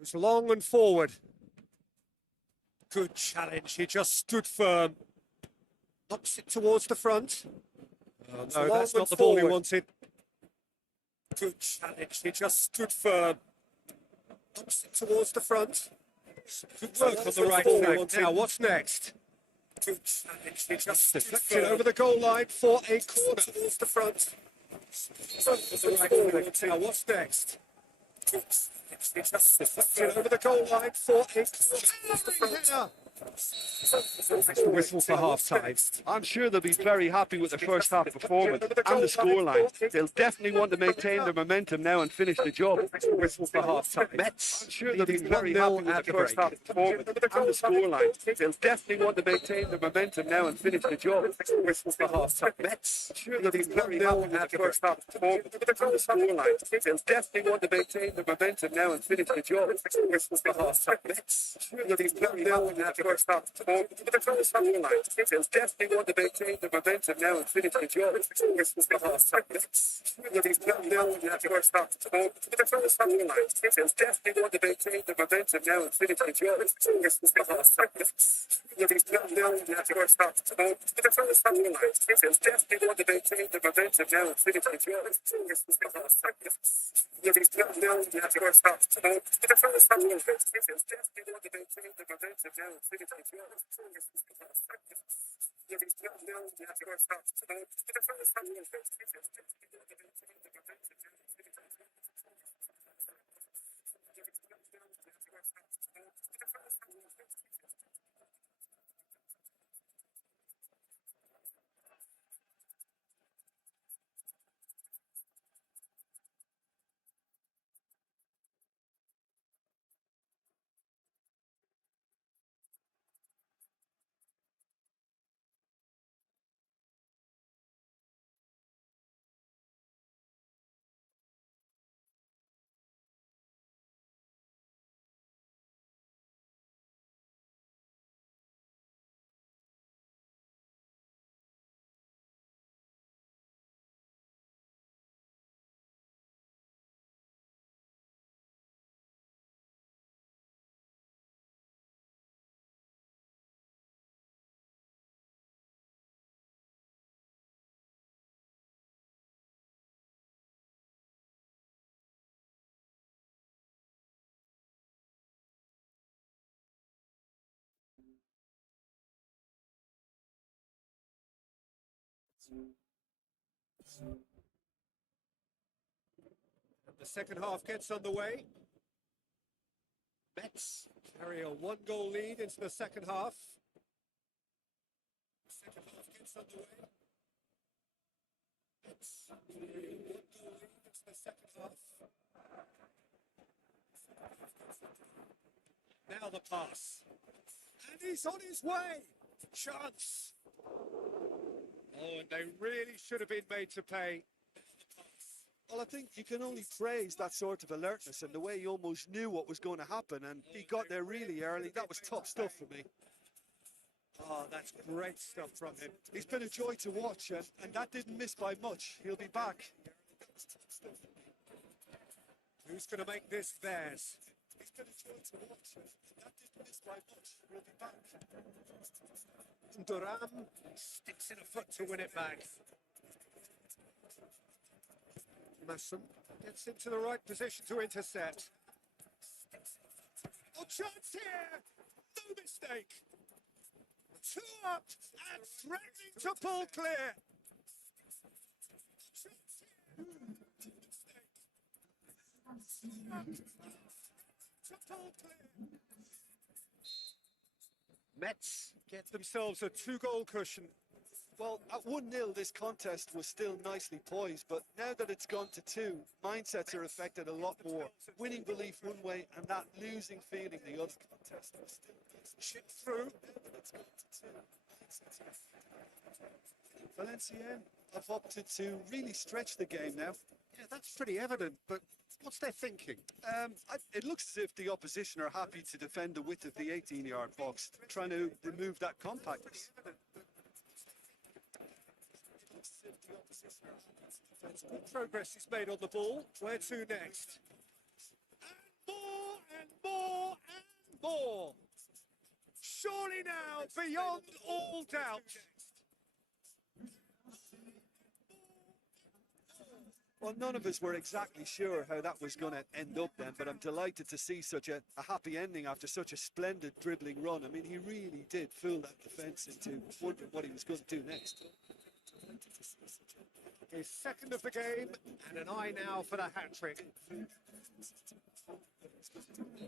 It's long and forward. Good challenge. He just stood firm. Knocks it towards the front. No, that's not the ball he wanted. Good challenge. He just stood firm. Knocks it towards the front. Good work on the right flank. Now, what's next? Good challenge. He just deflected over the goal line for a corner. Towards the front. The right flank. Now, what's next? Good challenge. He just deflected over the goal line for a corner. That's the whistle for half-time. I'm sure they'll be very happy with their first half performance and the scoreline. They'll definitely want to maintain their momentum now and finish the job. Whistle for half-time. I'm sure they'll be very happy with the first half performance and the scoreline. They'll definitely want to maintain their momentum now and finish the job. Whistle for half-time. I'm sure they'll be very happy with the first half performance and the scoreline. They'll definitely want to maintain their momentum now and finish the job. Whistle for half-time. Sure they'll be very happy with the first half performance and the scoreline. They'll definitely want to maintain their momentum now and finish the job. Whistle for half-time. They'll be very happy with the first half performance and the scoreline. They'll definitely want to maintain their momentum now and finish the job. Whistle for half-time. They'll be very happy with the first half performance and the scoreline. They'll definitely want to maintain their momentum now and finish the job. Whistle for half-time. They'll be very happy with the first half performance and the scoreline. They'll definitely want to maintain their momentum now and finish the job. The second half gets underway. Mets carry a one-goal lead into the second half. The second half gets underway. Mets carry a one-goal lead into the second half. Now the pass. And he's on his way. Chance. Oh, and they really should have been made to pay. Well, I think you can only praise that sort of alertness and the way he almost knew what was going to happen, and he got there really early. That was top stuff for me. Oh, that's great stuff from him. He's been a joy to watch, and that didn't miss by much. He'll be back. Who's going to make this theirs? He's been a joy to watch, and that didn't miss by much. He'll be back. Duran sticks in a foot to win it back. Masson gets into the right position to intercept. Oh, chance here! No mistake! 2 up and threatening to pull clear. Mets get themselves a 2-goal cushion. Well, at 1-0, this contest was still nicely poised, but now that it's gone to 2, mindsets are affected a lot more. Winning belief one way and that losing feeling the other. Contest was still chip through. Now that it's gone to 2, mindsets are affected. Valenciennes have opted to really stretch the game now. Yeah, that's pretty evident, but what's their thinking? It looks as if the opposition are happy to defend the width of the 18-yard box, trying to remove that compactness. Good progress is made on the ball. Where to next? And more, and more and more. Surely now, beyond all doubt. Well, none of us were exactly sure how that was going to end up then, but I'm delighted to see such a happy ending after such a splendid dribbling run. I mean, he really did fool that defence into wondering what he was going to do next. His second of the game, and an eye now for the hat-trick.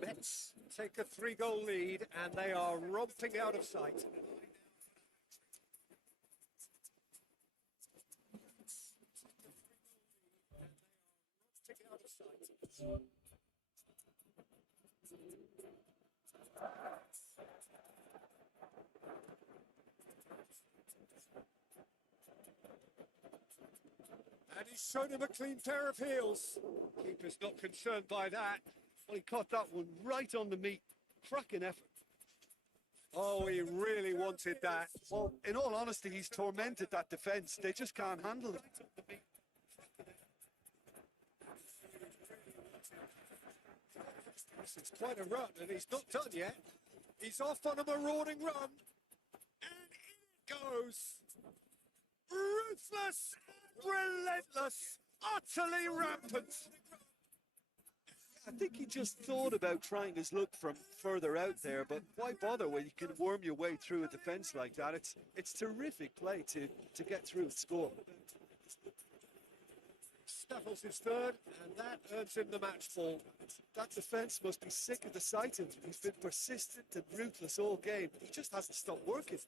Mets take a 3-goal lead, and they are romping out of sight. And he's shown him a clean pair of heels. Keeper's not concerned by that. Well, he caught that one right on the meat. Cracking effort. Oh, he really wanted that. Well, in all honesty, he's tormented that defence. They just can't handle it. This is quite a run, and he's not done yet. He's off on a marauding run. And in it goes. Ruthless, relentless, utterly rampant. I think he just thought about trying his luck from further out there, but why bother when you can worm your way through a defence like that? It's terrific play to get through and score. Snaffles his third, and that earns him the match ball. That defence must be sick of the sight of him. He's been persistent and ruthless all game. He just hasn't stopped working.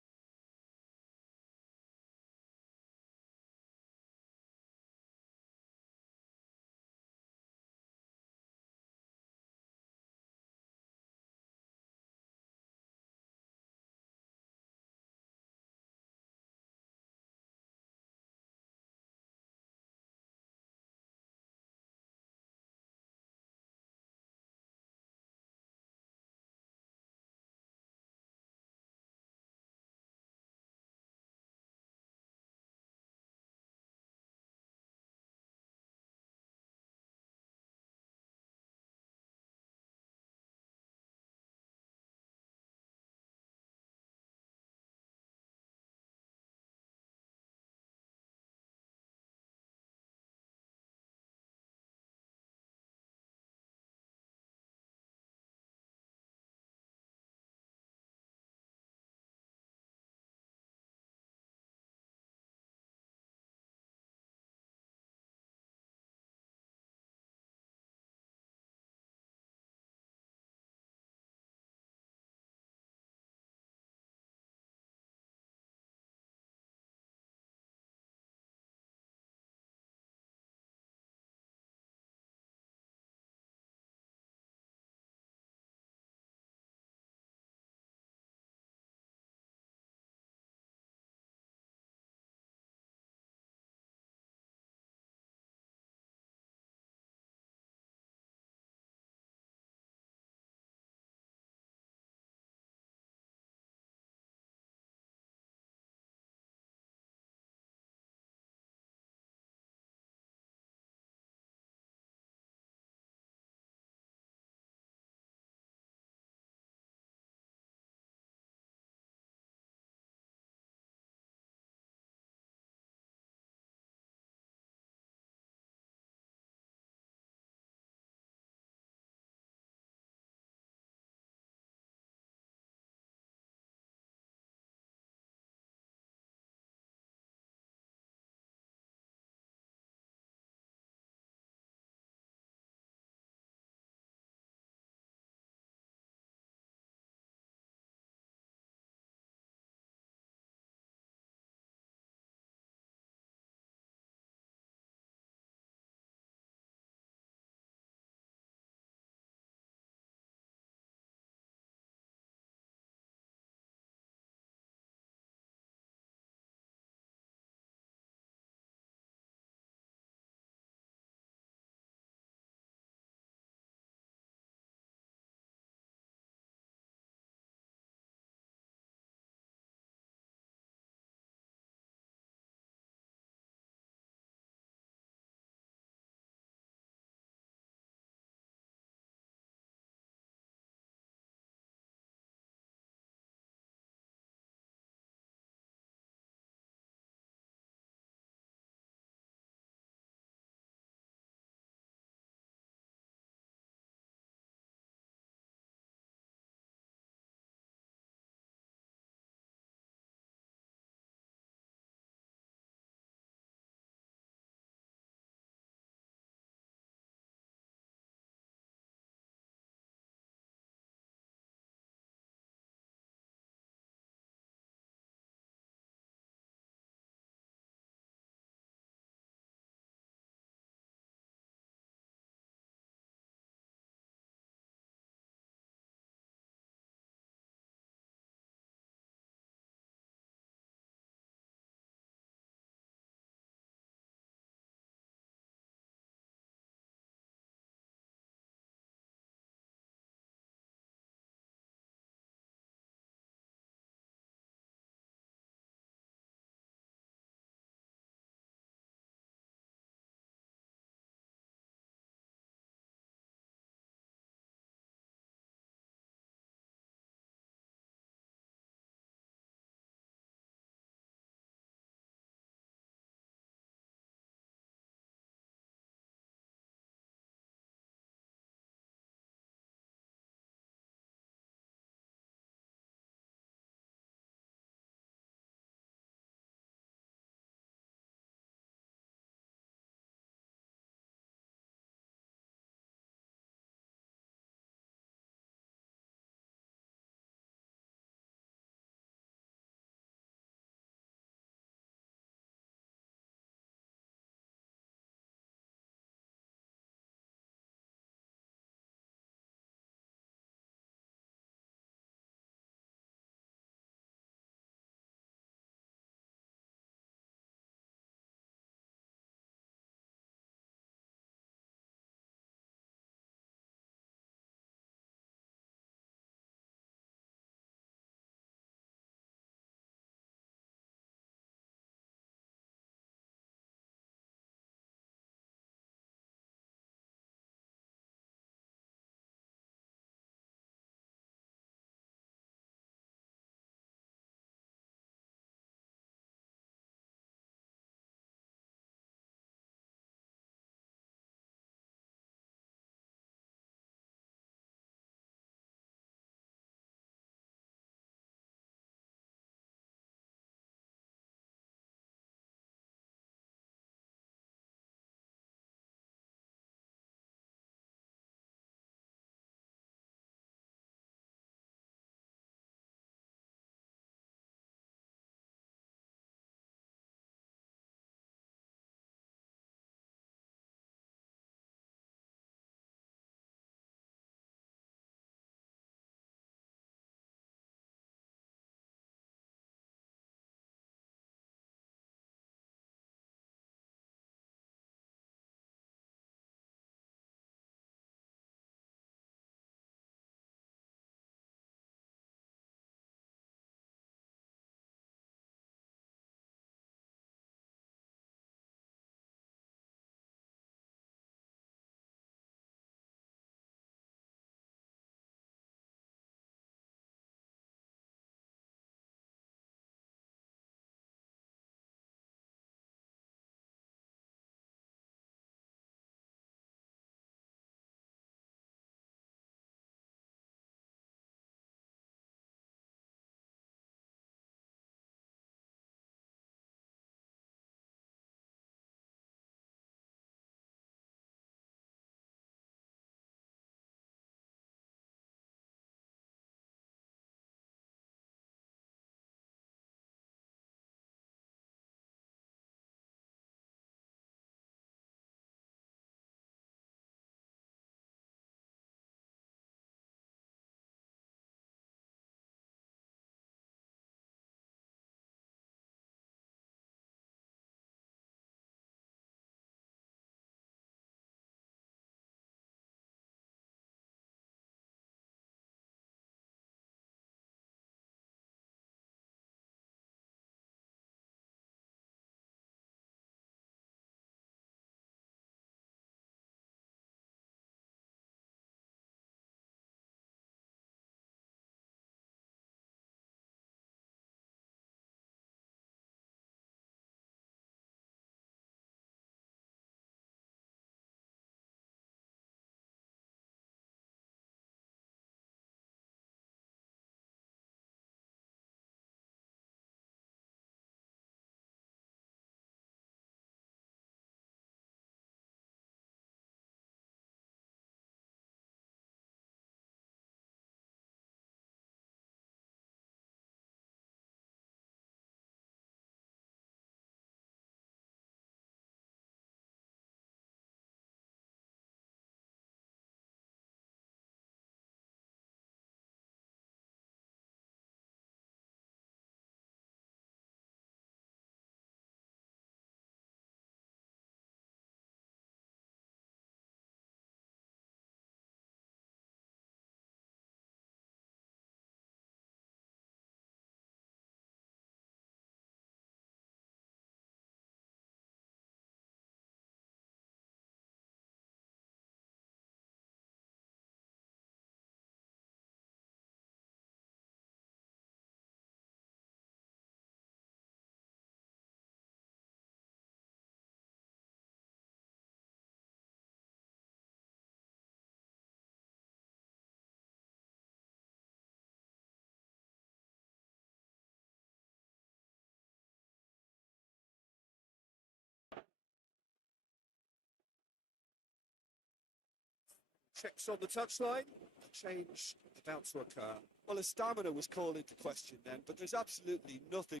Checks on the touchline. Change about to occur. Well, his stamina was called into question then, but there's absolutely nothing.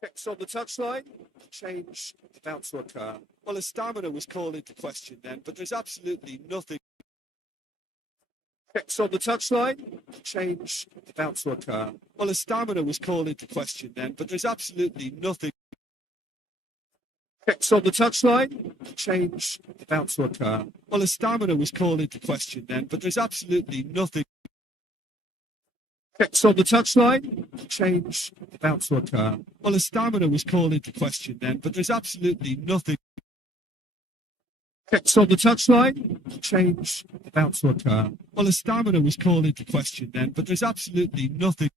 Checks on the touchline. Change about to occur. Well, his stamina was called into question then, but there's absolutely nothing. Checks on the touchline. Change about to occur. Well, his stamina was called into question then, but there's absolutely nothing. Checks on the touchline. Change about to occur. Well, his stamina was called into question then, but there's absolutely nothing. Checks on the touchline. Change about to occur. Well, his stamina was called into question then, but there's absolutely nothing. Checks on the touchline. Change about to occur. Well, his stamina was called into question then, but there's absolutely nothing.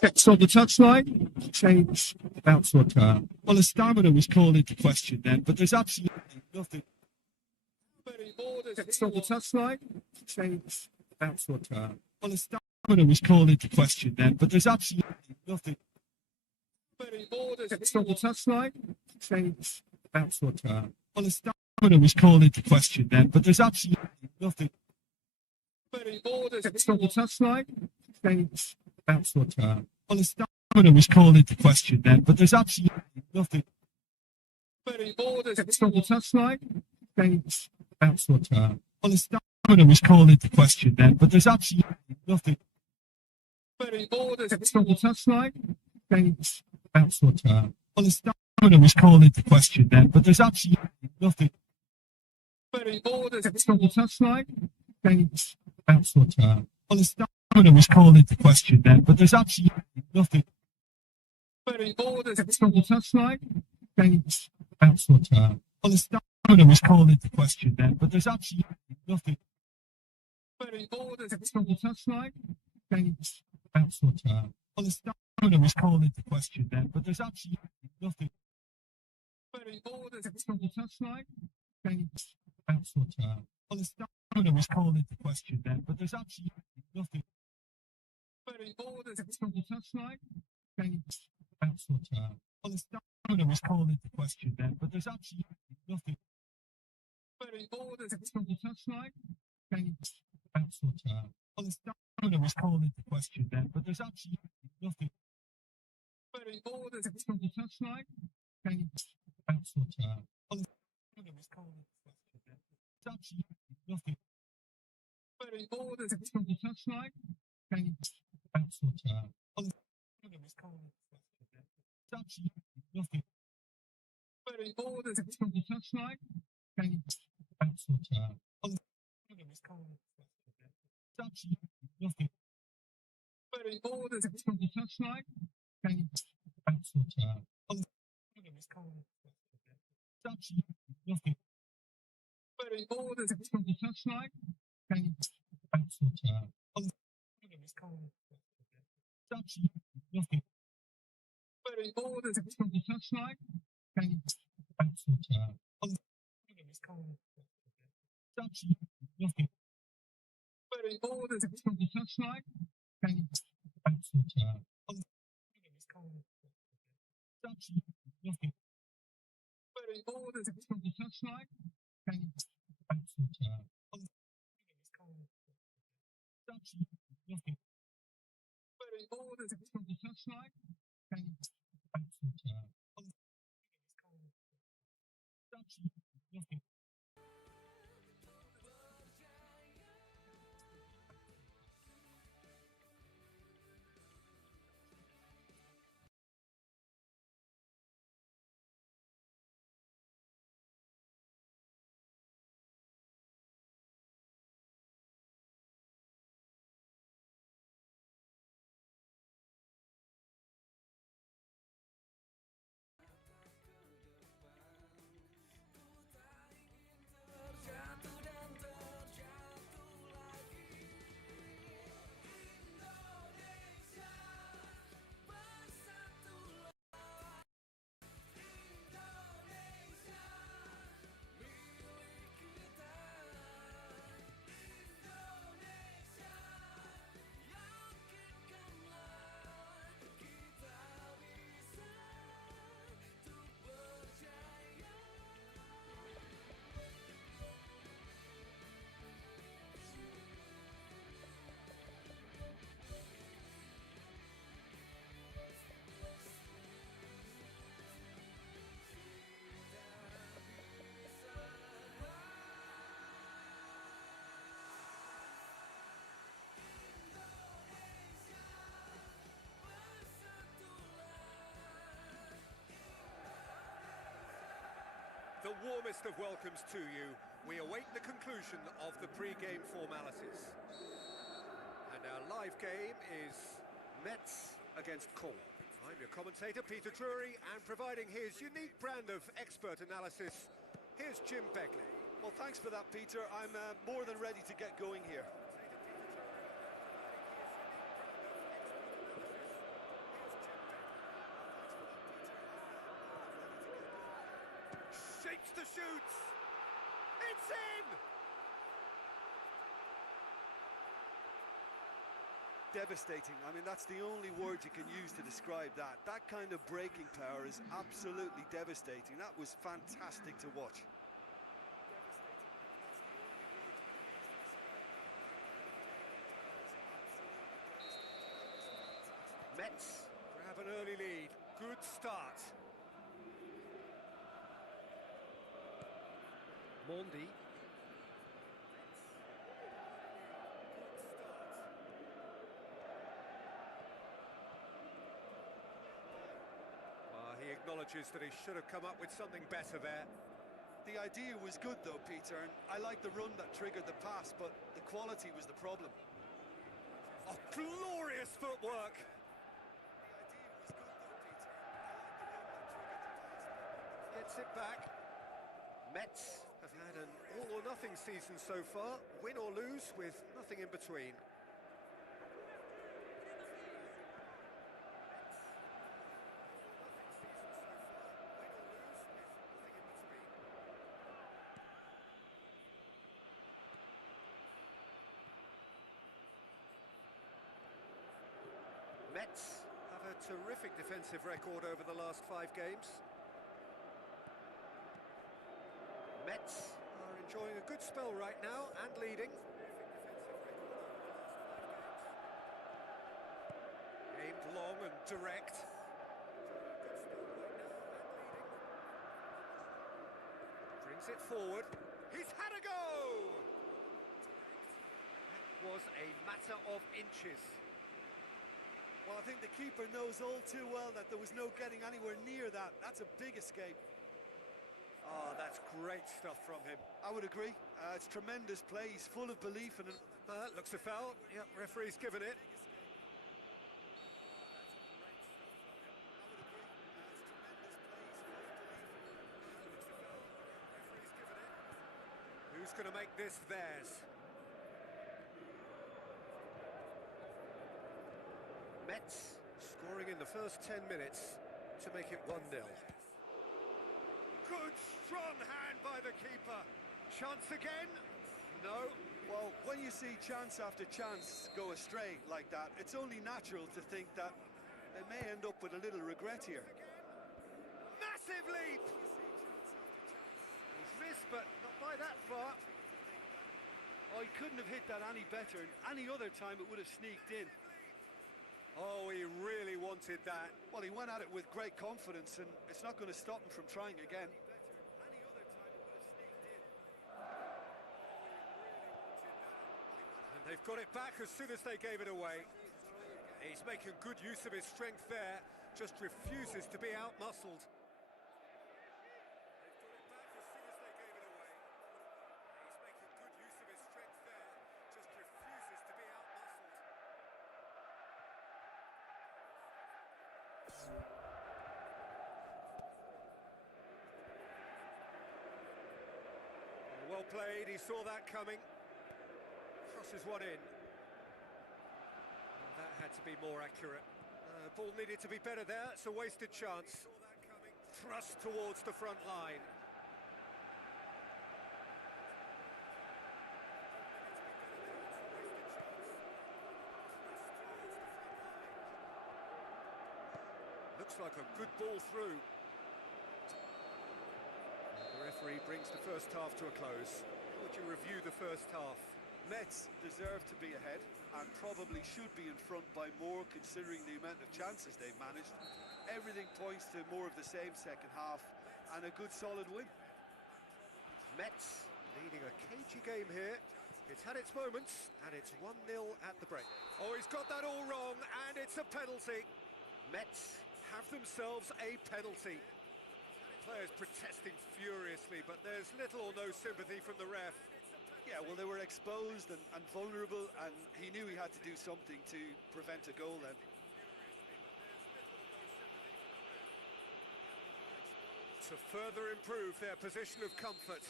Checks on the touchline. Change about to occur. Well, his stamina was called into question then, but there's absolutely nothing. Checks on the touchline. Change about to occur. Well, his stamina was called into question then, but there's absolutely nothing. Checks on the touchline. Change about to occur. Well, his stamina was called into question then, but there's absolutely nothing. Checks on the touchline. Change about to occur. Well, his stamina was called into question then, but there's absolutely nothing. Checks on the touchline. Change about to occur. Well, his stamina was called into question then, but there's absolutely nothing. Checks on the touchline. Change about to occur. Well, his stamina was called into question then, but there's absolutely nothing. Checks on the touchline. Change about to occur. Well, his stamina was called into question then, but there's absolutely nothing. Checks on the touchline. Change about to occur. Well, his stamina was called into question then, but there's absolutely nothing. Checks on the touchline. Change about to occur. Well, his stamina was called into question then, but there's absolutely nothing. Checks on the touchline. Change about to occur. Well, his stamina was called into question then, but there's absolutely nothing. Checks on the touchline. Change about to occur. Well, his stamina was called into question then, but there's absolutely nothing. Checks on the touchline. Change about to occur. Well, his stamina was called into question then, but there's absolutely nothing. Checks on the touchline. Change about to occur. Well, his stamina was called into question then, but there's absolutely nothing. Checks on the touchline. Change about to occur. Well, his stamina was called into question then, but there's absolutely nothing. Checks on the touchline. Change about to occur. Well, his stamina was called into question then, but there's absolutely nothing. Checks on the touchline. Change about to occur. Well, his stamina was called into question then, but there's absolutely nothing. Checks on the touchline. Change about to occur. Well, his stamina was called into question then, but there's absolutely nothing. Checks on the touchline. Change about to occur. Well, his stamina was called into question then, but there's absolutely nothing. Checks on the touchline. Change about to occur. Well, his stamina was called into question then, but there's absolutely nothing. Checks on the touchline. Change about to occur. Well, his stamina was called into question then, but there's absolutely nothing. Checks on the touchline. Change about to occur. Well, his stamina was called into question then, but there's absolutely nothing. The warmest of welcomes to you. We await the conclusion of the pre-game formalities. And our live game is Metz against Caen. I'm your commentator, Peter Drury, and providing his unique brand of expert analysis, here's Jim Begley. Well, thanks for that, Peter. I'm more than ready to get going here. Shakes the shoots! It's in! Devastating. I mean, that's the only word you can use to describe that. That kind of breaking power is absolutely devastating. That was fantastic to watch. Metz grab an early lead. Good start. Menjadi. He acknowledges that he should have come up with something better there. The idea was good though, Peter, and I like the run that triggered the pass, but the quality was the problem. Oh, glorious footwork! Gets it back. Metz have had an all-or-nothing season so far, win or lose with nothing in between. Metz have a terrific defensive record over the last 5 games. Metz are enjoying a good spell right now and leading. Aimed long and direct. Brings it forward. He's had a go! That was a matter of inches. Well, I think the keeper knows all too well that there was no getting anywhere near that. That's a big escape. Oh, that's great stuff from him. I would agree. It's tremendous play. He's full of belief in it. Looks a foul. Yep, referee's given it. Who's going to make this theirs? Metz scoring in the first 10 minutes to make it 1-0. Good strong hand by the keeper. Chance again? No. Well, when you see chance after chance go astray like that, it's only natural to think that they may end up with a little regret here. Massive leap! He's missed, but not by that far. Oh, he couldn't have hit that any better, and any other time it would have sneaked in. Oh, he really wanted that. Well, he went at it with great confidence, and it's not going to stop him from trying again. And they've got it back as soon as they gave it away. He's making good use of his strength there, just refuses to be out-muscled. Well played, he saw that coming. Crosses one in. That had to be more accurate. Ball needed to be better there, it's a wasted chance. Thrust towards the front line. Looks like a good ball through. The referee brings the first half to a close. How would you review the first half? Metz deserve to be ahead and probably should be in front by more considering the amount of chances they've managed. Everything points to more of the same second half and a good solid win. Metz leading a cagey game here. It's had its moments and it's 1-0 at the break. Oh, he's got that all wrong and it's a penalty. Metz have themselves a penalty. Players protesting furiously, but there's little or no sympathy from the ref. Yeah, well, they were exposed and vulnerable, and he knew he had to do something to prevent a goal then. To further improve their position of comfort.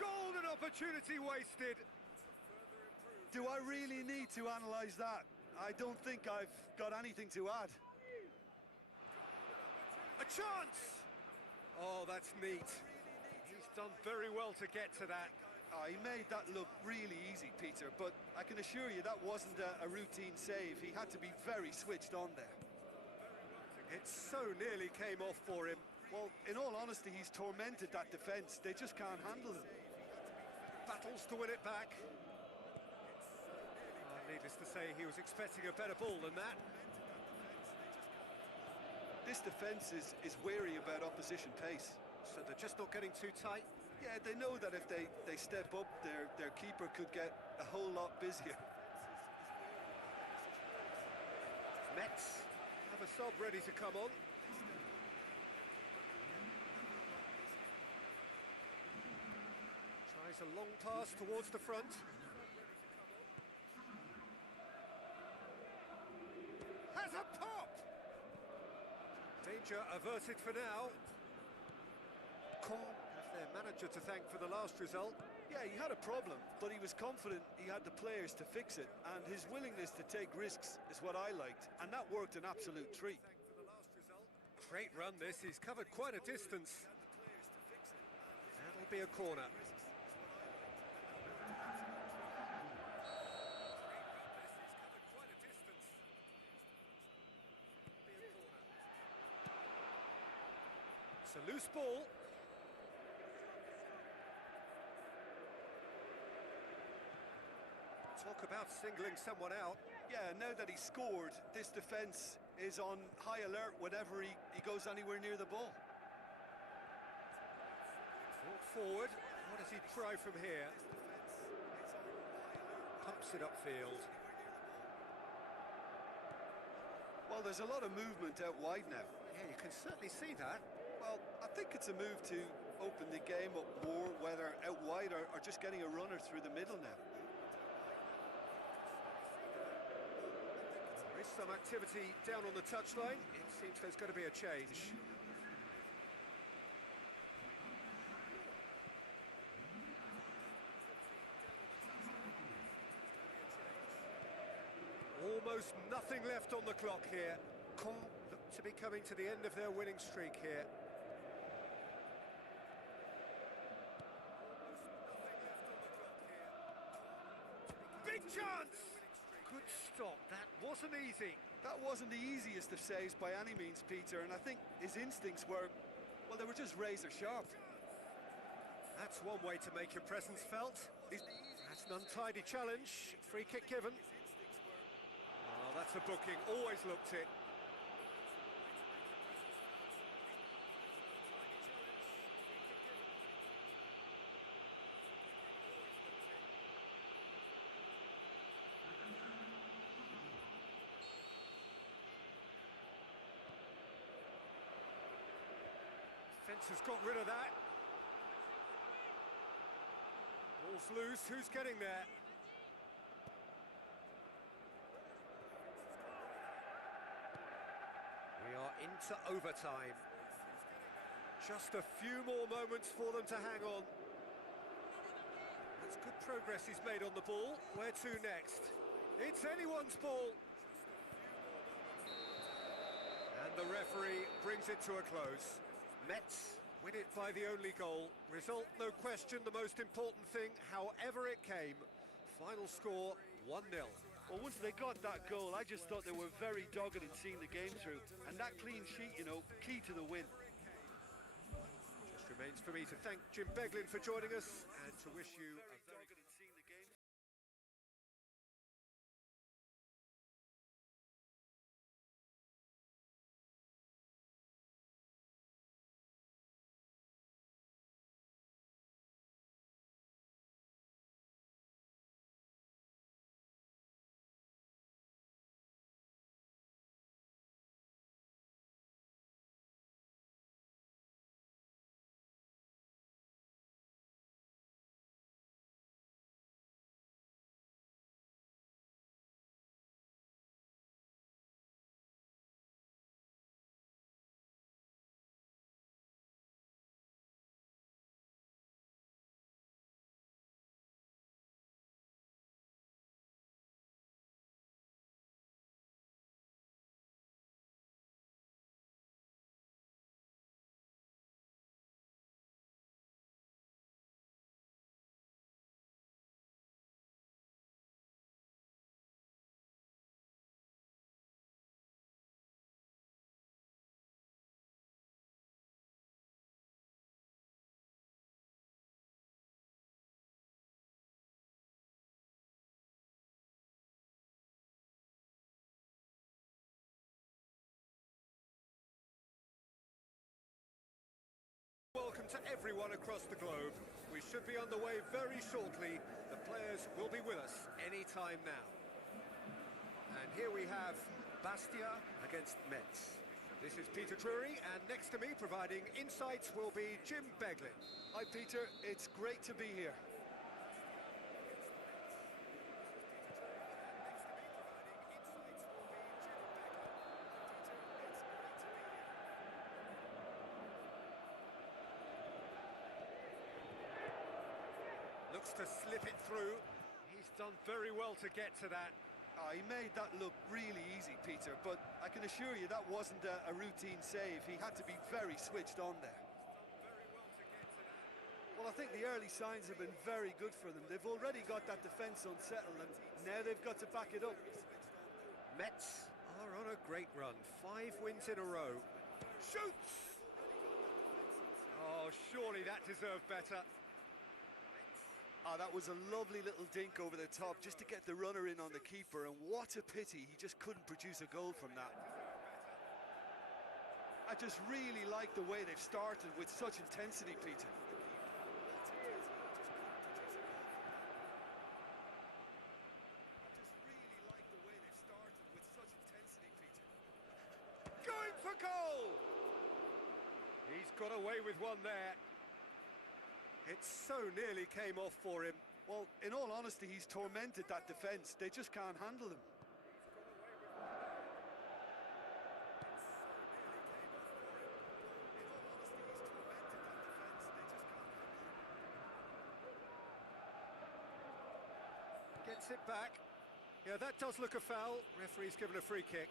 Golden opportunity wasted. Do I really need to analyse that? I don't think I've got anything to add. A chance! Oh, that's neat. He's done very well to get to that. He made that look really easy, Peter, but I can assure you that wasn't a routine save. He had to be very switched on there. It so nearly came off for him. Well, in all honesty, he's tormented that defence. They just can't handle him. Battles to win it back. Needless to say, he was expecting a better ball than that. This defence is wary about opposition pace. So they're just not getting too tight? Yeah, they know that if they step up, their keeper could get a whole lot busier. Mets have a sub ready to come on. Tries a long pass towards the front. Has a pop! Danger averted for now. Caen have their manager to thank for the last result. Yeah, he had a problem, but he was confident he had the players to fix it, and his willingness to take risks is what I liked, and that worked an absolute treat. Great run this, he's covered quite a distance. That'll be a corner. It's a loose ball. Talk about singling someone out. Yeah, now that he scored, this defence is on high alert whenever he goes anywhere near the ball. Brought forward. What does he try from here? Pumps it upfield. Well, there's a lot of movement out wide now. Yeah, you can certainly see that. Well, I think it's a move to open the game up more, whether out wide or just getting a runner through the middle now. There is some activity down on the touchline. It seems there's going to be a change. Almost nothing left on the clock here. Caen look to be coming to the end of their winning streak here. Big chance! Good stop, that wasn't easy. That wasn't the easiest of saves by any means, Peter, and I think his instincts were, well, they were just razor sharp. That's one way to make your presence felt. That's an untidy challenge. Free kick given. Oh, that's a booking, always looked it. Fence has got rid of that. Ball's loose, who's getting there? We are into overtime. Just a few more moments for them to hang on. That's good progress he's made on the ball. Where to next? It's anyone's ball. And the referee brings it to a close. Mets win it by the only goal. Result, no question, the most important thing, however it came. Final score, 1-0. Well, once they got that goal, I just thought they were very dogged in seeing the game through. And that clean sheet, you know, key to the win. Just remains for me to thank Jim Beglin for joining us and to wish you a very... welcome to everyone across the globe. We should be underway very shortly. The players will be with us any time now. And here we have Bastia against Metz. This is Peter Drury, and next to me providing insights will be Jim Beglin. Hi Peter, it's great to be here. Looks to slip it through. He's done very well to get to that. He made that look really easy, Peter, but I can assure you that wasn't a routine save. He had to be very switched on there. Well, I think the early signs have been very good for them. They've already got that defence unsettled, and now they've got to back it up. Metz are on a great run. 5 wins in a row. Shoots! Oh, surely that deserved better. That was a lovely little dink over the top just to get the runner in on the keeper, and what a pity he just couldn't produce a goal from that. I just really like the way they've started with such intensity, Peter. Going for goal! He's got away with one there. It so nearly came off for him. Well, in all honesty, he's tormented that defence. They just can't handle him. Gets it back. Yeah, that does look a foul. Referee's given a free kick.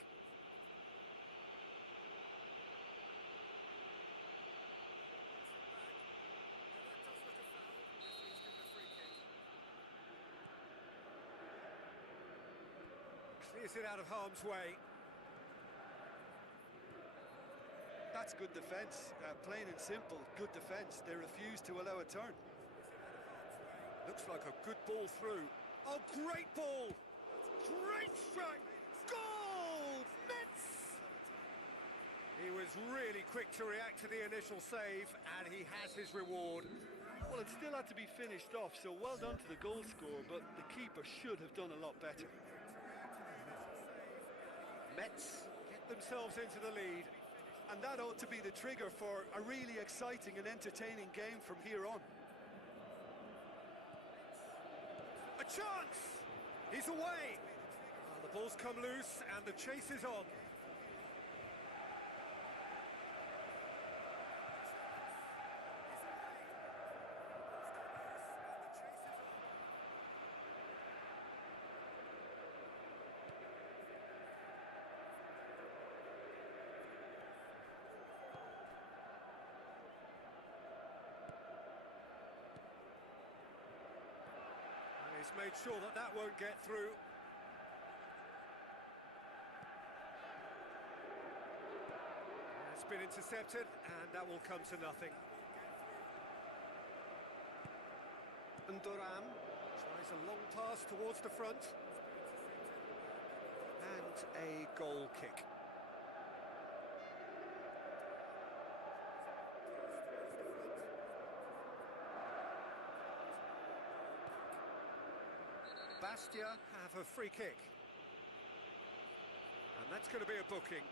Clears it out of harm's way. That's good defence, plain and simple, good defence. They refuse to allow a turn. Looks like a good ball through. Oh, great ball! Great strike! Goal! Metz! He was really quick to react to the initial save, and he has his reward. Well, it still had to be finished off, so well done to the goal scorer, but the keeper should have done a lot better. Metz get themselves into the lead. And that ought to be the trigger for a really exciting and entertaining game from here on. A chance! He's away! The ball's come loose and the chase is on. He's made sure that that won't get through. It's been intercepted, and that will come to nothing. And Duran tries a long pass towards the front. And a goal kick. Bastia have a free kick. And that's going to be a booking.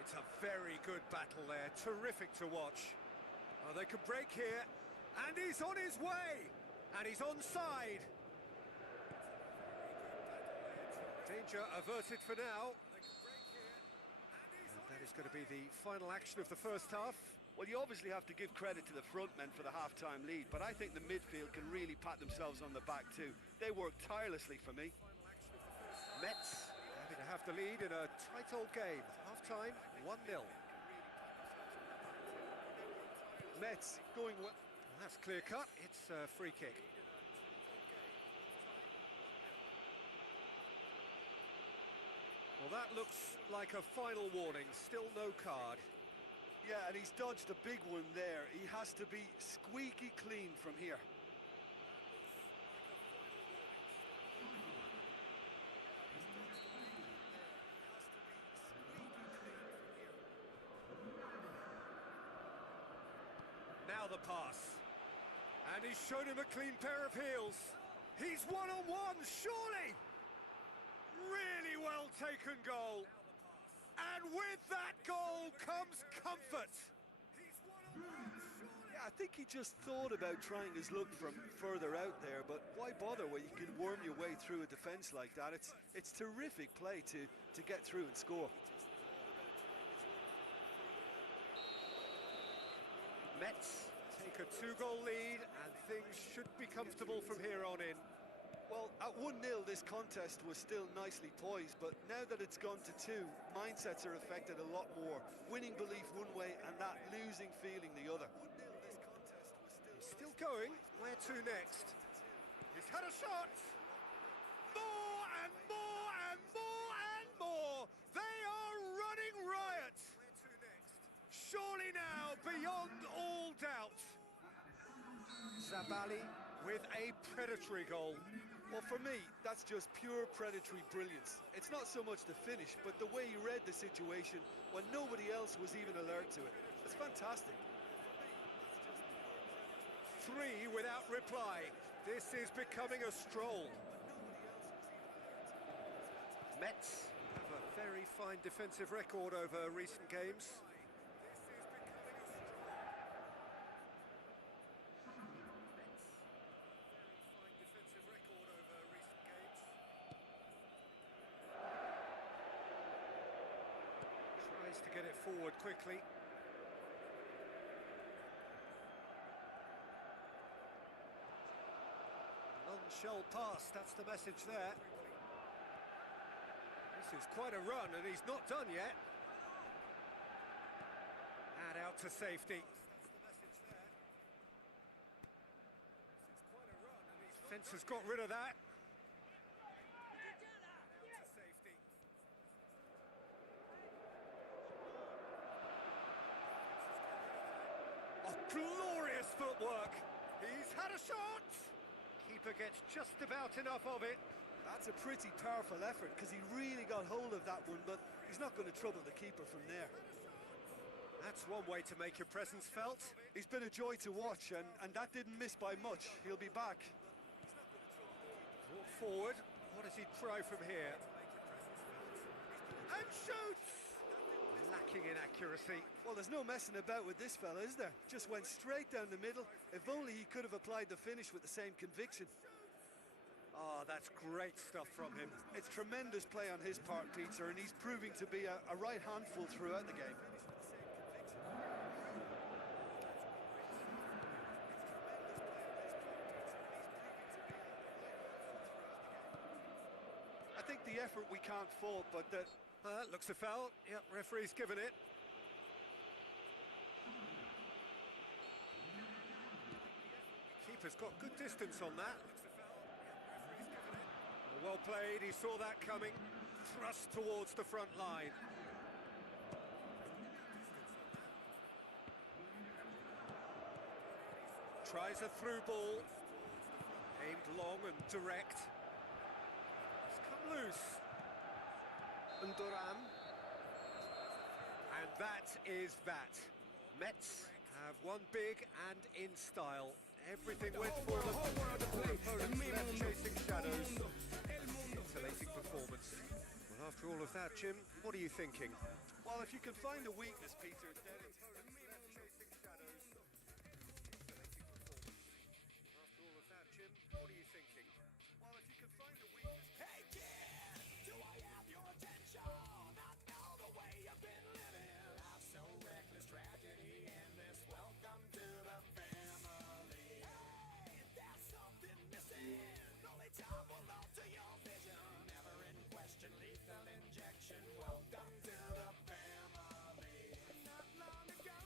It's a very good battle there, terrific to watch. Oh, they can break here, and he's on his way, and he's onside. Danger averted for now. And that is going to be the final action of the first half. Well, you obviously have to give credit to the front men for the half-time lead, but I think the midfield can really pat themselves on the back too. They worked tirelessly for me. Metz having to have the lead in a tight old game. Half-time, 1-0. Metz going well. That's clear-cut. It's a free kick. Well, that looks like a final warning, still no card. Yeah, and he's dodged a big one there. He has to be squeaky clean from here. Now the pass. And he's shown him a clean pair of heels. He's one-on-one, surely! Really well taken goal. And with that goal comes comfort. Yeah, I think he just thought about trying his luck from further out there, but why bother when you can worm your way through a defence like that? It's terrific play to get through and score. Mets take a 2-goal lead and things should be comfortable from here on in. Well, at 1-0 this contest was still nicely poised, but now that it's gone to 2, mindsets are affected a lot more. Winning belief one way and that losing feeling the other. He's still going. Where to next? He's had a shot! More and more and more and more! They are running riot! Surely now, beyond all doubt. Zabali with a predatory goal. Well, for me, that's just pure predatory brilliance. It's not so much the finish, but the way he read the situation when nobody else was even alert to it. It's fantastic. 3 without reply. This is becoming a stroll. Mets have a very fine defensive record over recent games. Tries to get it forward quickly. Non-shell pass, that's the message there. This is quite a run and he's not done yet. And out to safety. Fence has got rid of that. Oh, glorious footwork! He's had a shot! Keeper gets just about enough of it. That's a pretty powerful effort because he really got hold of that one, but he's not going to trouble the keeper from there. That's one way to make your presence felt. He's been a joy to watch, and that didn't miss by much. He'll be back. Brought forward. What does he try from here? And shoots! Lacking in accuracy. Well, there's no messing about with this fella, is there? Just went straight down the middle. If only he could have applied the finish with the same conviction. Oh, that's great stuff from him. It's tremendous play on his part, Peter, and he's proving to be a right handful throughout the game. I think the effort we can't fault, but that... Looks a foul. Yep, referee's given it. Keeper's got good distance on that. Well played, he saw that coming. Thrust towards the front line. Tries a through ball. Aimed long and direct. It's come loose. And Duran. And that is that. Mets have won big and in style. Everything went for them. Opponents left chasing shadows. Scintillating performance. Well, after all of that, Jim, what are you thinking? Well, if you can find a weakness, Peter, then it's... After all of that, Jim, what are you thinking? Well, if you can find a weakness... Hey kid, do I have your attention? I know the way you've been living. Life's so reckless, tragedy endless. Welcome to the family. Hey, there's something missing. Only time will alter your vision. Never in question, lethal injection. Welcome to the family. Not long ago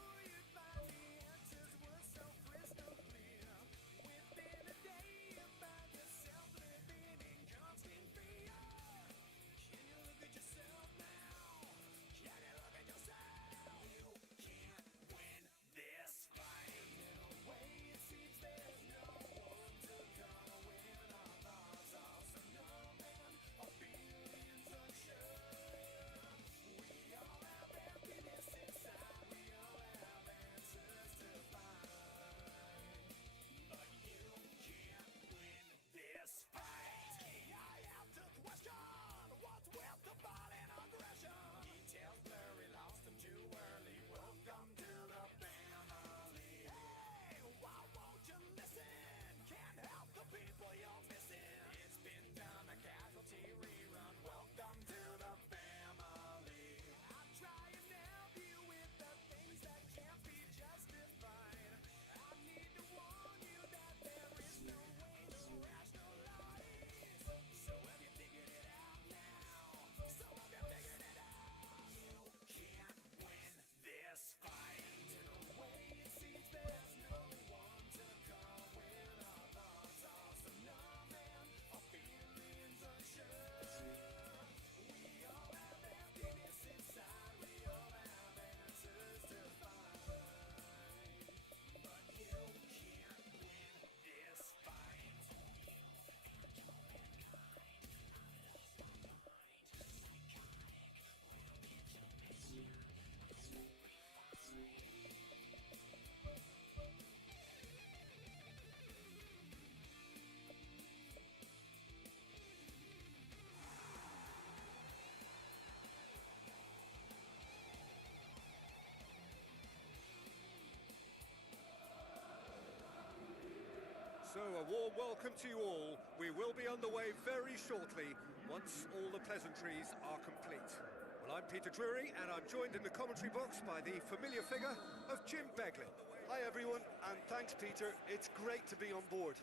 So a warm welcome to you all. We will be underway very shortly once all the pleasantries are complete. Well, I'm Peter Drury and I'm joined in the commentary box by the familiar figure of Jim Beglin. Hi everyone, and thanks Peter, it's great to be on board.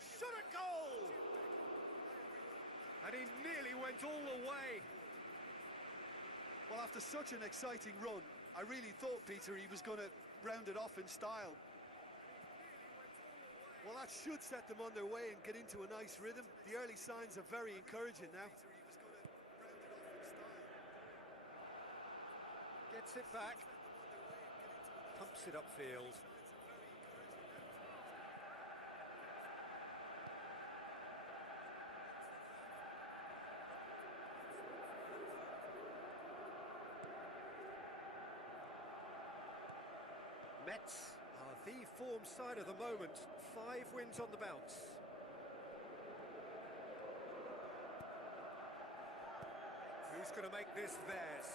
Shot at goal! And he nearly went all the way. Well, after such an exciting run, I really thought, Peter, he was going to round it off in style. Well, that should set them on their way and get into a nice rhythm. The early signs are very encouraging now. Gets it back. Pumps it upfield. Mets are the form side of the moment. 5 wins on the bounce. Who's going to make this theirs?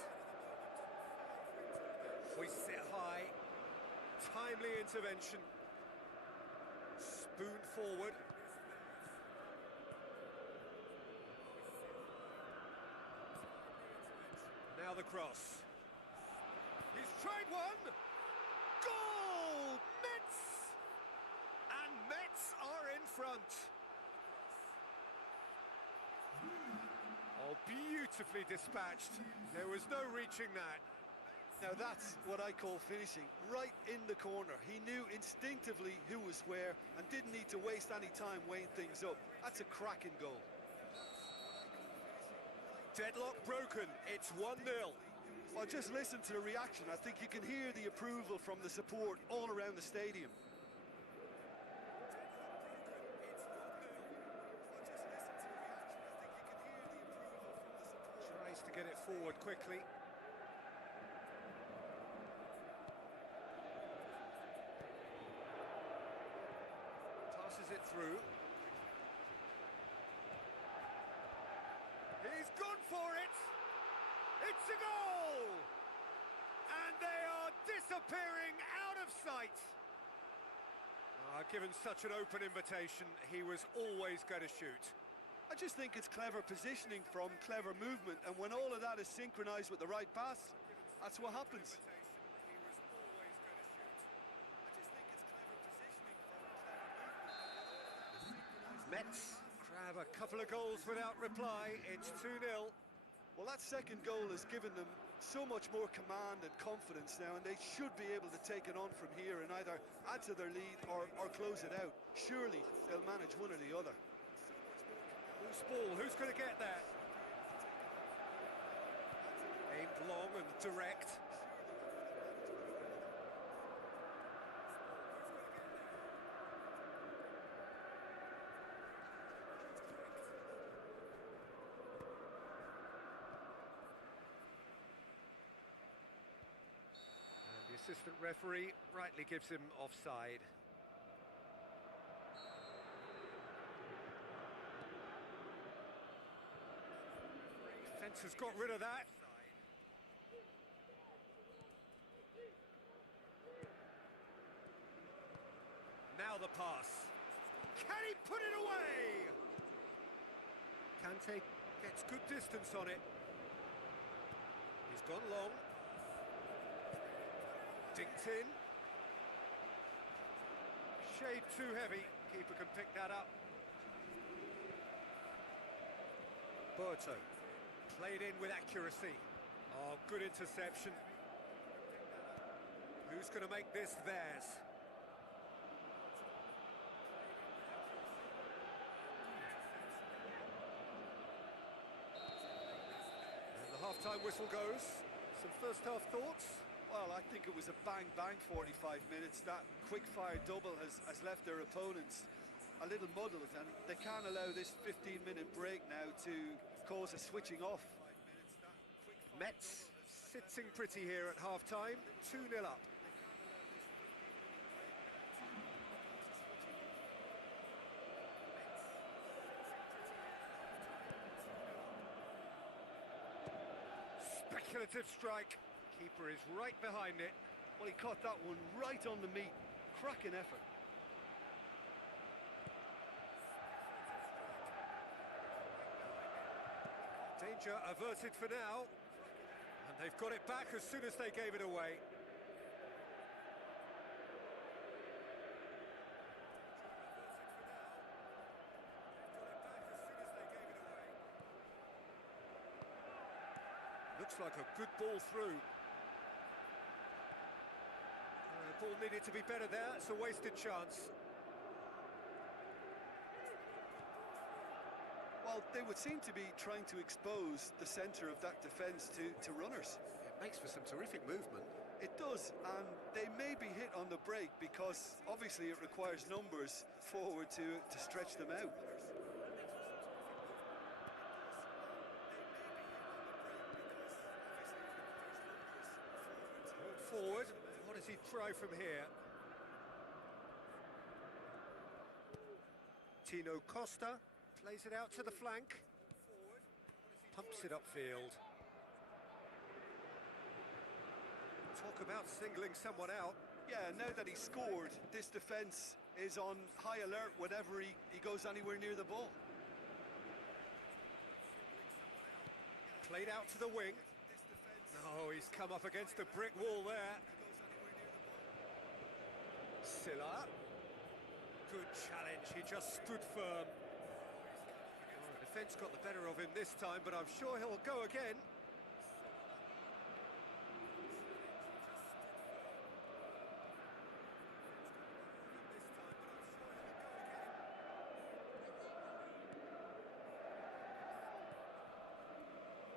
Hoists it high. Timely intervention. Spoon forward. Now the cross. He's tried one! Goal! Mets! And Mets are in front. Oh, beautifully dispatched. There was no reaching that. Now that's what I call finishing, right in the corner. He knew instinctively who was where and didn't need to waste any time weighing things up. That's a cracking goal. Deadlock broken, it's 1-0. Well, just listen to the reaction. I think you can hear the approval from the support all around the stadium. Tries to get it forward quickly. Passes it through. He's gone for it! It's a goal! And they are disappearing out of sight. Given such an open invitation, he was always going to shoot. I just think it's clever positioning from clever movement, and when all of that is synchronized with the right pass, that's what happens. Mets grab a couple of goals without reply. It's 2-0. Well, that second goal has given them so much more command and confidence now, and they should be able to take it on from here and either add to their lead or close it out. Surely they'll manage one or the other. Loose ball, who's going to get that? Aimed long and direct. The assistant referee rightly gives him offside. Fence has got rid of that. Now the pass. Can he put it away? Kante gets good distance on it. He's gone long. Dinked in. Shade too heavy. Keeper can pick that up. Buat played in with accuracy. Oh, good interception. Who's going to make this theirs? And the half-time whistle goes. Some first-half thoughts? Well, I think it was a bang-bang 45 minutes. That quick-fire double has left their opponents a little muddled, and they can't allow this 15-minute break now to cause a switching off. Mets sitting pretty here at half-time, 2-0 up. Speculative strike. Keeper is right behind it. Well, he caught that one right on the meat. Cracking effort. Danger averted for now, and they've got it back as soon as they gave it away. Looks like a good ball through. Ball needed to be better there, it's a wasted chance. Well, they would seem to be trying to expose the centre of that defence to runners. It makes for some terrific movement. It does, and they may be hit on the break because obviously it requires numbers forward to stretch them out. Forward, what does he try from here? Tino Costa plays it out to the flank. Pumps it upfield. Talk about singling someone out. Yeah, now that he's scored, this defence is on high alert whenever he goes anywhere near the ball. Played out to the wing. No, he's come up against a brick wall there. Silla. Good challenge, he just stood firm. Oh, the defence got the better of him this time, but I'm sure he'll go again.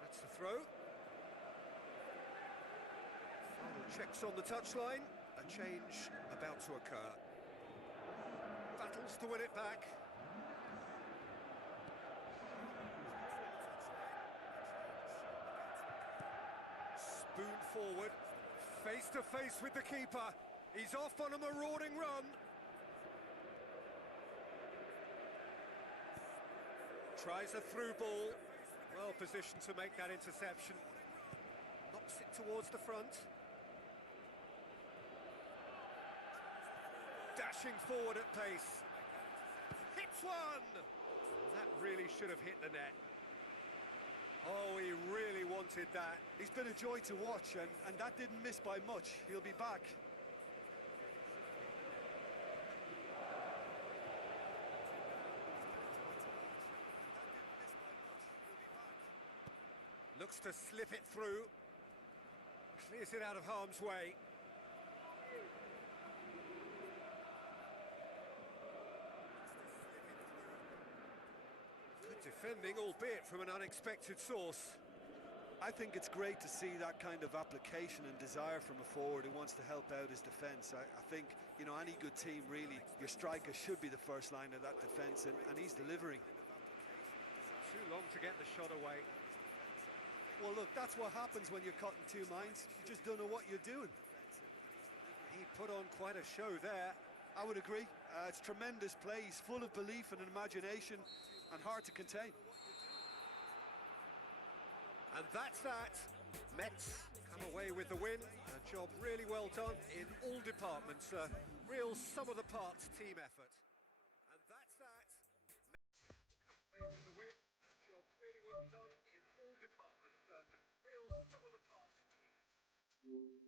That's the throw. Final checks on the touchline. A change about to occur. Battles to win it back. Spoon forward, face to face with the keeper. He's off on a marauding run. Tries a through ball. Well positioned to make that interception. Knocks it towards the front. Dashing forward at pace. Hits one! That really should have hit the net. Oh, he really wanted that. He's been a joy to watch, and that didn't miss by much. He'll be back. Looks to slip it through. Clears it out of harm's way. Good defending, albeit from an unexpected source. I think it's great to see that kind of application and desire from a forward who wants to help out his defence. I think, you know, any good team, really, your striker should be the first line of that defence, and he's delivering. Too long to get the shot away. Well, look, that's what happens when you're caught in two minds. You just don't know what you're doing. He put on quite a show there. I would agree. It's tremendous play. He's full of belief and imagination and hard to contain. And that's that. Mets come away with the win. A job really well done in all departments. A real sum-of-the-parts team effort. And that's that. Mets come away with the win. A job really well done in all departments. A real sum-of-the-parts team.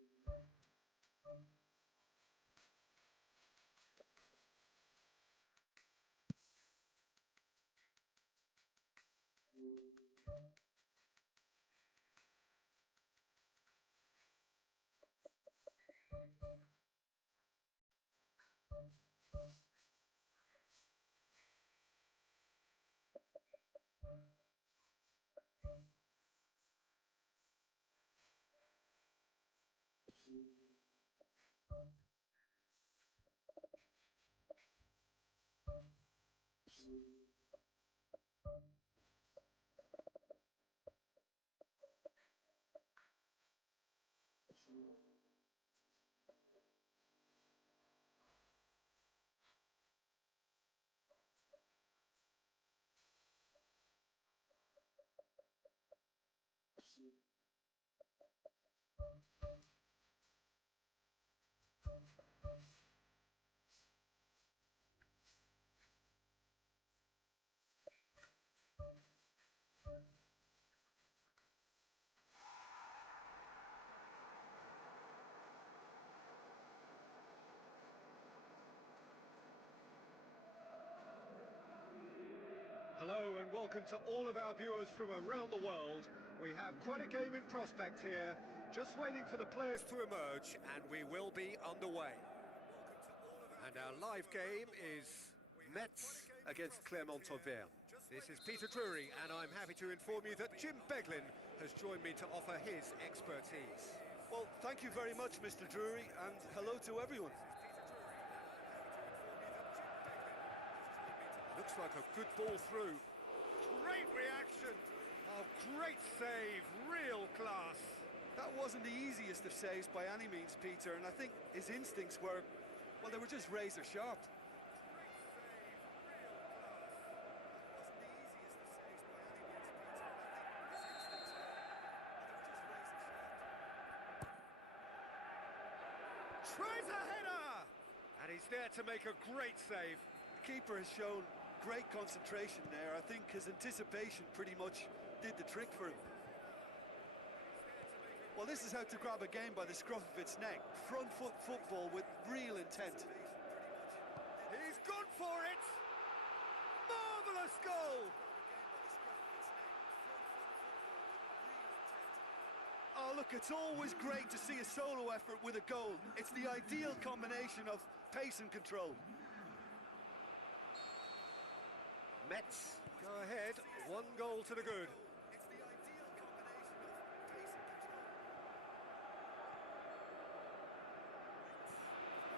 welcome to all of our viewers from around the world. We have quite a game in prospect here, just waiting for the players to emerge, and we will be underway. And our live game is Metz against Clermont-Auvergne. This is Peter Drury, and I'm happy to inform you that Jim Beglin has joined me to offer his expertise. Well, thank you very much, Mr. Drury, and hello to everyone. Looks like a good ball through. Great reaction. Oh, great save, real class. That wasn't the easiest of saves by any means, Peter, and I think his instincts were, well, they were just razor sharp. Tries a header! And he's there to make a great save. The keeper has shown great concentration there. I think his anticipation pretty much did the trick for him. Well, this is how to grab a game by the scruff of its neck. Front foot football with real intent. He's gone for it! Marvellous goal! Oh, look, it's always great to see a solo effort with a goal. It's the ideal combination of pace and control. Metz go ahead, 1 goal to the good. It's the ideal combination of pace and control.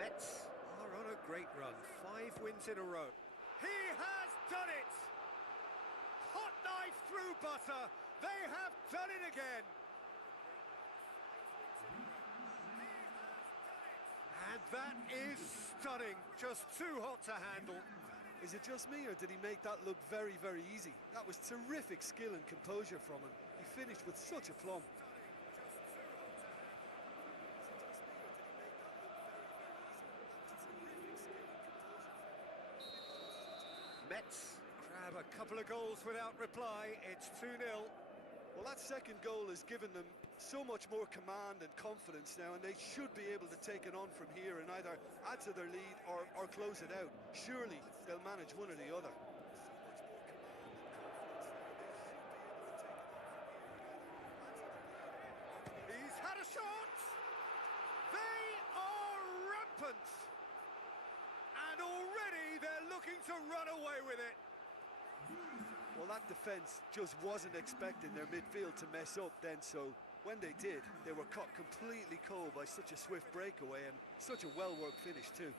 Metz are on a great run, 5 wins in a row. He has done it! Hot knife through butter, they have done it again! And that is stunning, just too hot to handle. Is it just me, or did he make that look very, very easy? That was terrific skill and composure from him. He finished with such aplomb. Metz grab a couple of goals without reply, it's 2-0. Well, that second goal has given them so much more command and confidence now, and they should be able to take it on from here and either add to their lead or close it out. Surely they'll manage one or the other. He's had a shot! They are rampant! And already they're looking to run away with it. Well, that defence just wasn't expecting their midfield to mess up then, so when they did, they were caught completely cold by such a swift breakaway and such a well-worked finish too.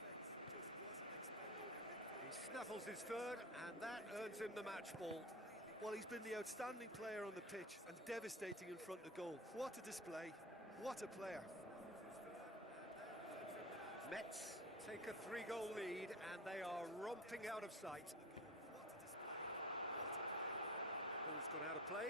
He snaffles his third, and that earns him the match ball. Well, he's been the outstanding player on the pitch and devastating in front of goal. What a display, what a player. Metz take a 3-goal lead, and they are romping out of sight. Ball's gone out of play.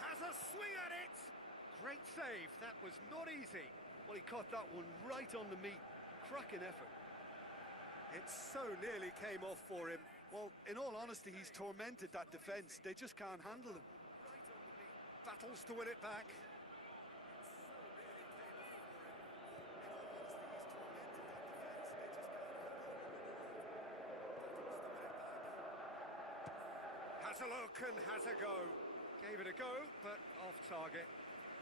Has a swing at it! Great save, that was not easy. Well, he caught that one right on the meat. Cracking effort. It so nearly came off for him. Well, in all honesty, he's tormented that defence. They just can't handle him. Battles to win it back. Has a look and has a go. Gave it a go, but off target.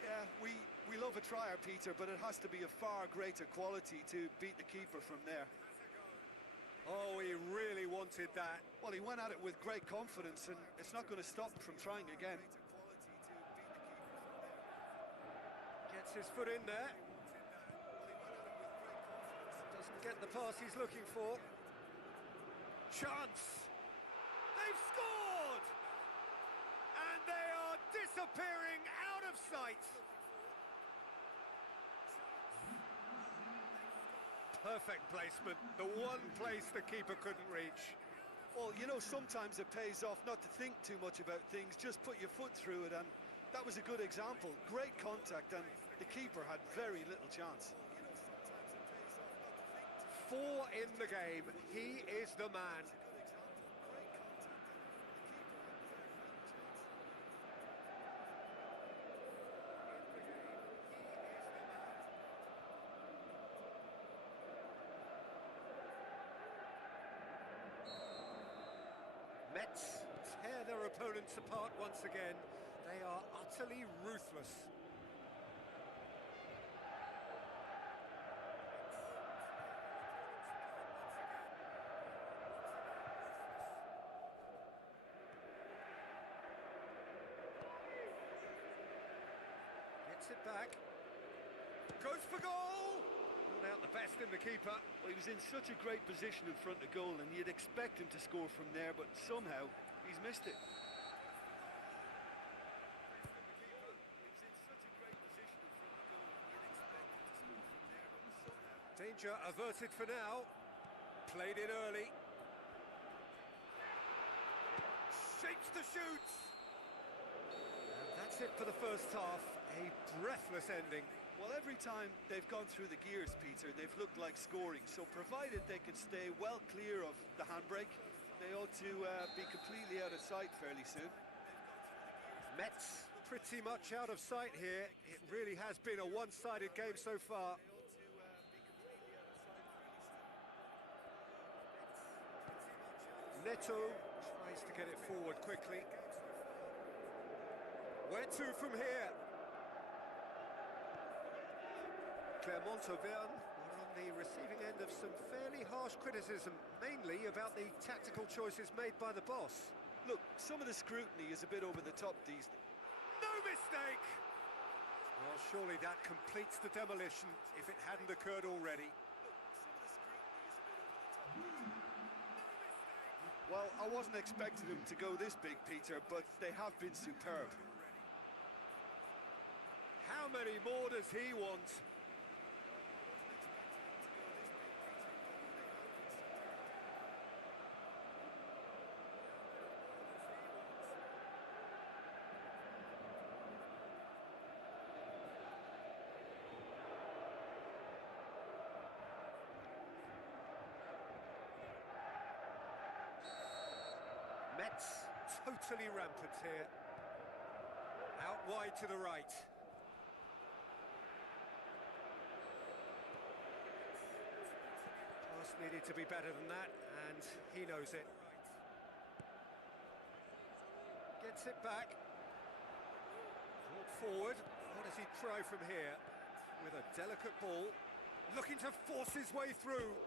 Yeah, we love a trier, Peter, but it has to be of far greater quality to beat the keeper from there. Oh, he really wanted that. Well, he went at it with great confidence, and it's not going to stop him from trying again. Gets his foot in there. Doesn't get the pass he's looking for. Chance! They've scored! And they are disappearing out of sight. Perfect placement, the one place the keeper couldn't reach. Well, you know, sometimes it pays off not to think too much about things, just put your foot through it, and That was a good example. Great contact, and the keeper had very little chance. 4 in the game. He is the man. Mets tear their opponents apart once again. They are utterly ruthless. Gets it back. Goes for goal! Not out the best in the keeper. Well, he was in such a great position in front of goal, and you'd expect him to score from there, but somehow he's missed it. Danger averted for now. Played in early. Shapes the shoot! And that's it for the first half. A breathless ending. Well, every time they've gone through the gears, Peter, they've looked like scoring. So provided they can stay well clear of the handbrake, they ought to be completely out of sight fairly soon. Mets pretty much out of sight here. It really has been a one-sided game so far. Neto tries to get it forward quickly. Where to from here? Clermont-Auvergne are on the receiving end of some fairly harsh criticism, mainly about the tactical choices made by the boss. Look, some of the scrutiny is a bit over the top these days. No mistake! Well, surely that completes the demolition if it hadn't occurred already. Well, I wasn't expecting them to go this big, Peter, but they have been superb. How many more does he want? Mets totally rampant here. Out wide to the right. Pass needed to be better than that, and he knows it. Gets it back. Brought forward. What does he try from here? With a delicate ball. Looking to force his way through.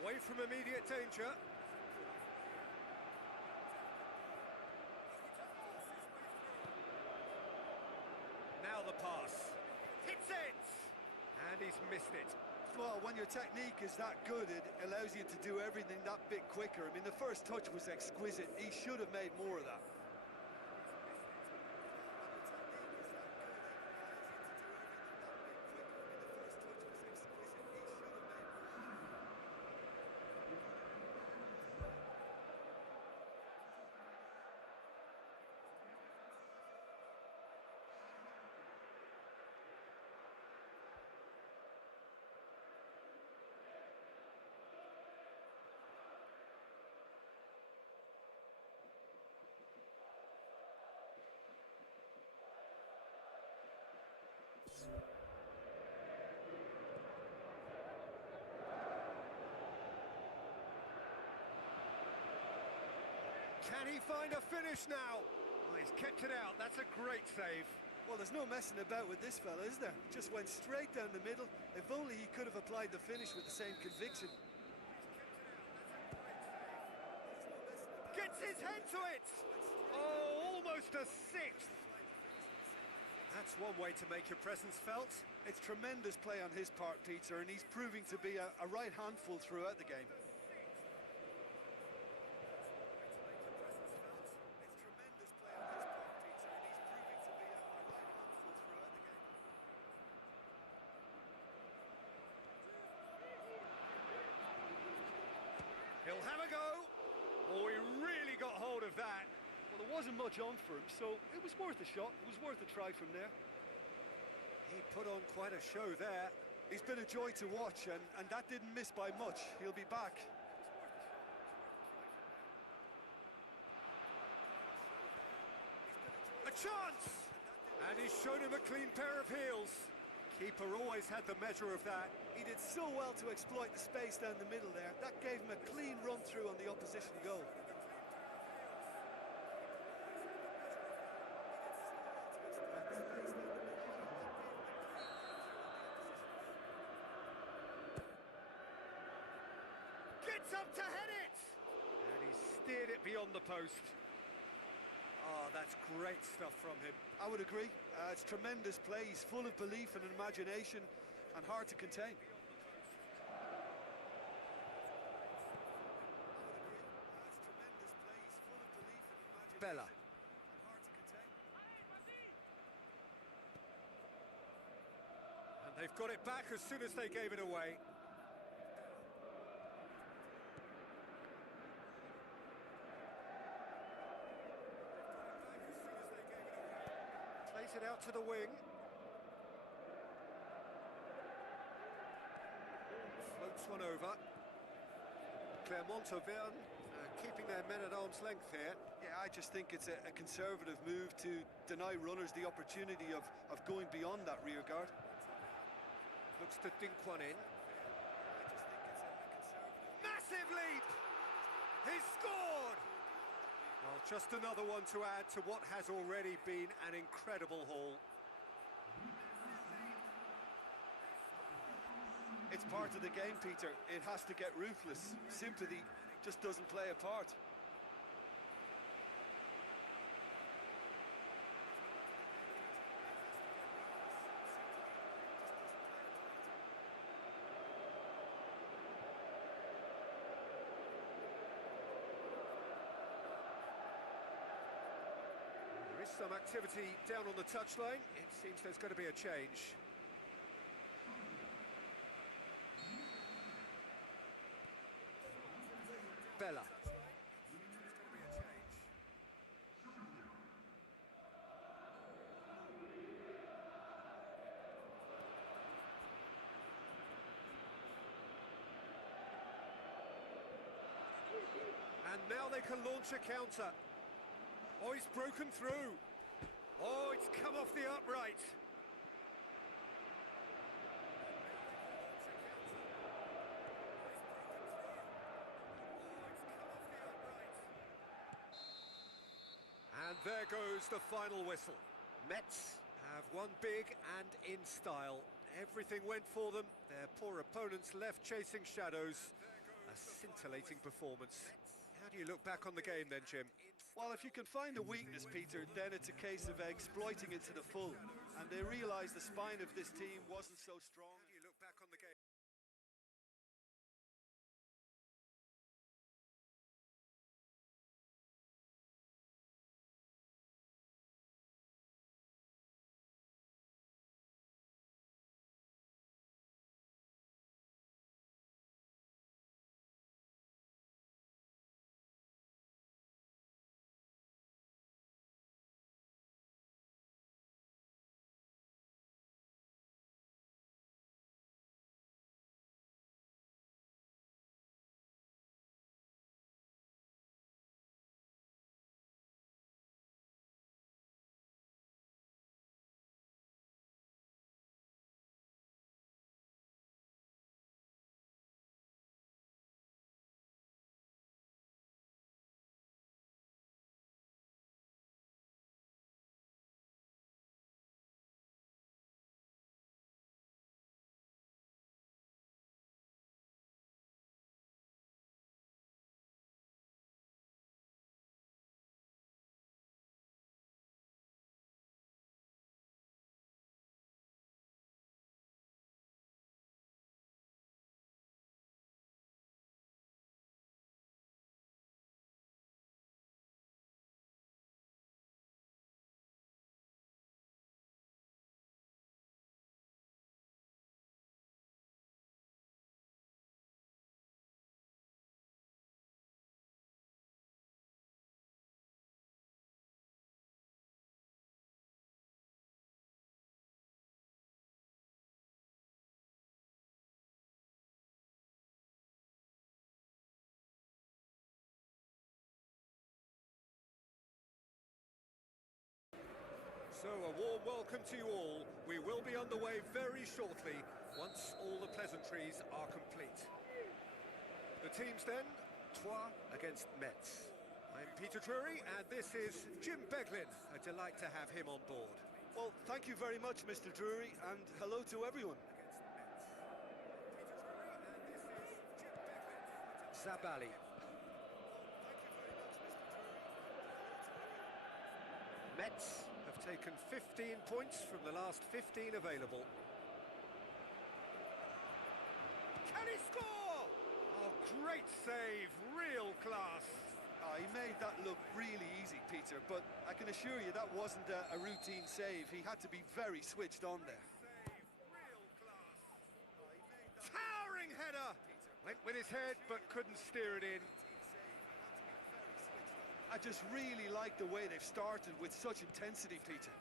Away from immediate danger. Now the pass. Hits it! And he's missed it. Well, when your technique is that good, it allows you to do everything that bit quicker. I mean, the first touch was exquisite. He should have made more of that. Can he find a finish now? Oh, he's kept it out. That's a great save. Well, there's no messing about with this fella, is there? Just went straight down the middle. If only he could have applied the finish with the same conviction. Gets his head to it! Oh, almost a sixth! That's one way to make your presence felt. It's tremendous play on his part, Peter, and he's proving to be a right handful throughout the game. He'll have a go. Oh, he really got hold of that. Well, there wasn't much on for him, so it was worth a shot. It was worth a try from there. He put on quite a show there. He's been a joy to watch, and that didn't miss by much. He'll be back. A chance! And he's shown him a clean pair of heels. Keeper always had the measure of that. He did so well to exploit the space down the middle there. That gave him a clean run-through on the opposition goal. Gets up to head it! And he steered it beyond the post. Oh, that's great stuff from him. I would agree. It's tremendous play. He's full of belief and imagination and hard to contain. Bella. And they've got it back as soon as they gave it away. Plays it out to the wing. Floats one over. Clermont Auvergne keeping their men at arm's length here. Yeah, I just think it's a conservative move to deny runners the opportunity of going beyond that rear guard. Looks to dink one in. Massive leap! He's scored! Well, just another one to add to what has already been an incredible haul. It's part of the game, Peter. It has to get ruthless. Sympathy just doesn't play a part. There is some activity down on the touchline. It seems there's going to be a change. Bella. And now they can launch a counter. Oh, he's broken through. Oh, it's come off the upright. And there goes the final whistle. Mets have won big and in style. Everything went for them. Their poor opponents left chasing shadows. A scintillating performance. How do you look back on the game then, Jim? Well, if you can find a weakness, Peter, then it's a case of exploiting it to the full. And they realised the spine of this team wasn't so strong. How do you look back on the game? a warm welcome to you all. We will be underway very shortly, once all the pleasantries are complete. The teams then, Troyes against Metz. I'm Peter Drury, and this is Jim Beglin. A delight to have him on board. Well, thank you very much, Mr. Drury, and hello to everyone. Zabali. Metz have taken 15 points from the last 15 available. Can he score? Oh, great save, real class. He made that look really easy, Peter, but I can assure you that wasn't a routine save. He had to be very switched on there. Towering header! Went with his head, but couldn't steer it in. I just really like the way they've started with such intensity, Peter.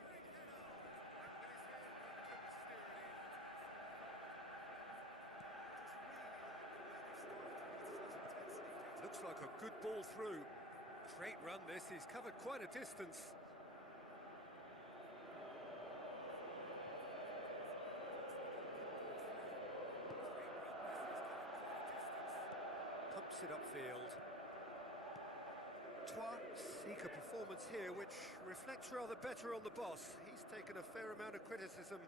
Looks like a good ball through. Great run this, he's covered quite a distance. Pumps it upfield. Troyes seek a performance here which reflects rather better on the boss. He's taken a fair amount of criticism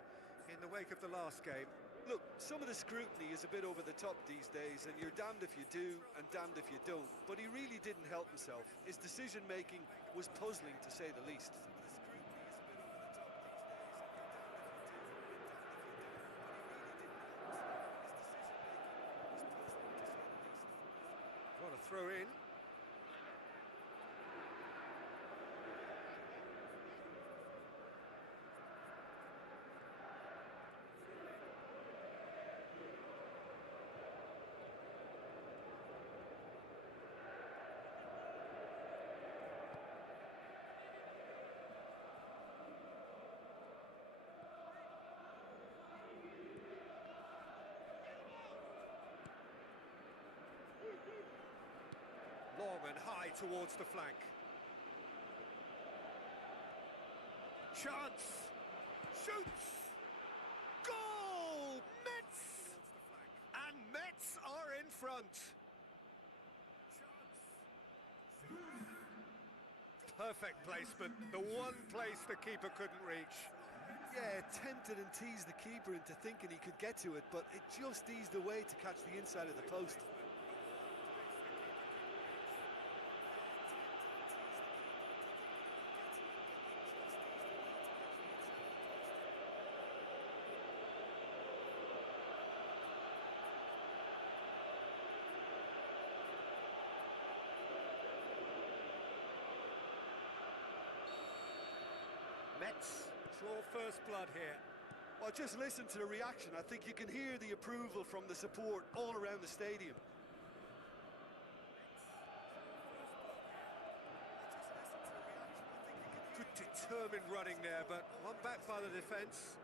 in the wake of the last game. Look, some of the scrutiny is a bit over the top these days, and you're damned if you do and damned if you don't. But he really didn't help himself. His decision-making was puzzling, to say the least. What a throw in. Long and high towards the flank. Chance! Shoots! Goal! Metz! And Metz are in front. Perfect placement, the one place the keeper couldn't reach. Yeah, tempted and teased the keeper into thinking he could get to it, but it just eased away to catch the inside of the post. Metz draw first blood here. Well, just listen to the reaction. I think you can hear the approval from the support all around the stadium. Good determined running there, but one back by the defence.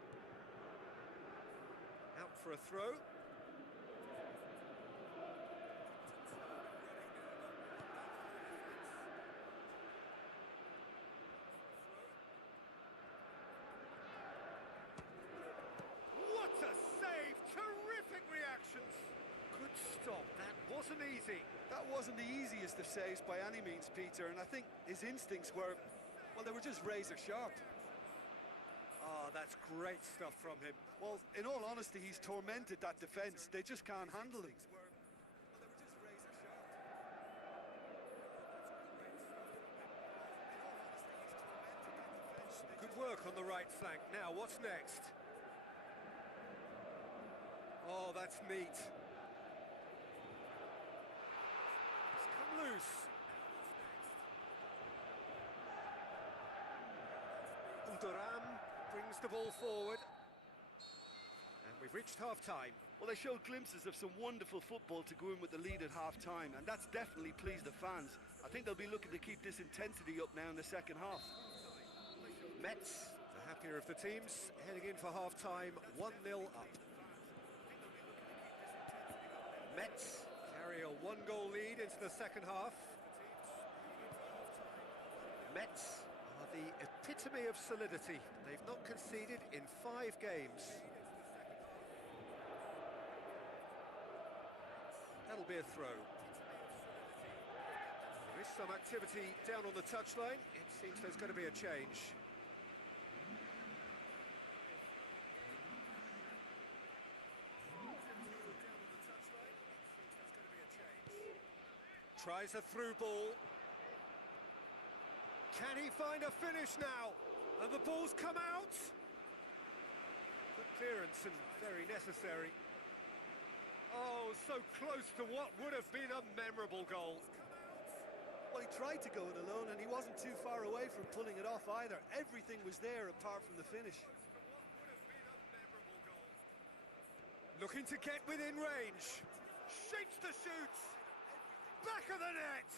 Out for a throw. What a save! Terrific reactions! Good stop, that wasn't easy. That wasn't the easiest of saves by any means, Peter, and I think his instincts were, well, they were just razor sharp. Oh, that's great stuff from him. Well, in all honesty, he's tormented that defence. They just can't handle him. Good work on the right flank. Now, what's next? Oh, that's neat. It's come loose. Udoram brings the ball forward. And we've reached half-time. Well, they showed glimpses of some wonderful football to go in with the lead at half-time, and that's definitely pleased the fans. I think they'll be looking to keep this intensity up now in the second half. Metz, the happier of the teams, heading in for half-time, 1-0 up. Metz carry a one-goal lead into the second half. Metz are the epitome of solidity. They've not conceded in 5 games. That'll be a throw. There is some activity down on the touchline. It seems there's going to be a change. Tries a through ball. Can he find a finish now? And the ball's come out. Good clearance and very necessary. Oh, so close to what would have been a memorable goal. Well, he tried to go it alone, and he wasn't too far away from pulling it off either. Everything was there apart from the finish. Looking to get within range. Shapes the shoot. Back of the net.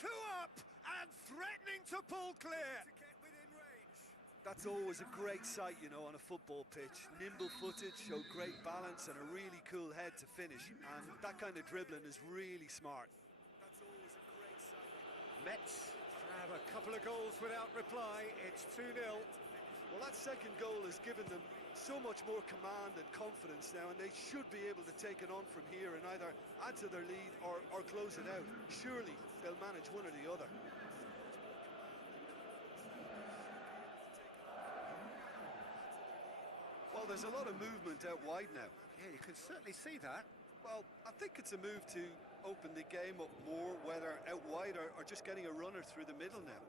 2 up and threatening to pull clear. That's always a great sight, you know, on a football pitch. Nimble footed, showed great balance and a really cool head to finish. And that kind of dribbling is really smart. That's always a great sight. Mets grab a couple of goals without reply. It's 2-0. Well, that second goal has given them so much more command and confidence now, and they should be able to take it on from here and either add to their lead or close it out. Surely they'll manage one or the other. Well, there's a lot of movement out wide now. Yeah, you can certainly see that. Well, I think it's a move to open the game up more, whether out wide or just getting a runner through the middle now.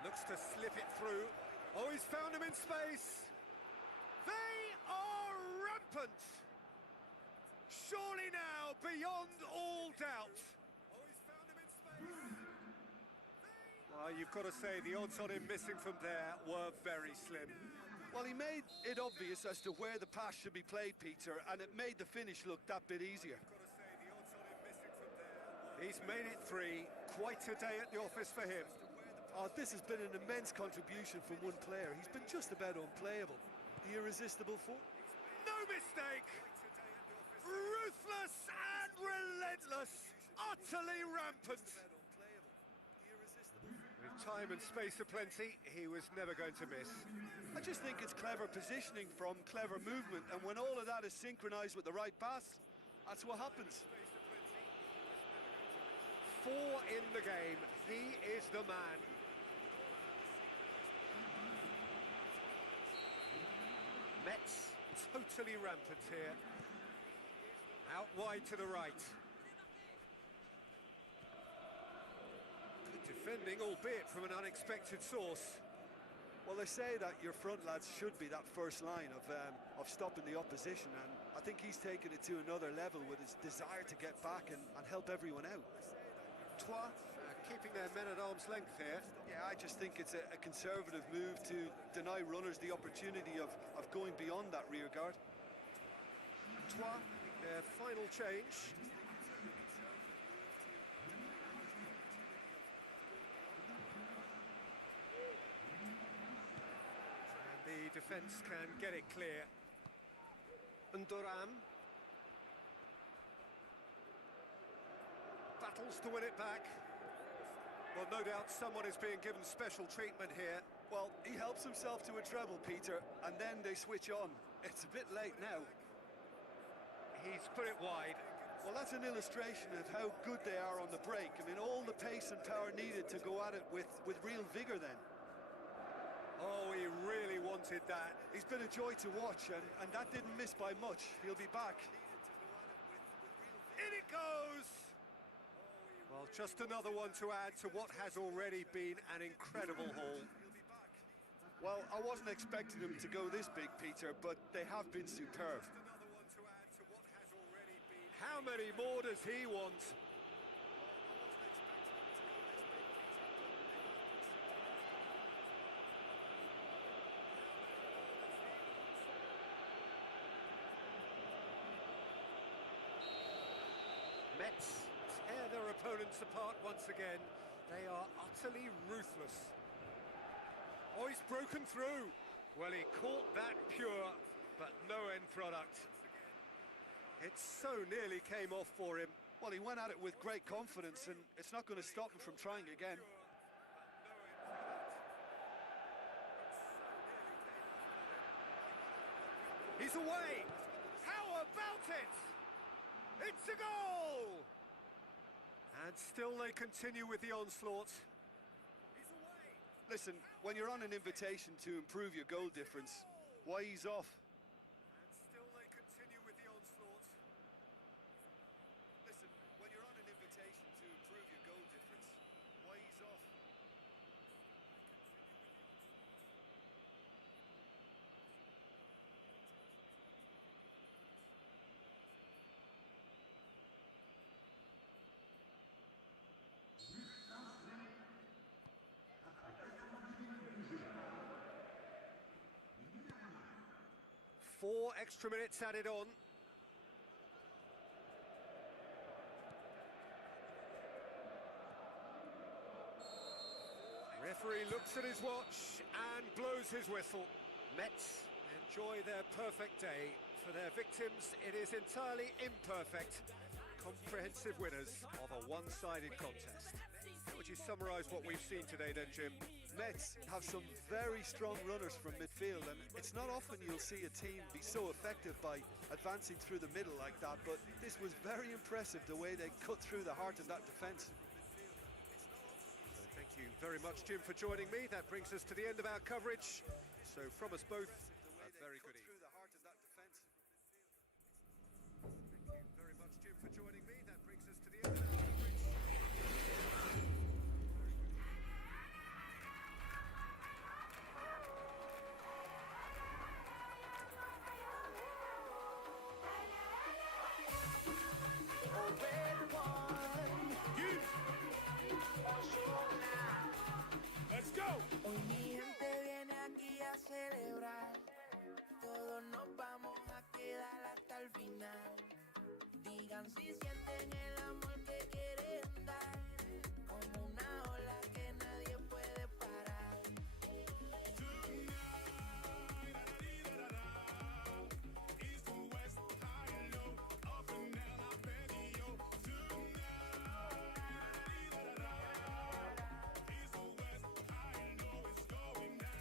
Looks to slip it through. Oh, he's found him in space. They are rampant. Surely now, beyond all doubt. Oh, he's found him in space. Well, you've got to say the odds on him missing from there were very slim. Well, he made it obvious as to where the pass should be played, Peter, and it made the finish look that bit easier. He's made it 3. Quite a day at the office for him. Oh, this has been an immense contribution from one player. He's been just about unplayable. The irresistible force. No mistake! Ruthless and relentless. Utterly rampant. With time and space aplenty, he was never going to miss. I just think it's clever positioning from clever movement, and when all of that is synchronised with the right pass, that's what happens. 4 in the game. He is the man. Mets totally rampant here. Out wide to the right. Good defending, albeit from an unexpected source. Well, they say that your front lads should be that first line of stopping the opposition, and I think he's taken it to another level with his desire to get back and help everyone out. Trois keeping their men at arm's length here. Yeah, I just think it's a conservative move to deny runners the opportunity of going beyond that rear guard. Trois, their final change. And the defence can get it clear. Ndoram battles to win it back. Well, no doubt someone is being given special treatment here. Well, he helps himself to a treble, Peter, and then they switch on. It's a bit late now. He's put it wide. Well, that's an illustration of how good they are on the break. I mean, all the pace and power needed to go at it with real vigour then. Oh, he really wanted that. He's been a joy to watch, and that didn't miss by much. He'll be back. In it goes! Well, just another one to add to what has already been an incredible haul. Well, I wasn't expecting them to go this big, Peter, but they have been superb. How many more does he want? Mets tear their opponents apart once again. They are utterly ruthless. Oh, he's broken through. Well, he caught that pure, but no end product. It so nearly came off for him. Well, he went at it with great confidence, and it's not going to stop him from trying again. He's away! How about it? It's a goal! And still they continue with the onslaught. Listen, when you're on an invitation to improve your goal difference, why ease off? And still they continue with the onslaught. Listen, when you're on an invitation to improve your goal difference, why ease off? Four extra minutes added on. Referee looks at his watch and blows his whistle. Mets enjoy their perfect day. For their victims, it is entirely imperfect. Comprehensive winners of a one-sided contest. How would you summarise what we've seen today then, Jim? Mets have some very strong runners from midfield, and it's not often you'll see a team be so effective by advancing through the middle like that, but this was very impressive, the way they cut through the heart of that defence. So thank you very much, Jim, for joining me. That brings us to the end of our coverage. So from us both, a very good evening. Thank you very much, Jim, for joining me. That brings us to the end of our coverage. Let's go! Hoy mi gente viene aquí a celebrar. Todos nos vamos a quedar hasta el final. Digan si sienten el amor que quieren dar. Como una ola que nadie puede parar. East to west, high and low, up and down, up and yo. East to west, high and low, it's going down.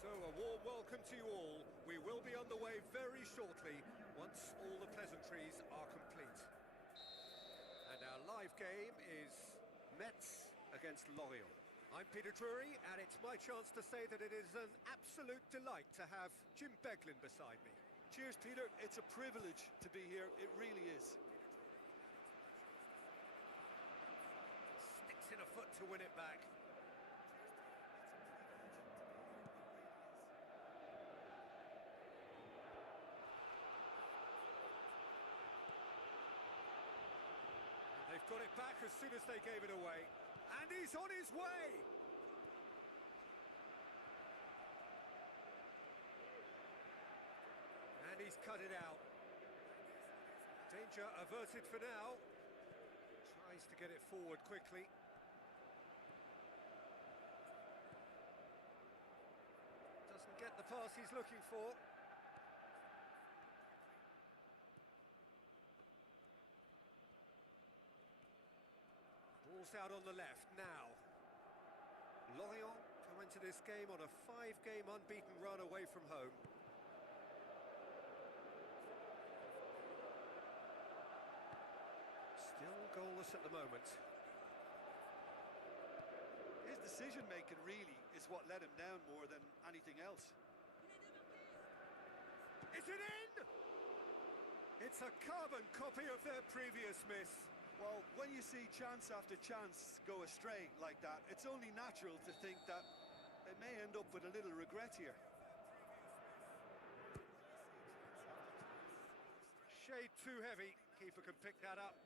So a warm welcome to you all. We will be on the way very shortly once all the pleasantries are complete. And our live game is Metz against Lorient. I'm Peter Drury, and it's my chance to say that it is an absolute delight to have Jim Beglin beside me. Cheers, Peter. It's a privilege to be here. It really is. Sticks in a foot to win it back. And they've got it back as soon as they gave it away. And he's on his way! And he's cut it out. Danger averted for now. Tries to get it forward quickly. Doesn't get the pass he's looking for. Ball's out on the left now. Lorient come into this game on a 5-game unbeaten run away from home. Still goalless at the moment. His decision-making really is what let him down more than anything else. Is it in? It's a carbon copy of their previous miss. Well, when you see chance after chance go astray like that, it's only natural to think that they may end up with a little regret here. Shade too heavy. Keeper can pick that up.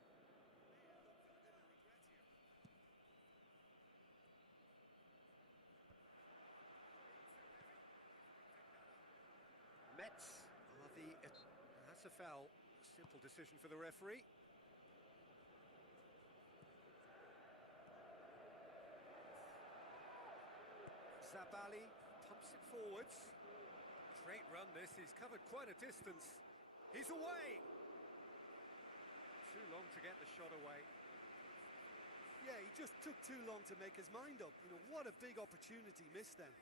foul. Simple decision for the referee. Zabali pumps it forwards. Great run this, he's covered quite a distance. He's away! Too long to get the shot away. Yeah, he just took too long to make his mind up. You know, what a big opportunity missed then.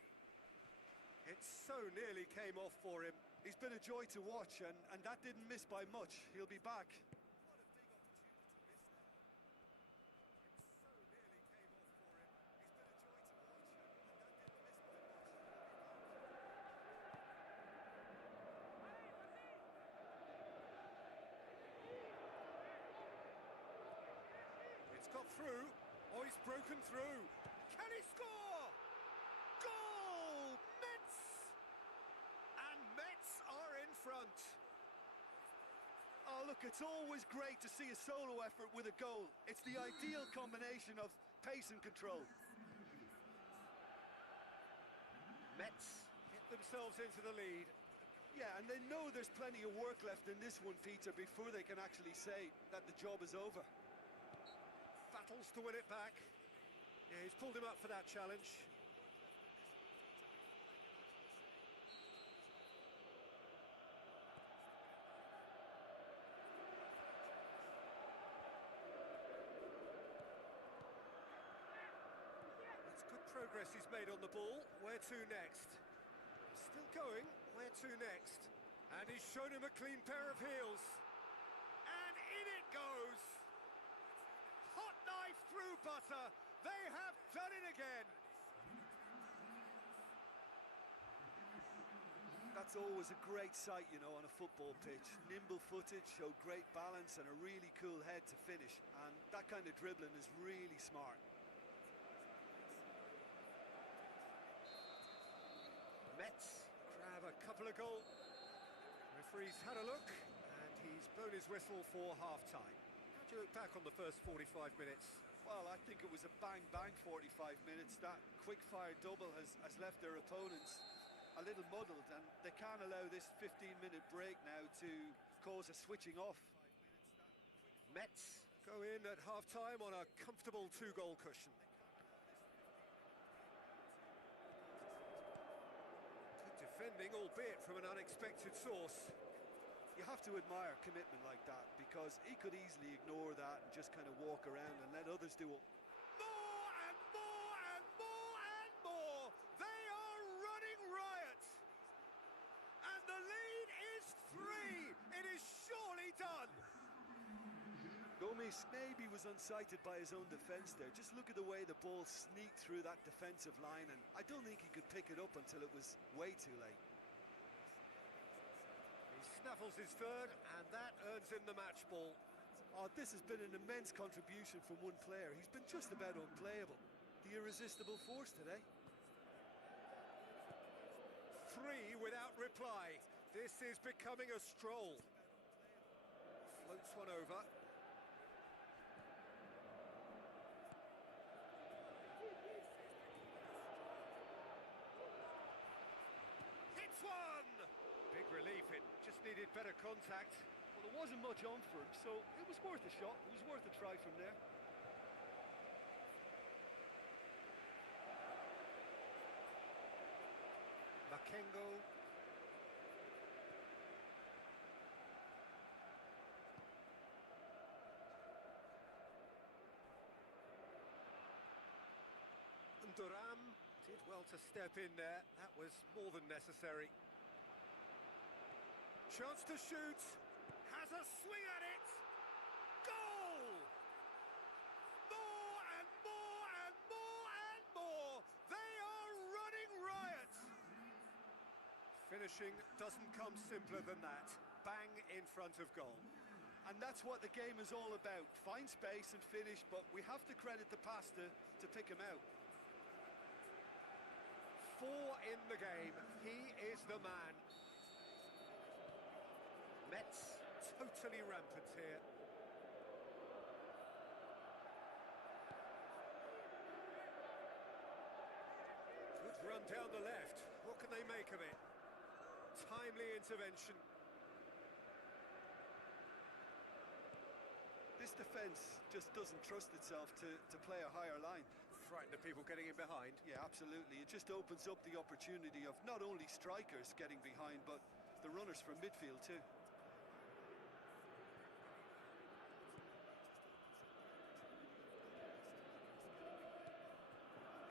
It so nearly came off for him. He's been a joy to watch, and that didn't miss by much. He'll be back. It's got through. Oh, he's broken through. Can he score? Goal! Mets! And Mets are in front. Oh, look, it's always great to see a solo effort with a goal. It's the ideal combination of pace and control. Mets get themselves into the lead. Yeah, and they know there's plenty of work left in this one, Peter, before they can actually say that the job is over. Battles to win it back. Yeah, he's pulled him up for that challenge. That's good progress he's made on the ball. Where to next? He's still going. Where to next? And he's shown him a clean pair of heels. And in it goes! Hot knife through butter. They have done it again. That's always a great sight, you know, on a football pitch. Nimble footage, showed great balance and a really cool head to finish. And that kind of dribbling is really smart. Mets grab a couple of goals. Referee's had a look and he's blown his whistle for half-time. How do you look back on the first 45 minutes? Well, I think it was a bang-bang 45 minutes. That quick-fire double has left their opponents a little muddled, and they can't allow this 15-minute break now to cause a switching off. Mets go in at half-time on a comfortable two-goal cushion. Good defending, albeit from an unexpected source. You have to admire commitment like that, because he could easily ignore that and just kind of walk around and let others do it. More and more and more and more! They are running riot! And the lead is 3! It is surely done! Gomez maybe was unsighted by his own defence there. Just look at the way the ball sneaked through that defensive line, and I don't think he could pick it up until it was way too late. He snaffles his third, and that earns him the match ball. Oh, this has been an immense contribution from one player. He's been just about unplayable. The irresistible force today. 3 without reply. This is becoming a stroll. Floats one over. Hits one! Big relief, it just needed better contact. Well, there wasn't much on for him, so it was worth a shot. It was worth a try from there. Makengo. And Duram did well to step in there. That was more than necessary. Chance to shoot. Has a swing at it. Goal! More and more and more and more. They are running riot. Finishing doesn't come simpler than that. Bang in front of goal. And that's what the game is all about. Find space and finish, but we have to credit the pass to pick him out. 4 in the game. He is the man. Mets totally rampant here. Good run down the left. What can they make of it? Timely intervention. this defence just doesn't trust itself to play a higher line. Frightened of people getting in behind. Yeah, absolutely. It just opens up the opportunity of not only strikers getting behind, but the runners from midfield too.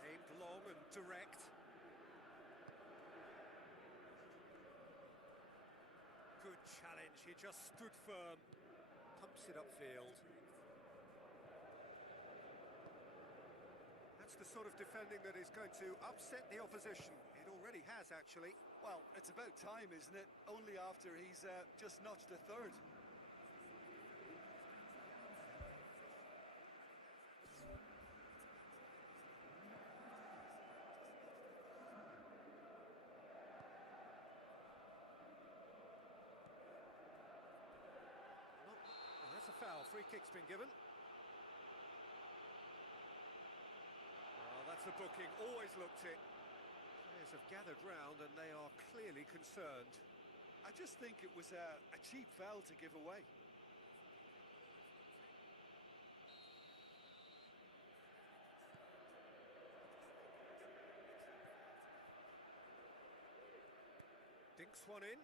Aimed long and direct. Good challenge, he just stood firm. Pumps it upfield. That's the sort of defending that is going to upset the opposition. It already has, actually. Well, it's about time, isn't it? Only after he's just notched a third. And that's a foul. Free kick's been given. Oh, that's a booking. Always looked it. Players have gathered round and they are clearly concerned. I just think it was a cheap foul to give away. Dinks one in.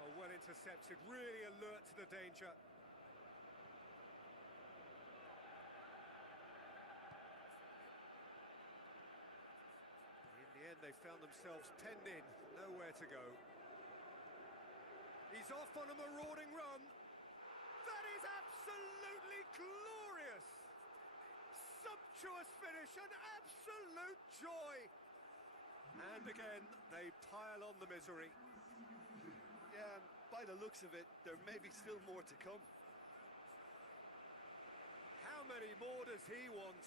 Oh, well intercepted. Really alert to the danger. In the end, they found themselves penned in, nowhere to go. He's off on a marauding run. That is absolutely glorious! Sumptuous finish, an absolute joy! And again, they pile on the misery. Yeah, and by the looks of it, there may be still more to come. How many more does he want?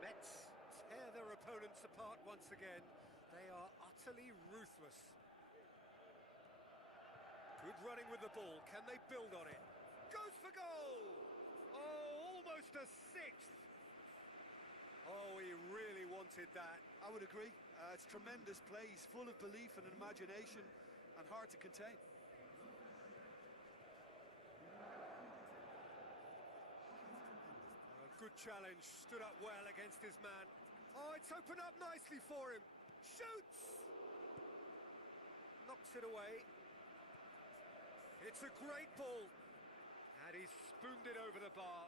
Mets tear their opponents apart once again. They are utterly ruthless. Good running with the ball. Can they build on it? Goes for goal! Oh, almost a sixth. Oh, he really wanted that. I would agree. It's tremendous play. He's full of belief and imagination and hard to contain. A good challenge. Stood up well against his man. Oh, it's opened up nicely for him. Shoots! Knocks it away. It's a great ball. And he's spooned it over the bar.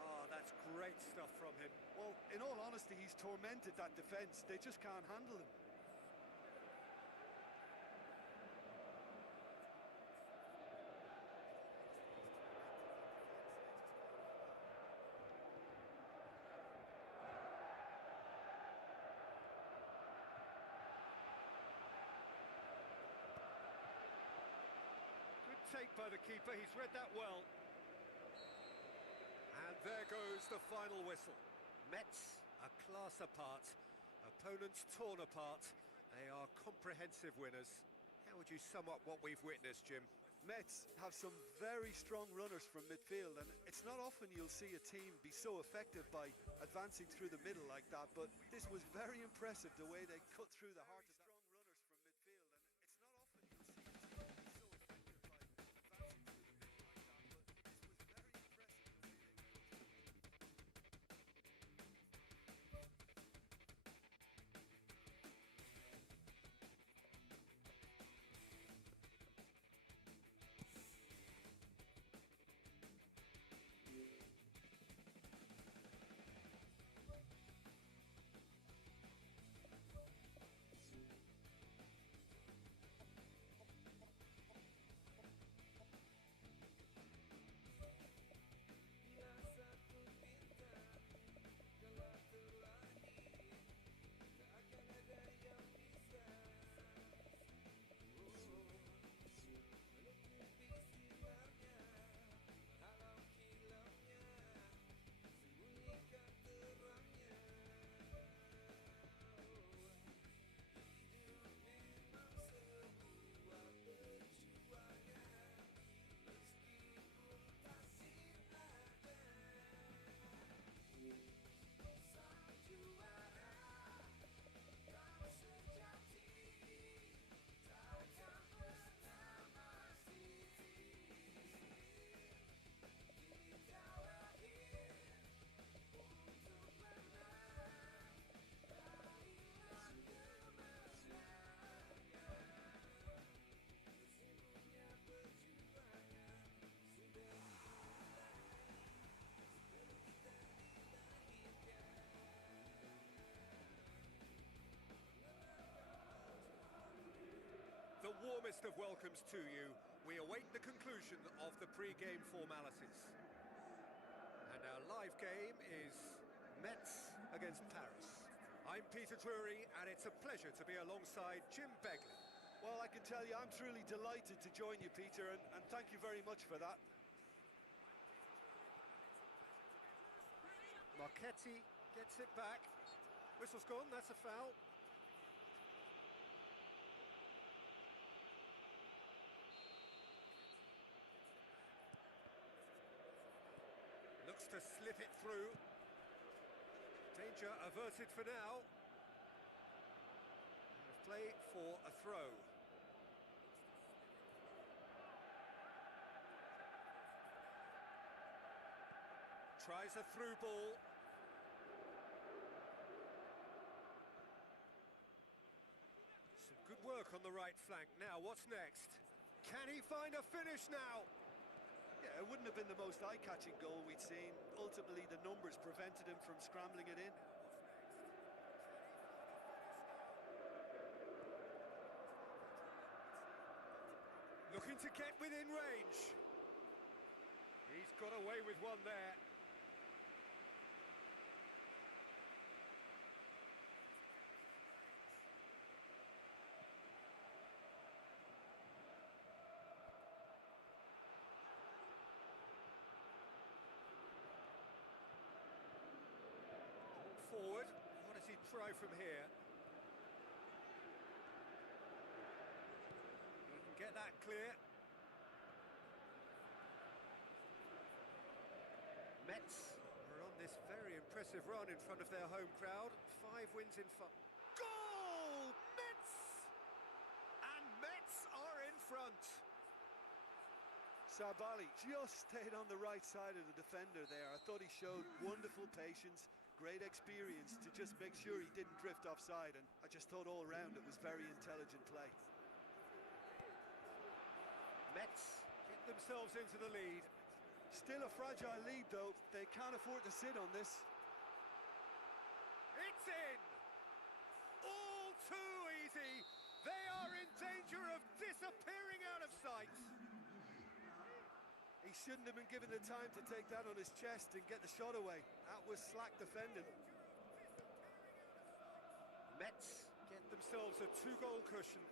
Oh, that's great stuff from him. Well, in all honesty, he's tormented that defence. They just can't handle him. Good take by the keeper. He's read that well. And there goes the final whistle. Mets a class apart. Opponents torn apart. They are comprehensive winners. How would you sum up what we've witnessed, Jim? Mets have some very strong runners from midfield, and it's not often you'll see a team be so effective by advancing through the middle like that, but this was very impressive, the way they cut through the heart of that. Strong runners from midfield, and it's not often you'll see a team be so effective by advancing through the middle like that, but this was very impressive, the way they cut through. warmest of welcomes to you. We await the conclusion of the pre-game formalities. And our live game is Metz against Paris. I'm Peter Drury, and it's a pleasure to be alongside Jim Begley. Well, I can tell you I'm truly delighted to join you, Peter, and thank you very much for that. Marchetti gets it back. Whistle's gone, that's a foul. Looks to slip it through. Danger averted for now. And play for a throw. Tries a through ball. Some good work on the right flank. Now, what's next? Can he find a finish now? Yeah, it wouldn't have been the most eye-catching goal we'd seen. Ultimately, the numbers prevented him from scrambling it in. Looking to get within range. He's got away with one there. Forward. What does he try from here? He can get that clear. Metz are on this very impressive run in front of their home crowd. 5 wins in 5. Goal! Metz! And Metz are in front. Sabali just stayed on the right side of the defender there. I thought he showed wonderful patience, great experience to just make sure he didn't drift offside, and I just thought all around it was very intelligent play. Metz get themselves into the lead. Still a fragile lead though, they can't afford to sit on this. It's in! All too easy! They are in danger of disappearing out of sight! He shouldn't have been given the time to take that on his chest and get the shot away. That was slack defending. Metz get themselves a 2-goal cushion.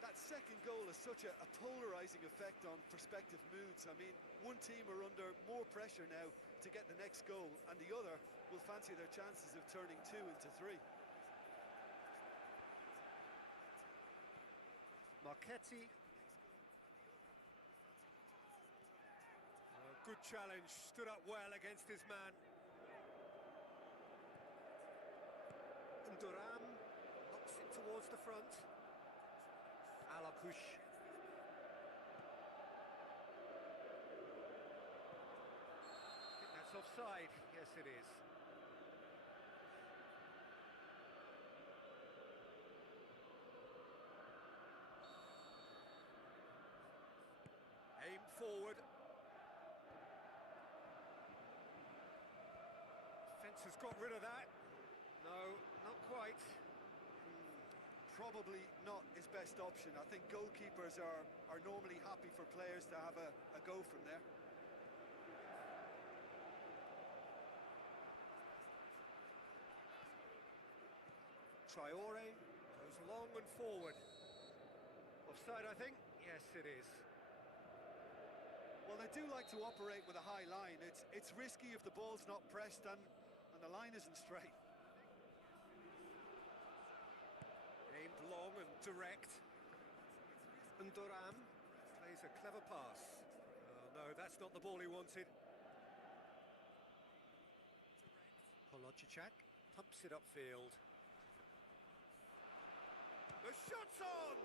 That second goal has such a polarising effect on prospective moods. I mean, one team are under more pressure now to get the next goal, and the other will fancy their chances of turning 2 into 3. Marchetti. Good challenge, stood up well against his man. And Duram knocks it towards the front. A la push. I think that's offside. Yes, it is. Aim forward. Defence has got rid of that. No, not quite. Probably not his best option. I think goalkeepers are normally happy for players to have a go from there. Traore goes long and forward. Offside, I think? Yes, it is. Well, they do like to operate with a high line. It's risky if the ball's not pressed and the line isn't straight. Aimed long and direct. And Duram plays a clever pass. Oh, no, that's not the ball he wanted. Holodchicak pumps it upfield. The shot's on!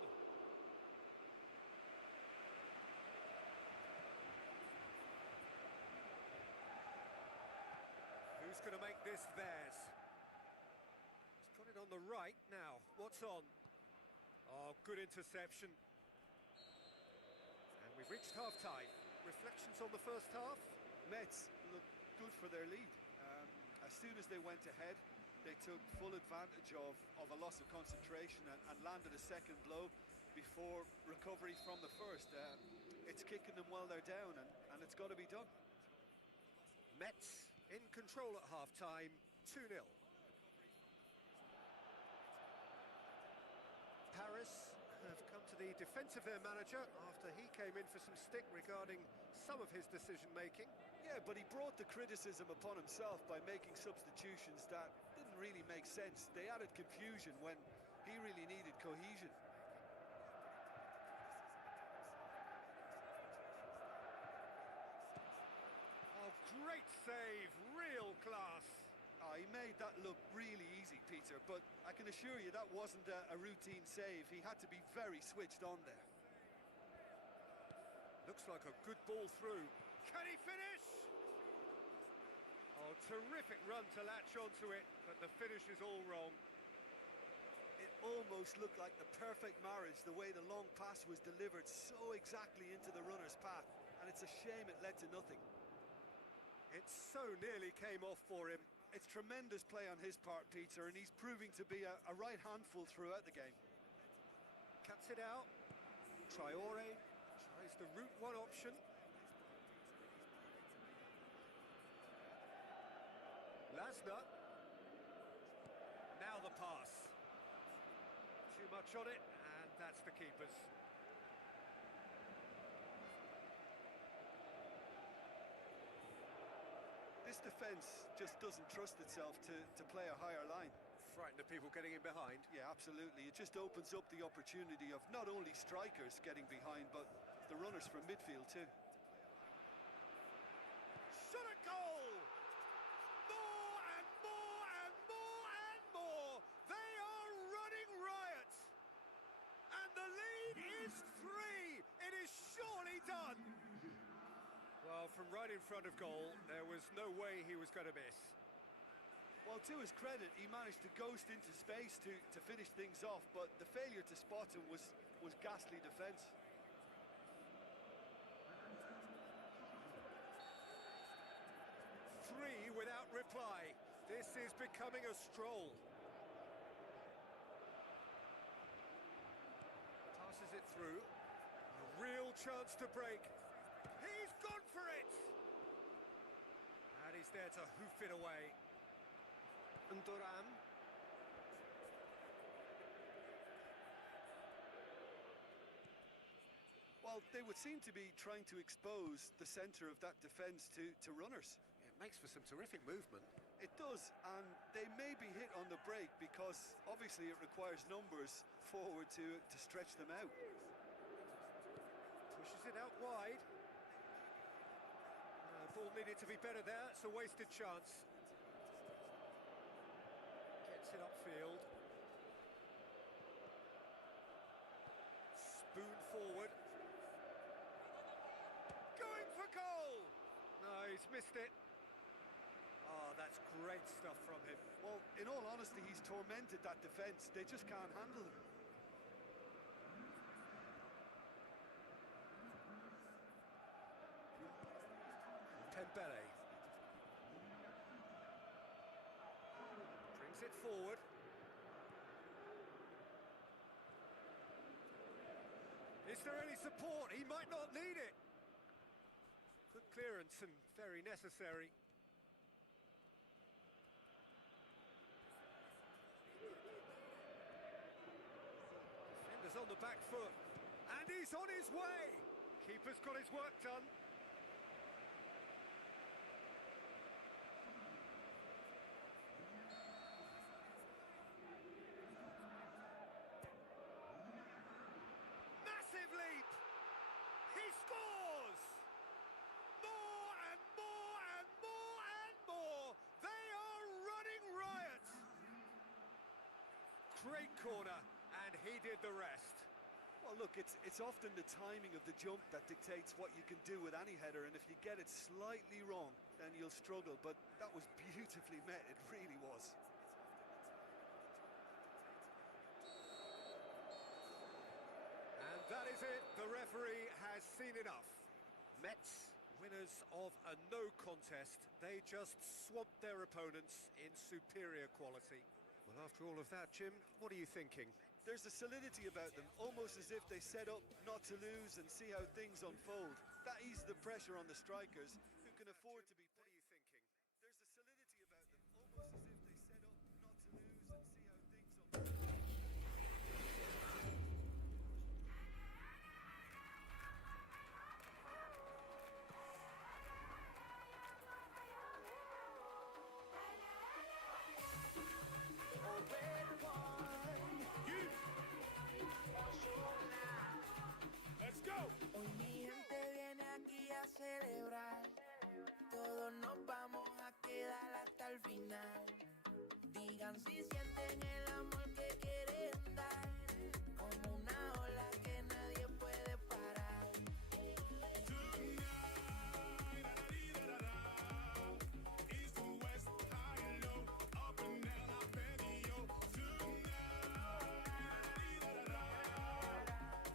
Who's going to make this theirs? He's got it on the right now. What's on? Oh, good interception. And we've reached half-time. Reflections on the first half? Metz looked good for their lead. As soon as they went ahead, they took full advantage of a loss of concentration and landed a second blow before recovery from the first. It's kicking them while they're down, and it's got to be done. Mets in control at half-time, 2-0. Paris have come to the defence of their manager after he came in for some stick regarding some of his decision-making. Yeah, but he brought the criticism upon himself by making substitutions that didn't really make sense. They added confusion when he really needed cohesion. Oh, great save, real class. Oh, he made that look really easy, Peter, but I can assure you that wasn't a routine save. He had to be very switched on there. Looks like a good ball through. Can he finish? Oh, terrific run to latch onto it, but the finish is all wrong. It almost looked like the perfect marriage, the way the long pass was delivered so exactly into the runner's path, and it's a shame it led to nothing. It so nearly came off for him. It's tremendous play on his part, Peter, and he's proving to be a right handful throughout the game. Cuts it out. Traore tries the route one option. Lasner. Now the pass. Too much on it, and that's the keeper's. This defence just doesn't trust itself to play a higher line. Frightened of people getting in behind. Yeah, absolutely. It just opens up the opportunity of not only strikers getting behind, but the runners from midfield too. Shot a goal! More and more and more and more! They are running riot! And the lead is 3! It is surely done! Well, from right in front of goal, there was no way he was going to miss. Well, to his credit, he managed to ghost into space to finish things off, but the failure to spot him was ghastly defence. Three without reply. This is becoming a stroll. Passes it through. A real chance to break. He's gone for it! And he's there to hoof it away. Ndoram. Well, they would seem to be trying to expose the centre of that defence to runners. It makes for some terrific movement. It does, and they may be hit on the break because obviously it requires numbers forward to stretch them out. Pushes it out wide. Ball needed to be better there. It's a wasted chance. Gets it upfield. Spoon forward. Going for goal! No, he's missed it. Oh, that's great stuff from him. Well, in all honesty, he's tormented that defence. They just can't handle him. Pembele. Brings it forward. Is there any support? He might not need it. Good clearance and very necessary. Defender's on the back foot. And he's on his way. Keeper's got his work done. He scores! More and more and more and more! They are running riot! Great corner, and he did the rest. Well, look, it's often the timing of the jump that dictates what you can do with any header, and if you get it slightly wrong, then you'll struggle, but that was beautifully met, it really was. And that is it, the referee has seen enough. Mets, winners of a no contest, they just swamped their opponents in superior quality. Well, after all of that, Jim, what are you thinking? There's a solidity about them, almost as if they set up not to lose and see how things unfold. That eases the pressure on the strikers, who can afford to be... What are you thinking? There's a solidity about them, almost as if they set up not to lose and see how things unfold. Let's go! Hoy mi gente viene aquí a celebrar. Todos nos vamos a quedar hasta el final. Digan si sienten el amor que quieren dar. Como una ola que nadie puede parar. East to west, high and low, up and down, up and yo.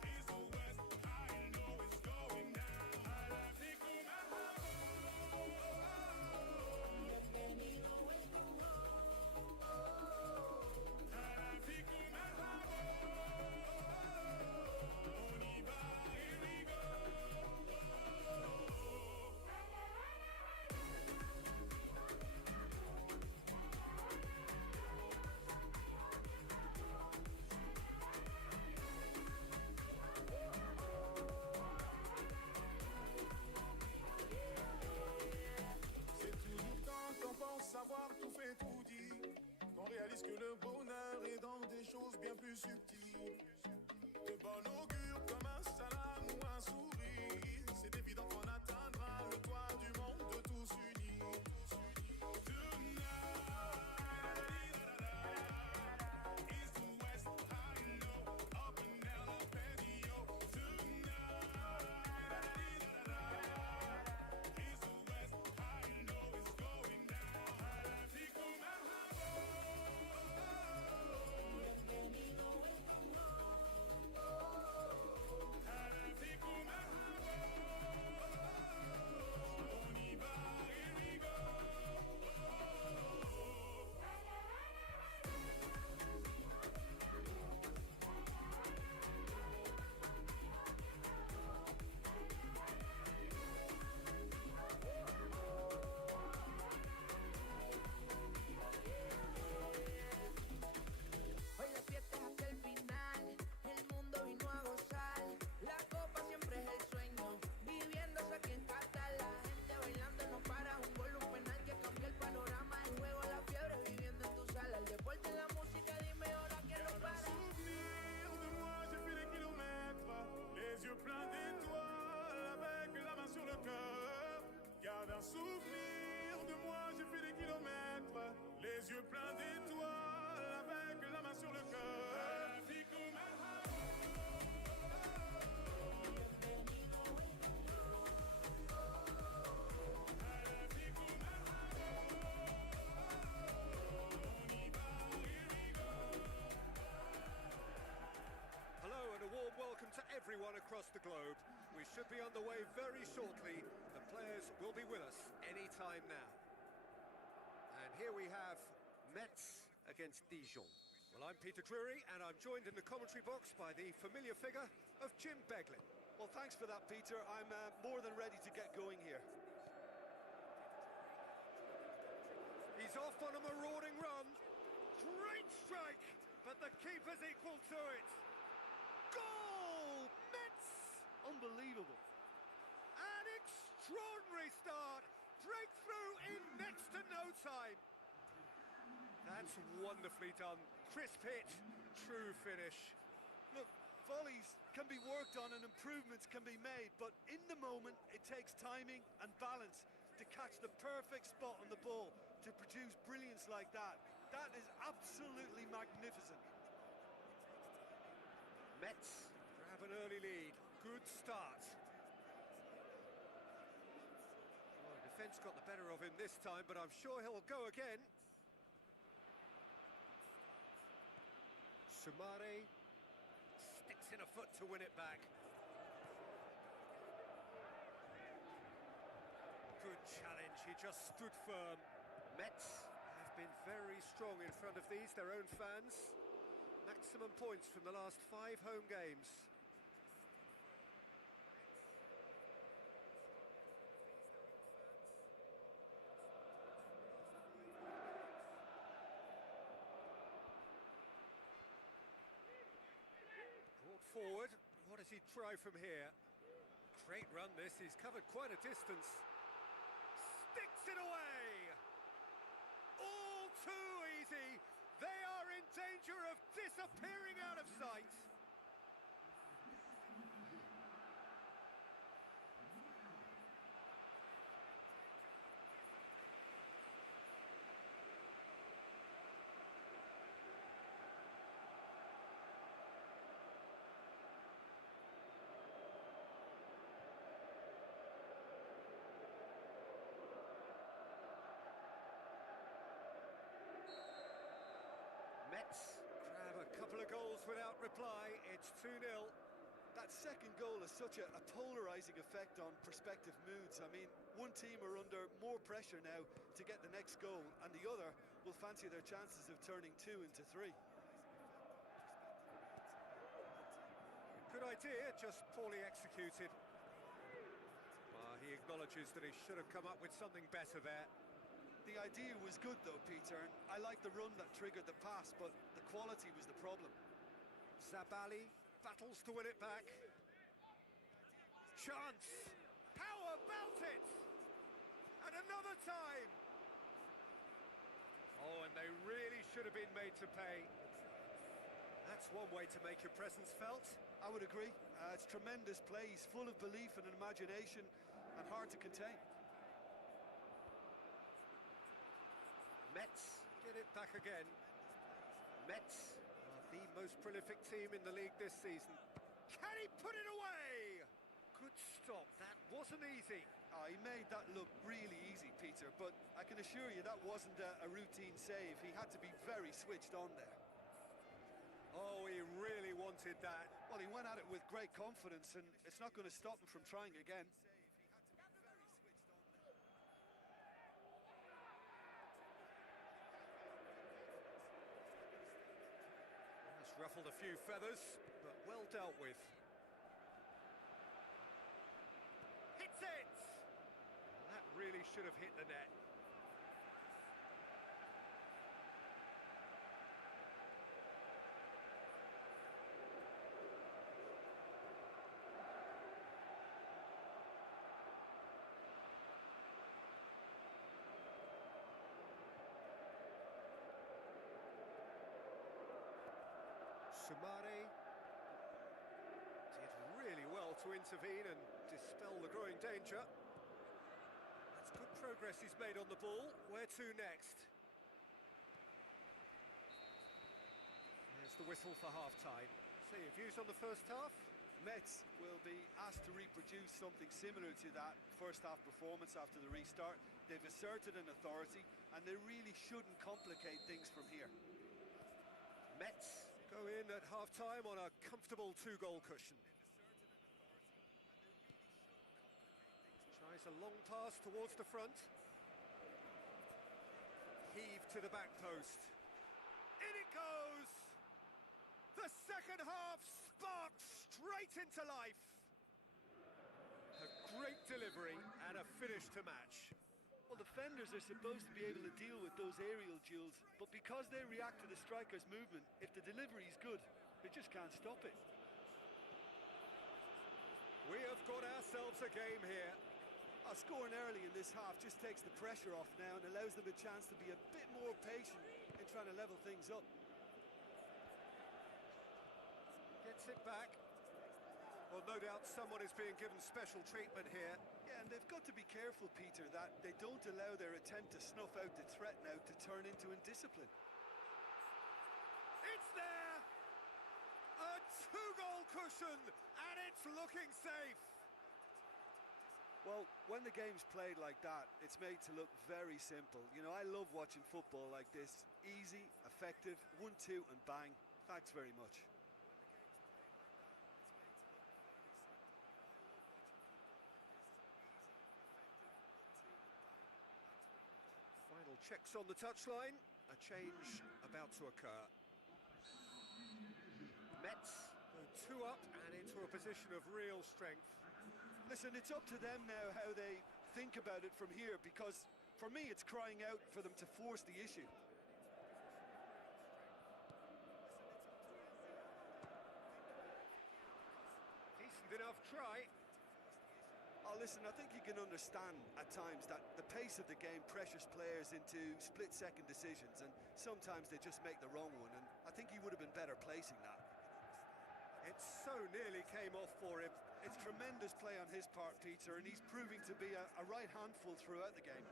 East to west, high and low, it's going down. Here we go. C'est toujours quand on pense savoir tout fait tout dit qu'on réalise que le bonheur est dans des choses bien plus subtiles. De bon augure comme un salam ou un sourire. C'est évident qu'on atteindra le toit du monde de tous unis. East to west, high and low, up and down, up and yo. East to west, high and low, it's going down. Fikum on y va, here we go. Hoy la fiesta es hasta el final. El mundo vino a gozar. La copa siempre es el sueño. Viviéndose aquí en Qatar. La gente bailando no para. Un gol, un penal que cambia el panorama. El juego, la fiebre viviendo en tu sala. El deporte y la música, dime ahora quién lo para. Souvenir de moi, j'ai fait des kilomètres, les yeux pleins d'étoiles, avec la main sur le cœur. Garde un souvenir de moi, j'ai fait des kilomètres, les yeux pleins d'étoiles, avec la main sur le cœur. Hello and a warm welcome to everyone across the globe. We should be on the way very shortly. The players will be with us any time now. And here we have Metz against Dijon. Well, I'm Peter Drury and I'm joined in the commentary box by the familiar figure of Jim Beglin. Well, thanks for that, Peter. I'm more than ready to get going here. He's off on a marauding run. Great strike, but the keeper's equal to it. Goal! Metz! Unbelievable. An extraordinary start. Breakthrough in next to no time. That's wonderfully done. Crisp hit, true finish. Look, volleys can be worked on and improvements can be made, but in the moment it takes timing and balance to catch the perfect spot on the ball to produce brilliance like that. That is absolutely magnificent. Metz grab an early lead. Good start. Well, defence got the better of him this time, but I'm sure he'll go again. Sumare sticks in a foot to win it back. Good challenge, he just stood firm. Metz have been very strong in front of these, their own fans. Maximum points from the last 5 home games. Brought forward. What does he try from here? Great run this, he's covered quite a distance. Sticks it away! All too easy! They are in danger of disappearing out of sight! Mets grab a couple of goals without reply. It's 2-0. That second goal has such a polarising effect on prospective moods. I mean, one team are under more pressure now to get the next goal, and the other will fancy their chances of turning 2 into 3. Good idea, just poorly executed. He acknowledges that he should have come up with something better there. The idea was good though, Peter, and I like the run that triggered the pass, but the quality was the problem. Zabali battles to win it back. Chance! How about it? And another time! Oh, and they really should have been made to pay. That's one way to make your presence felt. I would agree. It's tremendous play. He's full of belief and imagination and hard to contain. Mets get it back again. Mets are the most prolific team in the league this season. Can he put it away? Good stop, that wasn't easy. He made that look really easy, Peter, but I can assure you that wasn't a routine save. He had to be very switched on there. Oh, he really wanted that. Well, he went at it with great confidence, and it's not going to stop him from trying again. That's ruffled a few feathers, but well dealt with. Hits it! That really should have hit the net. Sumare did really well to intervene and dispel the growing danger. That's good progress he's made on the ball. Where to next? There's the whistle for half-time. So your views on the first half? Mets will be asked to reproduce something similar to that first-half performance after the restart. They've asserted an authority, and they really shouldn't complicate things from here. Mets go in at half-time on a comfortable 2-goal cushion. Tries a long pass towards the front. Heave to the back post. In it goes! The second half sparked straight into life. A great delivery and a finish to match. Well, defenders are supposed to be able to deal with those aerial duels, but because they react to the striker's movement, if the delivery is good, they just can't stop it. We have got ourselves a game here. Scoring early in this half just takes the pressure off now and allows them a chance to be a bit more patient in trying to level things up. Gets it back. Well, no doubt someone is being given special treatment here. Yeah, and they've got to be careful, Peter, that they don't allow their attempt to snuff out the threat now to turn into indiscipline. It's there! A 2-goal cushion, and it's looking safe. Well, when the game's played like that, it's made to look very simple. You know, I love watching football like this. Easy, effective, 1-2 and bang. Thanks very much. Final checks on the touchline. A change about to occur. Mets go 2 up and into a position of real strength. Listen, it's up to them now how they think about it from here, because for me it's crying out for them to force the issue. Decent enough try. Oh, listen, I think you can understand at times that the pace of the game pressures players into split-second decisions, and sometimes they just make the wrong one, and I think he would have been better placing that. It so nearly came off for him. It's tremendous play on his part, Peter, and he's proving to be a right handful throughout the game.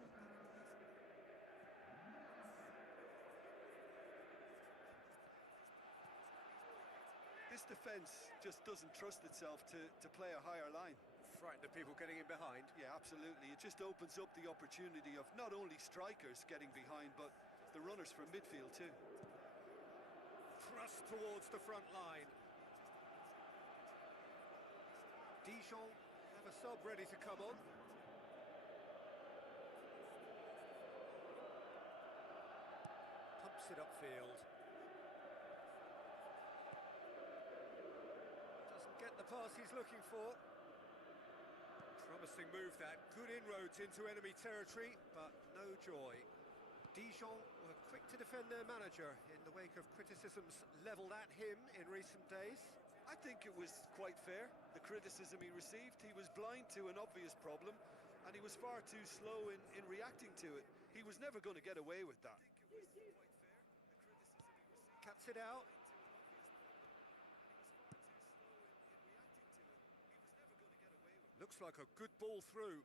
This defence just doesn't trust itself to play a higher line. Frightened of people getting in behind. Yeah, absolutely. It just opens up the opportunity of not only strikers getting behind, but the runners from midfield too. Thrust towards the front line. Dijon have a sub ready to come on. Pumps it upfield. Doesn't get the pass he's looking for. Promising move that. Good inroads into enemy territory, but no joy. Dijon were quick to defend their manager in the wake of criticisms levelled at him in recent days. I think it was quite fair, the criticism he received. He was blind to an obvious problem, and he was far too slow in reacting to it. He was never going to get away with that. Cuts it out. Looks like a good ball through.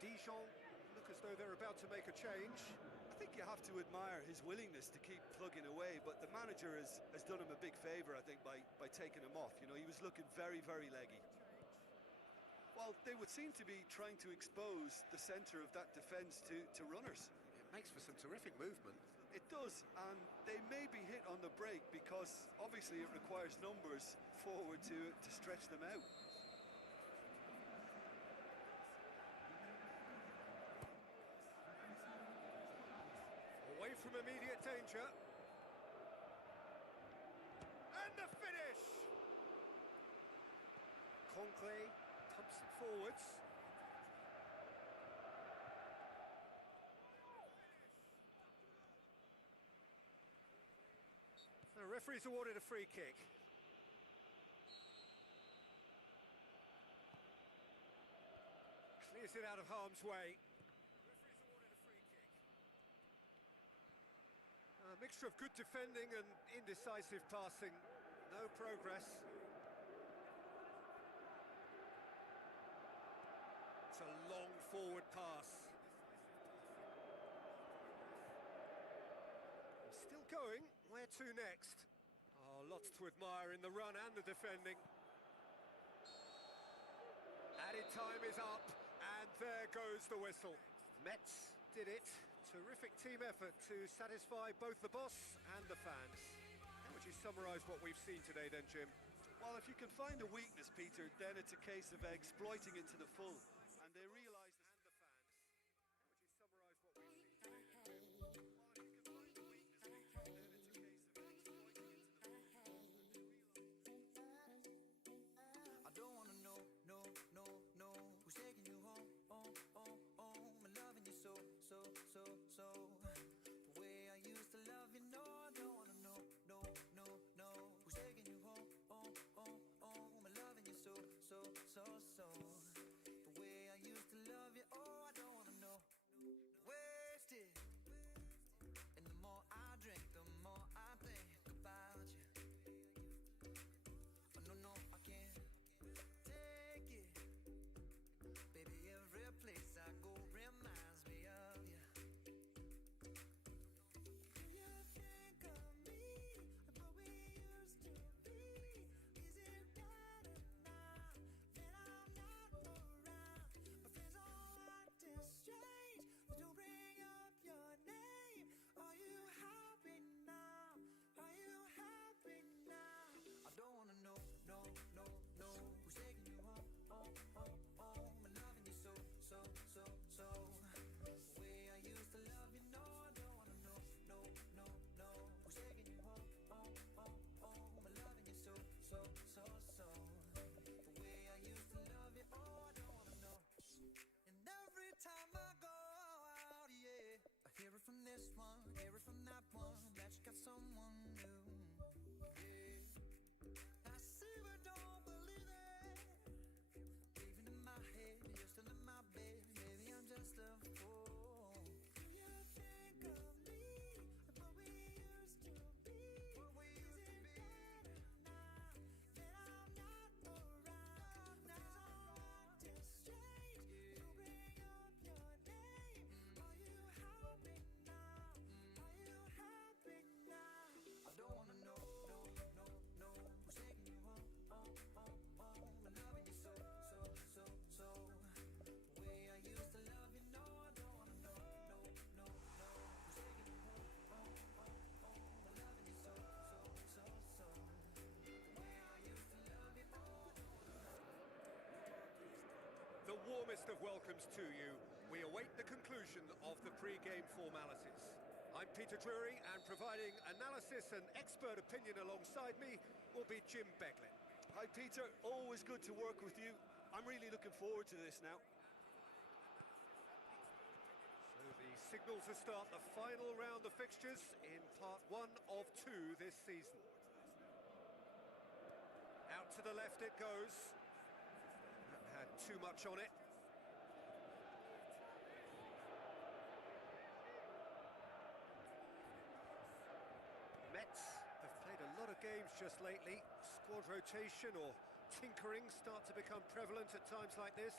Dijon look as though they're about to make a change. I think you have to admire his willingness to keep plugging away, but the manager has done him a big favour, I think, by taking him off. You know, he was looking very, very leggy. Well, they would seem to be trying to expose the centre of that defence to runners. It makes for some terrific movement. It does, and they may be hit on the break because obviously it requires numbers forward to stretch them out. Away from immediate danger. And the finish! Conkley pumps it forwards. The referee's awarded a free kick. Clears it out of harm's way. The referee's awarded a free kick. A mixture of good defending and indecisive passing. No progress. It's a long forward pass. Still going. Where to next? Oh, lots to admire in the run and the defending. Added time is up, and there goes the whistle. Mets did it. Terrific team effort to satisfy both the boss and the fans. How would you summarise what we've seen today then, Jim? Well, if you can find a weakness, Peter, then it's a case of exploiting it to the full. And they realise... And the fans. How would you summarise what we've seen today? Well, if you can find a weakness, Peter, then it's a case of exploiting it to the full. I don't wanna know, no, who's taking you home, and loving you so. The way I used to love you, no, I don't wanna know, no, who's taking you home, and loving you so. The way warmest of welcomes to you. We await the conclusion of the pre-game formalities. I'm Peter Drury, and providing analysis and expert opinion alongside me will be Jim Beglin. Hi Peter, always good to work with you. I'm really looking forward to this now. So the signal to start the final round of fixtures in part 1 of 2 this season. Out to the left it goes. That had too much on it. Mets have played a lot of games just lately. Squad rotation or tinkering start to become prevalent at times like this.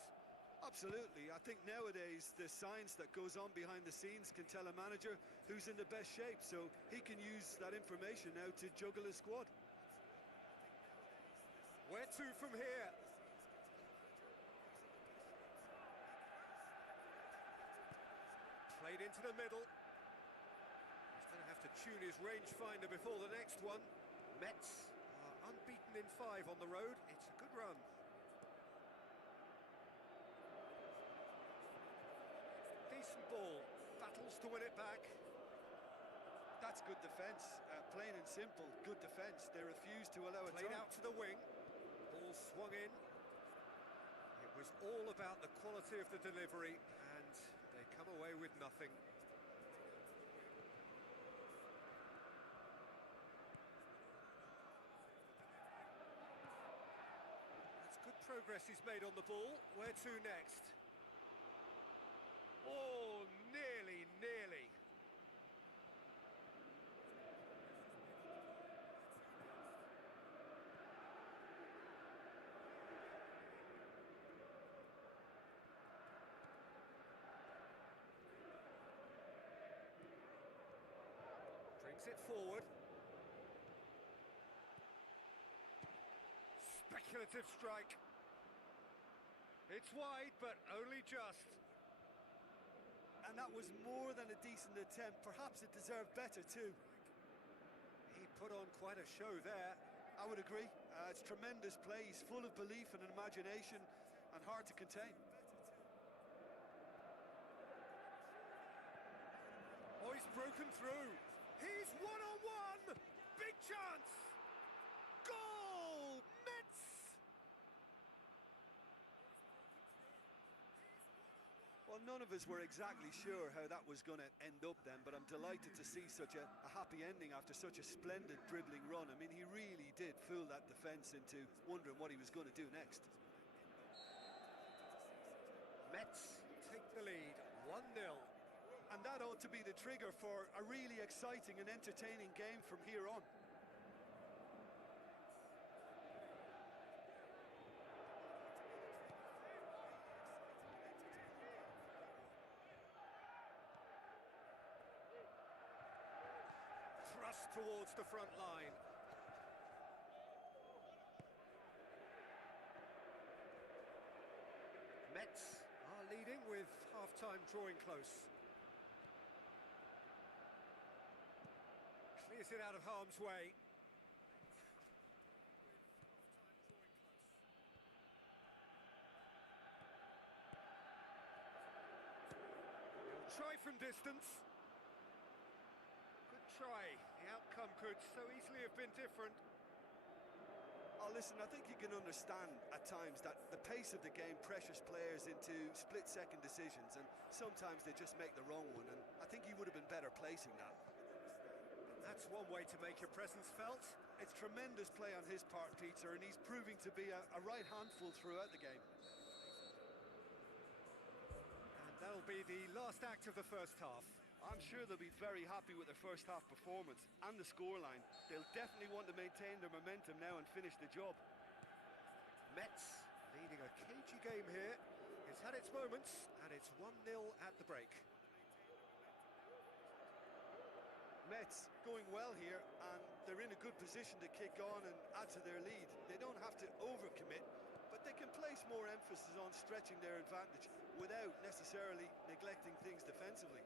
Absolutely. I think nowadays the science that goes on behind the scenes can tell a manager who's in the best shape, so he can use that information now to juggle his squad. Where to from here? Played into the middle. He's going to have to tune his rangefinder before the next one. Mets are unbeaten in 5 on the road. It's a good run. Decent ball. Battles to win it back. That's good defence. Plain and simple, good defence. They refuse to allow it. Played out to the wing. Ball swung in. It was all about the quality of the delivery, and they come away with nothing. That's good progress he's made on the ball. Where to next? Oh, nearly. Brings it forward. Speculative strike. It's wide, but only just. And that was more than a decent attempt. Perhaps it deserved better too. He put on quite a show there. I would agree. It's tremendous play. He's full of belief and imagination and hard to contain. Oh, he's broken through. He's one-on-one. Big chance. Goal! Mets! Well, none of us were exactly sure how that was going to end up then, but I'm delighted to see such a happy ending after such a splendid dribbling run. I mean, he really did fool that defence into wondering what he was going to do next. Mets take the lead, 1-0. And that ought to be the trigger for a really exciting and entertaining game from here on. Thrust towards the front line. Mets are leading with half-time drawing close. Clears it out of harm's way. He'll try from distance. Good try. The outcome could so easily have been different. Oh, listen, I think you can understand at times that the pace of the game pressures players into split-second decisions, and sometimes they just make the wrong one, and I think he would have been better placing that. That's one way to make your presence felt. It's tremendous play on his part, Peter, and he's proving to be a right handful throughout the game. And that'll be the last act of the first half. I'm sure they'll be very happy with their first half performance and the scoreline. They'll definitely want to maintain their momentum now and finish the job. Mets leading a cagey game here. It's had its moments, and it's 1-0 at the break. Mets going well here, and they're in a good position to kick on and add to their lead. They don't have to overcommit, but they can place more emphasis on stretching their advantage without necessarily neglecting things defensively.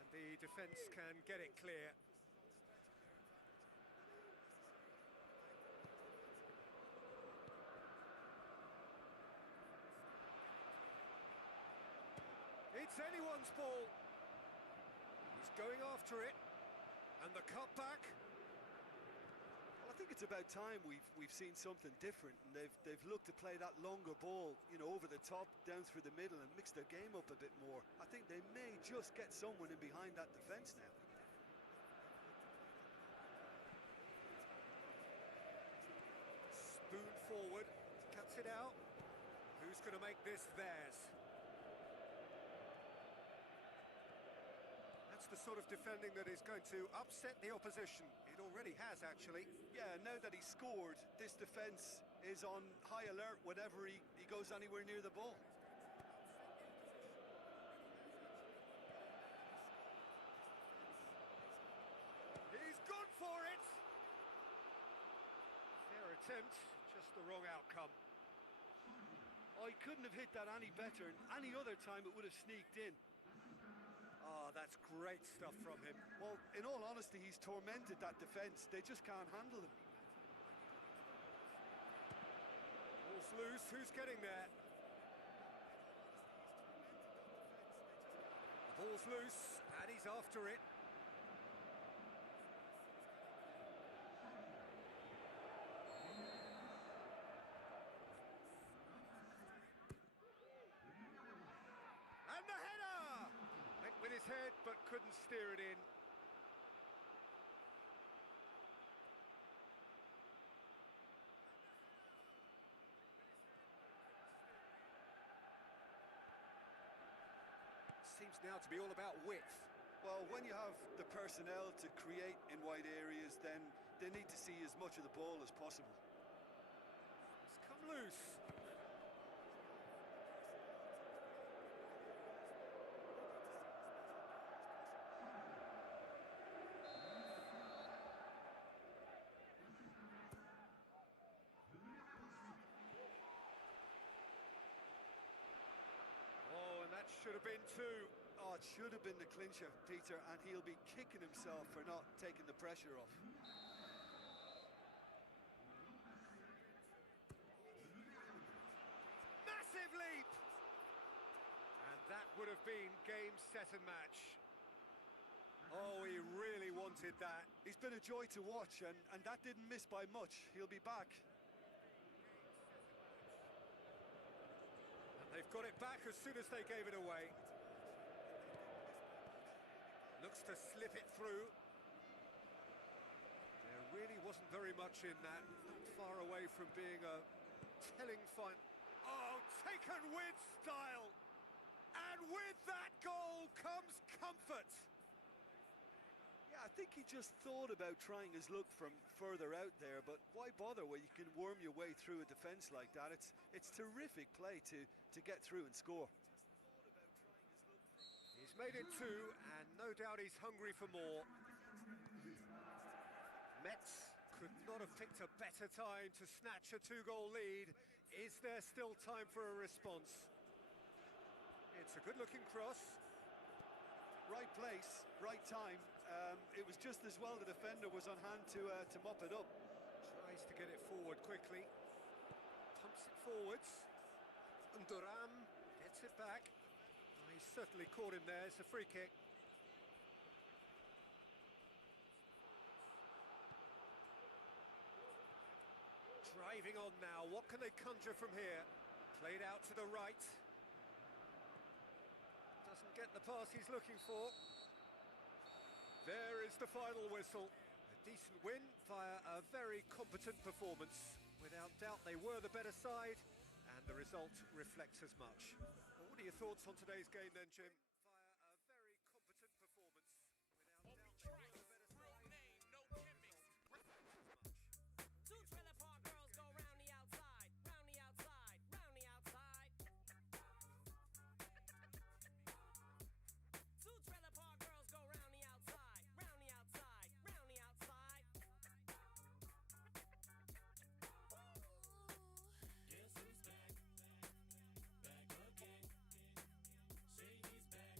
And the defence can get it clear. Sun's ball. He's going after it. And the cutback. Well, I think it's about time we've seen something different, and they've looked to play that longer ball, you know, over the top, down through the middle, and mix their game up a bit more. I think they may just get someone in behind that defence now. Spoon forward, cuts it out. Who's going to make this theirs? That's the sort of defending that is going to upset the opposition. It already has, actually. Yeah, now that he's scored, this defence is on high alert whenever he goes anywhere near the ball. He's gone for it! Fair attempt, just the wrong outcome. Oh, he couldn't have hit that any better, and any other time it would have sneaked in. Oh, that's great stuff from him. Well, in all honesty, he's tormented that defence. They just can't handle him. Ball's loose, who's getting there? The ball's loose, and he's after it. And the header! Went with his head, but couldn't steer it in. Seems now to be all about width. Well, when you have the personnel to create in wide areas, then they need to see as much of the ball as possible. It's come loose. Oh, and that should have been two. Oh, it should have been the clincher, Peter, and he'll be kicking himself for not taking the pressure off. Massive leap! And that would have been game, set and match. Oh, he really wanted that. He's been a joy to watch, and that didn't miss by much. He'll be back. And they've got it back as soon as they gave it away. Looks to slip it through. There really wasn't very much in that. Not far away from being a telling find. Oh, taken with style! And with that goal comes comfort! Yeah, I think he just thought about trying his luck from further out there, but why bother where you can worm your way through a defence like that? It's terrific play to get through and score. He's made it two, and no doubt he's hungry for more. Metz could not have picked a better time to snatch a two-goal lead. Is there still time for a response? It's a good-looking cross. Right place, right time. It was just as well the defender was on hand to mop it up. Tries to get it forward quickly. Pumps it forwards. And Duram gets it back. Oh, he's certainly caught him there. It's a free kick. Driving on now. What can they conjure from here? Played out to the right. Doesn't get the pass he's looking for. There is the final whistle. A decent win via a very competent performance. Without doubt, they were the better side, and the result reflects as much. Well, what are your thoughts on today's game then, Jim? Via a very competent performance. Without doubt, they were the better side. Two trailer park girls go round the outside, round the outside, round the outside. Two trailer park girls go round the outside, round the outside, round the outside. Guess who's back? Back again. Shady's back.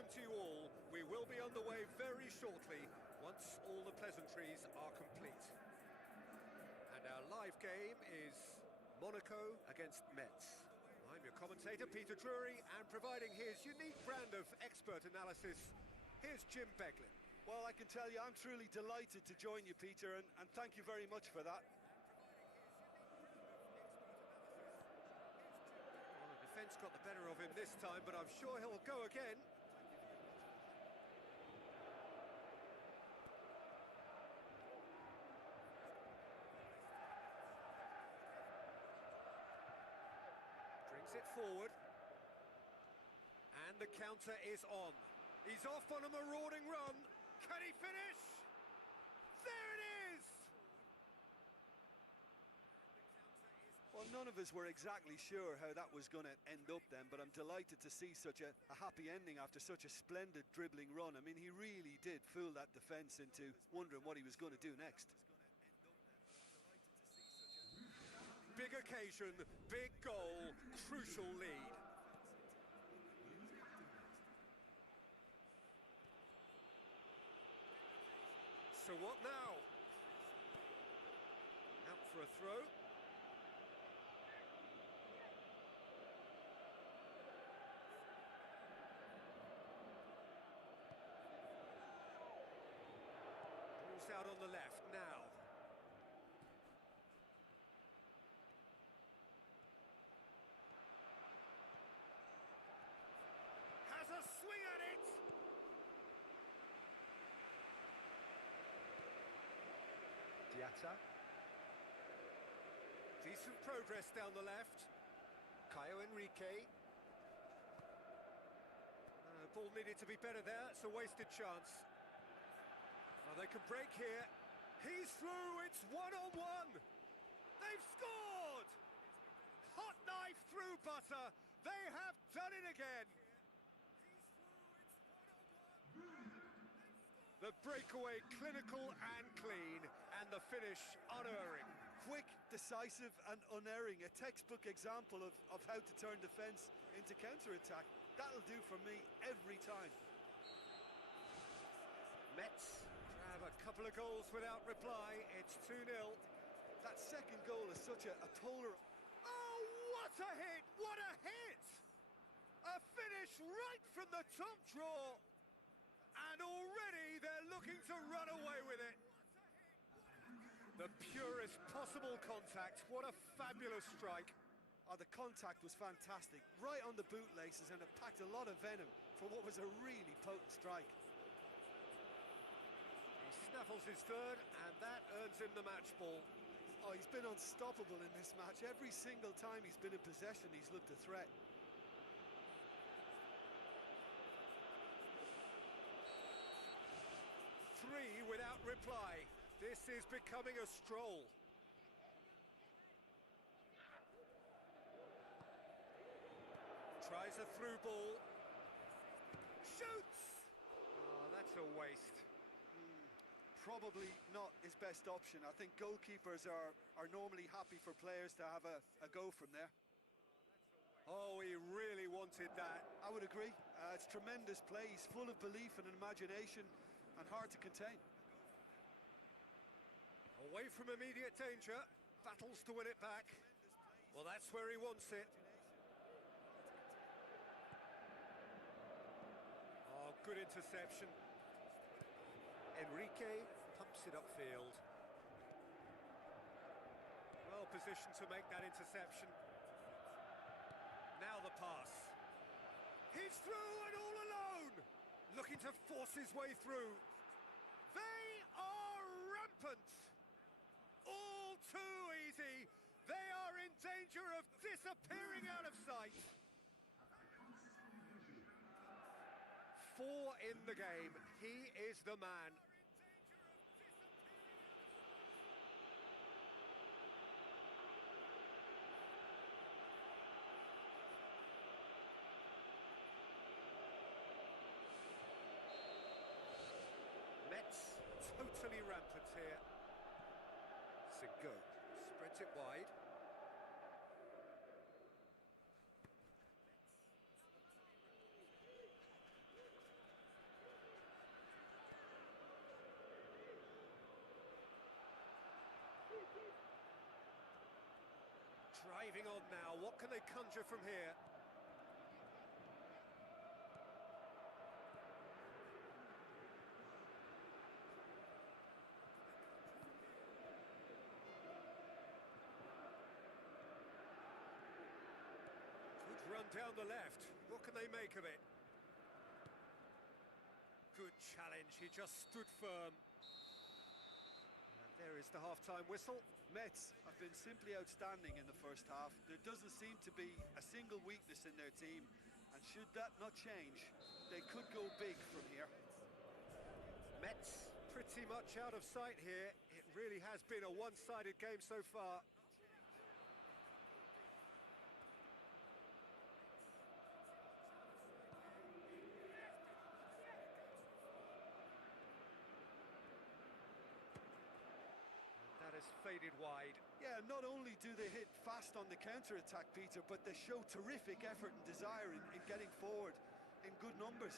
welcome to you all. We will be underway very shortly once all the pleasantries are complete. And our live game is Monaco against Metz. I'm your commentator, Peter Drury, and providing his unique brand of expert analysis, here's Jim Beglin. Well, I can tell you, I'm truly delighted to join you, Peter, and thank you very much for that. Well, the defence got the better of him this time, but I'm sure he'll go again. Brings it forward. And the counter is on. He's off on a marauding run. Can he finish? There it is! Well, none of us were exactly sure how that was going to end up then, but I'm delighted to see such a happy ending after such a splendid dribbling run. I mean, he really did fool that defence into wondering what he was going to do next. Big occasion, big goal, crucial lead. So what now? Out for a throw. Ball's out on the left now. Has a swing at it! Diatta. Decent progress down the left. Caio Henrique. Ball needed to be better there, it's a wasted chance. Oh, they can break here. He's through, it's one-on-one! They've scored! Hot knife through butter, they have done it again! The breakaway clinical and clean, and the finish unerring. Quick, decisive and unerring, a textbook example of how to turn defence into counter-attack. That'll do for me every time. Metz grab a couple of goals without reply, it's 2-0. That second goal is such a polar... Oh, what a hit, what a hit! A finish right from the top draw. And already they're looking to run away with it. The purest possible contact. What a fabulous strike. Oh, the contact was fantastic. Right on the bootlaces, and it packed a lot of venom for what was a really potent strike. He snaffles his third, and that earns him the match ball. Oh, he's been unstoppable in this match. Every single time he's been in possession, he's looked a threat. Three without reply. This is becoming a stroll. Tries a through ball. Shoots! Oh, that's a waste. Probably not his best option. I think goalkeepers are normally happy for players to have a go from there. Oh, he really wanted that. I would agree. It's tremendous play. He's full of belief and imagination and hard to contain. Away from immediate danger, battles to win it back. Well, that's where he wants it. Oh, good interception. Enrique pumps it upfield. Well positioned to make that interception. Now the pass. He's through and all alone! Looking to force his way through. They are rampant! All too easy. They are in danger of disappearing out of sight. 4 in the game. He is the man. Metz totally rampant here. Go. Spreads it wide. driving on now. What can they conjure from here? Good run down the left. What can they make of it? Good challenge. He just stood firm. And there is the half-time whistle. Mets have been simply outstanding in the first half. There doesn't seem to be a single weakness in their team, and should that not change, they could go big from here. Mets pretty much out of sight here. It really has been a one-sided game so far. That has faded wide. Yeah, not only do they hit fast on the counter-attack, Peter, but they show terrific effort and desire in getting forward in good numbers.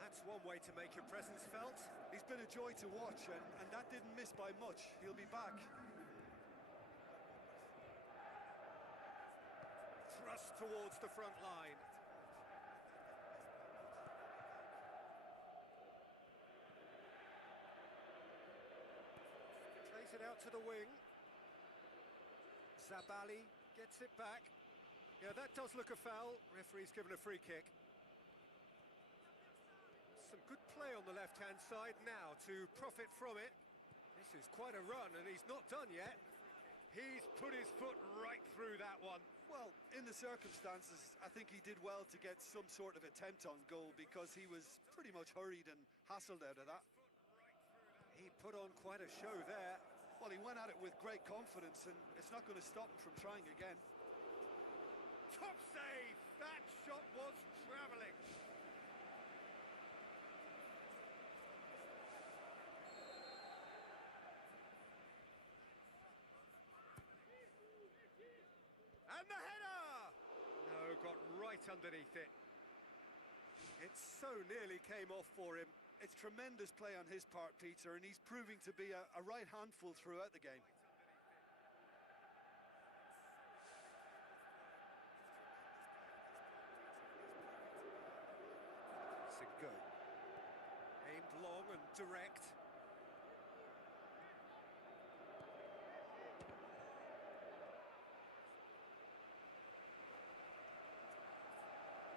That's one way to make your presence felt. He's been a joy to watch, and that didn't miss by much. He'll be back. Thrust towards the front line. Plays it out to the wing. Zabali gets it back. Yeah, that does look a foul. Referee's given a free kick. Some good play on the left-hand side now to profit from it. This is quite a run, and he's not done yet. He's put his foot right through that one. Well, in the circumstances, I think he did well to get some sort of attempt on goal, because he was pretty much hurried and hassled out of that. He put on quite a show there. Well, he went at it with great confidence, and it's not going to stop him from trying again. Top save! That shot was travelling. And the header! No, got right underneath it. It so nearly came off for him. It's tremendous play on his part, Peter, and he's proving to be a right handful throughout the game. It's a go. Aimed long and direct.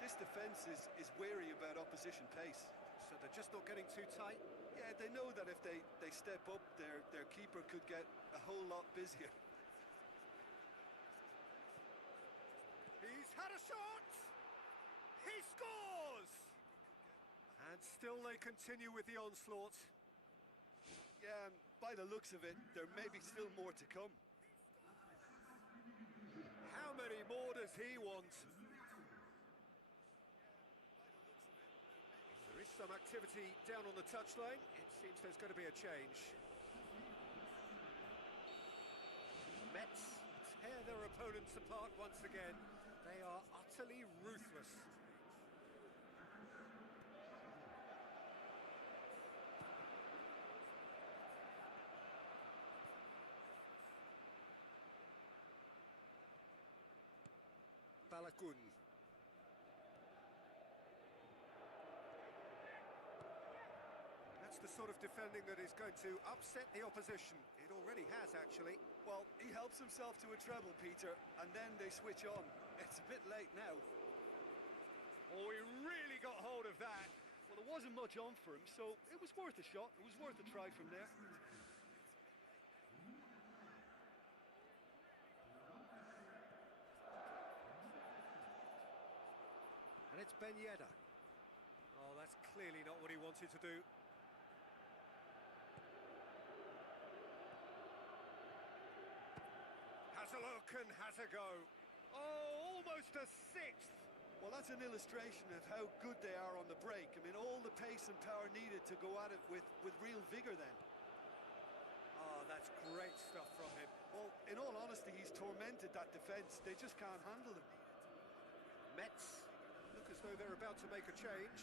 This defence is wary about opposition pace. So they're just not getting too tight. Yeah, they know that if they step up, their keeper could get a whole lot busier. He's had a shot! He scores! And still they continue with the onslaught. Yeah, and by the looks of it, there may be still more to come. How many more does he want? There is some activity down on the touchline. It seems there's going to be a change. Mets tear their opponents apart once again. They are utterly ruthless. Balakun. That's the sort of defending that is going to upset the opposition. It already has, actually. Well, he helps himself to a treble, Peter, and then they switch on. It's a bit late now. Oh, he really got hold of that. Well, there wasn't much on for him, so it was worth a shot. It was worth a try from there. And it's Menjadi. Oh, that's clearly not what he wanted to do. Has a look and has a go. Oh, almost a sixth. Well, that's an illustration of how good they are on the break. I mean, all the pace and power needed to go at it with real vigour then. Oh, that's great stuff from him. Well, in all honesty, he's tormented that defence. They just can't handle him. Mets look as though they're about to make a change.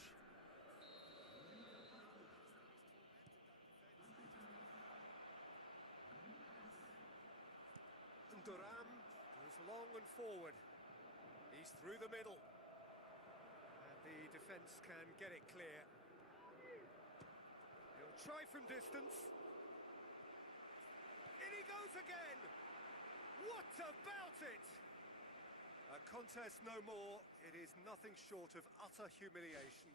Duran Goes long and forward. He's through the middle. And the defence can get it clear. He'll try from distance. In he goes again! What about it? A contest no more. It is nothing short of utter humiliation.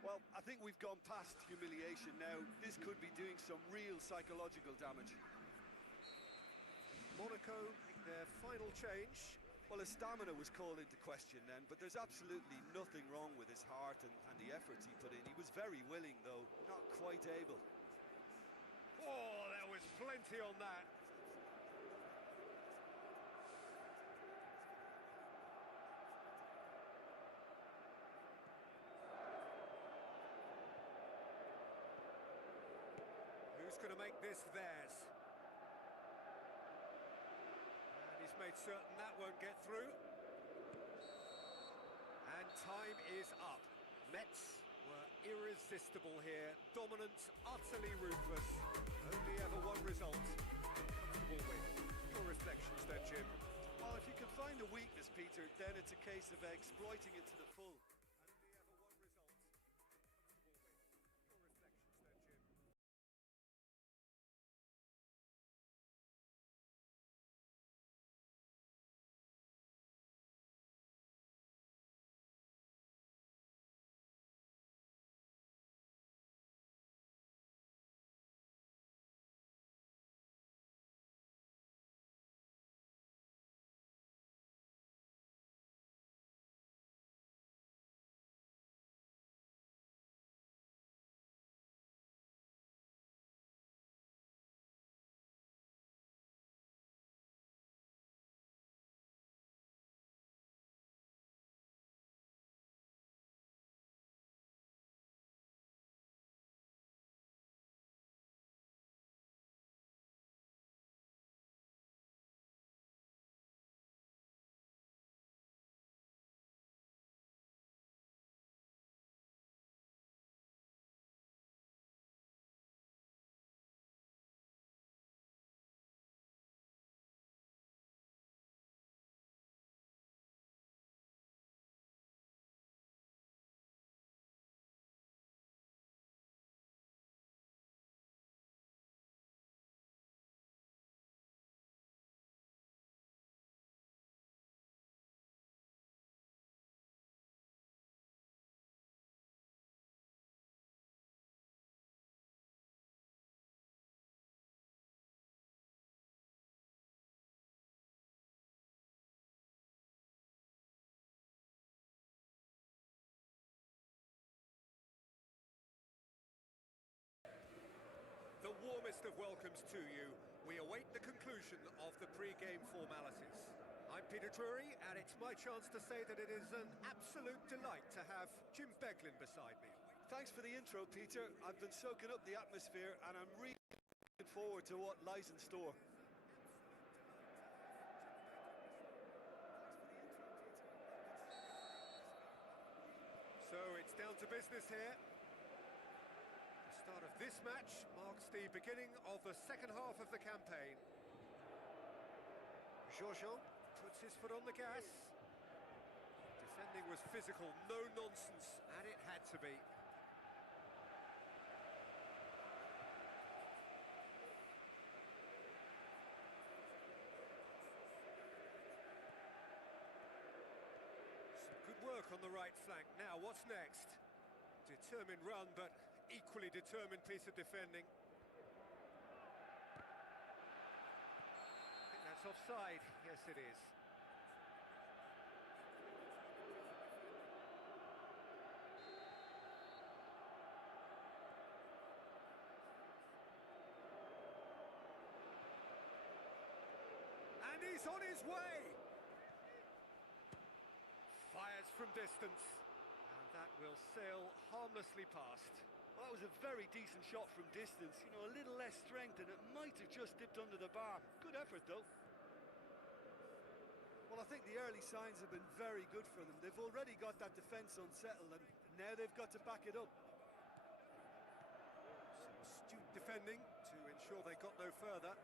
Well, I think we've gone past humiliation now. This could be doing some real psychological damage. Monaco make their final change. Well, his stamina was called into question then, but there's absolutely nothing wrong with his heart and the efforts he put in. He was very willing, though, not quite able. Oh, there was plenty on that. Who's going to make this theirs? And he's made certain that won't get through. And time is up. Metz were irresistible here. Dominant, utterly ruthless. Only ever one result. Comfortable win. Your reflections then, Jim? Well, if you can find a weakness, Peter, then it's a case of exploiting it to the full. Only ever one result. Comfortable win. Your reflections then, Jim? The warmest of welcomes to you. We await the conclusion of the pre-game formalities. I'm Peter Drury, and it's my chance to say that it is an absolute delight to have Jim Beglin beside me. Thanks for the intro, Peter. I've been soaking up the atmosphere, and I'm really looking forward to what lies in store. So it's down to business here. The start of this match marks the beginning of the second half of the campaign. Jojo puts his foot on the gas. Defending was physical, no nonsense, and it had to be. Some good work on the right flank. Now, what's next? Determined run, but equally determined piece of defending. I think that's offside. Yes, it is. And he's on his way! Fires from distance. And that will sail harmlessly past. Well, that was a very decent shot from distance. You know, a little less strength, and it might have just dipped under the bar. Good effort, though. Well, I think the early signs have been very good for them. They've already got that defence unsettled, and now they've got to back it up. Some astute defending to ensure they got no further.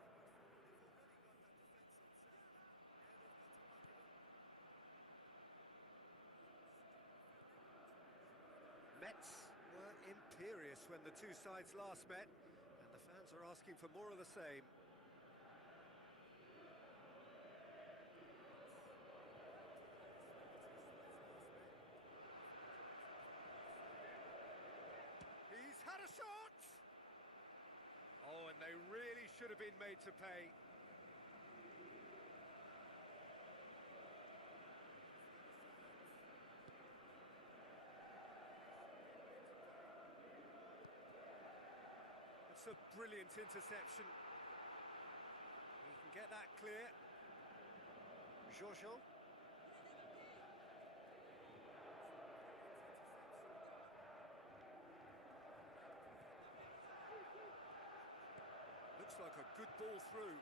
when the two sides last met, and the fans are asking for more of the same. He's had a shot! Oh, and they really should have been made to pay. It's a brilliant interception. He can get that clear. Jojo. Looks like a good ball through.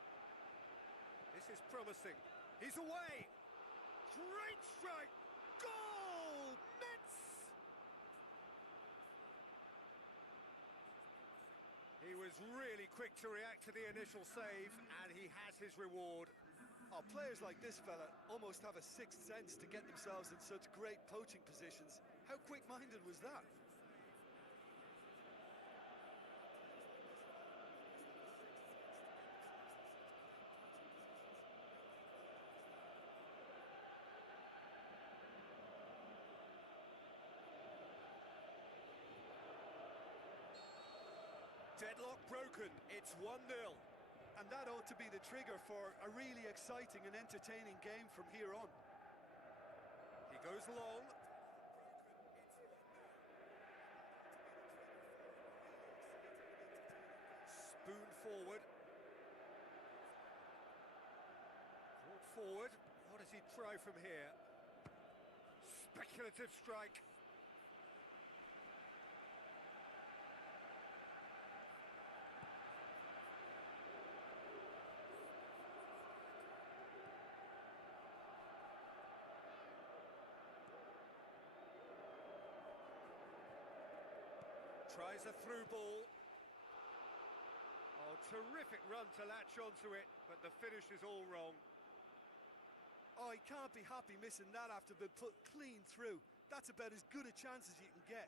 This is promising. He's away! Great strike! Goal! Mets! He was really quick to react to the initial save, and he has his reward. Oh, players like this fella almost have a sixth sense to get themselves in such great poaching positions. How quick-minded was that? Deadlock broken, it's 1-0. And that ought to be the trigger for a really exciting and entertaining game from here on. He goes long. Spoon forward. Brought forward. What does he try from here? Speculative strike. Tries a through ball. Oh, terrific run to latch onto it, but the finish is all wrong. Oh, he can't be happy missing that after being put clean through. That's about as good a chance as you can get.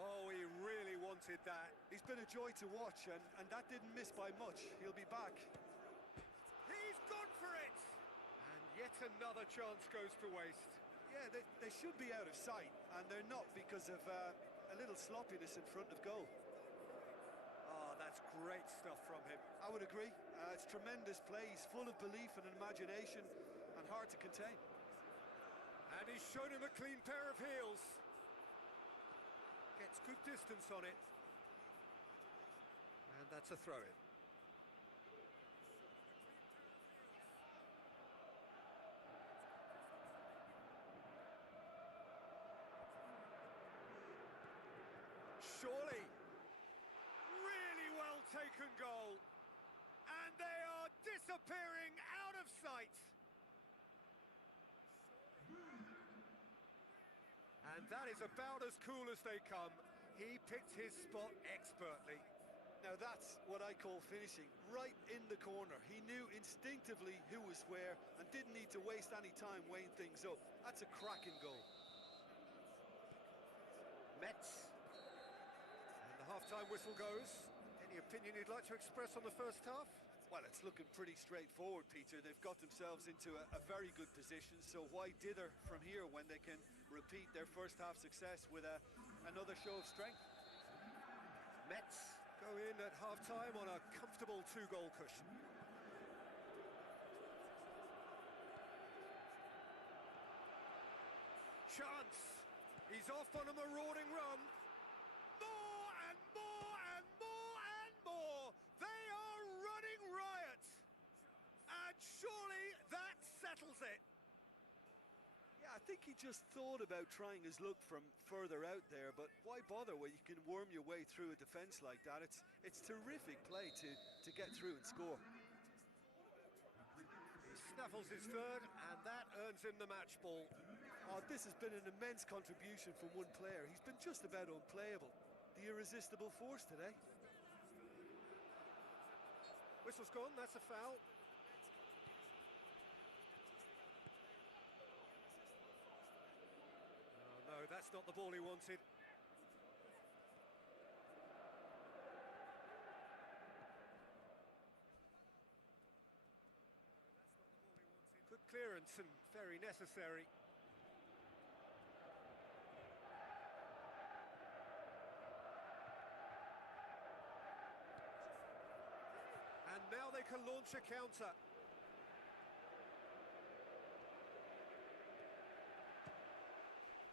Oh, he really wanted that. He's been a joy to watch, and that didn't miss by much. He'll be back. He's gone for it! And yet another chance goes to waste. Yeah, they should be out of sight, and they're not because of a little sloppiness in front of goal. Oh, that's great stuff from him. I would agree. It's tremendous play. He's full of belief and imagination and hard to contain. And he's shown him a clean pair of heels. Gets good distance on it. And that's a throw-in. Surely. Really well taken goal. And they are disappearing out of sight. And that is about as cool as they come. He picked his spot expertly. Now that's what I call finishing, right in the corner. He knew instinctively who was where and didn't need to waste any time weighing things up. That's a cracking goal. Mets. And the half-time whistle goes. Any opinion you'd like to express on the first half? Well, it's looking pretty straightforward, Peter. They've got themselves into a very good position, so why dither from here when they can repeat their first half success with another show of strength? Mets go in at half-time on a comfortable two-goal cushion. Chance! He's off on a marauding run. More and more and more and more! They are running riot! And surely that settles it. Yeah, I think he just thought about trying his luck from further out there, but why bother when you can worm your way through a defence like that? It's terrific play to get through and score. He snaffles his third, and that earns him the match ball. Oh, this has been an immense contribution from one player. He's been just about unplayable. The irresistible force today. Whistle's gone, that's a foul. Oh, no, that's not the ball he wanted. clearance and very necessary. And now they can launch a counter.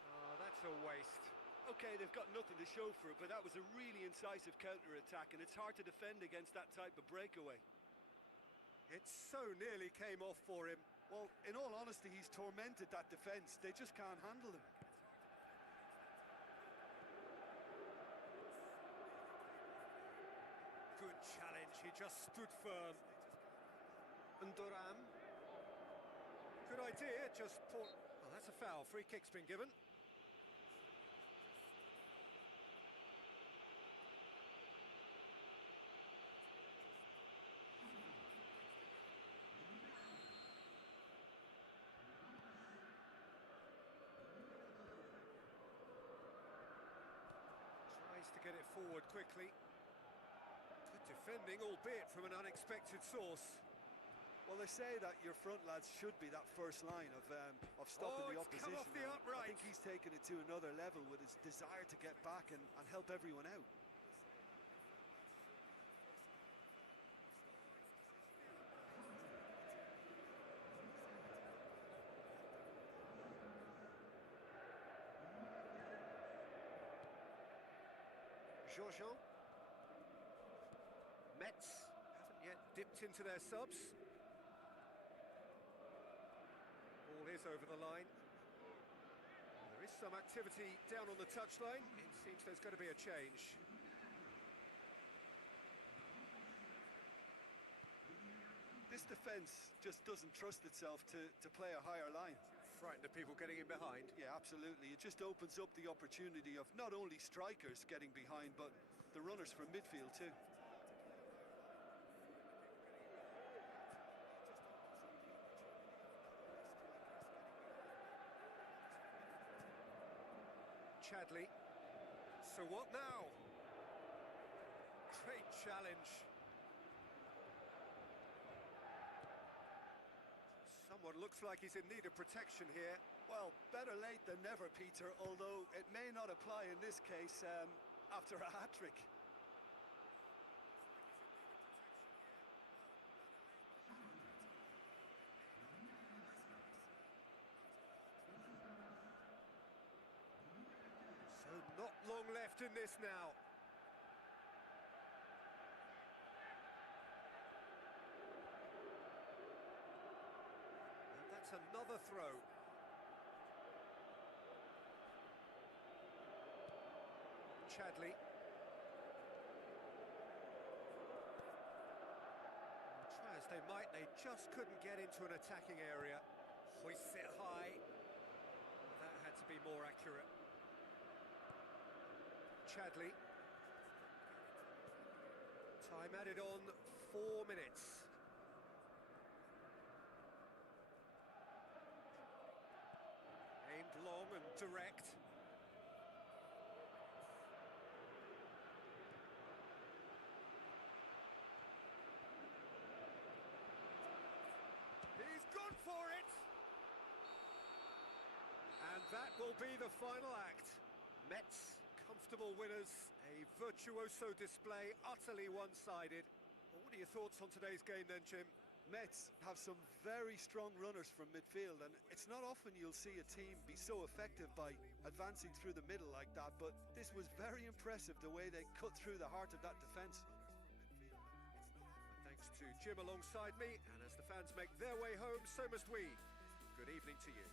Oh, that's a waste. Okay, they've got nothing to show for it, but that was a really incisive counter-attack, and it's hard to defend against that type of breakaway. It so nearly came off for him. Well, in all honesty, he's tormented that defence. They just can't handle him. Good challenge, he just stood firm. And Duran. Good idea, just pull... Oh, that's a foul. Free kick's been given. Tries to get it forward quickly. Good defending, albeit from an unexpected source. Well, they say that your front lads should be that first line of stopping the It's opposition. come off the and upright. I think he's taken it to another level with his desire to get back and help everyone out. Jojo. Metz haven't yet dipped into their subs. Ball is over the line. There is some activity down on the touchline. It seems there's going to be a change. This defence just doesn't trust itself to play a higher line. Frightened of people getting in behind. Yeah, absolutely. It just opens up the opportunity of not only strikers getting behind, but the runners from midfield too. Chadley. So what now? Great challenge. Someone looks like he's in need of protection here. Well, better late than never, Peter, although it may not apply in this case after a hat-trick. So not long left in this now. And that's another throw. Chadley. Try as they might, they just couldn't get into an attacking area. Hoists it high. That had to be more accurate. Chadley. Time added on, 4 minutes. Aimed long and direct. He's gone for it! And that will be the final act. Metz, comfortable winners, a virtuoso display, utterly one-sided. Well, what are your thoughts on today's game then, Jim? Metz have some very strong runners from midfield, and it's not often you'll see a team be so effective by advancing through the middle like that, but this was very impressive the way they cut through the heart of that defence. Thanks to Jim alongside me, and as the fans make their way home, so must we. Good evening to you.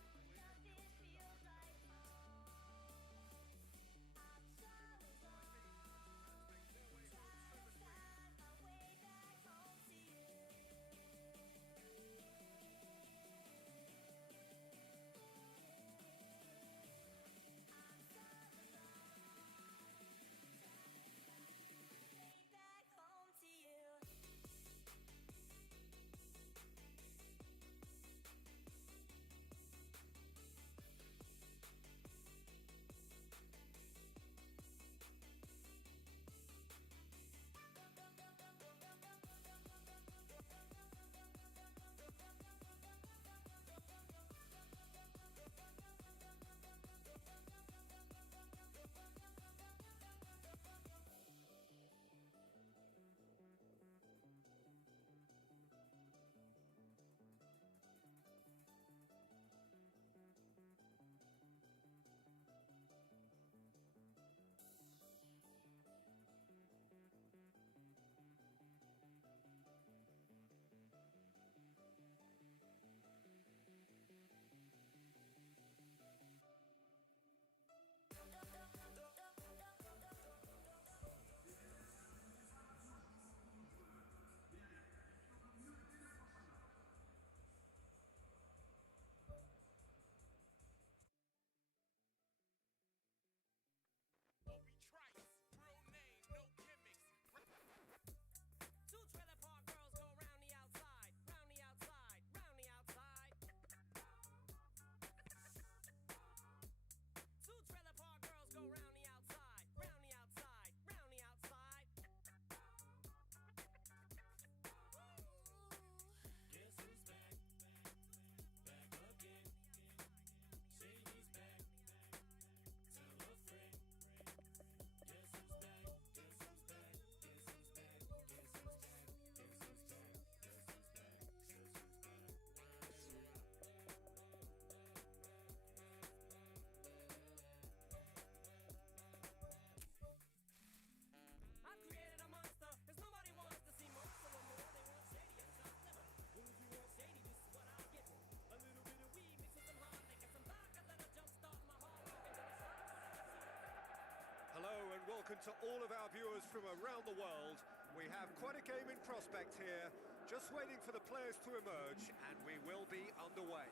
spoken to all of our viewers from around the world. We have quite a game in prospect here, just waiting for the players to emerge, and we will be underway.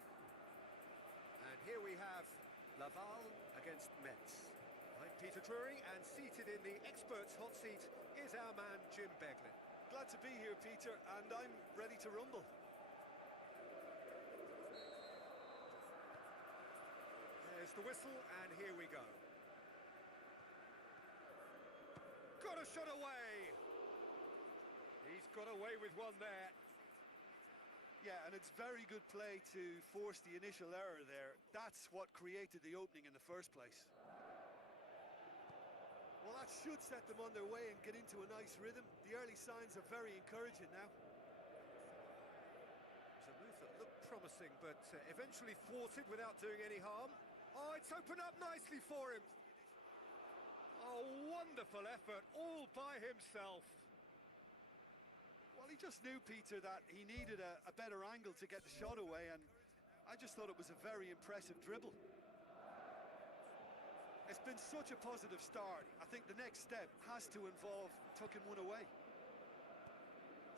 And here we have Laval against Metz. I'm Peter Drury, and seated in the experts' hot seat is our man Jim Beglin. Glad to be here, Peter, and I'm ready to rumble. There's the whistle, and here we go. Got a shot away! He's got away with one there. Yeah, and it's very good play to force the initial error there. That's what created the opening in the first place. Well, that should set them on their way and get into a nice rhythm. The early signs are very encouraging now. It was a move that looked promising, but eventually thwarted without doing any harm. Oh, it's opened up nicely for him. Oh, wonderful effort, all by himself. Well, he just knew, Peter, that he needed a better angle to get the shot away, and I just thought it was a very impressive dribble. It's been such a positive start. I think the next step has to involve tucking one away.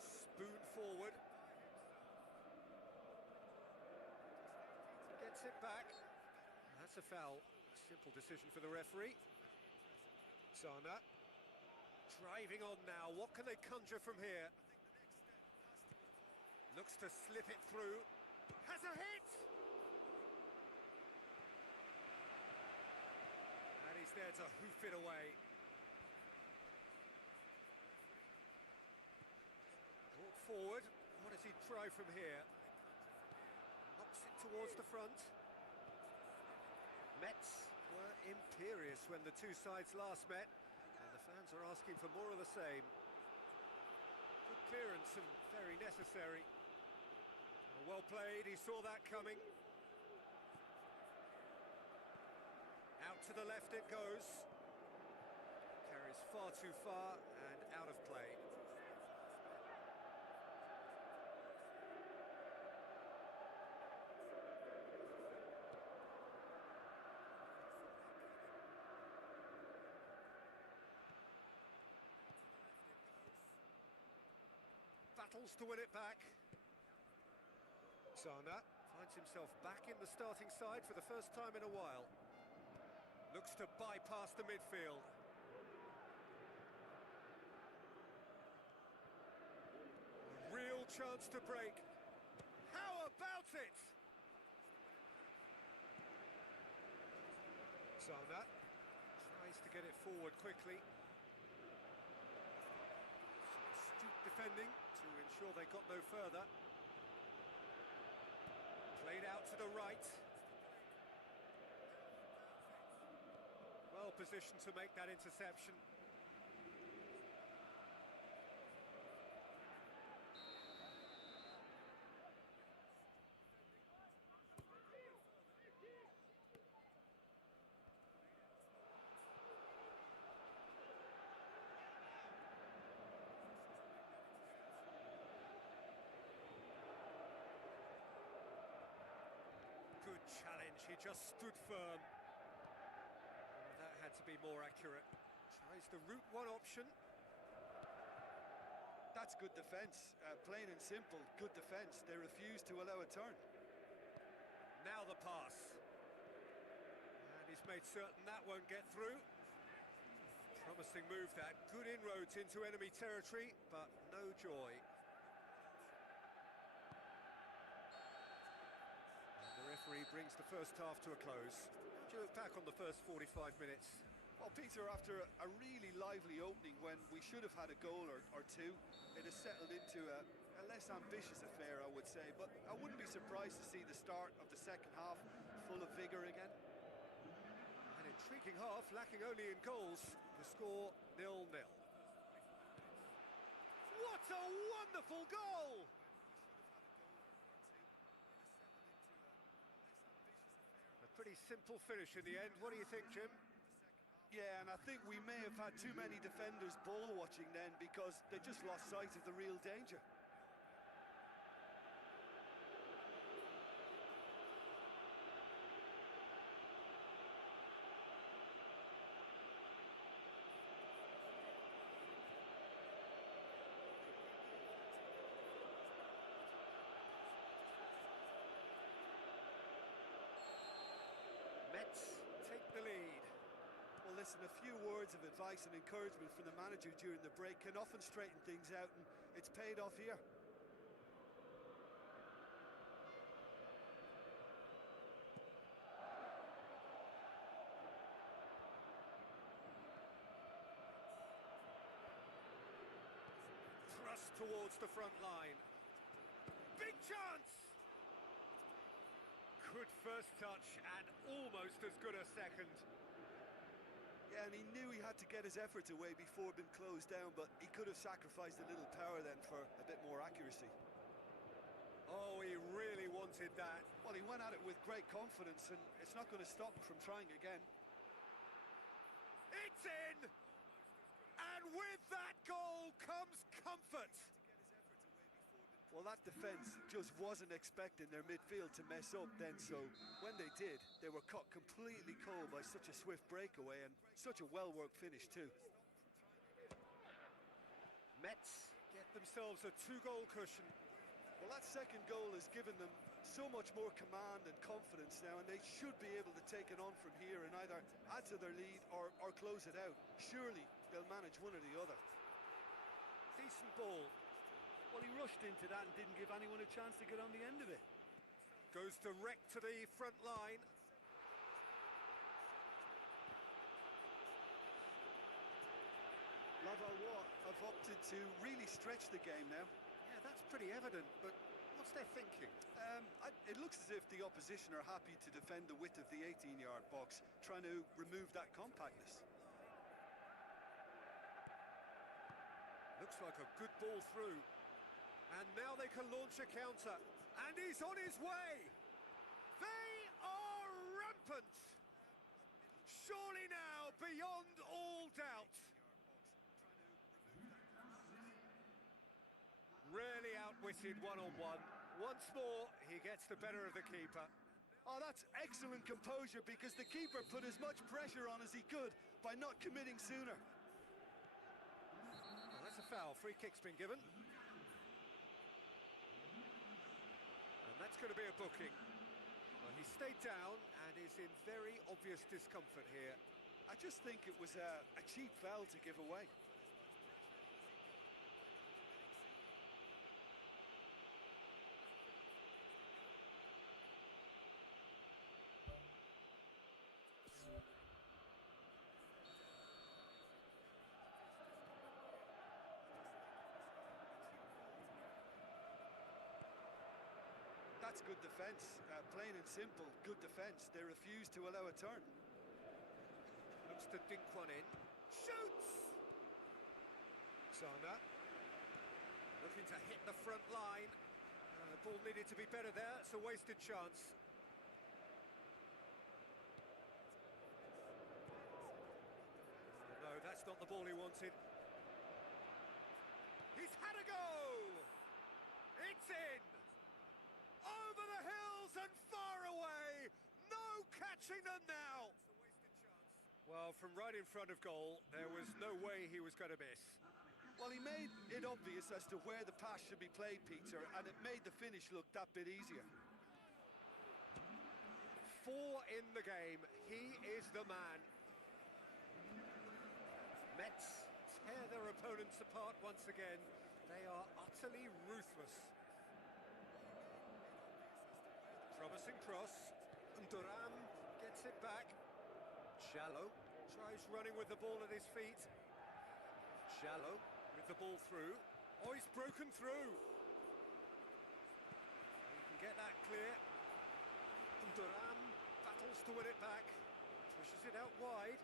Spoon forward. Gets it back. That's a foul. Simple decision for the referee. Sana. Driving on now. What can they conjure from here? Looks to slip it through. Has a hit! And he's there to hoof it away. Brought forward. What does he try from here? Knocks it towards the front. Metz were imperious when the two sides last met, and the fans are asking for more of the same. Good clearance and very necessary. Well played, he saw that coming. Out to the left it goes. Carries far too far and out of play. Battles to win it back. Sana finds himself back in the starting side for the first time in a while. Looks to bypass the midfield. A real chance to break. How about it? Sana tries to get it forward quickly. Some astute defending to ensure they got no further. Played out to the right. Well positioned to make that interception. Good challenge, he just stood firm. That had to be more accurate. Tries the route one option. That's good defence, plain and simple, good defence. They refuse to allow a turn. Now the pass. And he's made certain that won't get through. Promising move that, good inroads into enemy territory, but no joy. And the referee brings the first half to a close. How do you look back on the first 45 minutes? Well, Peter, after a really lively opening when we should have had a goal or two, it has settled into a less ambitious affair, I would say, but I wouldn't be surprised to see the start of the second half full of vigour again. An intriguing half, lacking only in goals. The score 0-0. What a wonderful goal! A pretty simple finish in the end. What do you think, Jim? Yeah, and I think we may have had too many defenders ball watching then because they just lost sight of the real danger. listen, a few words of advice and encouragement from the manager during the break can often straighten things out, and it's paid off here. Thrust towards the front line. Big chance! Good first touch and almost as good a second. Yeah, and he knew he had to get his efforts away before being closed down, but he could have sacrificed a little power then for a bit more accuracy. Oh, he really wanted that. Well, he went at it with great confidence, and it's not going to stop him from trying again. It's in! And with that goal comes comfort. Well, that defence just wasn't expecting their midfield to mess up then, so when they did, they were caught completely cold by such a swift breakaway and such a well-worked finish too. Mets get themselves a 2-goal cushion. Well, that second goal has given them so much more command and confidence now, and they should be able to take it on from here and either add to their lead or close it out. Surely they'll manage one or the other. Decent ball. Well, he rushed into that and didn't give anyone a chance to get on the end of it. Goes direct to the front line. Buat have opted to really stretch the game now. Yeah, that's pretty evident, but what's their thinking? It looks as if the opposition are happy to defend the width of the 18-yard box, trying to remove that compactness. Looks like a good ball through. And now they can launch a counter. And he's on his way! They are rampant! Surely now, beyond all doubt. Really outwitted one-on-one. Once more, he gets the better of the keeper. Oh, that's excellent composure, because the keeper put as much pressure on as he could by not committing sooner. Well, that's a foul. Free kick's been given. And that's going to be a booking. Well, he stayed down and is in very obvious discomfort here. I just think it was a cheap foul to give away. That's good defence, plain and simple, good defence. They refuse to allow a turn. Looks to dink one in. Shoots! Sana. Looking to hit the front line. Ball needed to be better there. It's a wasted chance. No, that's not the ball he wanted. He's had a go! It's in! Over the hills and far away! No catching them now! Well, from right in front of goal, there was no way he was going to miss. Well, he made it obvious as to where the pass should be played, Peter, and it made the finish look that bit easier. 4 in the game. He is the man. Mets tear their opponents apart once again. They are utterly ruthless. Promising cross, and Duran gets it back. Shallow tries running with the ball at his feet. Shallow with the ball through. Oh, he's broken through. He can get that clear. And Duran battles to win it back. Pushes it out wide.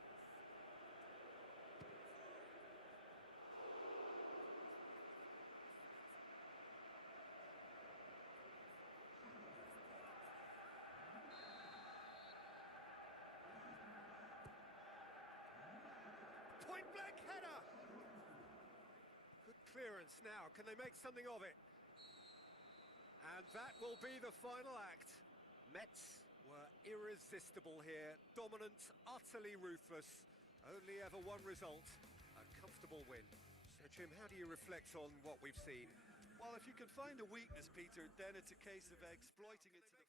Point-blank header! Good clearance now. Can they make something of it? And that will be the final act. Mets were irresistible here. Dominant, utterly ruthless. Only ever one result, a comfortable win. So, Jim, how do you reflect on what we've seen? Well, if you can find a weakness, Peter, then it's a case of exploiting it to the...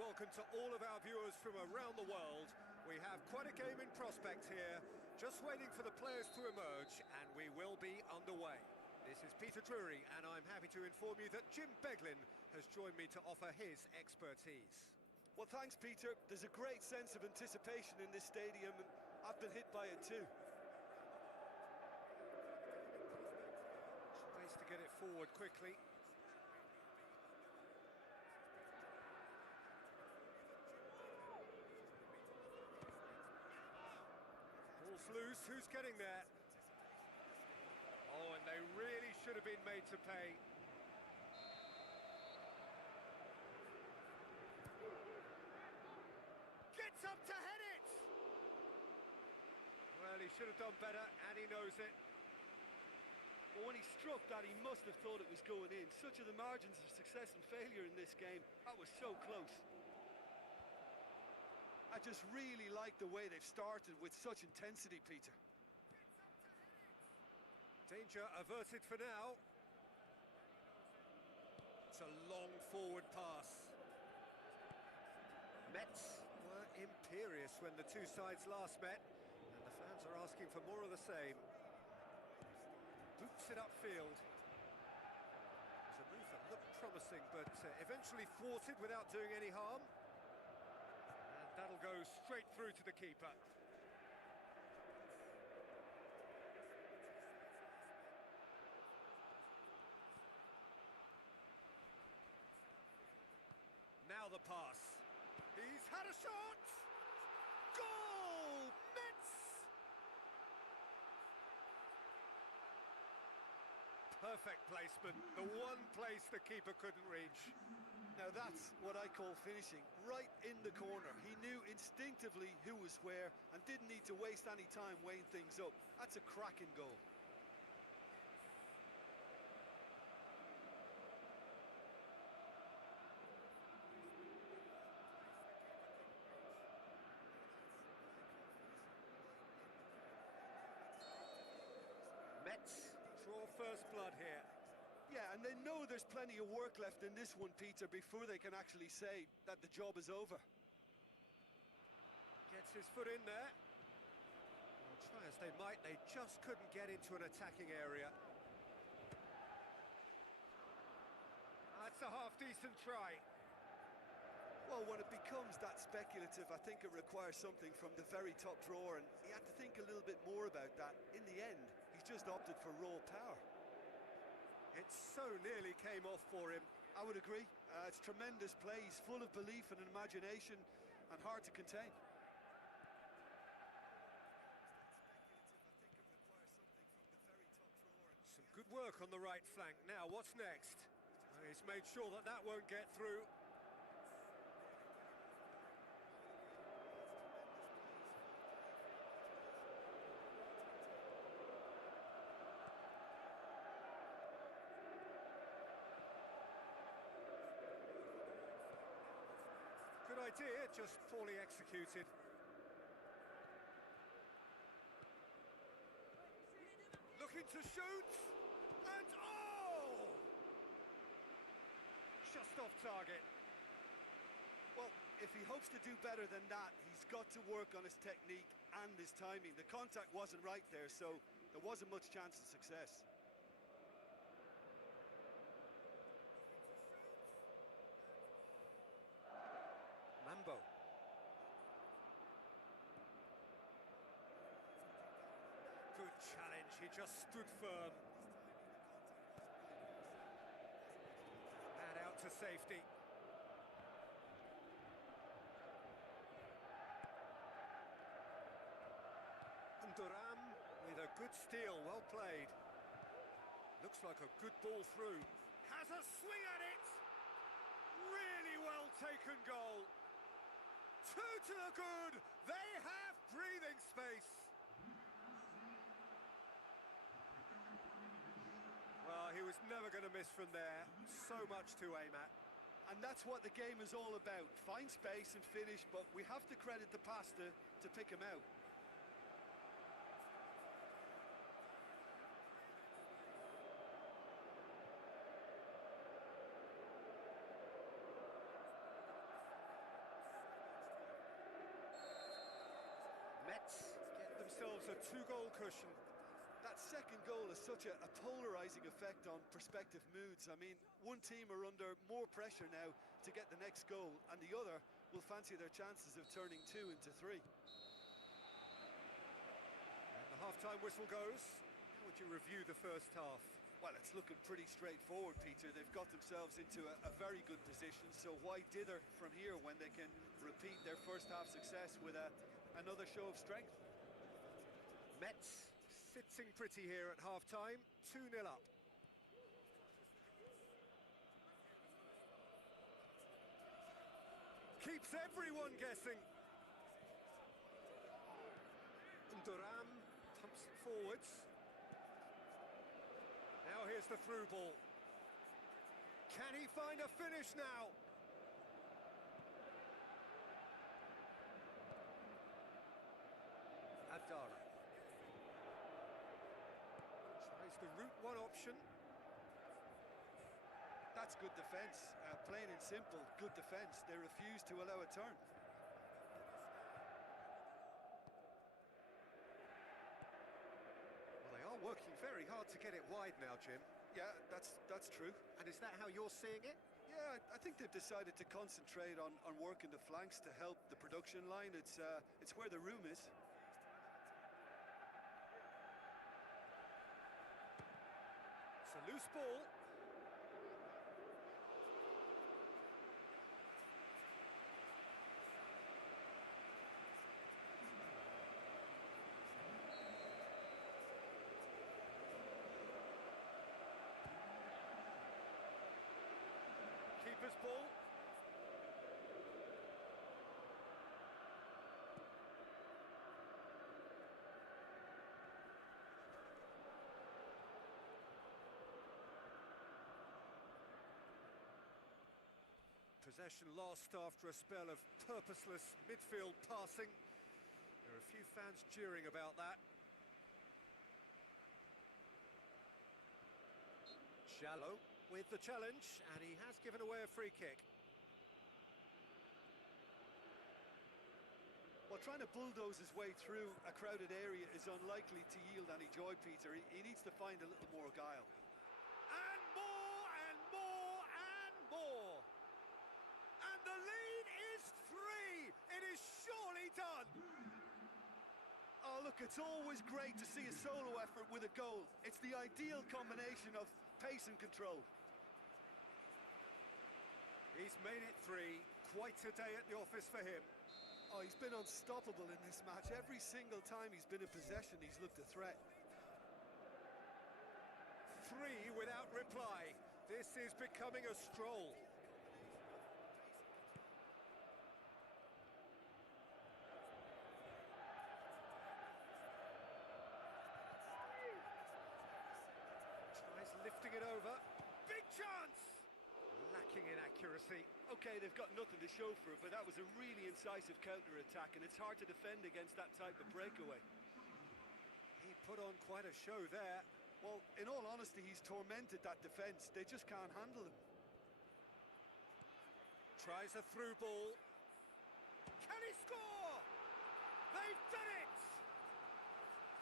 welcome to all of our viewers from around the world. We have quite a game in prospect here, just waiting for the players to emerge, and we will be underway. This is Peter Drury, and I'm happy to inform you that Jim Beglin has joined me to offer his expertise. Well, thanks, Peter. There's a great sense of anticipation in this stadium, and I've been hit by it too. Space to get it forward quickly. Ball's loose, who's getting there? Oh, and they really should have been made to pay. Gets up to head it! Well, he should have done better, and he knows it. Well, when he struck that, he must have thought it was going in. Such are the margins of success and failure in this game. That was so close. I just really like the way they've started with such intensity, Peter. Danger averted for now. It's a long forward pass. Mets were imperious when the two sides last met, and the fans are asking for more of the same. Boots it upfield. It's a move that looked promising, but eventually thwarted without doing any harm. And that'll go straight through to the keeper. Now the pass. He's had a shot! Goal! Mets! Perfect placement, the one place the keeper couldn't reach. Now that's what I call finishing, right in the corner. He knew instinctively who was where and didn't need to waste any time weighing things up. That's a cracking goal. Mets draw first blood here. Yeah, and they know there's plenty of work left in this one, Peter, before they can actually say that the job is over. Gets his foot in there. Well, try as they might, they just couldn't get into an attacking area. That's a half-decent try. Well, when it becomes that speculative, I think it requires something from the very top drawer, and he had to think a little bit more about that. In the end, he's just opted for raw power. It so nearly came off for him. I would agree. It's tremendous play. He's full of belief and imagination, and hard to contain. Some good work on the right flank. Now, what's next? Well, he's made sure that that won't get through. Good idea, just poorly executed. Looking to shoot, and oh! Just off target. Well, if he hopes to do better than that, he's got to work on his technique and his timing. The contact wasn't right there, so there wasn't much chance of success. Mambo. Good challenge, he just stood firm. And out to safety. And Duran with a good steal, well played. Looks like a good ball through. Has a swing at it! Really well taken goal. Two to the good, they have breathing space. Well, he was never going to miss from there. So much to aim at. And that's what the game is all about. Find space and finish, but we have to credit the passer to pick him out. two-goal cushion. That second goal has such a polarising effect on prospective moods. I mean, one team are under more pressure now to get the next goal, and the other will fancy their chances of turning 2 into 3. And the half-time whistle goes. How would you review the first half? Well, it's looking pretty straightforward, Peter. They've got themselves into a very good position, so why dither from here when they can repeat their first half success with another show of strength? Mets sitting pretty here at half-time, 2-0 up. Keeps everyone guessing. And Duran pumps it forwards. Now here's the through ball. Can he find a finish now? Adara. Tries the route one option. That's good defence, plain and simple, good defence. They refuse to allow a turn. Well, they are working very hard to get it wide now, Jim. Yeah, that's true. And is that how you're seeing it? Yeah, I think they've decided to concentrate on working the flanks to help the production line. It's where the room is. It's a loose ball. Keeper's ball. Possession lost after a spell of purposeless midfield passing. There are a few fans jeering about that. Shallow with the challenge, and he has given away a free kick. Well, trying to bulldoze his way through a crowded area is unlikely to yield any joy, Peter. He needs to find a little more guile. And more, and more, and more! And the lead is 3! It is surely done! Oh, look, it's always great to see a solo effort with a goal. It's the ideal combination of pace and control. He's made it 3. Quite a day at the office for him. Oh, he's been unstoppable in this match. Every single time he's been in possession, he's looked a threat. 3 without reply. This is becoming a stroll. Tries lifting it over. Big chance! Lacking in accuracy. Okay, they've got nothing to show for it, but that was a really incisive counter-attack, and it's hard to defend against that type of breakaway. He put on quite a show there. Well, in all honesty, he's tormented that defence. They just can't handle him. Tries a through ball. Can he score? They've done it!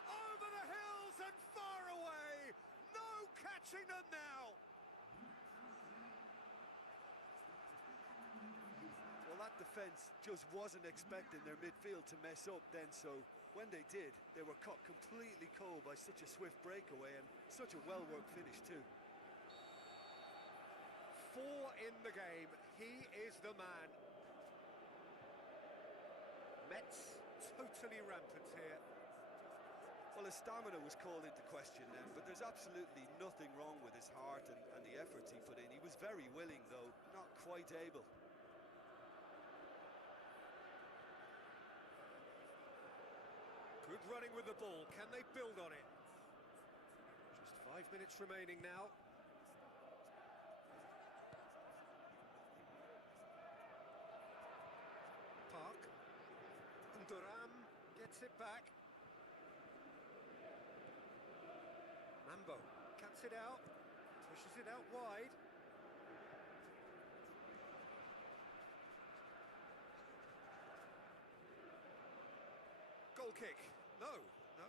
Over the hills and far away! No catching them now! Well, that defence just wasn't expecting their midfield to mess up then, so when they did, they were caught completely cold by such a swift breakaway and such a well-worked finish too. 4 in the game. He is the man. Mets totally rampant here. Well, his stamina was called into question then, but there's absolutely nothing wrong with his heart and the efforts he put in. He was very willing, though, not quite able. Good running with the ball. Can they build on it? Just 5 minutes remaining now. Park. And Duran gets it back. Mambo cuts it out, pushes it out wide. Goal kick. No,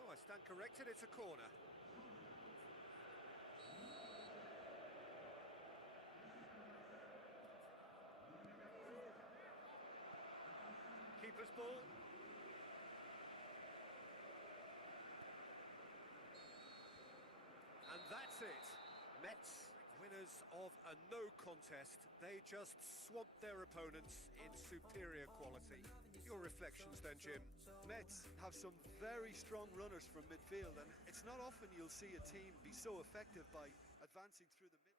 I stand corrected, it's a corner. Keeper's ball. And that's it. Mets, winners of a no contest. They just swamped their opponents in superior quality. Your reflections then, Jim? Mets have some very strong runners from midfield, and it's not often you'll see a team be so effective by advancing through the mid.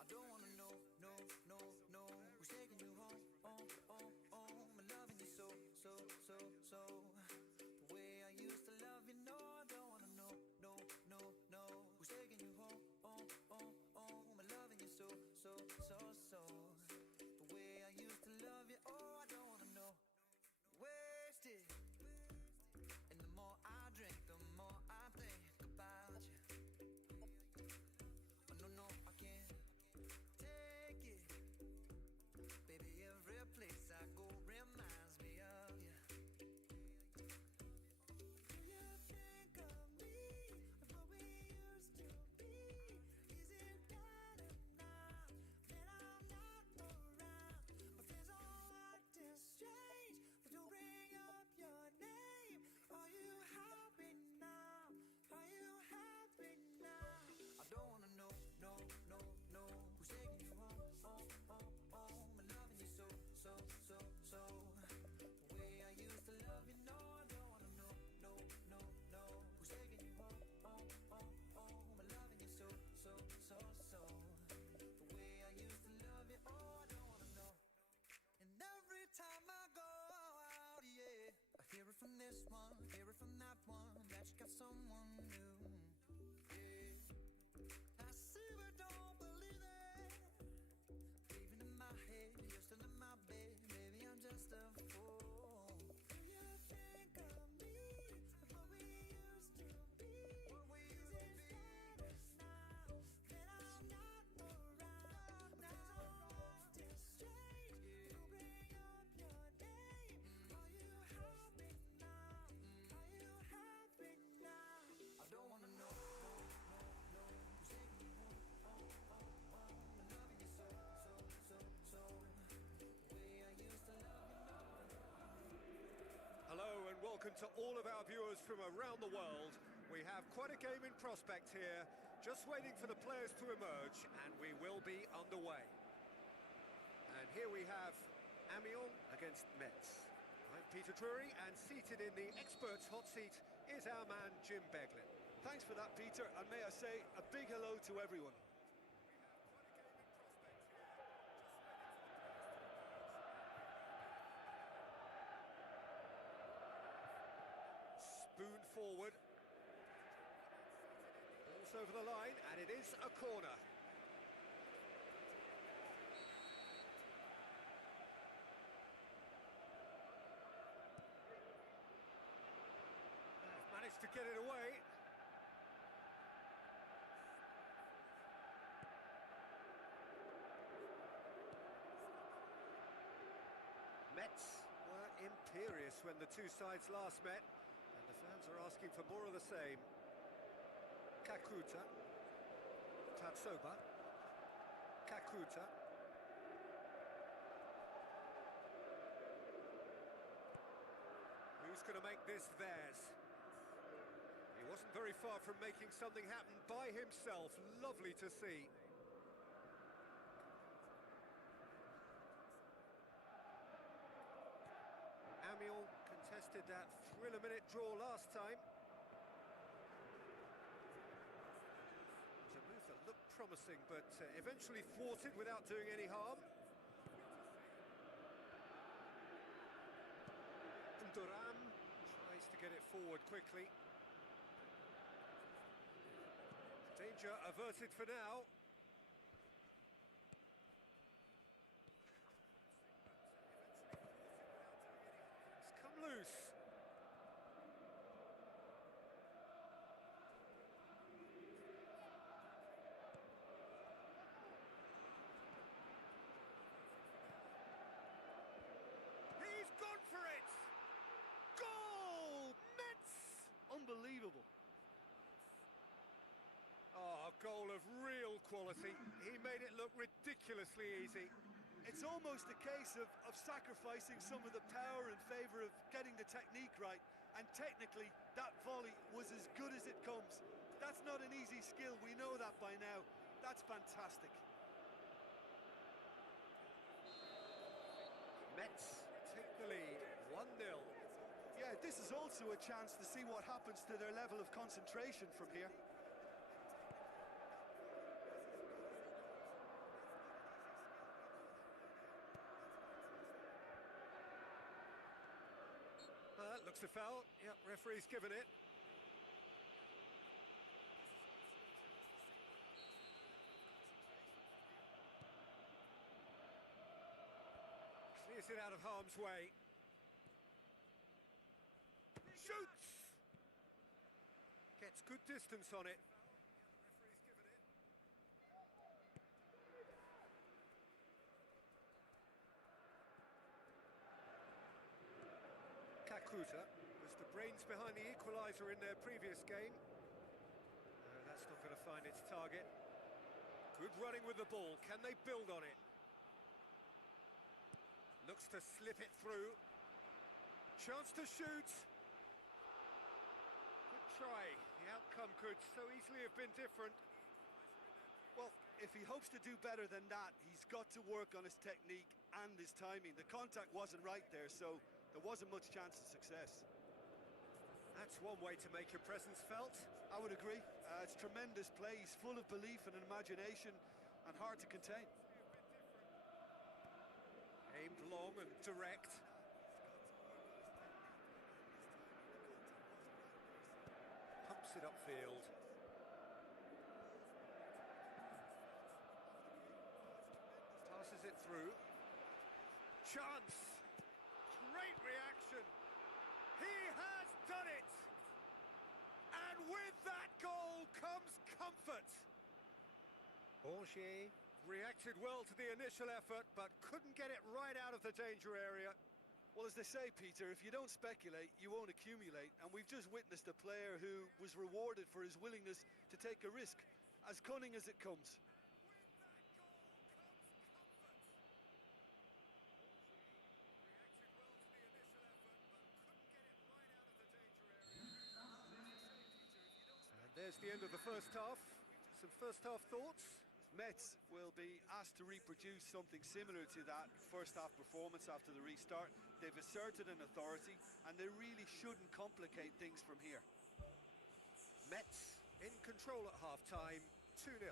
I don't wanna know, no, who's taking you home, I'm loving you so. The way I used to love you, no, I don't wanna know, no, who's taking you home, I'm loving you so. The way I used to love you, oh, I don't wanna know. Wasted, and the more I drink, the more I think about you. Oh, no, I can't take it. Baby, every place I go reminds me of you. Do you think of me, of what we used to be? Is it better now that I'm not around? My friends all acting strange, but don't bring up your name. Are you happy now? Are you happy now? I don't wanna know, no, who's taking you home, I'm loving you so. The way I used to love you, no, I don't wanna know, no, who's taking you home, I'm loving you so. The way I used to love you, oh, I don't wanna know. And every time I go out, yeah, I hear it from this one, hear it from that one, that you got someone new, yeah. I see but don't believe it. Even in my head, you're still in my bed. Maybe I'm just a fool. Do you think of me, of what we used to be? Is it better now that I'm not around? Now I'm acting strange. Don't bring up your name. Are you happy now? Are you happy now? I don't wanna know, no, who's taking you home, I'm loving you so. The way I used to love you, no. Hello and welcome to all of our viewers from around the world. We have quite a game in prospect here, just waiting for the players to emerge, and we will be underway. And here we have Amiens against Metz. I'm Peter Drury, and seated in the experts' hot seat is our man Jim Beglin. Thanks for that, Peter, and may I say a big hello to everyone. Spoon forward. Ball's over the line, and it is a corner. They've managed to get it away. Metz were imperious when the two sides last met, and the fans are asking for more of the same. Kakuta, Tatsoba, Kakuta. Who's going to make this theirs? He wasn't very far from making something happen by himself. Lovely to see. Amiens contested that thriller-minute draw last time. It was a move that looked promising, but eventually thwarted without doing any harm. And Duran tries to get it forward quickly. Danger averted for now. It's come loose. of real quality. He made it look ridiculously easy. It's almost a case of sacrificing some of the power in favour of getting the technique right. And technically, that volley was as good as it comes. That's not an easy skill, we know that by now. That's fantastic. Mets take the lead, 1-0. Yeah, this is also a chance to see what happens to their level of concentration from here. Looks a foul. Yep, referee's given it. Clears it out of harm's way. Shoots! Gets good distance on it. Kakuta was the brains behind the equaliser in their previous game. That's not going to find its target. Good running with the ball. Can they build on it? Looks to slip it through. Chance to shoot. Good try. The outcome could so easily have been different. Well, if he hopes to do better than that, he's got to work on his technique and his timing. The contact wasn't right there, so there wasn't much chance of success. That's one way to make your presence felt. I would agree. It's tremendous play. He's full of belief and imagination and hard to contain. Aimed long and direct. Pumps it upfield. Passes it through. Chance! Great reaction! He has done it! And with that goal comes comfort. Bourget reacted well to the initial effort, but couldn't get it right out of the danger area. Well, as they say, Peter, if you don't speculate, you won't accumulate. And we've just witnessed a player who was rewarded for his willingness to take a risk, as cunning as it comes. There's the end of the first half. Some first half thoughts? Mets will be asked to reproduce something similar to that first half performance after the restart. They've asserted an authority and they really shouldn't complicate things from here. Mets in control at half-time, 2-0.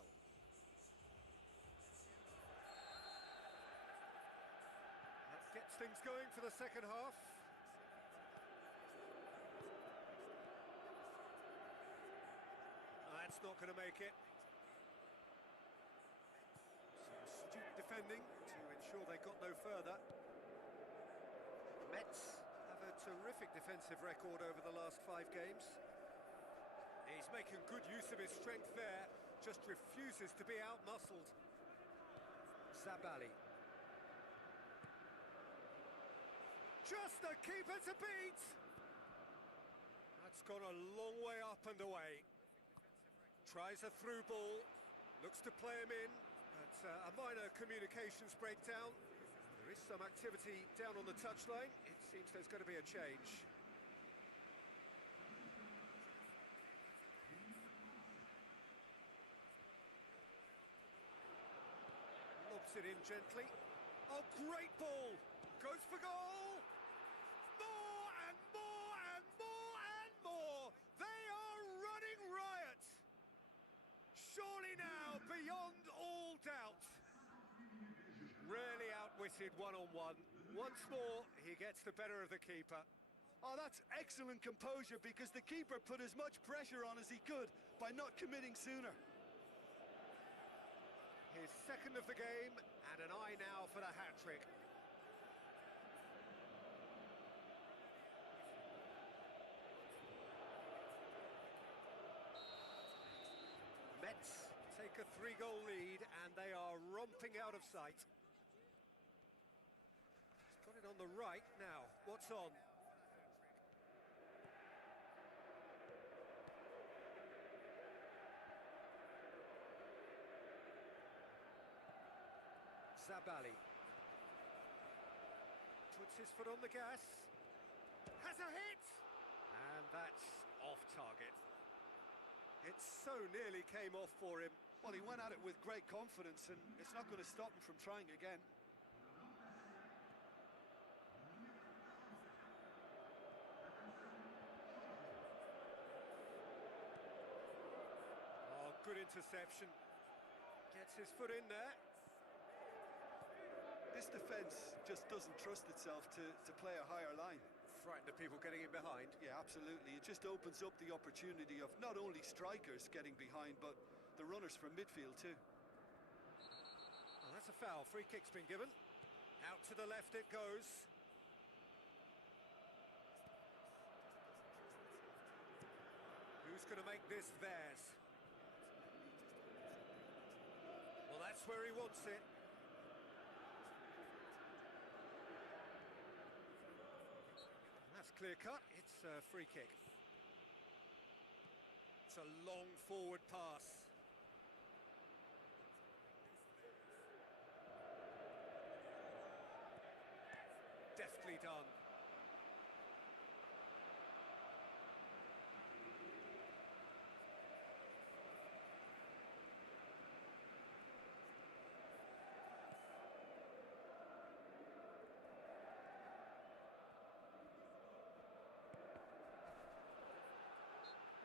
That gets things going for the second half. That's not going to make it. Some astute defending to ensure they got no further. Mets have a terrific defensive record over the last 5 games. He's making good use of his strength there, just refuses to be out-muscled. Zabali. Just the keeper to beat! That's gone a long way up and away. Tries a through ball, looks to play him in, but a minor communications breakdown. There is some activity down on the touchline. It seems there's going to be a change. Lobs it in gently. Oh, great ball! Goes for goal! More and more and more and more! They are running riot! Surely now, beyond all doubt. Really outwitted one-on-one. Once more, he gets the better of the keeper. Oh, that's excellent composure because the keeper put as much pressure on as he could by not committing sooner. His second of the game, and an eye now for the hat-trick. Mets take a 3-goal lead, and they are romping out of sight. He's got it on the right now. What's on? Zabali. Puts his foot on the gas. Has a hit! And that's off target. It so nearly came off for him. Well, he went at it with great confidence, and it's not going to stop him from trying again. Oh, good interception. Gets his foot in there. This defence just doesn't trust itself to play a higher line. Frightened of people getting in behind. Yeah, absolutely. It just opens up the opportunity of not only strikers getting behind, but the runners from midfield too. Oh, that's a foul. Free kick's been given. Out to the left it goes. Who's going to make this theirs? Well, that's where he wants it. That's clear cut. It's a free kick. It's a long forward pass. Deftly done.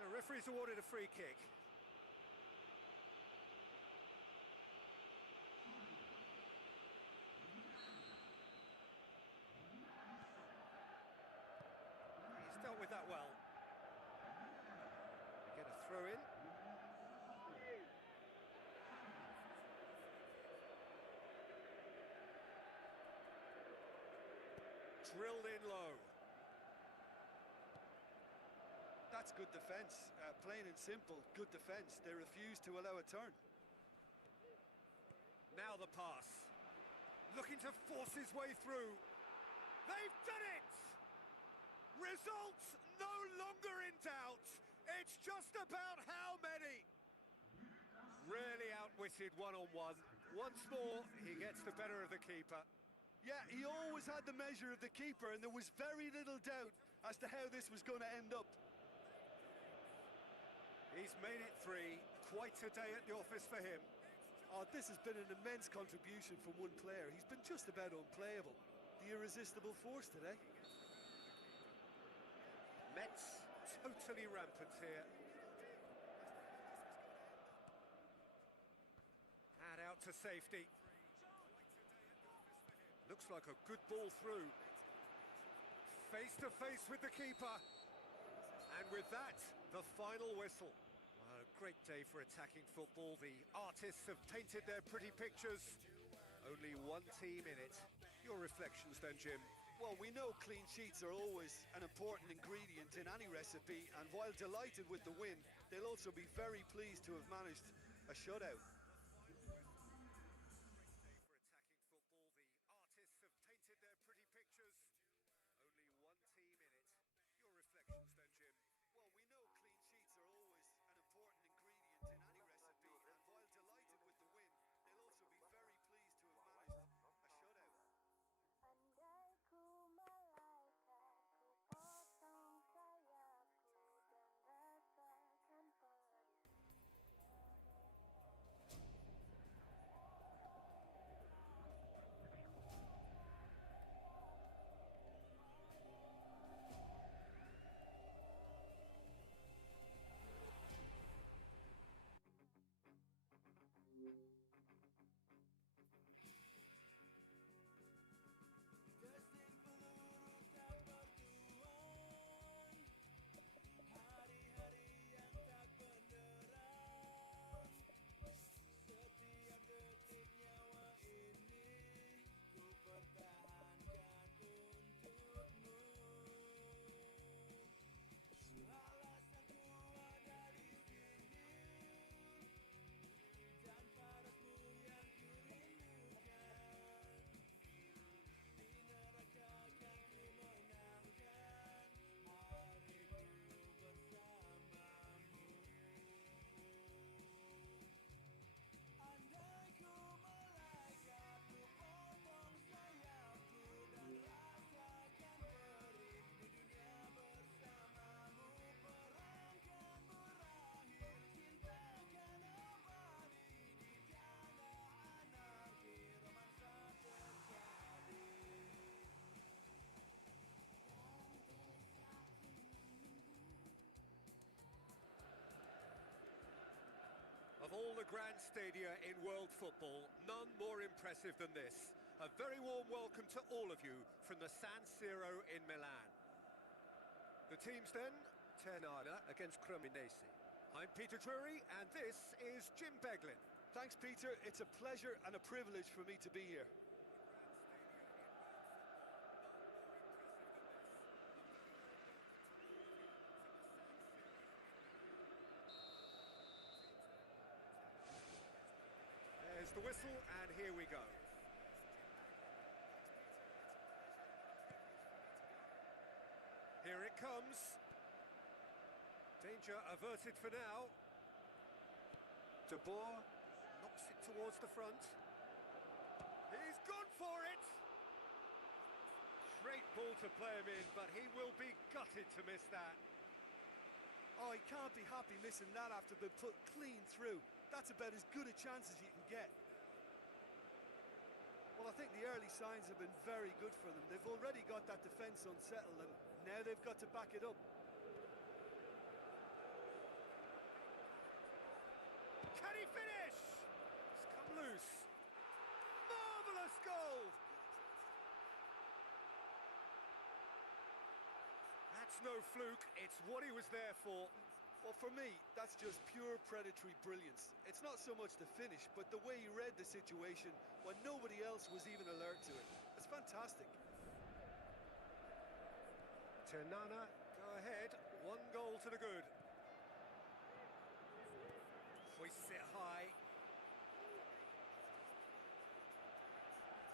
The referee's awarded a free kick. He's dealt with that well. Get a throw in. Drilled in low. That's good defence, plain and simple, good defence. They refuse to allow a turn. Now the pass. Looking to force his way through. They've done it! Results no longer in doubt. It's just about how many. Really outwitted one-on-one. Once more, he gets the better of the keeper. Yeah, he always had the measure of the keeper, and there was very little doubt as to how this was going to end up. He's made it 3. Quite a day at the office for him. Oh, this has been an immense contribution from one player. He's been just about unplayable. The irresistible force today. Mets totally rampant here. And out to safety. Looks like a good ball through. Face to face with the keeper. And with that, the final whistle. Well, a great day for attacking football. The artists have painted their pretty pictures. Only one team in it. Your reflections then, Jim? Well, we know clean sheets are always an important ingredient in any recipe, and while delighted with the win, they'll also be very pleased to have managed a shutout. For attacking football, the artists have painted their pretty pictures. Only one team in it. Your reflections then, Jim? Well, we know clean sheets are always an important ingredient in any recipe, and while delighted with the win, they'll also be very pleased to have managed a shutout. Andai ku malaikat, ku potong sayapku dan rasakan pedih. all the grand stadia in world football, none more impressive than this. A very warm welcome to all of you from the San Siro in Milan. The teams then, Ternana against Cremonese. I'm Peter Drury, and this is Jim Beglin. Thanks, Peter. It's a pleasure and a privilege for me to be here. There's the whistle, and here we go. Here it comes. Danger averted for now. De Boer knocks it towards the front. He's gone for it! Great ball to play him in, but he will be gutted to miss that. Oh, he can't be happy missing that after being put clean through. That's about as good a chance as you can get. Well, I think the early signs have been very good for them. They've already got that defence unsettled, and now they've got to back it up. Can he finish? It's come loose. Marvellous goal! That's no fluke, it's what he was there for. Well, for me, that's just pure predatory brilliance. It's not so much the finish, but the way he read the situation when nobody else was even alert to it. It's fantastic. Ternana go ahead, 1 goal to the good. Hoists it high.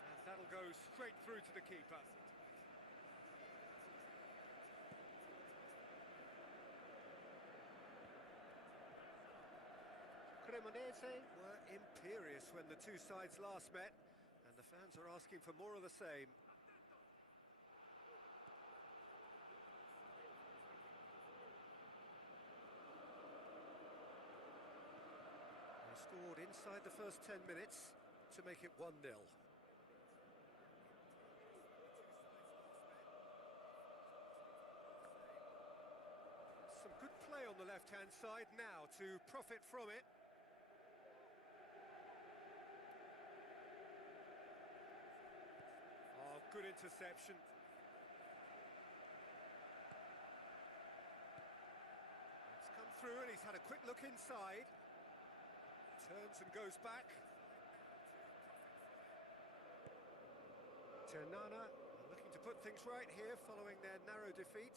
And that'll go straight through to the keeper. Cremonese were imperious when the two sides last met, and the fans are asking for more of the same. They scored inside the first 10 minutes to make it 1-0. Some good play on the left-hand side now to profit from it. Oh, good interception. It's come through and he's had a quick look inside. Turns and goes back. Ternana looking to put things right here following their narrow defeat.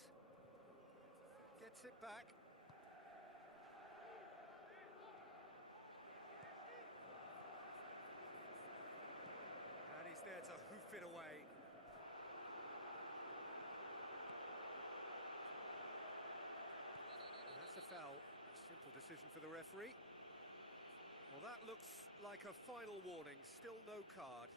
Gets it back. And he's there to hoof it away. And that's a foul. Simple decision for the referee. Well, that looks like a final warning. Still no card.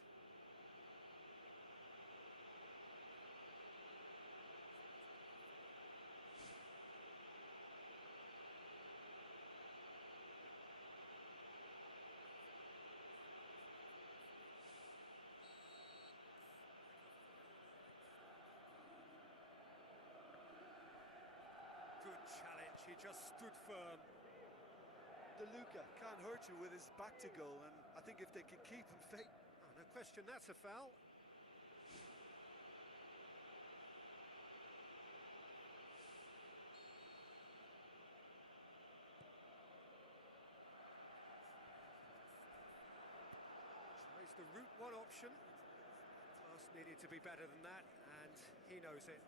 Good challenge, he just stood firm. De Luca can't hurt you with his back to goal, and I think if they can keep him fit... Oh, no question, that's a foul. Tries the route one option. Pass needed to be better than that, and he knows it.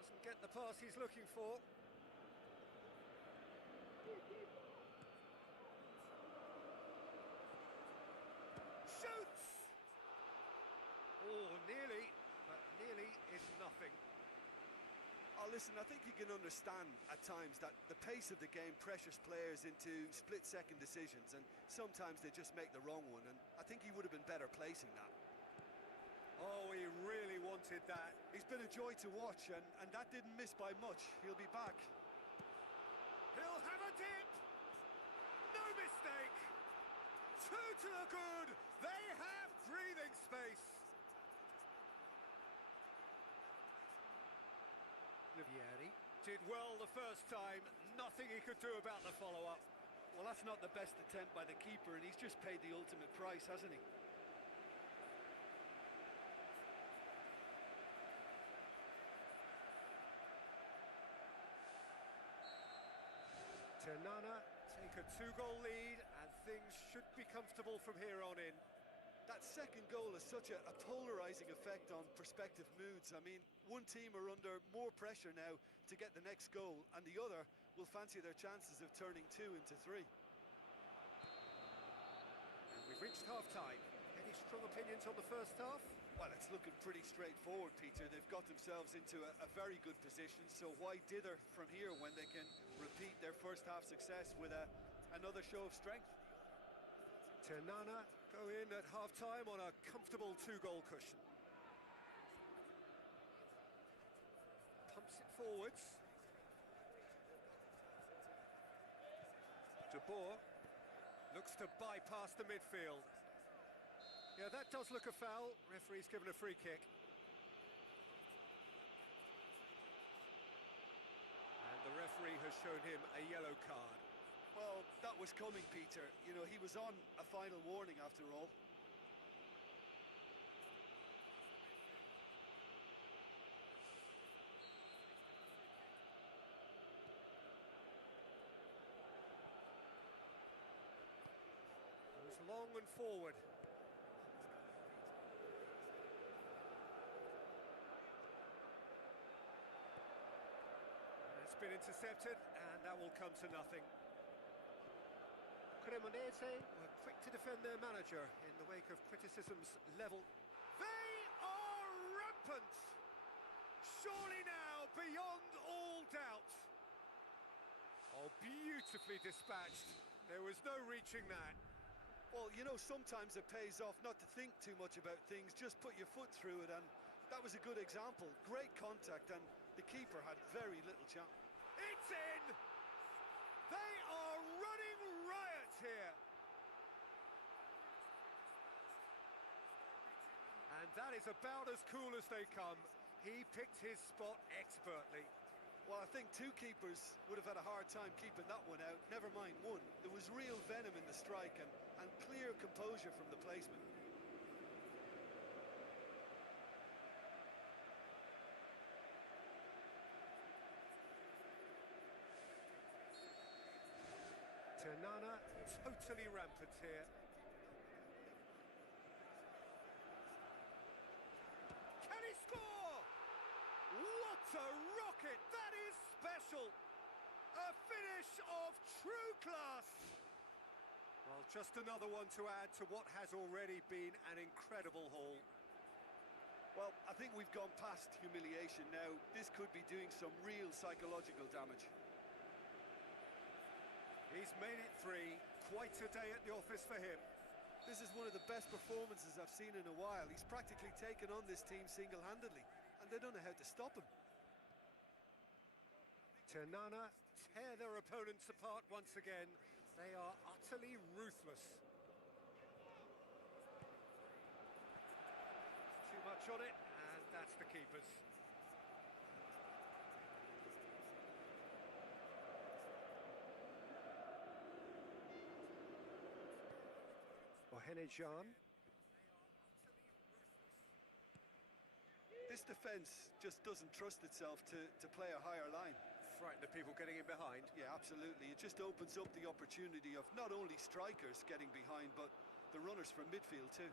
Doesn't get the pass he's looking for. Shoots! Oh, nearly, but nearly is nothing. Oh, listen, I think you can understand at times that the pace of the game pressures players into split-second decisions, and sometimes they just make the wrong one, and I think he would have been better placing that. Oh, he really wanted that. He's been a joy to watch, and that didn't miss by much. He'll be back. He'll have a dip! No mistake! 2 to the good! They have breathing space! of Vieri. Did well the first time, nothing he could do about the follow-up. Well, that's not the best attempt by the keeper, and he's just paid the ultimate price, hasn't he? Ternana take a 2-goal lead, and things should be comfortable from here on in. That second goal has such a polarising effect on prospective moods. I mean, one team are under more pressure now to get the next goal, and the other will fancy their chances of turning 2 into 3. And we've reached half-time. Any strong opinions on the first half? Well, it's looking pretty straightforward, Peter. They've got themselves into a very good position, so why dither from here when they can repeat their first half success with another show of strength? Ternana go in at half-time on a comfortable 2-goal cushion. Pumps it forwards. De Boer looks to bypass the midfield. Yeah, that does look a foul. Referee's given a free kick. And the referee has shown him a yellow card. Well, that was coming, Peter. You know, he was on a final warning after all. Goes long and forward. It's been intercepted, and that will come to nothing. Cremonese were quick to defend their manager in the wake of criticisms levelled. They are rampant! Surely now, beyond all doubt. Oh, beautifully dispatched. There was no reaching that. Well, you know, sometimes it pays off not to think too much about things, just put your foot through it, and that was a good example. Great contact, and the keeper had very little chance. It's in! They are running riot here. And that is about as cool as they come. He picked his spot expertly. Well, I think two keepers would have had a hard time keeping that one out, never mind one. There was real venom in the strike and clear composure from the placement. Ternana totally rampant here. Can he score? What a rocket! That is special! A finish of true class! Well, just another one to add to what has already been an incredible haul. Well, I think we've gone past humiliation now. This could be doing some real psychological damage. He's made it 3. Quite a day at the office for him. This is one of the best performances I've seen in a while. He's practically taken on this team single-handedly, and they don't know how to stop him. Ternana tear their opponents apart once again. They are utterly ruthless. Too much on it, and that's the keeper's. Ohenejan. This defence just doesn't trust itself to play a higher line. Frighten the people getting in behind. Yeah, absolutely. It just opens up the opportunity of not only strikers getting behind, but the runners from midfield too.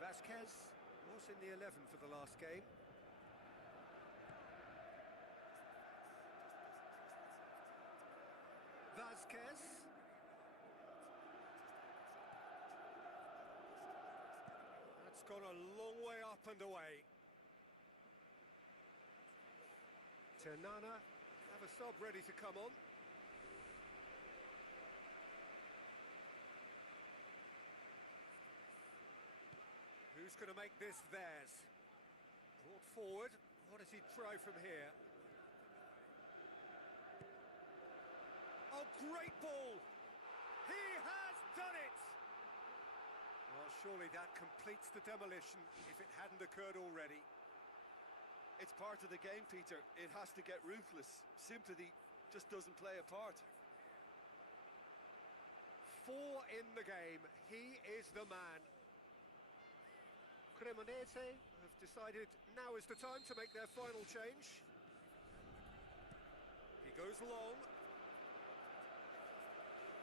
Vasquez was in the 11 for the last game. Vasquez. That's gone a long way up and away. Ternana have a sub ready to come on. Who's going to make this theirs? Brought forward. What does he try from here? Oh, great ball! He has done it! Well, surely that completes the demolition if it hadn't occurred already. It's part of the game, Peter. It has to get ruthless. Sympathy just doesn't play a part. 4 in the game. He is the man. Cremonese have decided now is the time to make their final change. He goes long.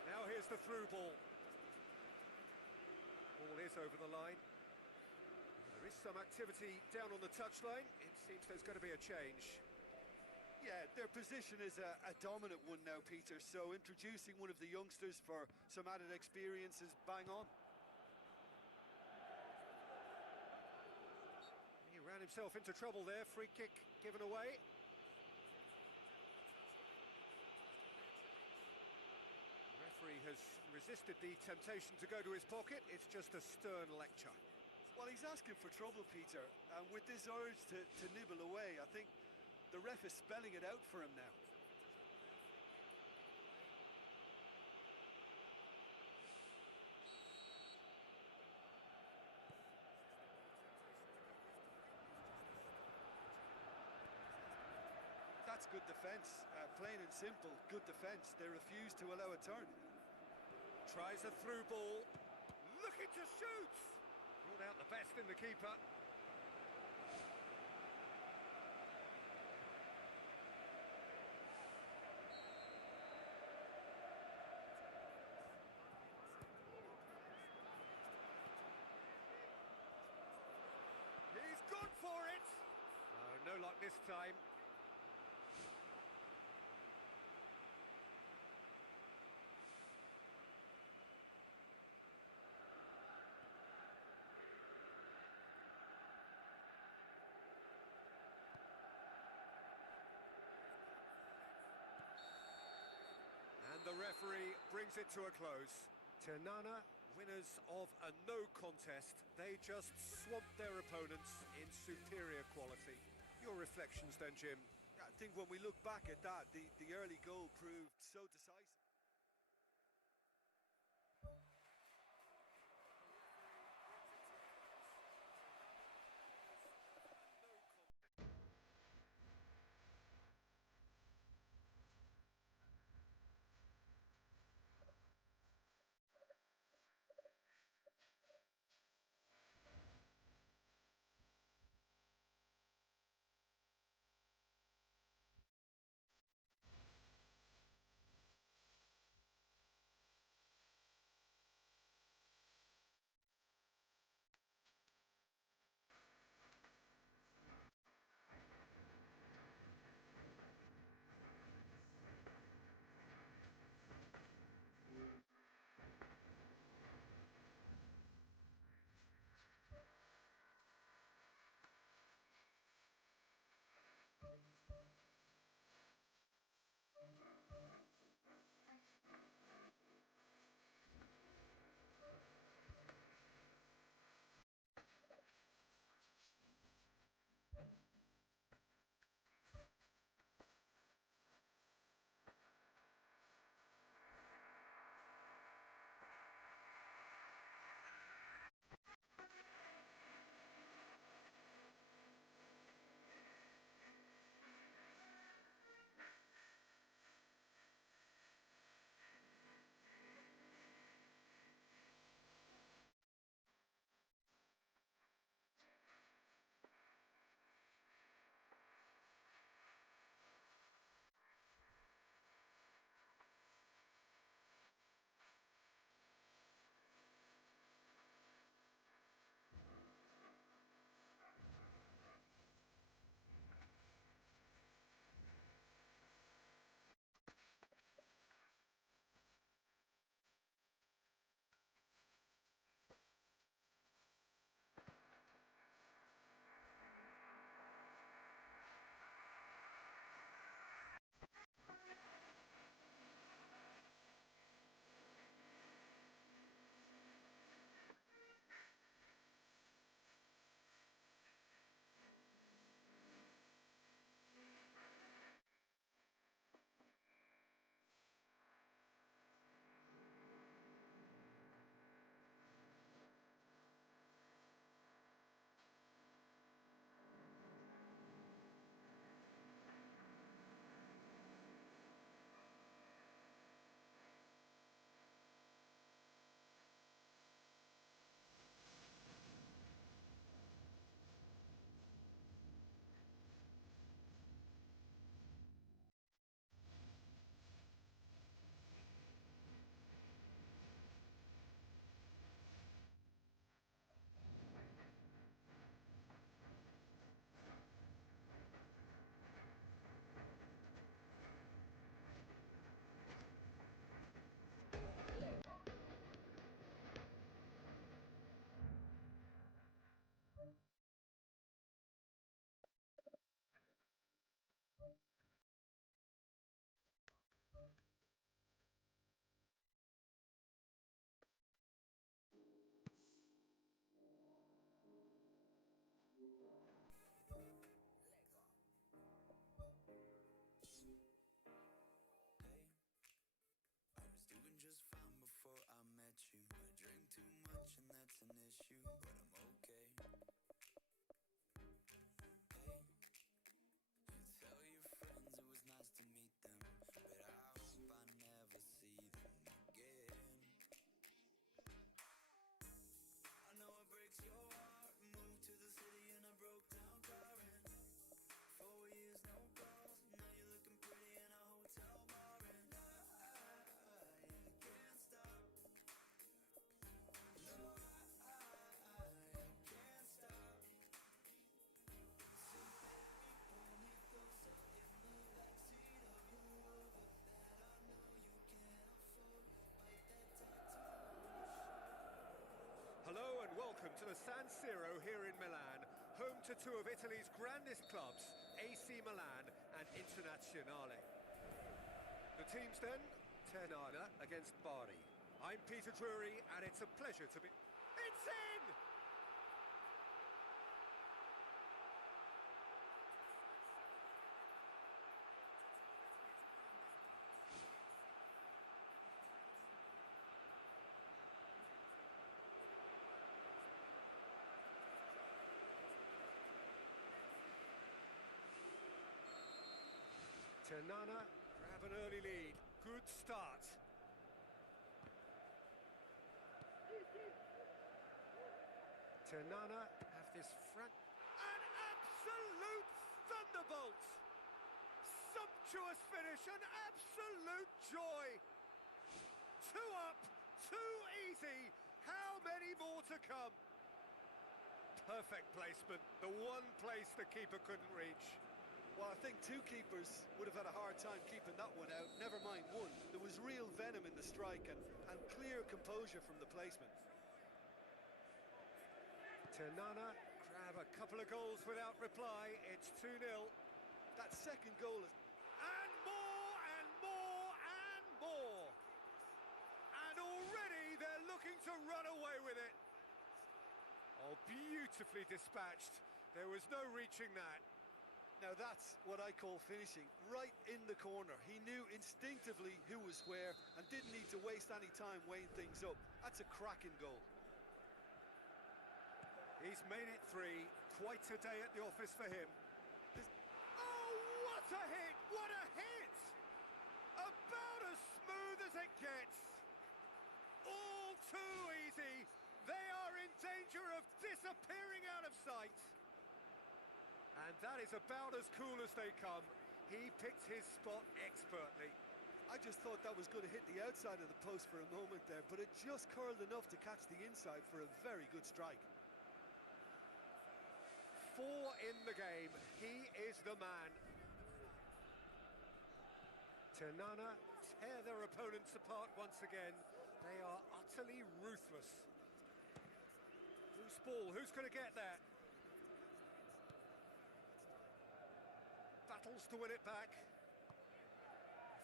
Now here's the through ball. Ball is over the line. There is some activity down on the touchline. It seems there's going to be a change. Yeah, their position is a dominant one now, Peter, so introducing one of the youngsters for some added experience is bang on. He ran himself into trouble there, free kick given away. The referee has resisted the temptation to go to his pocket. It's just a stern lecture. Well, he's asking for trouble, Peter, and with this urge to nibble away, I think the ref is spelling it out for him now. That's good defence, plain and simple, good defence. They refuse to allow a turn. Tries a through ball, looking to shoot! Brought out the best in the keeper. He's gone for it! No luck this time. And the referee brings it to a close. Ternana, winners of a no contest. They just swamped their opponents in superior quality. Your reflections then, Jim? I think when we look back at that, the early goal proved so decisive. it's an issue, but I'm okay. Hey, you tell your friends it was nice to meet them, but I hope I never see them again. I know it breaks your heart. Moved to the city in a broke down car, and 4 years no calls. Now you're looking pretty in a hotel bar, and I can't stop. No, I can't stop. So baby, pull me closer in the backseat of your Rover that I know you can't afford. Bite that tattoo on your shoulder. Hello and welcome to the San Siro here in Milan, home to two of Italy's grandest clubs, AC Milan and Internazionale. The teams then, Ternana against Bari. I'm Peter Drury and it's a pleasure to be... It's in! Ternana grab an early lead. Good start. Ternana have this front... An absolute thunderbolt! Sumptuous finish, an absolute joy! 2 up, 2 easy. How many more to come? Perfect placement, the one place the keeper couldn't reach. Well, I think 2 keepers would have had a hard time keeping that one out, never mind 1. There was real venom in the strike and clear composure from the placement. Ternana grab a couple of goals without reply. It's 2-0. That second goal is... And more and more and more. And already they're looking to run away with it. Oh, beautifully dispatched. There was no reaching that. Now that's what I call finishing, right in the corner. He knew instinctively who was where and didn't need to waste any time weighing things up. That's a cracking goal. He's made it 3. Quite a day at the office for him. Oh, what a hit! What a hit! About as smooth as it gets. All too easy. They are in danger of disappearing out of sight. And that is about as cool as they come. He picked his spot expertly. I just thought that was going to hit the outside of the post for a moment there, but it just curled enough to catch the inside for a very good strike. 4 in the game. He is the man. Ternana tear their opponents apart once again. They are utterly ruthless. Loose ball, who's going to get there? Battles to win it back.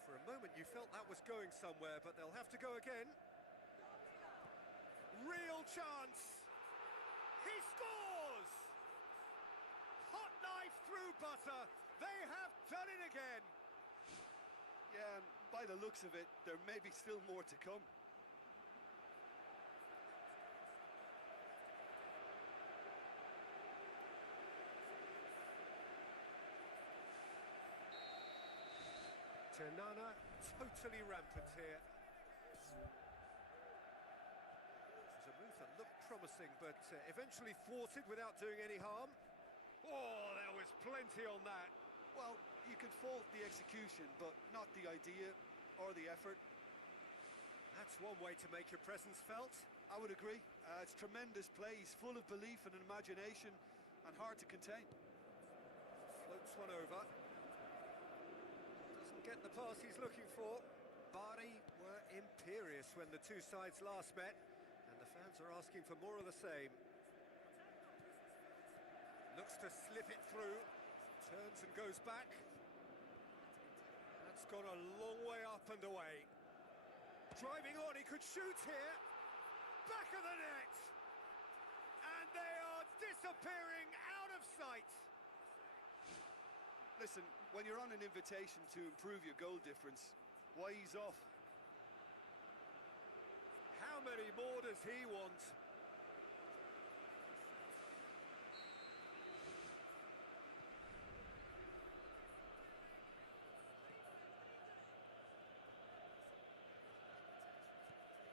For a moment you felt that was going somewhere, but they'll have to go again. Real chance. He scores! Hot knife through butter. They have done it again. Yeah, and by the looks of it, there may be still more to come. Ternana totally rampant here. This was a move that looked promising, but eventually thwarted without doing any harm. Oh, there was plenty on that. Well, you can fault the execution, but not the idea or the effort. That's one way to make your presence felt. I would agree. It's tremendous play. He's full of belief and imagination and hard to contain. Floats one over. Doesn't get the pass he's looking for. Bari were imperious when the two sides last met, and the fans are asking for more of the same. Looks to slip it through, turns and goes back. That's gone a long way up and away. Driving on, he could shoot here. Back of the net. And they are disappearing out of sight. Listen, when you're on an invitation to improve your goal difference, why ease off? How many more does he want?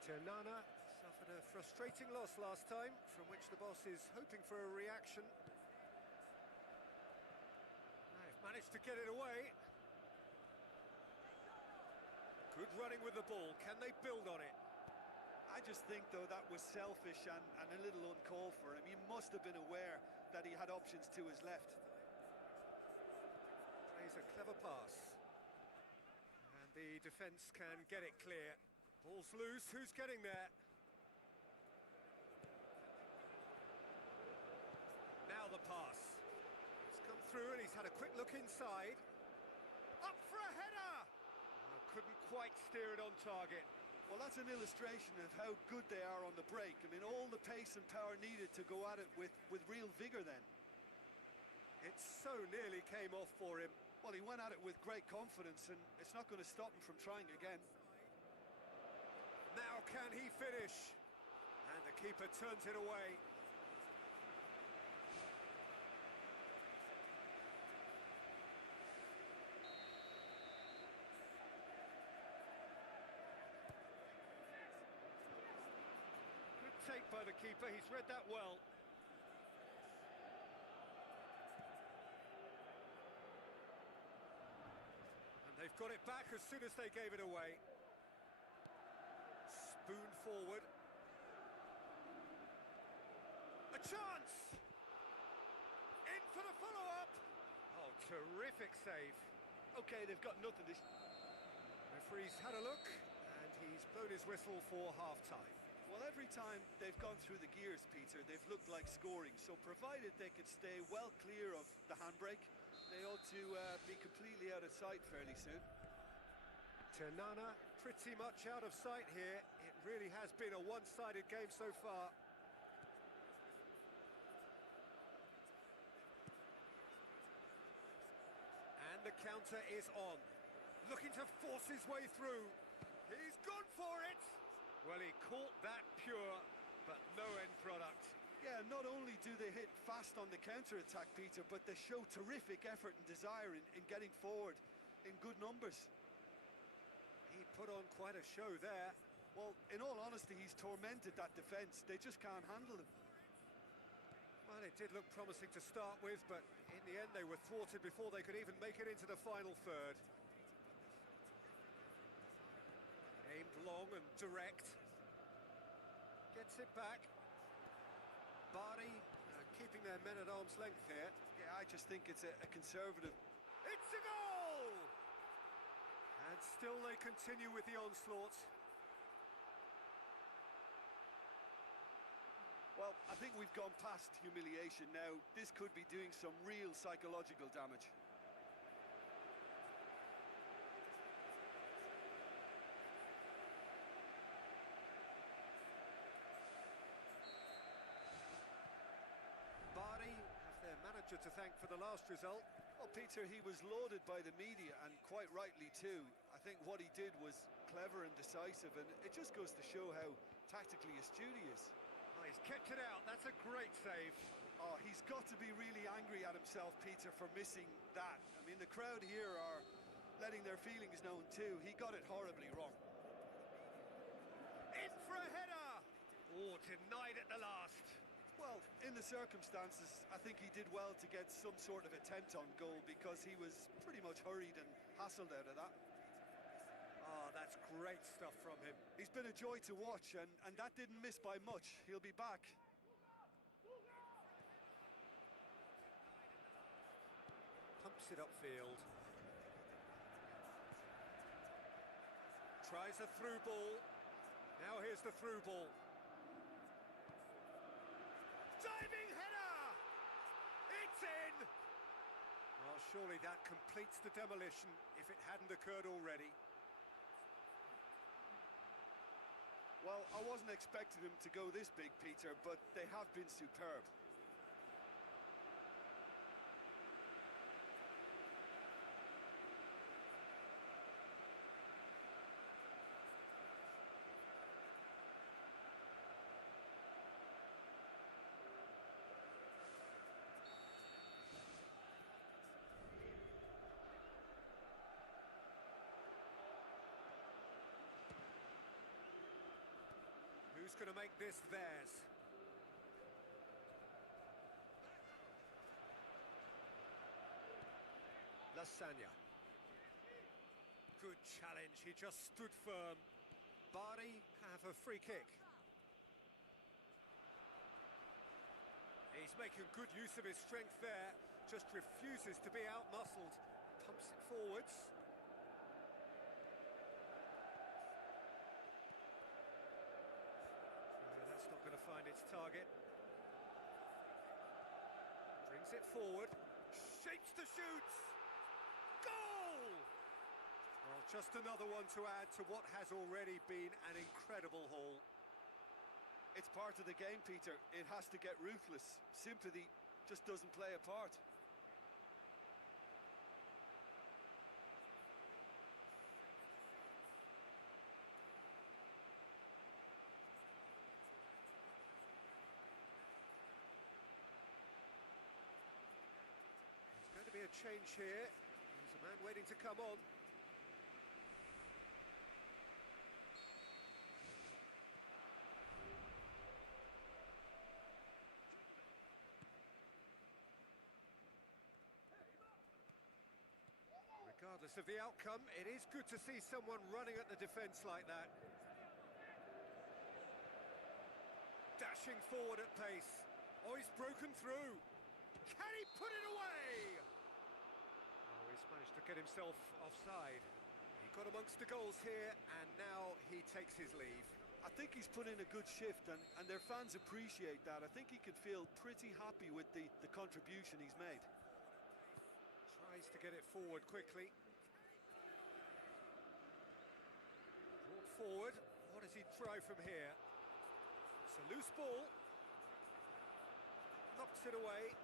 Ternana suffered a frustrating loss last time, from which the boss is hoping for a reaction. They've managed to get it away. Good running with the ball. Can they build on it? I just think, though, that was selfish and a little uncalled for him. He must have been aware that he had options to his left. Plays a clever pass. And the defence can get it clear. Ball's loose, who's getting there? Now the pass. He's come through and he's had a quick look inside. Up for a header! Oh, couldn't quite steer it on target. Well, that's an illustration of how good they are on the break. I mean, all the pace and power needed to go at it with real vigour then. It so nearly came off for him. Well, he went at it with great confidence, and it's not going to stop him from trying again. Now can he finish? And the keeper turns it away. Good take by the keeper, he's read that well. And they've got it back as soon as they gave it away. Spoon forward. A chance! In for the follow-up! Oh, terrific save. OK, they've got nothing to... Referee's had a look, and he's blown his whistle for half-time. Well, every time they've gone through the gears, Peter, they've looked like scoring. So provided they can stay well clear of the handbrake, they ought to be completely out of sight fairly soon. Ternana pretty much out of sight here. It really has been a one-sided game so far. And the counter is on. Looking to force his way through. He's gone for it! Well, he caught that pure, but no end product. Yeah, not only do they hit fast on the counter-attack, Peter, but they show terrific effort and desire in getting forward in good numbers. He put on quite a show there. Well, in all honesty, he's tormented that defence. They just can't handle him. Well, it did look promising to start with, but in the end they were thwarted before they could even make it into the final third. Aimed long and direct. Gets it back. Bari keeping their men at arm's length here. Yeah, I just think it's a conservative... It's a goal! And still they continue with the onslaught. Well, I think we've gone past humiliation now. This could be doing some real psychological damage. Bari have their manager to thank for the last result. Well, Peter, he was lauded by the media, and quite rightly too. I think what he did was clever and decisive, and it just goes to show how tactically astute he is. Oh, he's kept it out, that's a great save. Oh, he's got to be really angry at himself, Peter, for missing that. I mean, the crowd here are letting their feelings known too. He got it horribly wrong. In for a header! Oh, denied at the last. Well, in the circumstances, I think he did well to get some sort of attempt on goal because he was pretty much hurried and hassled out of that. Oh, that's great stuff from him. He's been a joy to watch, and that didn't miss by much. He'll be back. Pumps it upfield. Tries a through ball. Now here's the through ball. Diving header! It's in! Well, surely that completes the demolition if it hadn't occurred already. Well, I wasn't expecting them to go this big, Peter, but they have been superb. Who's going to make this theirs? Lasagna. Good challenge, he just stood firm. Bari have a free kick. He's making good use of his strength there, just refuses to be outmuscled. Pumps it forwards. No, that's not going to find its target. Brings it forward. Shapes the shoots! Goal! Well, just another one to add to what has already been an incredible haul. It's part of the game, Peter. It has to get ruthless. Sympathy just doesn't play a part. There's going to be a change here. There's a man waiting to come on. Regardless of the outcome, it is good to see someone running at the defence like that. Dashing forward at pace. Oh, he's broken through. Can he put it away? Oh, he's managed to get himself offside. He got amongst the goals here, and now he takes his leave. I think he's put in a good shift, and their fans appreciate that. I think he could feel pretty happy with the contribution he's made. Tries to get it forward quickly. Brought forward. What does he try from here? It's a loose ball. Knocks it away.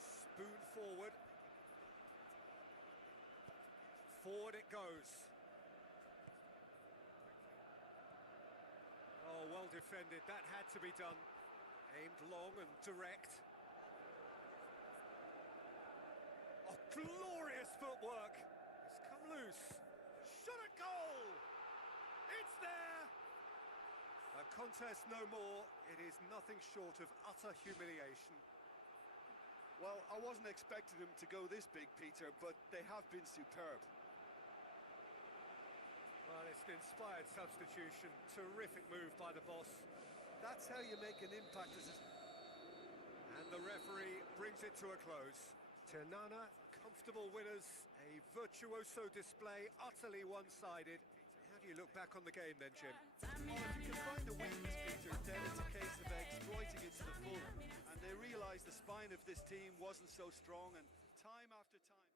Spoon forward. Forward it goes. Oh, well defended. That had to be done. Aimed long and direct. Oh, glorious footwork! It's come loose. Shot at goal! It's there! A contest no more. It is nothing short of utter humiliation. Well, I wasn't expecting them to go this big, Peter, but they have been superb. Well, it's an inspired substitution. Terrific move by the boss. That's how you make an impact as a... And the referee brings it to a close. Ternana, comfortable winners, a virtuoso display, utterly one-sided. How do you look back on the game then, Jim? Well, if you can find the weakness, Peter, then it's a case of exploiting it to the full. And they realised the spine of this team wasn't so strong, and time after time...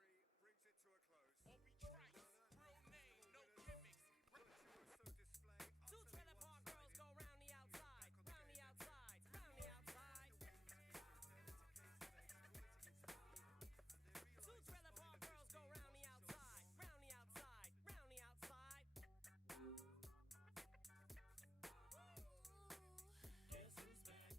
And the referee brings it to a close. Obi Trice, real name, no gimmicks. Virtuoso display, Two utterly trailer park girls go round the outside, round the outside, round the outside. Two trailer park girls go round the outside, round the outside, round the outside. Guess who's back? Back again. Shady's back.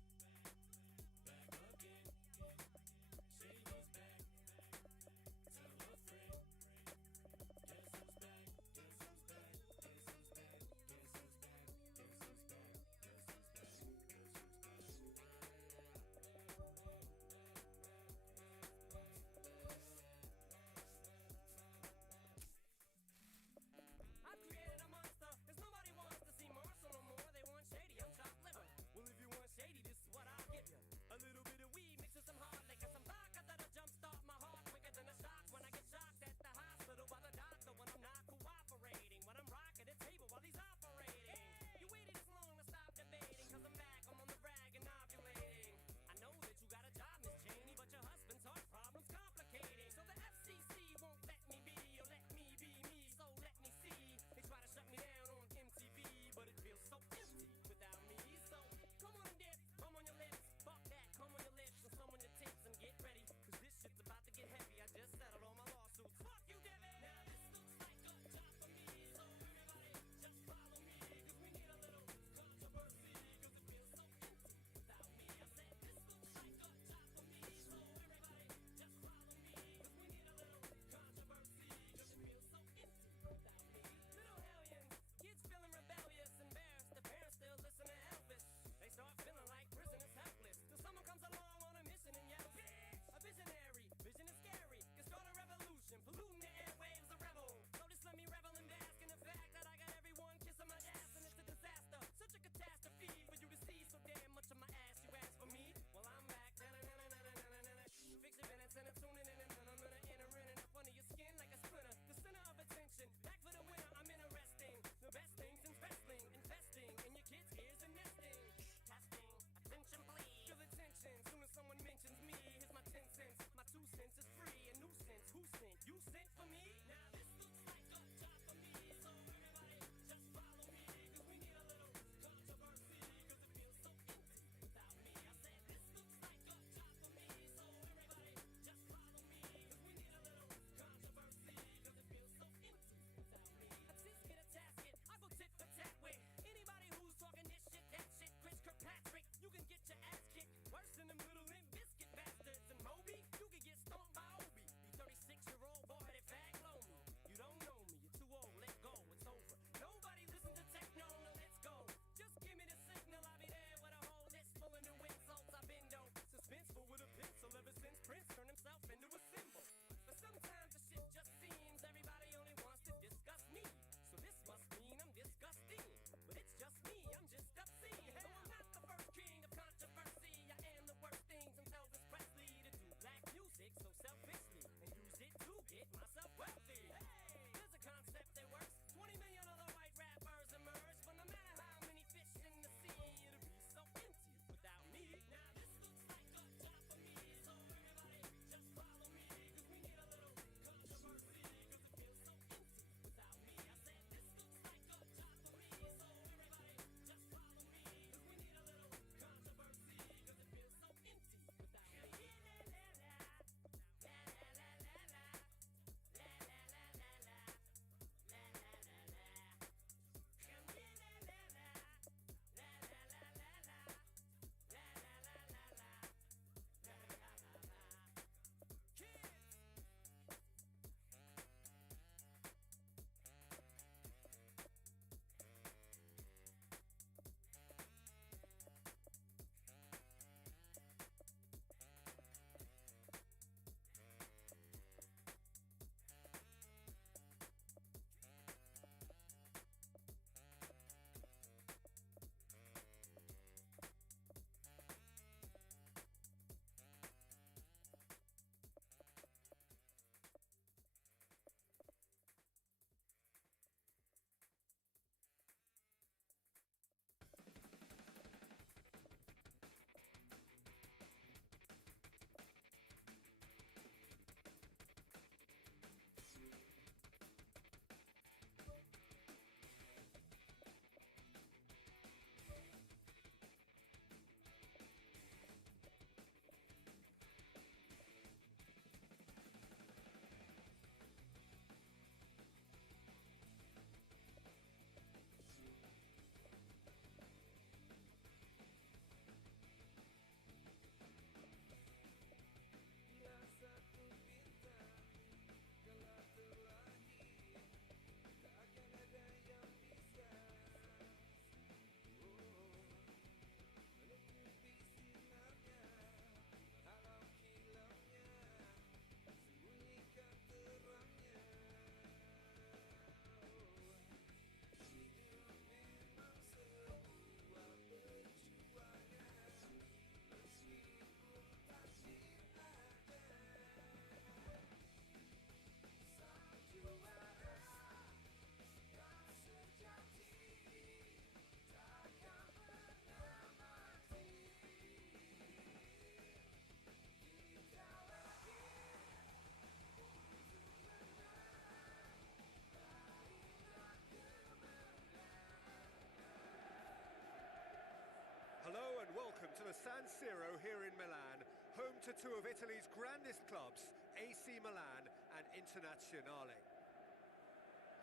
the San Siro here in Milan, home to two of Italy's grandest clubs, AC Milan and Internazionale.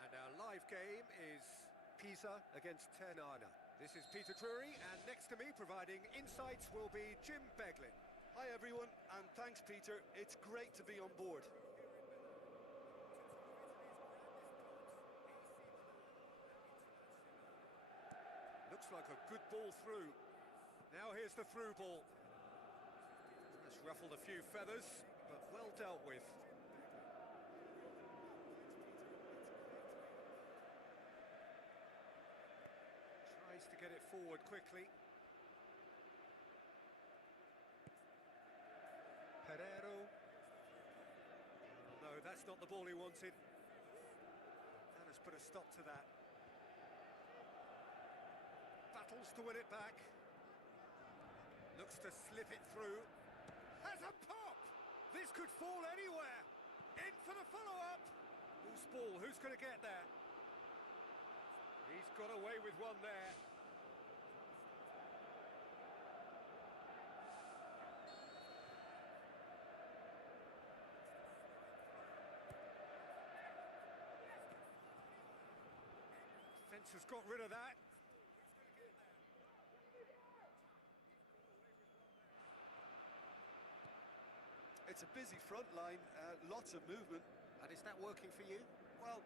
And our live game is Pisa against Ternana. This is Peter Drury, and next to me providing insights will be Jim Beglin. Hi everyone, and thanks Peter. It's great to be on board. Looks like a good ball through. Now here's the through ball. That's ruffled a few feathers, but well dealt with. Tries to get it forward quickly. Pereiro. No, that's not the ball he wanted. That has put a stop to that. Battles to win it back. Looks to slip it through. Has a pop! This could fall anywhere. In for the follow-up. Whose ball? Who's going to get there? He's got away with one there. Defence has got rid of that. It's a busy front line, lots of movement. And is that working for you? Well,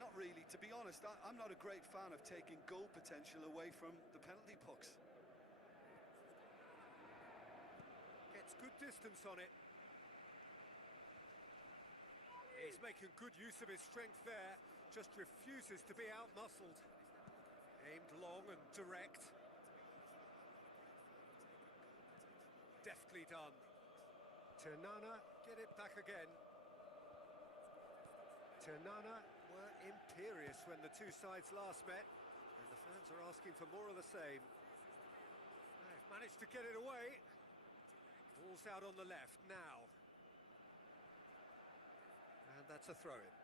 not really. To be honest, I'm not a great fan of taking goal potential away from the penalty pucks. Gets good distance on it. He's making good use of his strength there, just refuses to be out-muscled. Aimed long and direct. Deftly done. Ternana get it back again. Ternana were imperious when the two sides last met, and the fans are asking for more of the same. They've managed to get it away. Ball's out on the left now. And that's a throw-in.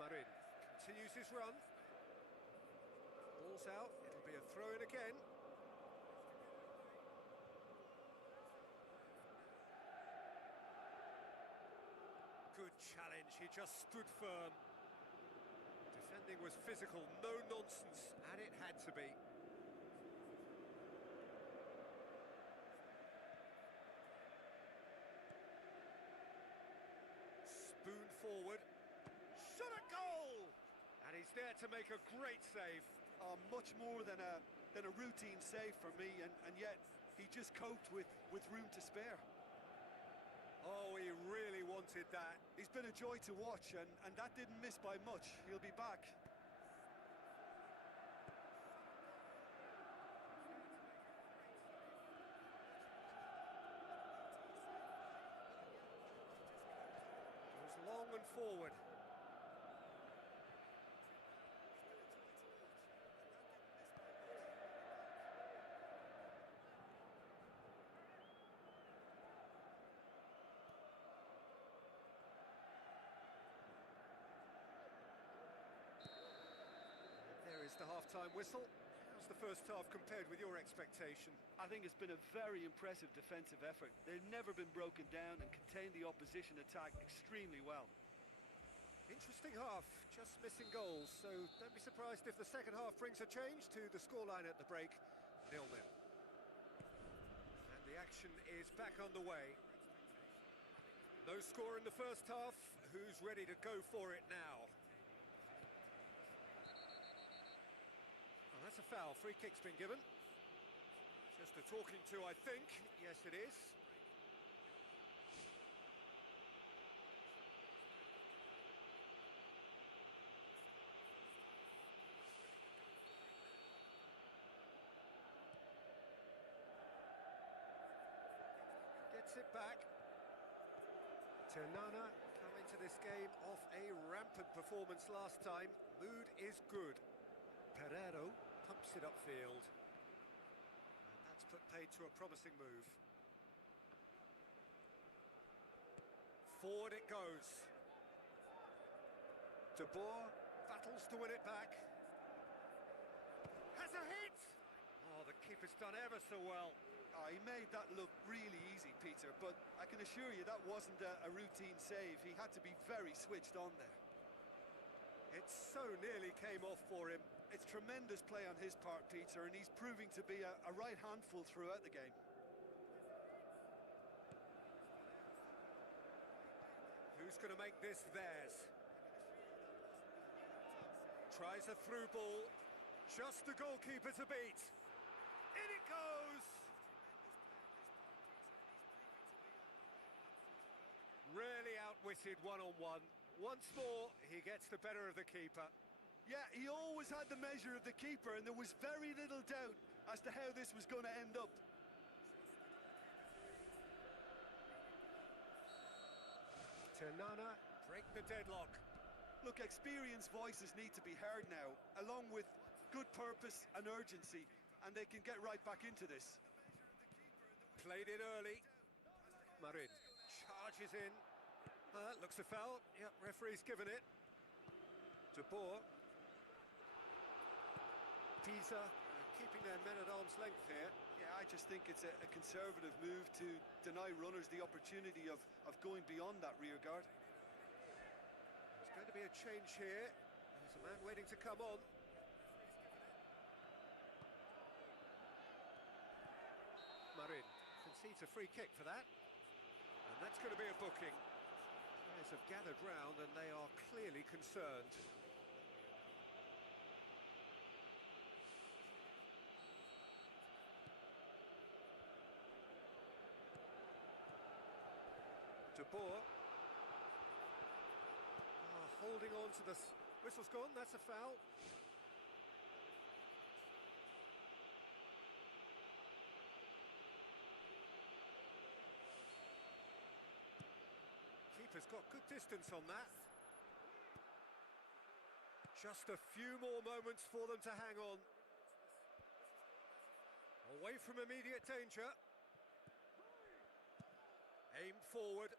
Marin continues his run. Ball's out, it'll be a throw-in again. Good challenge, he just stood firm. Defending was physical, no nonsense, and it had to be. Spoon forward. Shot a goal! And he's there to make a great save. Much more than a routine save for me, and yet he just coped with room to spare. Oh, he really wanted that. He's been a joy to watch, and that didn't miss by much. He'll be back. Goes long and forward. There is the half-time whistle. How's the first half compared with your expectation? I think it's been a very impressive defensive effort. They've never been broken down and contained the opposition attack extremely well. Interesting half, just missing goals, so don't be surprised if the second half brings a change to the scoreline at the break, 0-0. And the action is back underway. No score in the first half, who's ready to go for it now? Well, that's a foul, free kick's been given. Just a talking to, I think. Yes, it is. Gets it back. Ternana coming to this game off a rampant performance last time. Mood is good. Pereiro pumps it upfield. And that's put paid to a promising move. Forward it goes. De Boer battles to win it back. has a hit! Oh, the keeper's done ever so well. Oh, he made that look really easy, Peter, but I can assure you that wasn't a routine save. He had to be very switched on there. It so nearly came off for him. It's tremendous play on his part, Peter, and he's proving to be a right handful throughout the game. Who's going to make this theirs? Tries a through ball. Just the goalkeeper to beat. In it goes! Really outwitted one-on-one. Once more, he gets the better of the keeper. Yeah, he always had the measure of the keeper, and there was very little doubt as to how this was going to end up. Ternana break the deadlock. Look, experienced voices need to be heard now, along with good purpose and urgency, and they can get right back into this. Played it early. Marin charges in. Looks a foul. Yep, referee's given it. De Boer. Pisa keeping their men at arm's length here. Yeah, I just think it's a conservative move to deny runners the opportunity of going beyond that rear guard. There's going to be a change here. There's a man waiting to come on. Marin concedes a free kick for that. And that's going to be a booking. Players have gathered round and they are clearly concerned. De Boer. Holding on to the... Whistle's gone, that's a foul. Keeper's got good distance on that. Just a few more moments for them to hang on. Away from immediate danger. Aimed forward.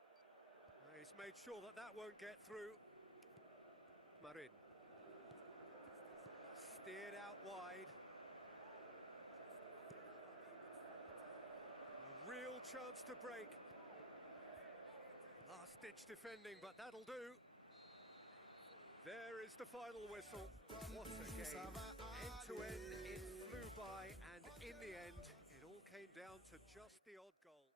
He's made sure that that won't get through. Marin. Steered out wide. A real chance to break. Last-ditch defending, but that'll do. There is the final whistle. What a game. End to end, it flew by, and in the end, it all came down to just the odd goal.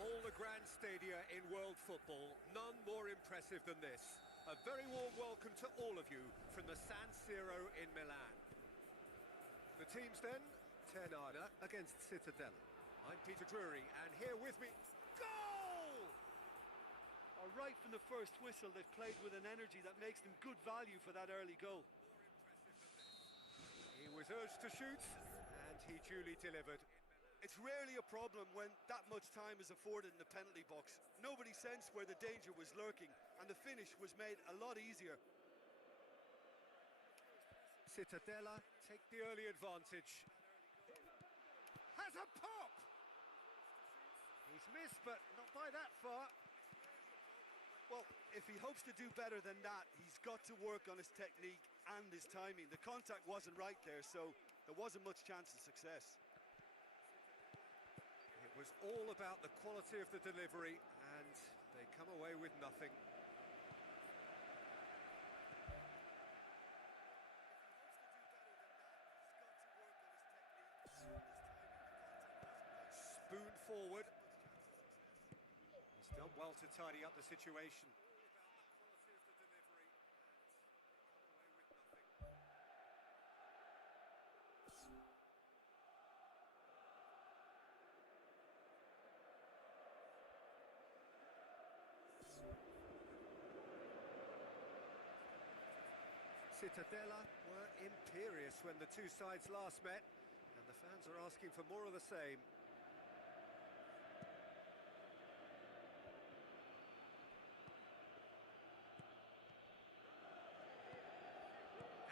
All the grand stadia in world football, none more impressive than this. A very warm welcome to all of you from the San Siro in Milan. The teams then, Ternana against Cittadella. I'm Peter Drury, and here with me, goal! Right from the first whistle, they've played with an energy that makes them good value for that early goal. He was urged to shoot, and he duly delivered. It's rarely a problem when that much time is afforded in the penalty box. Nobody sensed where the danger was lurking, and the finish was made a lot easier. Cittadella take the early advantage. Has a pop! He's missed, but not by that far. Well, if he hopes to do better than that, he's got to work on his technique and his timing. The contact wasn't right there, so there wasn't much chance of success. It was all about the quality of the delivery, and they come away with nothing. forward. He's done well to tidy up the situation. Cittadella were imperious when the two sides last met, and the fans are asking for more of the same.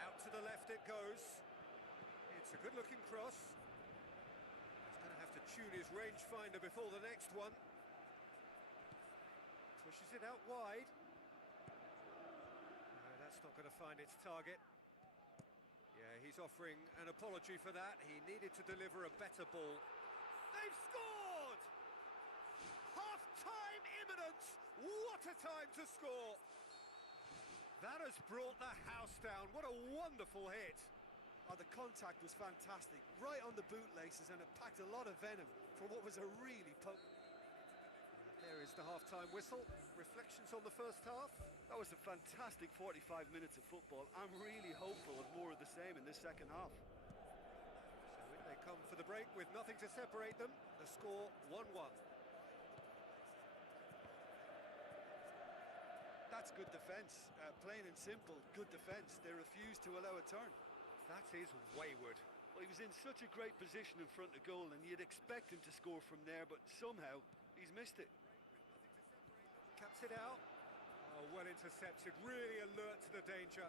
Out to the left it goes. It's a good-looking cross. He's going to have to tune his rangefinder before the next one. Pushes it out wide. No, that's not going to find its target. Yeah, he's offering an apology for that. He needed to deliver a better ball. They've scored! Half-time imminent! What a time to score! That has brought the house down. What a wonderful hit. Oh, the contact was fantastic, right on the bootlaces, and it packed a lot of venom for what was a really potent... There is the half-time whistle. Reflections on the first half? That was a fantastic 45 minutes of football. I'm really hopeful of more of the same in this second half. So in they come for the break with nothing to separate them. The score 1-1. That's good defence, plain and simple, good defence. They refused to allow a turn. That is wayward. Well, he was in such a great position in front of goal, and you'd expect him to score from there, but somehow he's missed it. Caps it out. Oh, well intercepted, really alert to the danger.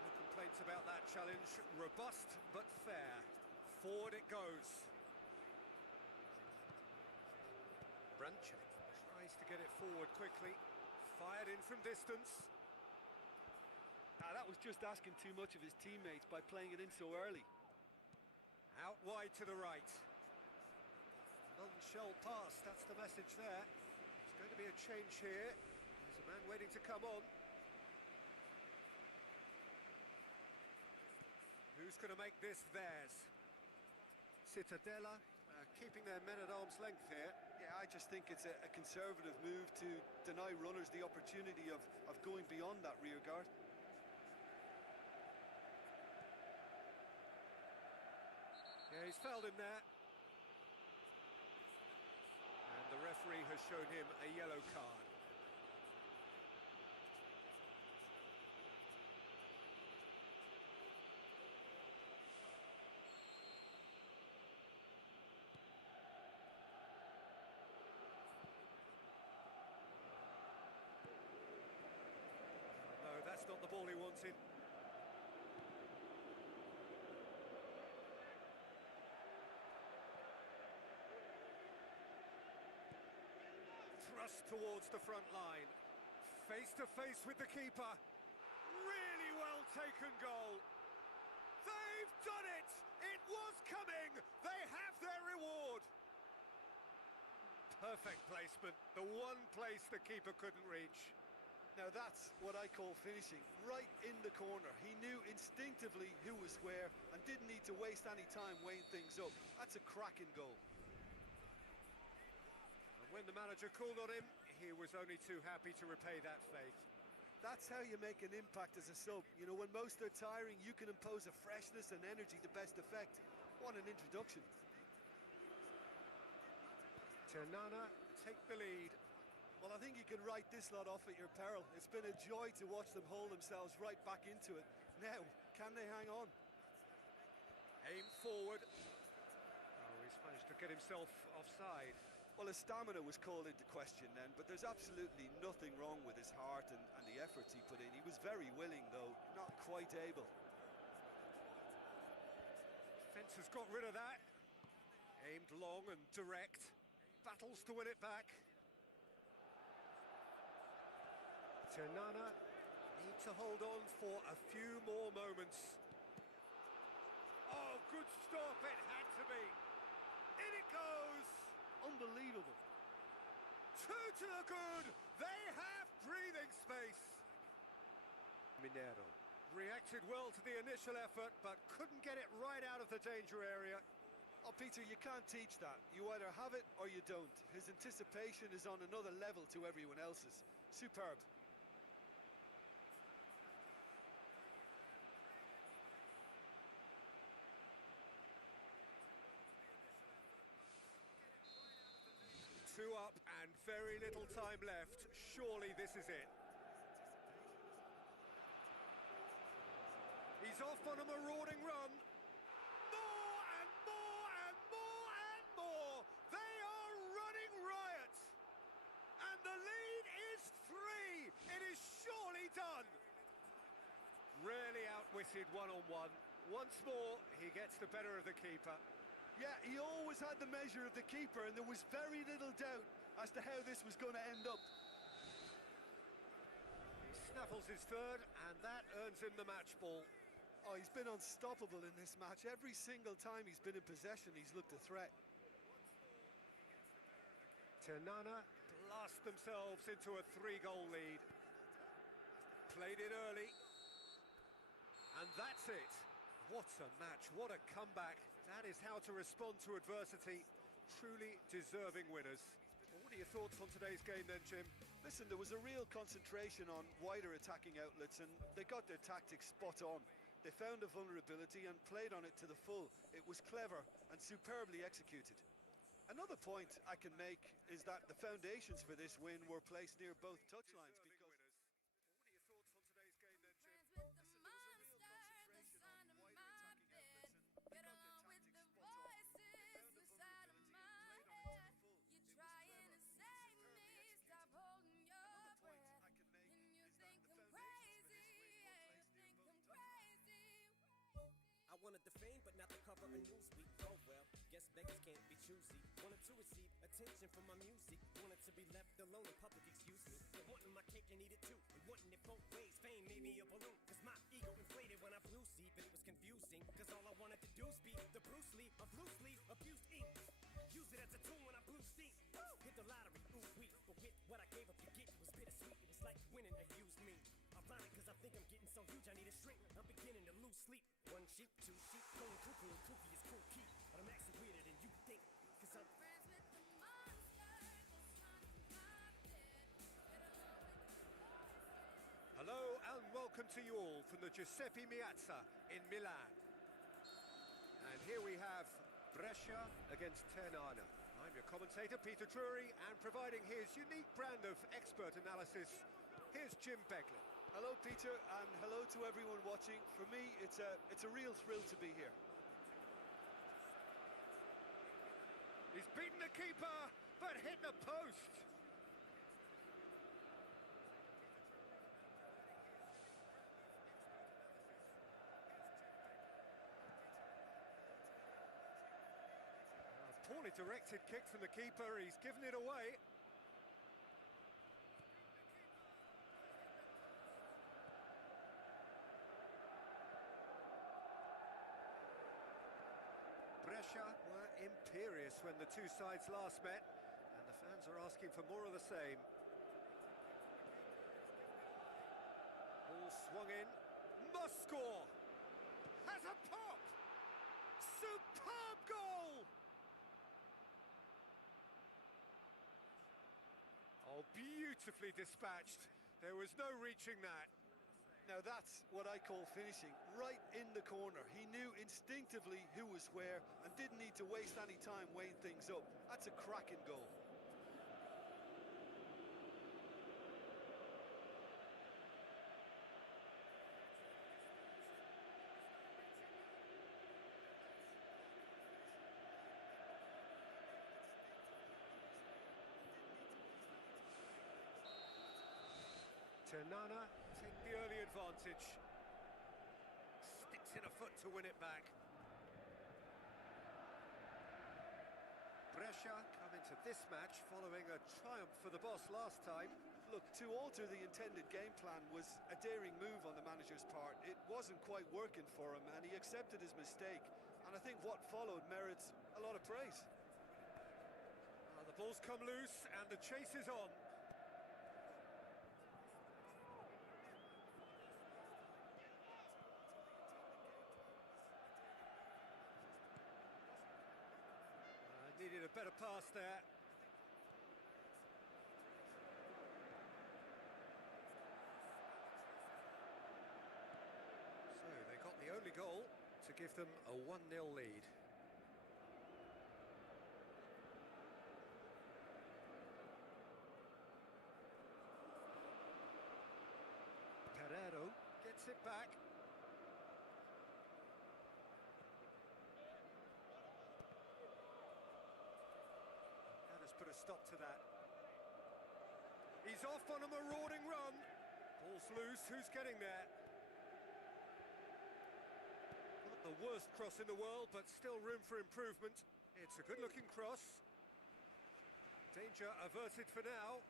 No complaints about that challenge. Robust but fair. Forward it goes. Branche tries to get it forward quickly. Fired in from distance. That was just asking too much of his teammates by playing it in so early. Out wide to the right. None shall pass, that's the message there. There's going to be a change here. There's a man waiting to come on. Who's going to make this theirs? Cittadella keeping their men at arm's length here. Yeah, I just think it's a conservative move to deny runners the opportunity of going beyond that rear guard. Yeah, he's fouled him there. And the referee has shown him a yellow card. No, that's not the ball he wanted. Thrust towards the front line. Face to face with the keeper. Really well taken goal. They've done it! It was coming! They have their reward! Perfect placement. The one place the keeper couldn't reach. Now that's what I call finishing, right in the corner. He knew instinctively who was where and didn't need to waste any time weighing things up. That's a cracking goal. And when the manager called on him, he was only too happy to repay that faith. That's how you make an impact as a sub. You know, when most are tiring, you can impose a freshness and energy to best effect. What an introduction. Ternana take the lead. Well, I think you can write this lot off at your peril. It's been a joy to watch them hold themselves right back into it. Now, can they hang on? Aim forward. Oh, he's managed to get himself offside. Well, his stamina was called into question then, but there's absolutely nothing wrong with his heart and the efforts he put in. He was very willing, though, not quite able. Defence has got rid of that. Aimed long and direct. Battles to win it back. Ternana need to hold on for a few more moments. Oh, good stop, it had to be. In it goes. Unbelievable. Two to the good. They have breathing space. Minero reacted well to the initial effort, but couldn't get it right out of the danger area. Oh, Peter, you can't teach that. You either have it or you don't. His anticipation is on another level to everyone else's. Superb. Two up and very little time left. Surely this is it. He's off on a marauding run. More and more and more and more. They are running riot. And the lead is 3. It is surely done. Rarely outwitted one-on-one. Once more, he gets the better of the keeper. Yeah, he always had the measure of the keeper, and there was very little doubt as to how this was going to end up. He snaffles his third, and that earns him the match ball. Oh, he's been unstoppable in this match. Every single time he's been in possession, he's looked a threat. Ternana blast themselves into a 3-goal lead. Played it early. And that's it. What a match, what a comeback. That is how to respond to adversity. Truly deserving winners. Well, what are your thoughts on today's game then, Jim? Listen, there was a real concentration on wider attacking outlets, and they got their tactics spot on. They found a vulnerability and played on it to the full. It was clever and superbly executed. Another point I can make is that the foundations for this win were placed near both touchlines because... What are your thoughts on today's game then, Jim? Friends with the monster that's under my bed. Get on with the voices inside of my head. You're trying to save me, stop holding your breath. And you think I'm crazy, yeah, you think I'm crazy. I wanted the fame, but not the cover of Newsweek. Oh well, guess beggars can't be choosy. Wanted to receive attention from my music. Wanted to be left alone in public, excuse me. But wanting my cake and eat it too. And wanting it both ways. Fame made me a balloon. Cause my ego inflated when I flew sleep. And it was confusing. Cause all I wanted to do was be the Bruce Lee of loosely abused ink. Use it as a tool when I blew steam. Hit the lottery, ooh wee. But with what I gave up to get, it was bittersweet. It was like winning a used me. Ironic cause I think I'm getting so huge I need a shrink. I'm beginning to lose sleep. One sheep, two sheep, going cuckoo and kooky is cool key. But I'm actually weirder than you think. Cause I'm Friends with the monster that's under my bed. Get on with the voices. Hello and welcome to you all from the Giuseppe Meazza in Milan. And here we have Brescia against Ternana. I'm your commentator, Peter Drury, and providing his unique brand of expert analysis, here's Jim Beglin. Hello, Peter, and hello to everyone watching. For me, it's a real thrill to be here. He's beaten the keeper, but hit the post. A poorly directed kick from the keeper, he's given it away. Brescia were imperious when the two sides last met, and the fans are asking for more of the same. Ball swung in, must score! Has a pop! Superb goal! Oh, beautifully dispatched. There was no reaching that. Now that's what I call finishing, right in the corner. He knew instinctively who was where and didn't need to waste any time weighing things up. That's a cracking goal. Ternana take the early advantage. Sticks in a foot to win it back. Brescia come into this match following a triumph for the boss last time. Look, to alter the intended game plan was a daring move on the manager's part. It wasn't quite working for him, and he accepted his mistake. And I think what followed merits a lot of praise. The ball's come loose, and the chase is on. a better pass there. So they got the only goal to give them a 1-0 lead. Pereiro gets it back. That has put a stop to that. He's off on a marauding run. Ball's loose, who's getting there? Not the worst cross in the world, but still room for improvement. It's a good-looking cross. Danger averted for now.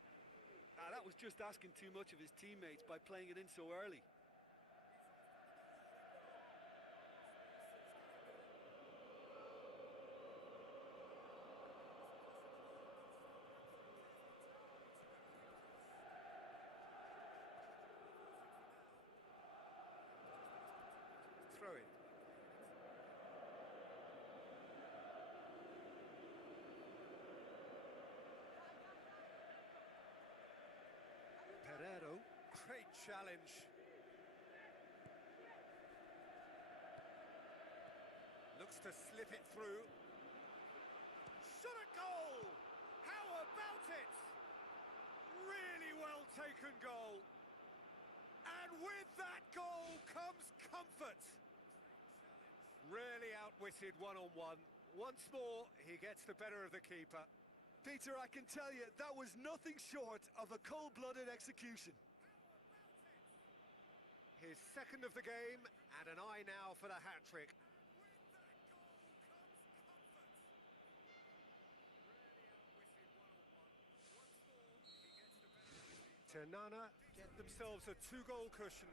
That was just asking too much of his teammates by playing it in so early. Throw in. Pereiro, great challenge. Looks to slip it through. Shot a goal! How about it? Really well taken goal. And with that goal comes comfort. Really outwitted one-on-one. Once more, he gets the better of the keeper. Peter, I can tell you, that was nothing short of a cold-blooded execution. His second of the game, and an eye now for the hat-trick. Ternana get themselves a 2-goal cushion.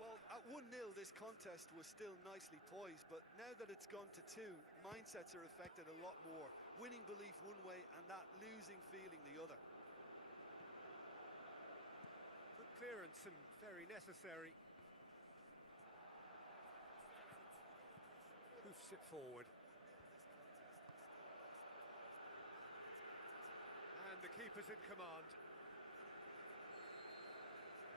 Well, at 1-0, this contest was still nicely poised, but now that it's gone to 2, mindsets are affected a lot more. Winning belief one way and that losing feeling the other. Good clearance and very necessary. Hoofs it forward. And the keeper's in command.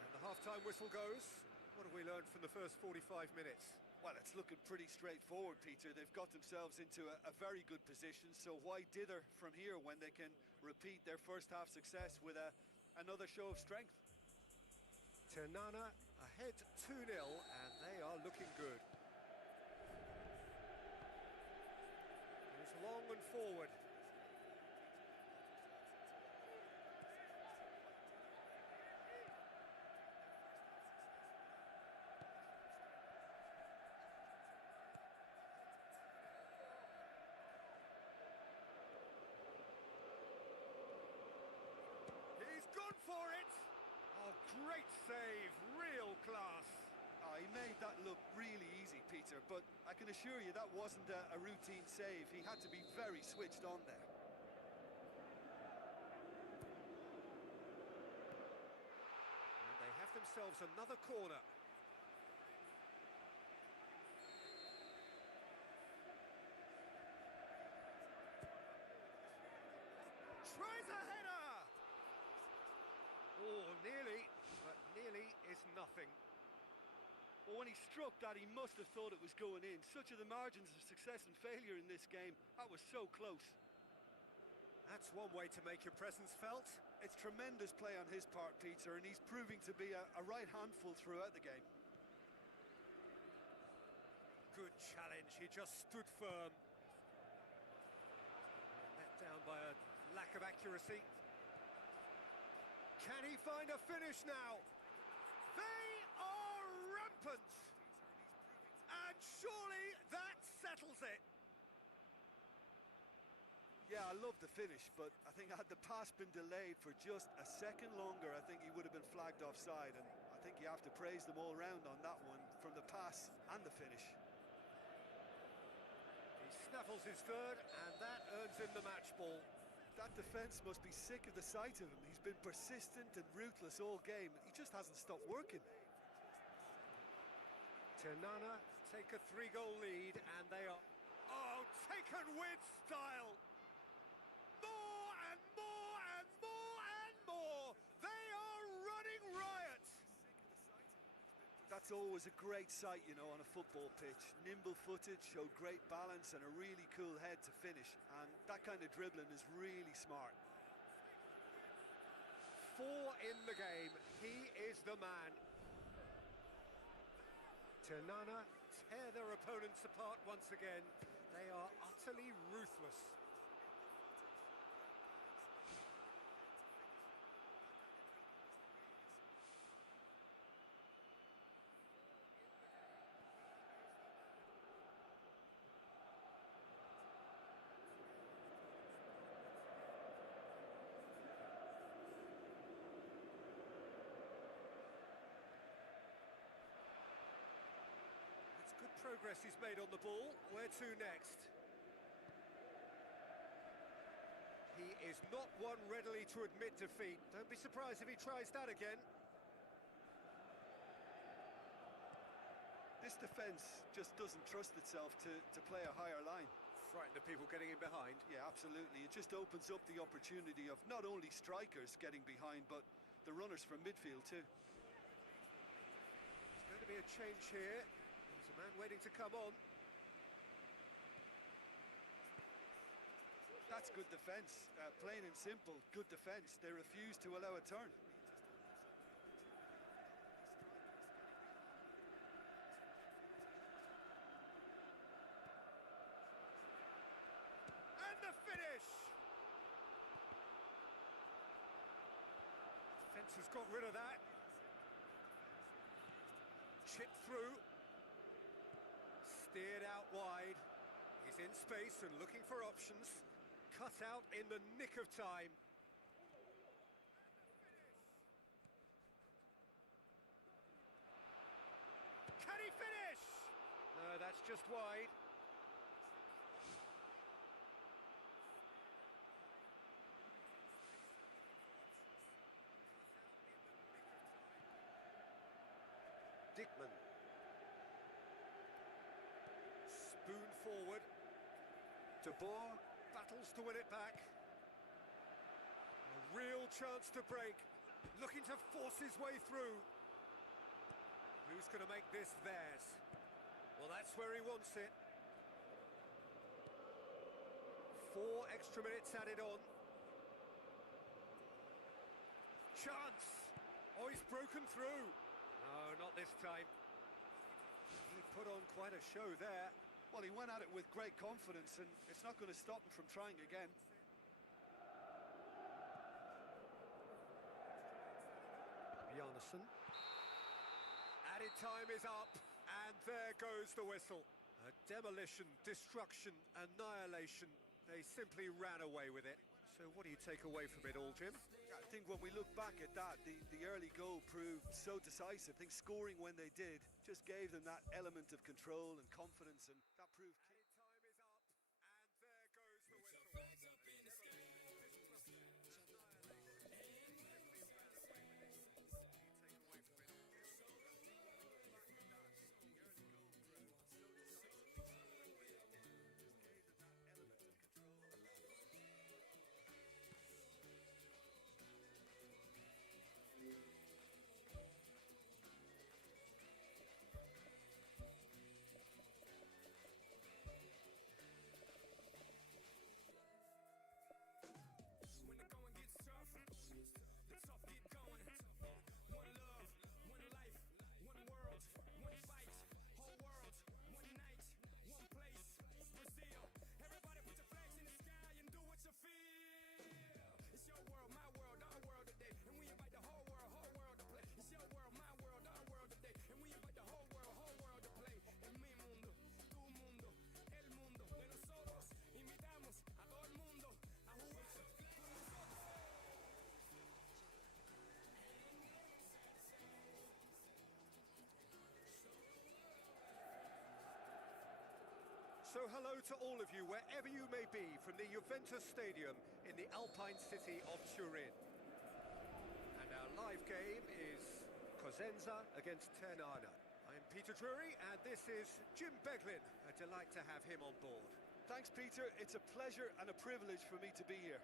And the half-time whistle goes. What have we learned from the first 45 minutes? Well, it's looking pretty straightforward, Peter. They've got themselves into a very good position, so why dither from here when they can repeat their first-half success with another show of strength? Ternana ahead 2-0, and they are looking good. It's long and forward. He's gone for it! Oh, great save, real class. He made that look really easy, Peter, but I can assure you that wasn't a routine save. He had to be very switched on there. And they have themselves another corner. Tries a header! Oh, nearly, but nearly is nothing. Well, when he struck that, he must have thought it was going in. Such are the margins of success and failure in this game. That was so close. That's one way to make your presence felt. It's tremendous play on his part, Peter, and he's proving to be a right handful throughout the game. Good challenge, he just stood firm. Let down by a lack of accuracy. Can he find a finish now? They are rampant! And surely that settles it. Yeah, I love the finish, but I think had the pass been delayed for just a second longer, I think he would have been flagged offside, and I think you have to praise them all round on that one, from the pass and the finish. He snaffles his third, and that earns him the match ball. That defence must be sick of the sight of him. He's been persistent and ruthless all game. He just hasn't stopped working. Ternana take a 3-goal lead, and they are, oh, taken with style. more and more and more and more. They are running riot. That's always a great sight, you know, on a football pitch. Nimble-footed, showed great balance and a really cool head to finish. And that kind of dribbling is really smart. 4 in the game. He is the man. Ternana tear their opponents apart once again. They are utterly ruthless. It's good progress he's made on the ball. Where to next? He is not one readily to admit defeat. Don't be surprised if he tries that again. This defence just doesn't trust itself to play a higher line. Frighten the people getting in behind. Yeah, absolutely. It just opens up the opportunity of not only strikers getting behind, but the runners from midfield too. There's going to be a change here. There's a man waiting to come on. That's good defence. Plain and simple, good defence. They refuse to allow a turn. And the finish! Defence has got rid of that. Chipped through. Steered out wide. He's in space and looking for options. Cut out in the nick of time. Can he finish? No, that's just wide. Dickman. Spoon forward. De Boer battles to win it back. A real chance to break. Looking to force his way through. Who's going to make this theirs? Well, that's where he wants it. 4 extra minutes added on. Chance! Oh, he's broken through. No, not this time. He put on quite a show there. Well, he went at it with great confidence, and it's not going to stop him from trying again. Bjarnason. Added time is up, and there goes the whistle. A demolition, destruction, annihilation. They simply ran away with it. So what do you take away from it all, Jim? I think when we look back at that, the early goal proved so decisive. I think scoring when they did just gave them that element of control and confidence, and that proved key. Added time is up, and there goes the whistle. When the going gets tough, the tough get going. One love, one life, one world, one fight. Whole world, one night, one place. Brazil. Everybody put your flags in the sky and do what you feel. It's your world, my world, our world today. And we invite the whole world to play. It's your world, my world, our world today. And we invite the whole world to play. En mi mundo, tu mundo, el mundo de nosotros. Invitamos a todo el mundo a jugar. So hello to all of you, wherever you may be, from the Juventus Stadium in the Alpine city of Turin. And our live game is Cosenza against Ternana. I'm Peter Drury, and this is Jim Beglin. A delight to have him on board. Thanks, Peter. It's a pleasure and a privilege for me to be here.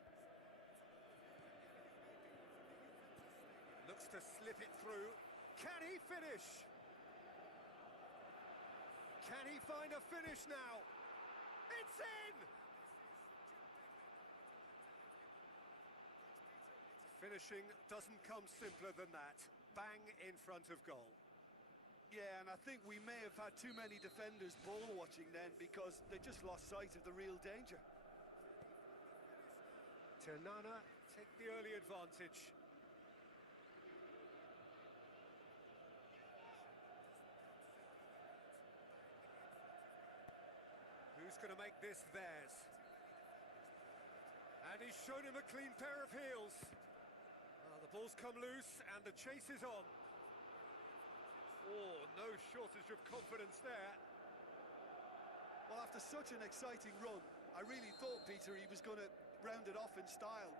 Looks to slip it through. Can he finish? Can he find a finish now? It's in! Finishing doesn't come simpler than that. Bang in front of goal. Yeah, and I think we may have had too many defenders ball watching then because they just lost sight of the real danger. Ternana take the early advantage. Who's going to make this theirs? And he's shown him a clean pair of heels. The ball's come loose and the chase is on. Oh, no shortage of confidence there. Well, after such an exciting run, I really thought, Peter, he was going to round it off in style.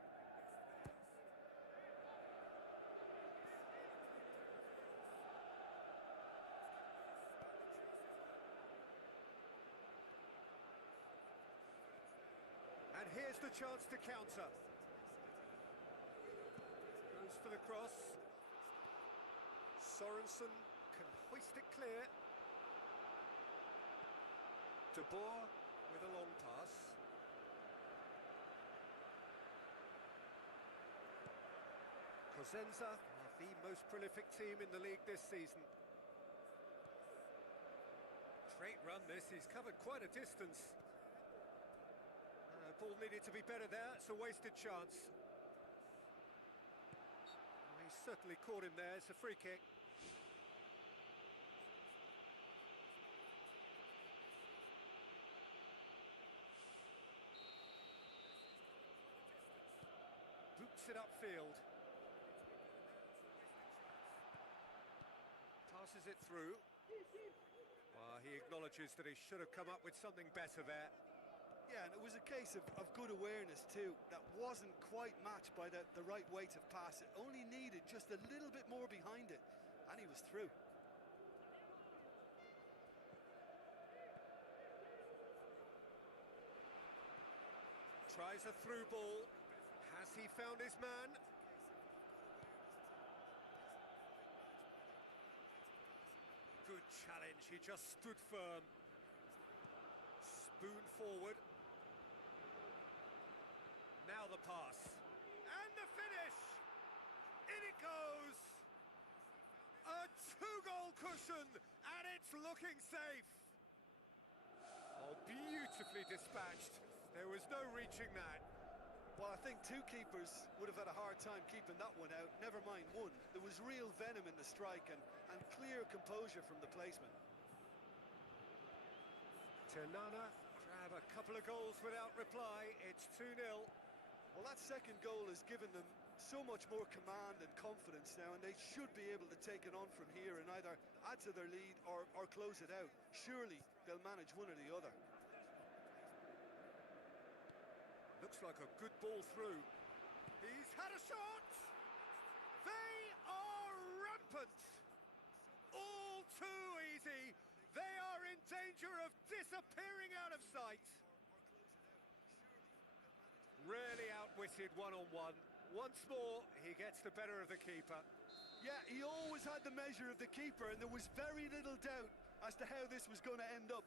And here's the chance to counter. Goes for the cross. Sorensen can hoist it clear. De Boer with a long pass. Cosenza, the most prolific team in the league this season. Great run this, he's covered quite a distance. Ball needed to be better there, it's a wasted chance. He certainly caught him there, it's a free kick. Boots it upfield. Passes it through. Well, he acknowledges that he should have come up with something better there. Yeah, and it was a case of good awareness too. That wasn't quite matched by the right weight of pass. It only needed just a little bit more behind it, and he was through. Tries a through ball. Has he found his man? Good challenge, he just stood firm. Spoon forward. Now the pass. And the finish! In it goes! A two-goal cushion, and it's looking safe. Oh, beautifully dispatched. There was no reaching that. Well, I think two keepers would have had a hard time keeping that one out, never mind one. There was real venom in the strike and clear composure from the placement. Ternana grab a couple of goals without reply. It's 2-0. Well, that second goal has given them so much more command and confidence now, and they should be able to take it on from here and either add to their lead or close it out. Surely they'll manage one or the other. Looks like a good ball through. He's had a shot! They are rampant! All too easy! They are in danger of disappearing out of sight. Really outwitted one-on-one. Once more, he gets the better of the keeper. Yeah, he always had the measure of the keeper, and there was very little doubt as to how this was going to end up.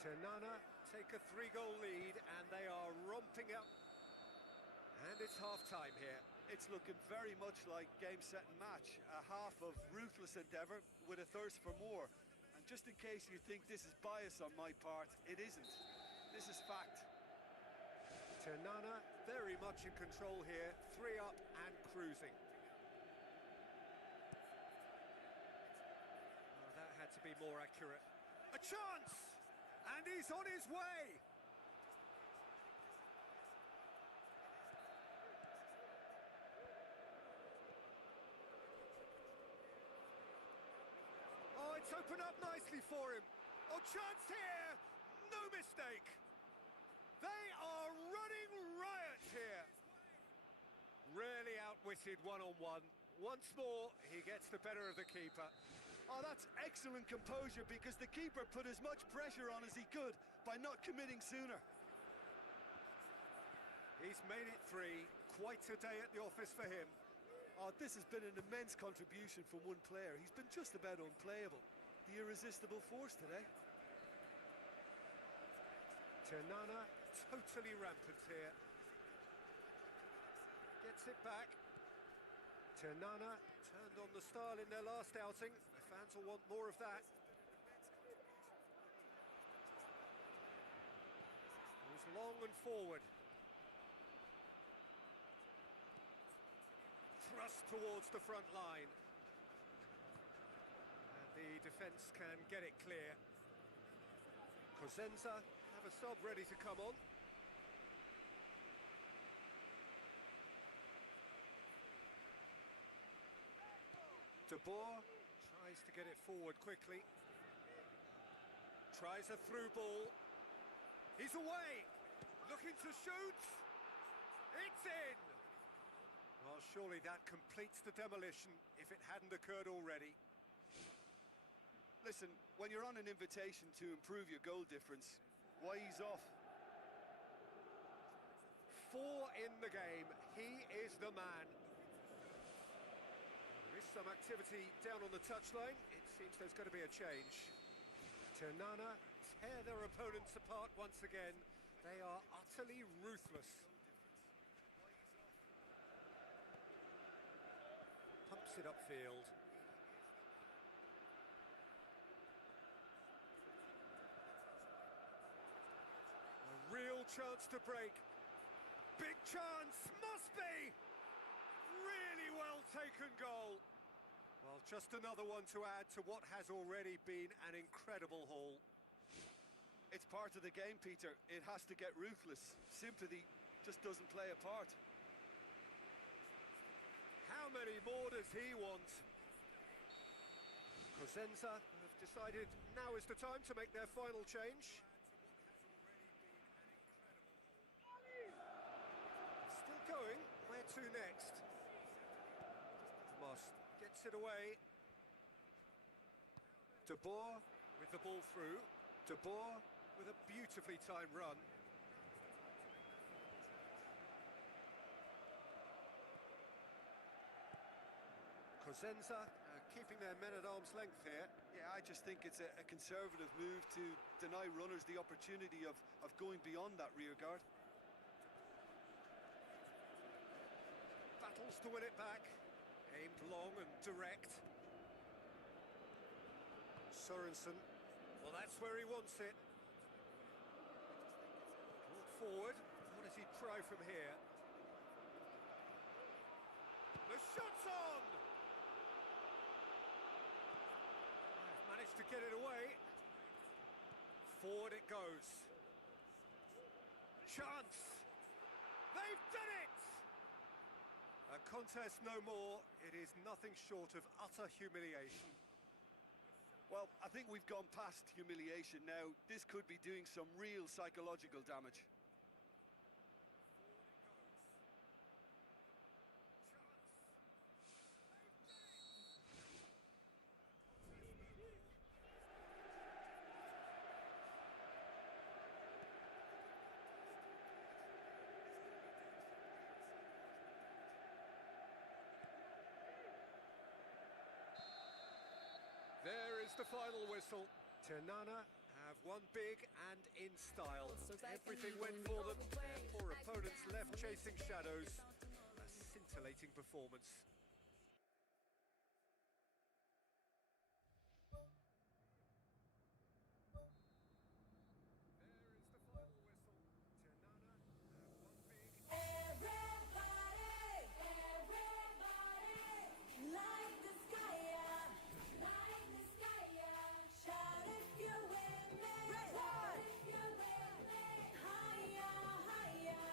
Ternana take a 3-goal lead, and they are romping up. And it's half-time here. It's looking very much like game, set and match. A half of ruthless endeavour with a thirst for more. And just in case you think this is bias on my part, it isn't. This is fact. Ternana very much in control here, 3 up and cruising. Oh, that had to be more accurate. A chance! And he's on his way! Oh, it's opened up nicely for him. Oh, chance here! No mistake! They are running riot here. Really outwitted one-on-one. Once more, he gets the better of the keeper. Oh, that's excellent composure because the keeper put as much pressure on as he could by not committing sooner. He's made it 3. Quite a day at the office for him. Oh, this has been an immense contribution from one player. He's been just about unplayable. The irresistible force today. Ternana, totally rampant here. Gets it back. Ternana turned on the style in their last outing. The fans will want more of that. Moves long and forward. Thrust towards the front line. And the defence can get it clear. Cosenza have a sub ready to come on. De Boer tries to get it forward quickly. Tries a through ball. He's away! Looking to shoot! It's in! Well, surely that completes the demolition if it hadn't occurred already. Listen, when you're on an invitation to improve your goal difference, why ease off? 4 in the game. He is the man. There is some activity down on the touchline. It seems there's going to be a change. Ternana tear their opponents apart once again. They are utterly ruthless. Pumps it upfield. A real chance to break. Big chance, must be! Really well taken goal. Well, just another one to add to what has already been an incredible haul. It's part of the game, Peter. It has to get ruthless. Sympathy just doesn't play a part. How many more does he want? Cosenza have decided now is the time to make their final change. Still going. Where to next? Moss gets it away. De Boer with the ball through. De Boer with a beautifully timed run. Cosenza keeping their men at arm's length here. Yeah, I just think it's a conservative move to deny runners the opportunity of going beyond that rear guard. Battles to win it back. Aimed long and direct. Sorensen. Well, that's where he wants it. Brought forward. What does he try from here? The shot's on! They've managed to get it away. Forward it goes. Chance! They've done it! A contest no more. It is nothing short of utter humiliation. Well, I think we've gone past humiliation now. This could be doing some real psychological damage. There is the final whistle. Ternana have won big and in style. Everything went for them. Their poor opponents left chasing shadows. A scintillating performance. There is the final whistle. Ternana have won big. Everybody, everybody, like the sky, like the sky. Shout if you're with me, shout if you're with me. Higher, higher,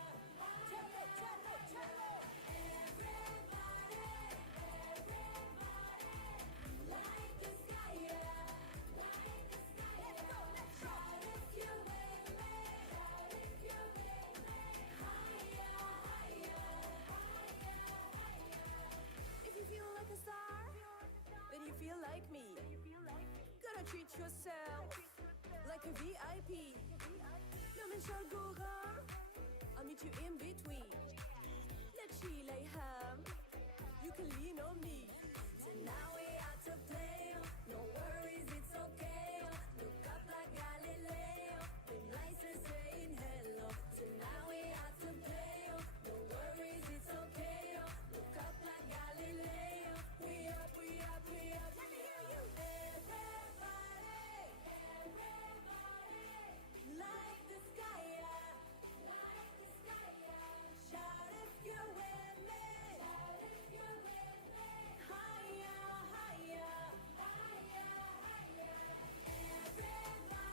cello, cello, cello. Everybody, treat yourself like a VIP. No mention go wrong, I'll meet you in between. Let's chill, ham. You can lean on me. Tonight we out to play. No worries, it's okay. Look up like Galileo. Been nice and saying hello. Tonight we out to play. No worries, it's okay. Look up like Galileo. We up, we up, we up. Let me hear you. Everybody, like the sky, yeah. Like the sky, yeah. Shout if you're with me. Shout if you're with me. Higher, higher, higher, higher. Everybody,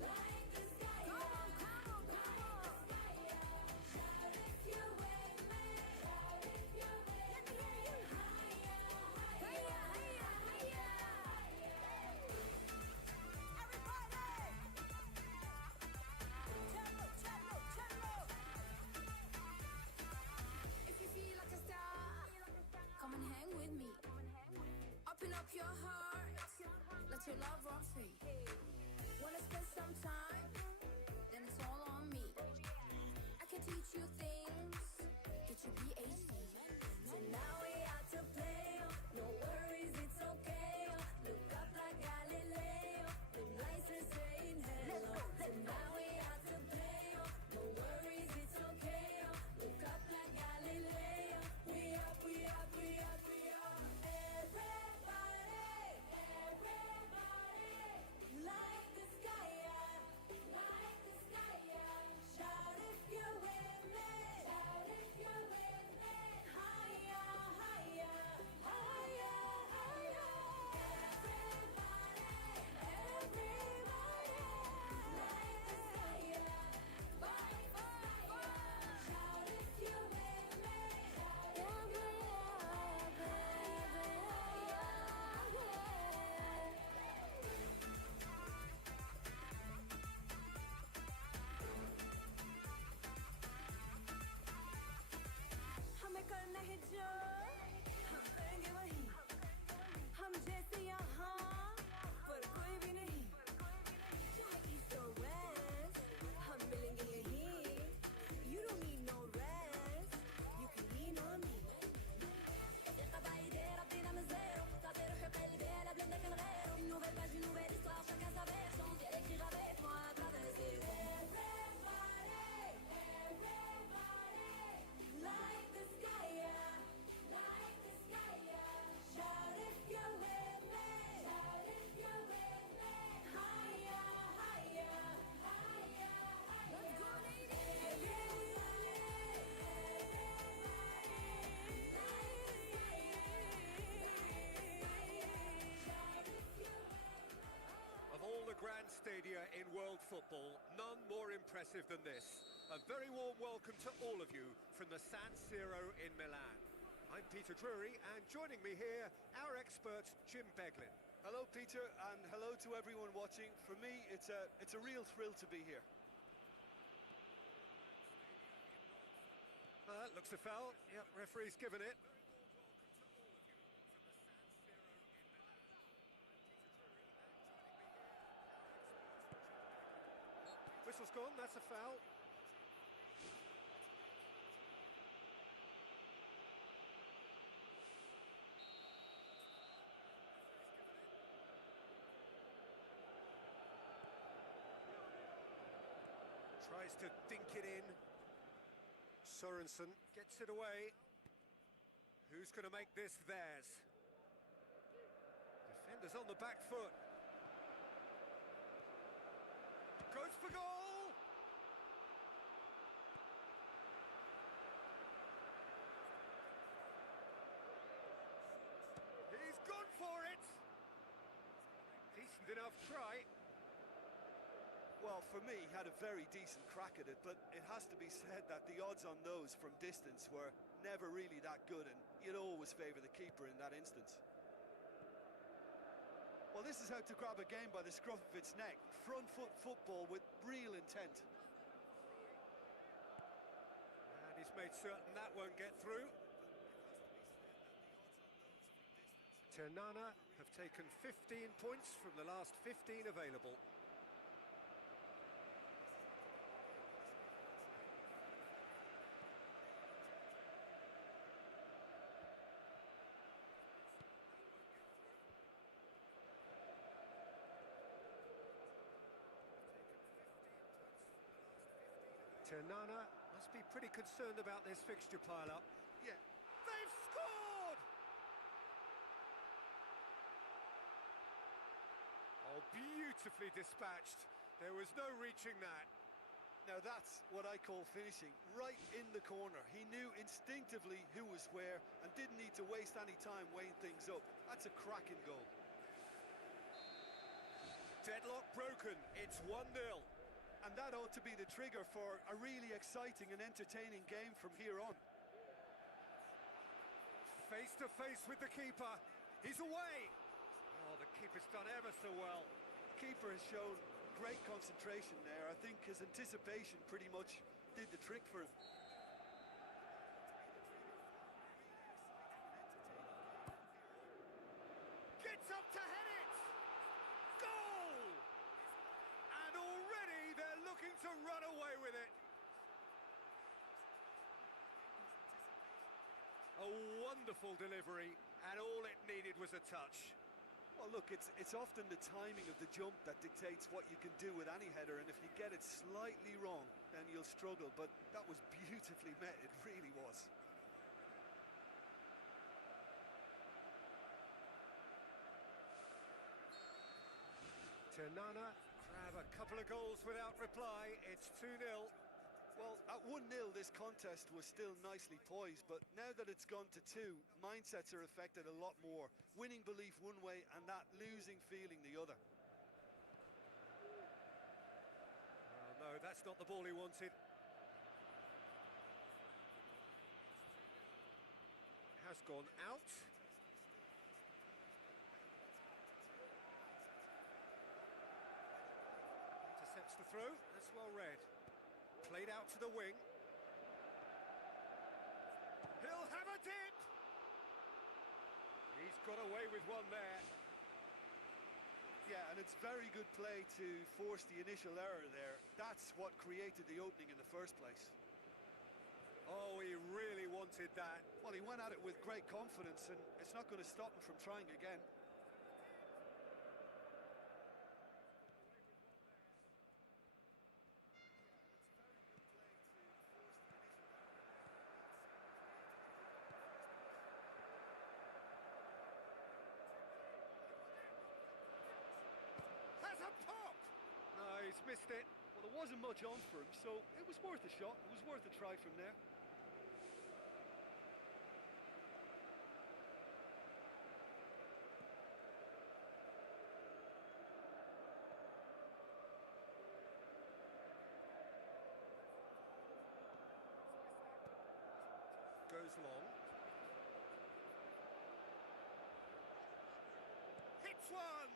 like the sky, yeah. Come on, come on. Shout if you're with me. Shout if you're with me. Let me hear you. Higher, higher, higher, higher. Everybody. Cello, cello, cello. If you feel like a star, come and hang with me. Open up your heart, let your love run free. Wanna spend some time, then it's all on me. I can teach you things, get your PhD. Tonight we out to play, no worries, it's okay. Look up like Galileo, been nice and saying hello. Tonight we out to play, no worries, it's okay. Look up like Galileo, we up, we up, we up, we up. Everybody, like the sky, yeah. Like the sky, yeah. Shout if you're with me. Shout if you're with me. Higher, higher, higher, higher. Everybody, like the sky, yeah. Like the sky, yeah. Shout if you're with me. हमें करना है जो हम करेंगे वही हम जैसे यहाँ पर कोई भी नहीं चाहे ईस्ट और वेस्ट हम मिलेंगे यहीं You don't need no rest You can lean on me ثقة بعيدة ربنا من zéro تعطي روحي قلبي لا بلاد كان غيره Une nouvelle page, une nouvelle histoire chacun sa version Viens écrire avec moi à travers les saisons Like the sky, yeah. Like the sky, yeah. Shout if you're with me. Shout if you're with me. Higher, higher, higher, higher. Let's go, Of all the grand stadia in world football, none more impressive than this. A very warm welcome to all of you from the San Siro in Milan. I'm Peter Drury, and joining me here, our expert, Jim Beglin. Hello, Peter, and hello to everyone watching. For me, it's a real thrill to be here. Looks a foul. Yep, referee's given it. Whistle's gone, that's a foul. Tries to dink it in. Sorensen gets it away. Who's going to make this theirs? Defenders on the back foot. Goes for goal! He's gone for it! Decent enough try. Well, for me, he had a very decent crack at it, but it has to be said that the odds on those from distance were never really that good, and you'd always favour the keeper in that instance. Well, this is how to grab a game by the scruff of its neck. Front foot football with real intent. And he's made certain that won't get through. Ternana have taken 15 points from the last 15 available. Ternana must be pretty concerned about this fixture pile-up. Yeah, They've scored! Oh, beautifully dispatched. There was no reaching that. now that's what I call finishing, right in the corner. He knew instinctively who was where and didn't need to waste any time weighing things up. That's a cracking goal. Deadlock broken, it's 1-0. And that ought to be the trigger for a really exciting and entertaining game from here on. Face to face with the keeper. He's away. Oh, the keeper's done ever so well. Keeper has shown great concentration there. I think his anticipation pretty much did the trick for him. Gets up to head it! Goal! And already they're looking to run away with it. A wonderful delivery, and all it needed was a touch. Well, look, it's often the timing of the jump that dictates what you can do with any header, and if you get it slightly wrong, then you'll struggle. But that was beautifully met, it really was. Ternana grab a couple of goals without reply. It's 2-0. Well, at 1-0, this contest was still nicely poised, but now that it's gone to 2, mindsets are affected a lot more. Winning belief one way and that losing feeling the other. Oh, no, that's not the ball he wanted. Has gone out. Intercepts the throw, that's well read. Played out to the wing. He'll have a dip! He's got away with one there. Yeah, and it's very good play to force the initial error there. That's what created the opening in the first place. Oh, he really wanted that. Well, he went at it with great confidence, and it's not going to stop him from trying again. Has a pop! No, he's missed it. Well, there wasn't much on for him, so it was worth a shot. It was worth a try from there. Goes long. Hits one!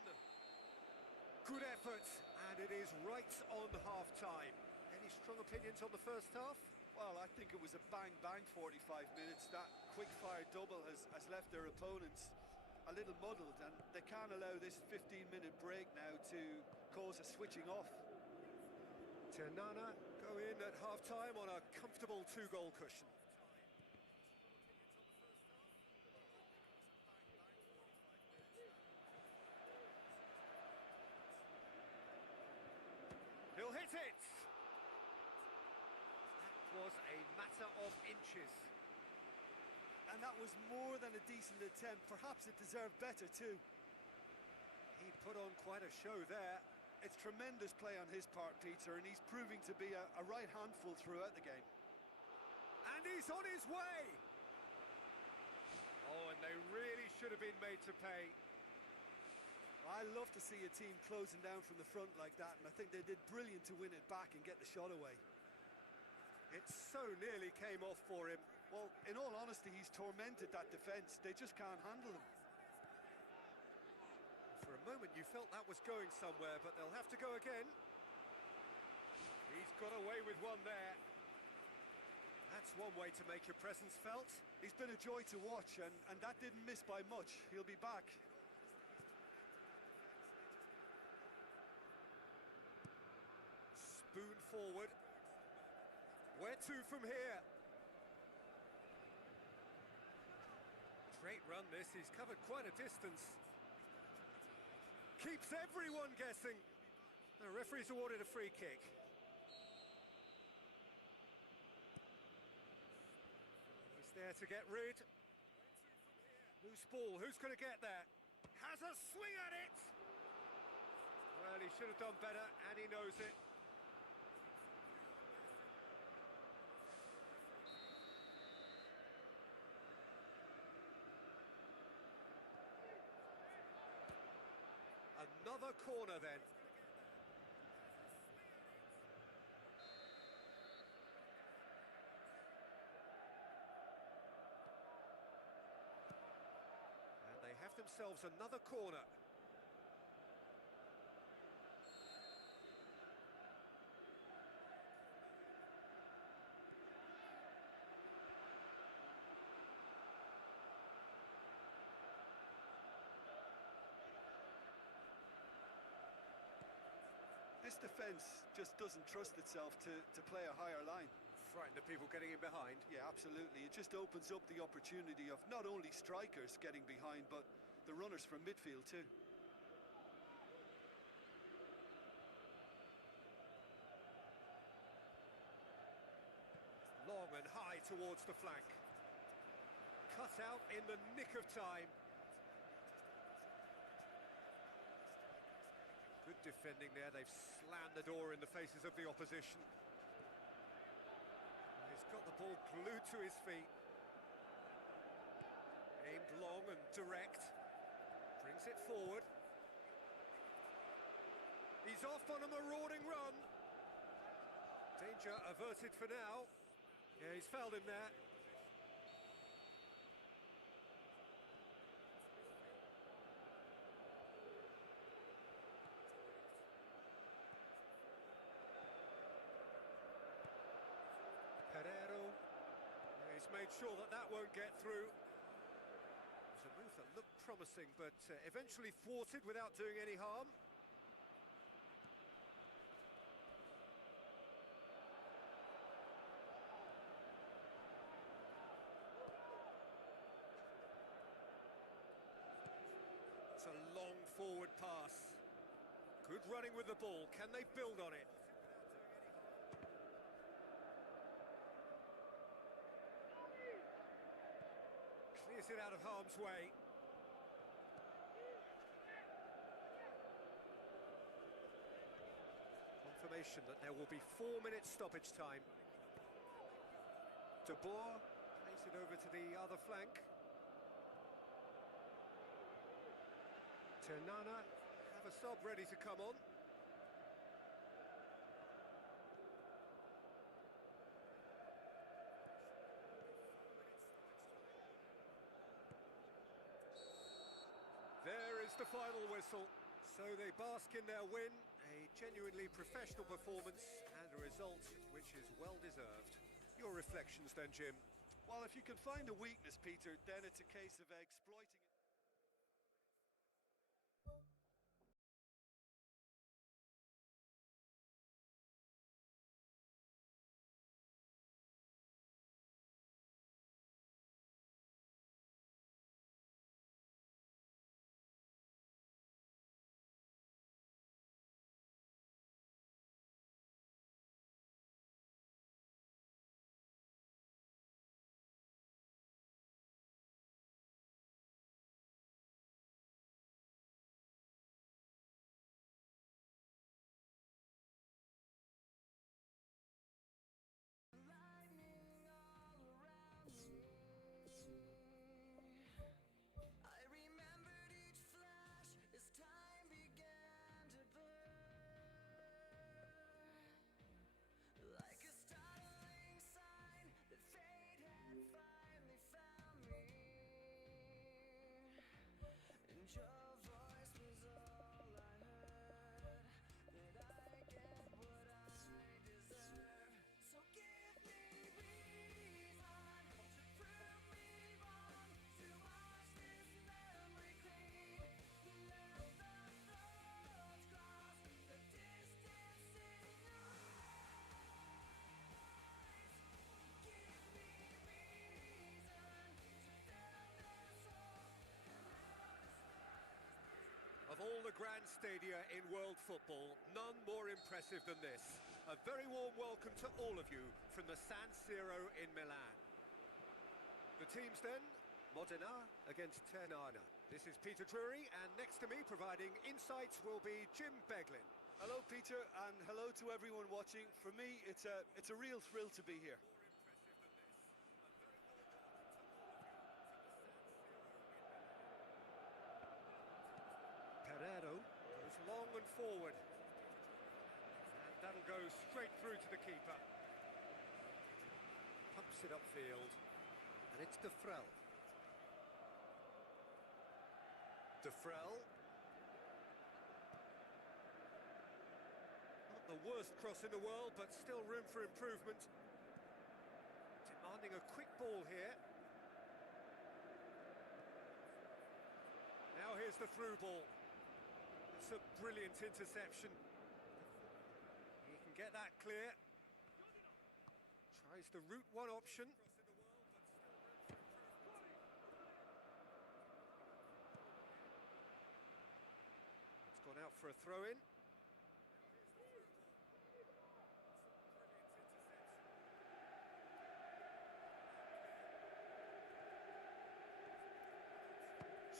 Good effort, and it is right on half-time. Any strong opinions on the first half? Well, I think it was a bang-bang 45 minutes. That quick-fire double has left their opponents a little muddled, and they can't allow this 15-minute break now to cause a switching off. Ternana go in at half-time on a comfortable 2-goal cushion. He'll hit it! That was a matter of inches. And that was more than a decent attempt. Perhaps it deserved better too. He put on quite a show there. It's tremendous play on his part, Peter, and he's proving to be a right handful throughout the game. And he's on his way! Oh, and they really should have been made to pay. I love to see a team closing down from the front like that, and I think they did brilliant to win it back and get the shot away. It so nearly came off for him. Well, in all honesty, he's tormented that defence. They just can't handle him. For a moment you felt that was going somewhere, but they'll have to go again. He's got away with one there. That's one way to make your presence felt. He's been a joy to watch, and that didn't miss by much. He'll be back. Spoon forward. Where to from here? Great run this, he's covered quite a distance. Keeps everyone guessing. The referee's awarded a free kick. He's there to get rid. Loose ball, who's going to get there? Has a swing at it! Well, he should have done better, and he knows it. Another corner then. And they have themselves another corner. This defence just doesn't trust itself to play a higher line. Frightened of people getting in behind. Yeah, absolutely. It just opens up the opportunity of not only strikers getting behind, but the runners from midfield too. Long and high towards the flank. Cut out in the nick of time. Good defending there, they've slammed the door in the faces of the opposition. He's got the ball glued to his feet. Aimed long and direct. Brings it forward. He's off on a marauding run. Danger averted for now. Yeah, he's fouled him there. Pereiro, he's made sure that that won't get through. It was a move that looked promising, but eventually thwarted without doing any harm. It's a long forward pass. Good running with the ball. Can they build on it? Clears it out of harm's way. Confirmation that there will be 4 minutes stoppage time. De Boer plays it over to the other flank. Ternana have a sub ready to come on. There is the final whistle. So they bask in their win, a genuinely professional performance and a result which is well deserved. Your reflections then, Jim? Well, if you can find a weakness, Peter, then it's a case of exploiting it. the grand stadia in world football, none more impressive than this. A very warm welcome to all of you from the San Siro in Milan. The teams then, Modena against Ternana. This is Peter Drury, and next to me providing insights will be Jim Beglin. Hello, Peter, and hello to everyone watching. For me, it's a real thrill to be here. Pereiro goes long and forward. And that'll go straight through to the keeper. Pumps it upfield. And it's De Frel. De Frel. Not the worst cross in the world, but still room for improvement. Demanding a quick ball here. Now here's the through ball. It's a brilliant interception. He can get that clear. Tries the route one option. It's gone out for a throw-in.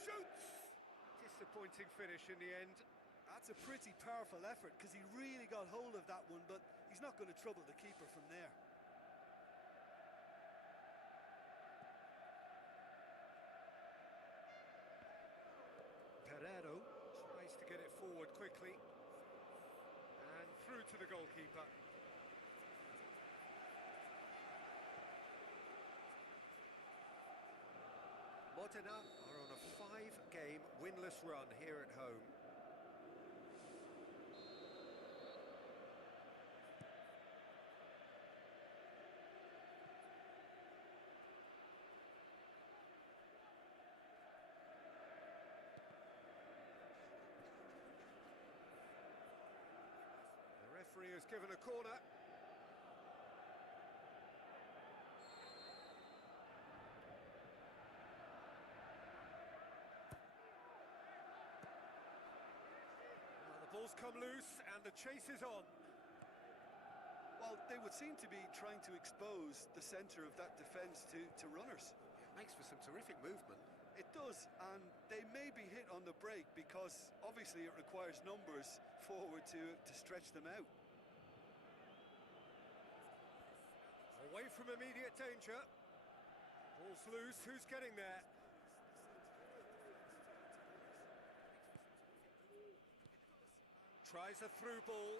Shoots! Disappointing finish in the end. That's a pretty powerful effort because he really got hold of that one, but he's not going to trouble the keeper from there. Pereiro tries to get it forward quickly. And through to the goalkeeper. Modena are on a 5-game winless run here at home. The referee has given a corner. Ball's come loose and the chase is on. Well, they would seem to be trying to expose the centre of that defence to runners. It makes for some terrific movement. It does, and they may be hit on the break because obviously it requires numbers forward to stretch them out. Away from immediate danger. Ball's loose, who's getting there? Tries a through ball.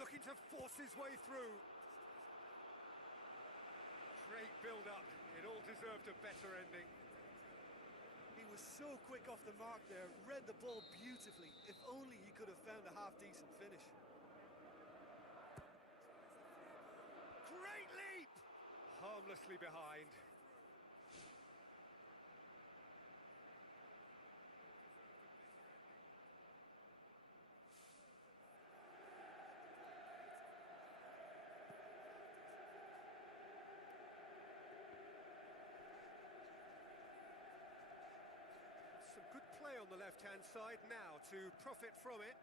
Looking to force his way through. Great build-up. It all deserved a better ending. He was so quick off the mark there, read the ball beautifully. If only he could have found a half-decent finish. Great leap! Harmlessly behind. Some good play on the left-hand side now to profit from it.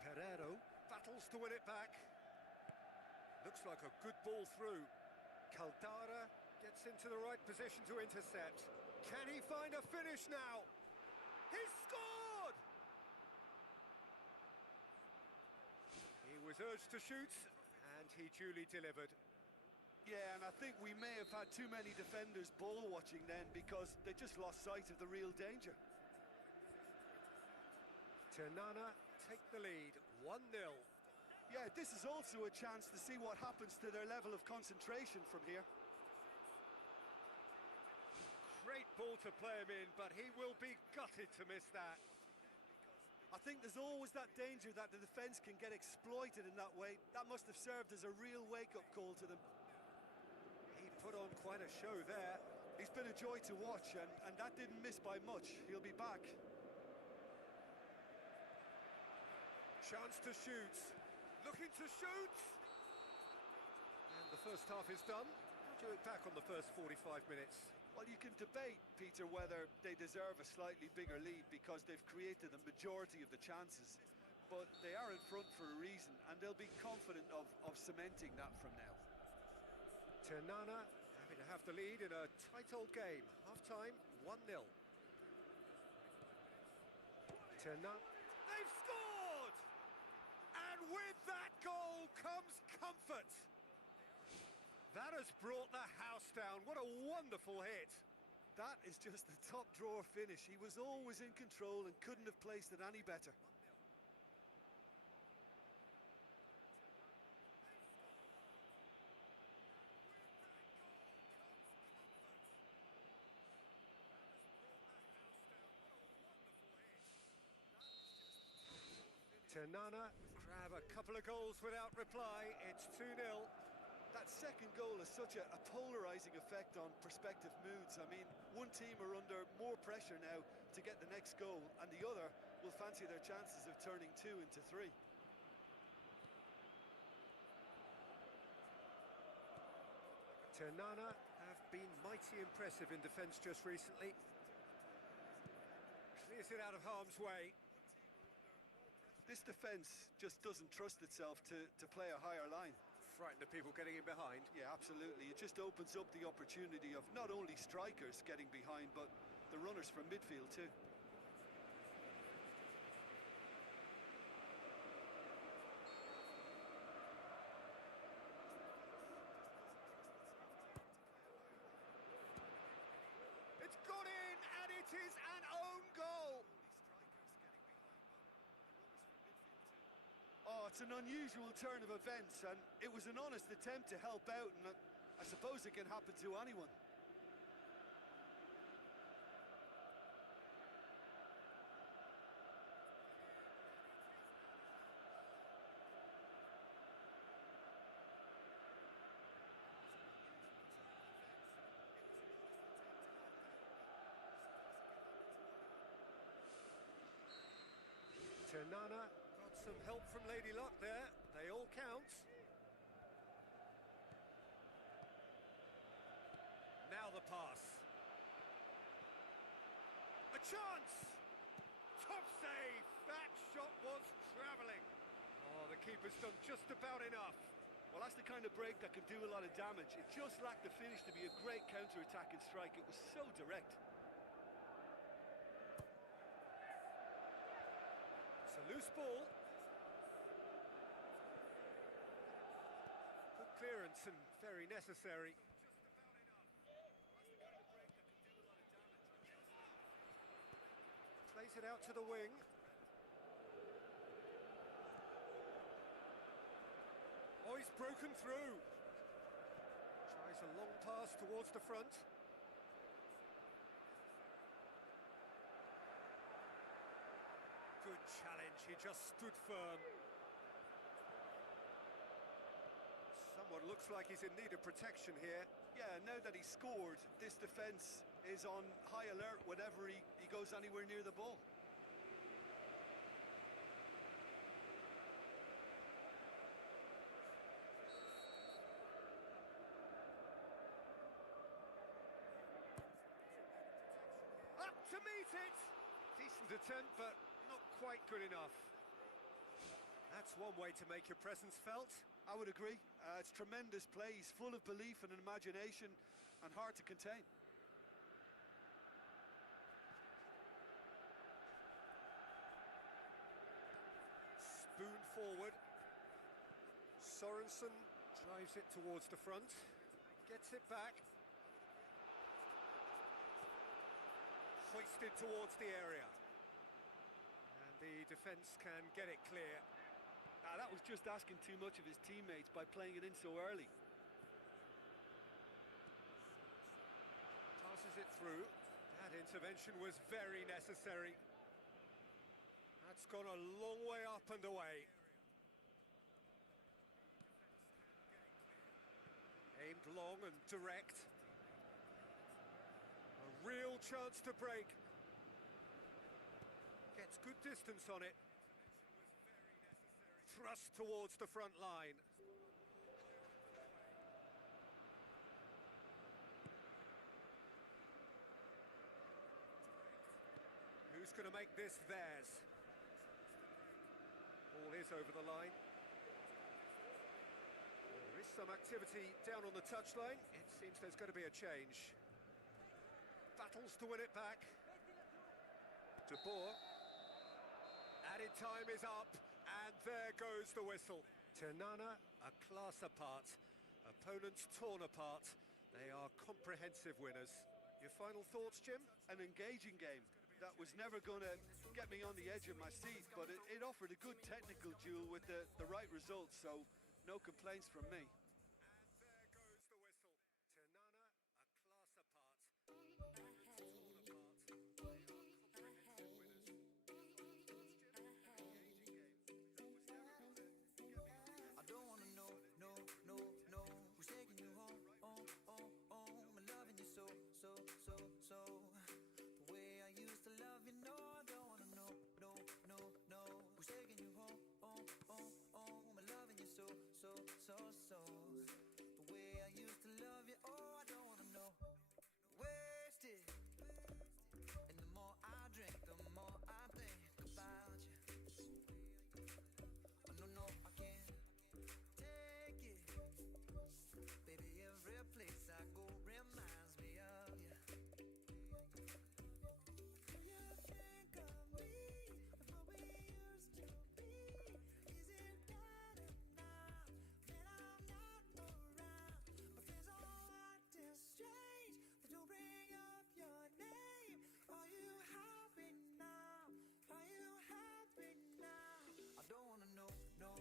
Pereiro battles to win it back. Looks like a good ball through. Caldara gets into the right position to intercept. Can he find a finish now? He's scored! He was urged to shoot, and he duly delivered. Yeah, and I think we may have had too many defenders ball watching then because they just lost sight of the real danger. Ternana take the lead, 1-0. Yeah, this is also a chance to see what happens to their level of concentration from here. Great ball to play him in, but he will be gutted to miss that. I think there's always that danger that the defence can get exploited in that way. That must have served as a real wake-up call to them. He put on quite a show there. He's been a joy to watch, and that didn't miss by much. He'll be back. Chance to shoot. Looking to shoot! And the first half is done. How do you look back on the first 45 minutes? Well, Well, you can debate, Peter, whether they deserve a slightly bigger lead because they've created the majority of the chances. But they are in front for a reason, and they'll be confident of cementing that from now. Ternana happy to have the lead in a tight old game. Half-time, 1-0. Ternana. They've scored! And with that goal comes comfort. That has brought the house down. What a wonderful hit. That is just the top drawer finish. He was always in control and couldn't have placed it any better. Ternana grab a couple of goals without reply. It's 2-0. That second goal has such a polarising effect on prospective moods. I mean, one team are under more pressure now to get the next goal, and the other will fancy their chances of turning 2 into 3. Ternana have been mighty impressive in defence just recently. Clears it out of harm's way. This defence just doesn't trust itself to play a higher line. Frightened of people getting in behind. Yeah, absolutely. It just opens up the opportunity of not only strikers getting behind, but the runners from midfield too. It's gone in, and it is an own goal. Oh, it's an unusual turn of events, and it was an honest attempt to help out, and I suppose it can happen to anyone. Ternana got some help from Lady Luck there. They all count. Now the pass. A chance! Top save! That shot was travelling. Oh, the keeper's done just about enough. Well, that's the kind of break that can do a lot of damage. It just lacked the finish to be a great counter-attacking strike. It was so direct. It's a loose ball. Good clearance and very necessary. Plays it out to the wing. Oh, he's broken through. Tries a long pass towards the front. Good challenge, he just stood firm. Someone looks like he's in need of protection here. Yeah, now that he scored, this defence is on high alert whenever he goes anywhere near the ball. Up to meet it! Decent attempt, but not quite good enough. That's one way to make your presence felt. I would agree. It's tremendous play. He's full of belief and imagination and hard to contain. Spoon forward. Sorensen drives it towards the front. Gets it back. Hoisted towards the area. And the defence can get it clear. That was just asking too much of his teammates by playing it in so early. Passes it through. That intervention was very necessary. That's gone a long way up and away. Aimed long and direct. A real chance to break. Gets good distance on it. Thrust towards the front line. Who's going to make this theirs? Ball is over the line. There is some activity down on the touchline. It seems there's going to be a change. Battles to win it back. Buat. Added time is up, and there goes the whistle. Ternana, a class apart. Opponents torn apart. They are comprehensive winners. Your final thoughts, Jim? An engaging game that was never going to get me on the edge of my seat, but it offered a good technical duel with the right results, so no complaints from me. And there goes the whistle. Ternana, a class apart. Torn apart. They are comprehensive winners. I don't wanna know, no, who's taking you home, I'm loving you so. The way I used to love you, no, I don't wanna know, no, who's taking you home, I'm loving you so. The way I used to love you, oh, I don't wanna know, wasted. And the more I drink, the more I think about you. Oh, no, I can't take it. Baby, every place I go reminds me of you. Do you think of me the way we used to be? Is it better now that I'm not around? My friends all acting strange. They don't bring up your name. Are you happy now? Are you happy now? I don't wanna know, no,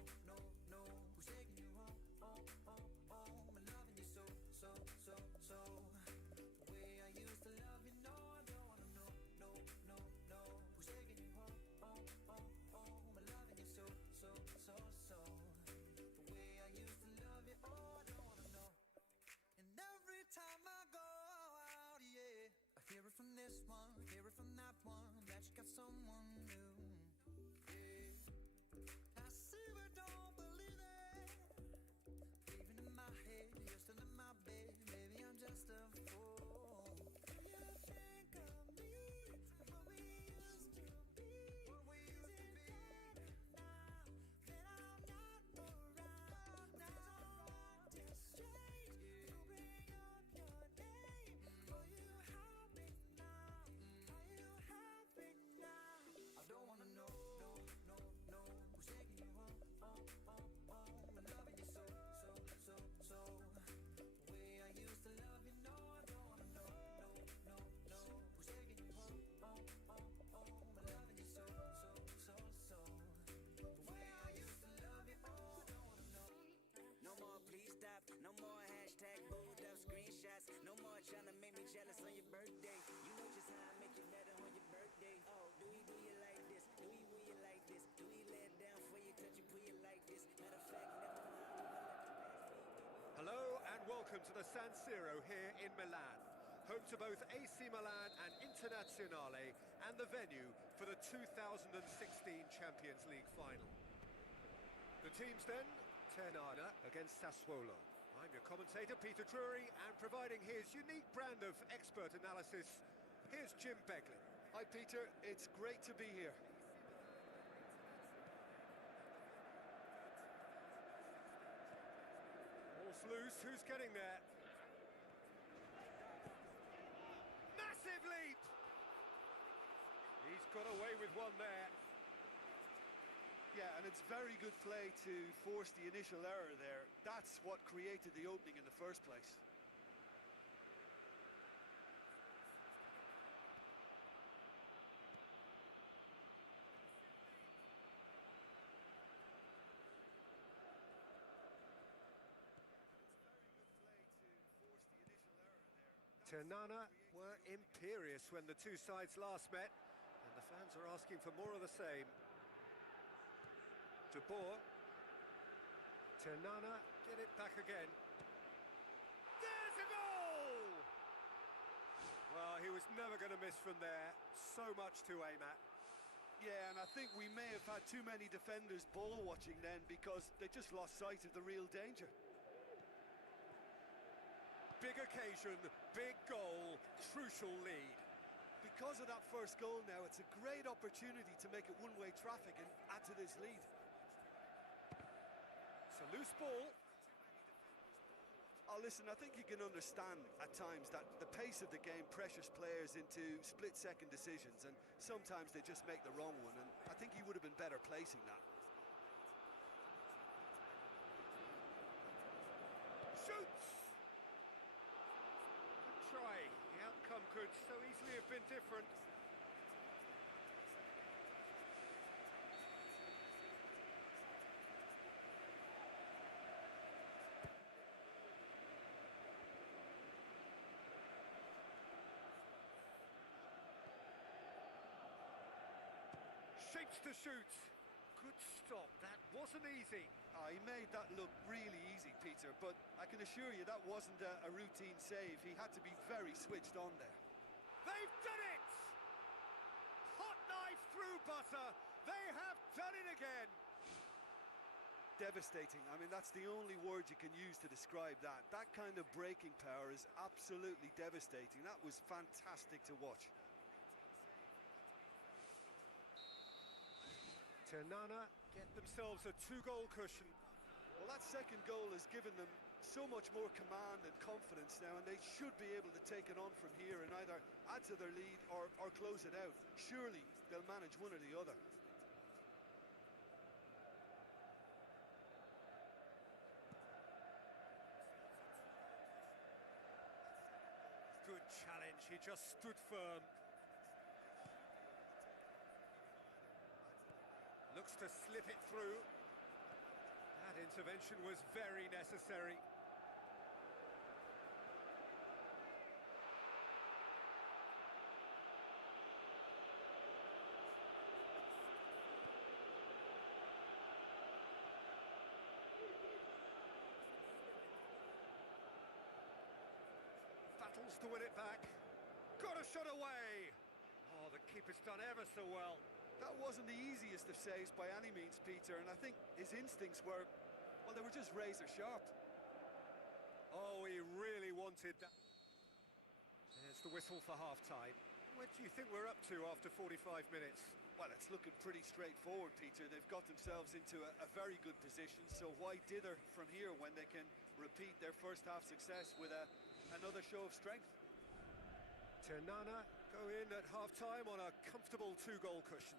who's taking you home, I'm loving you so. The way I used to love you, no, I don't wanna know, no, who's taking you home, I'm loving you so. The way I used to love you, oh, I don't wanna know. And every time I go out, yeah, I hear it from this one, hear it from that one, that you got someone new, yeah. I see but don't believe it. Even in my head, you're still in my bed. Maybe I'm just a fool. Do you think of me and what we used to be? Is it better now that I'm not around? Now I'm acting strange. You bring up your name. Are you happy now? Are you happy now? I don't wanna know, no, who's taking you home, I'm loving you so. The way I used to love you, no, I don't wanna know, no, who's taking you home, I'm loving you so. The way I used to love you, oh, I don't wanna know. No more, please stop. No more hashtag booed up screenshots. No more trying to make me jealous on your birthday. You know just how I make you better on your birthday. Oh, do you like this? Do you like this? Do you lay it down for you, touch you, put you like this? Matter of fact, never mind. Hello and welcome to the San Siro here in Milan, home to both AC Milan and Internazionale, and the venue for the 2016 Champions League final. The teams then, Ternana against Sassuolo. I'm your commentator, Peter Drury, and providing his unique brand of expert analysis, here's Jim Beglin. Hi Peter, it's great to be here. Ball's loose, who's getting there? Massive leap! He's got away with one there. Yeah, and it's very good play to force the initial error there. That's what created the opening in the first place. Ternana were imperious when the two sides last met, and the fans are asking for more of the same. Buat. Ternana get it back again. There's a goal! Well, he was never going to miss from there. So much to aim at. Yeah, and I think we may have had too many defenders ball watching then because they just lost sight of the real danger. Big occasion, big goal, crucial lead. Because of that first goal now, it's a great opportunity to make it one-way traffic and add to this lead. It's a loose ball. Oh, listen, I think you can understand at times that the pace of the game pressures players into split-second decisions, and sometimes they just make the wrong one, and I think he would have been better placing that. Shoots! Good try. The outcome could so easily have been different. Shapes to shoot. Good stop. That wasn't easy. He made that look really easy, Peter, but I can assure you that wasn't a routine save. He had to be very switched on there. They've done it! Hot knife through butter. They have done it again. Devastating. I mean, that's the only word you can use to describe that. That kind of breaking power is absolutely devastating. That was fantastic to watch. Ternana get themselves a 2-goal cushion. Well, that second goal has given them so much more command and confidence now, and they should be able to take it on from here and either add to their lead or close it out. Surely they'll manage one or the other. Good challenge. He just stood firm. Looks to slip it through. That intervention was very necessary. Battles to win it back. Got a shot away. Oh, the keeper's done ever so well. That wasn't the easiest of saves by any means, Peter, and I think his instincts were, well, they were just razor sharp. Oh, he really wanted that. There's the whistle for half-time. What do you think we're up to after 45 minutes? Well, it's looking pretty straightforward, Peter. They've got themselves into a very good position, so why dither from here when they can repeat their first-half success with another show of strength? Ternana go in at half-time on a comfortable 2-goal cushion.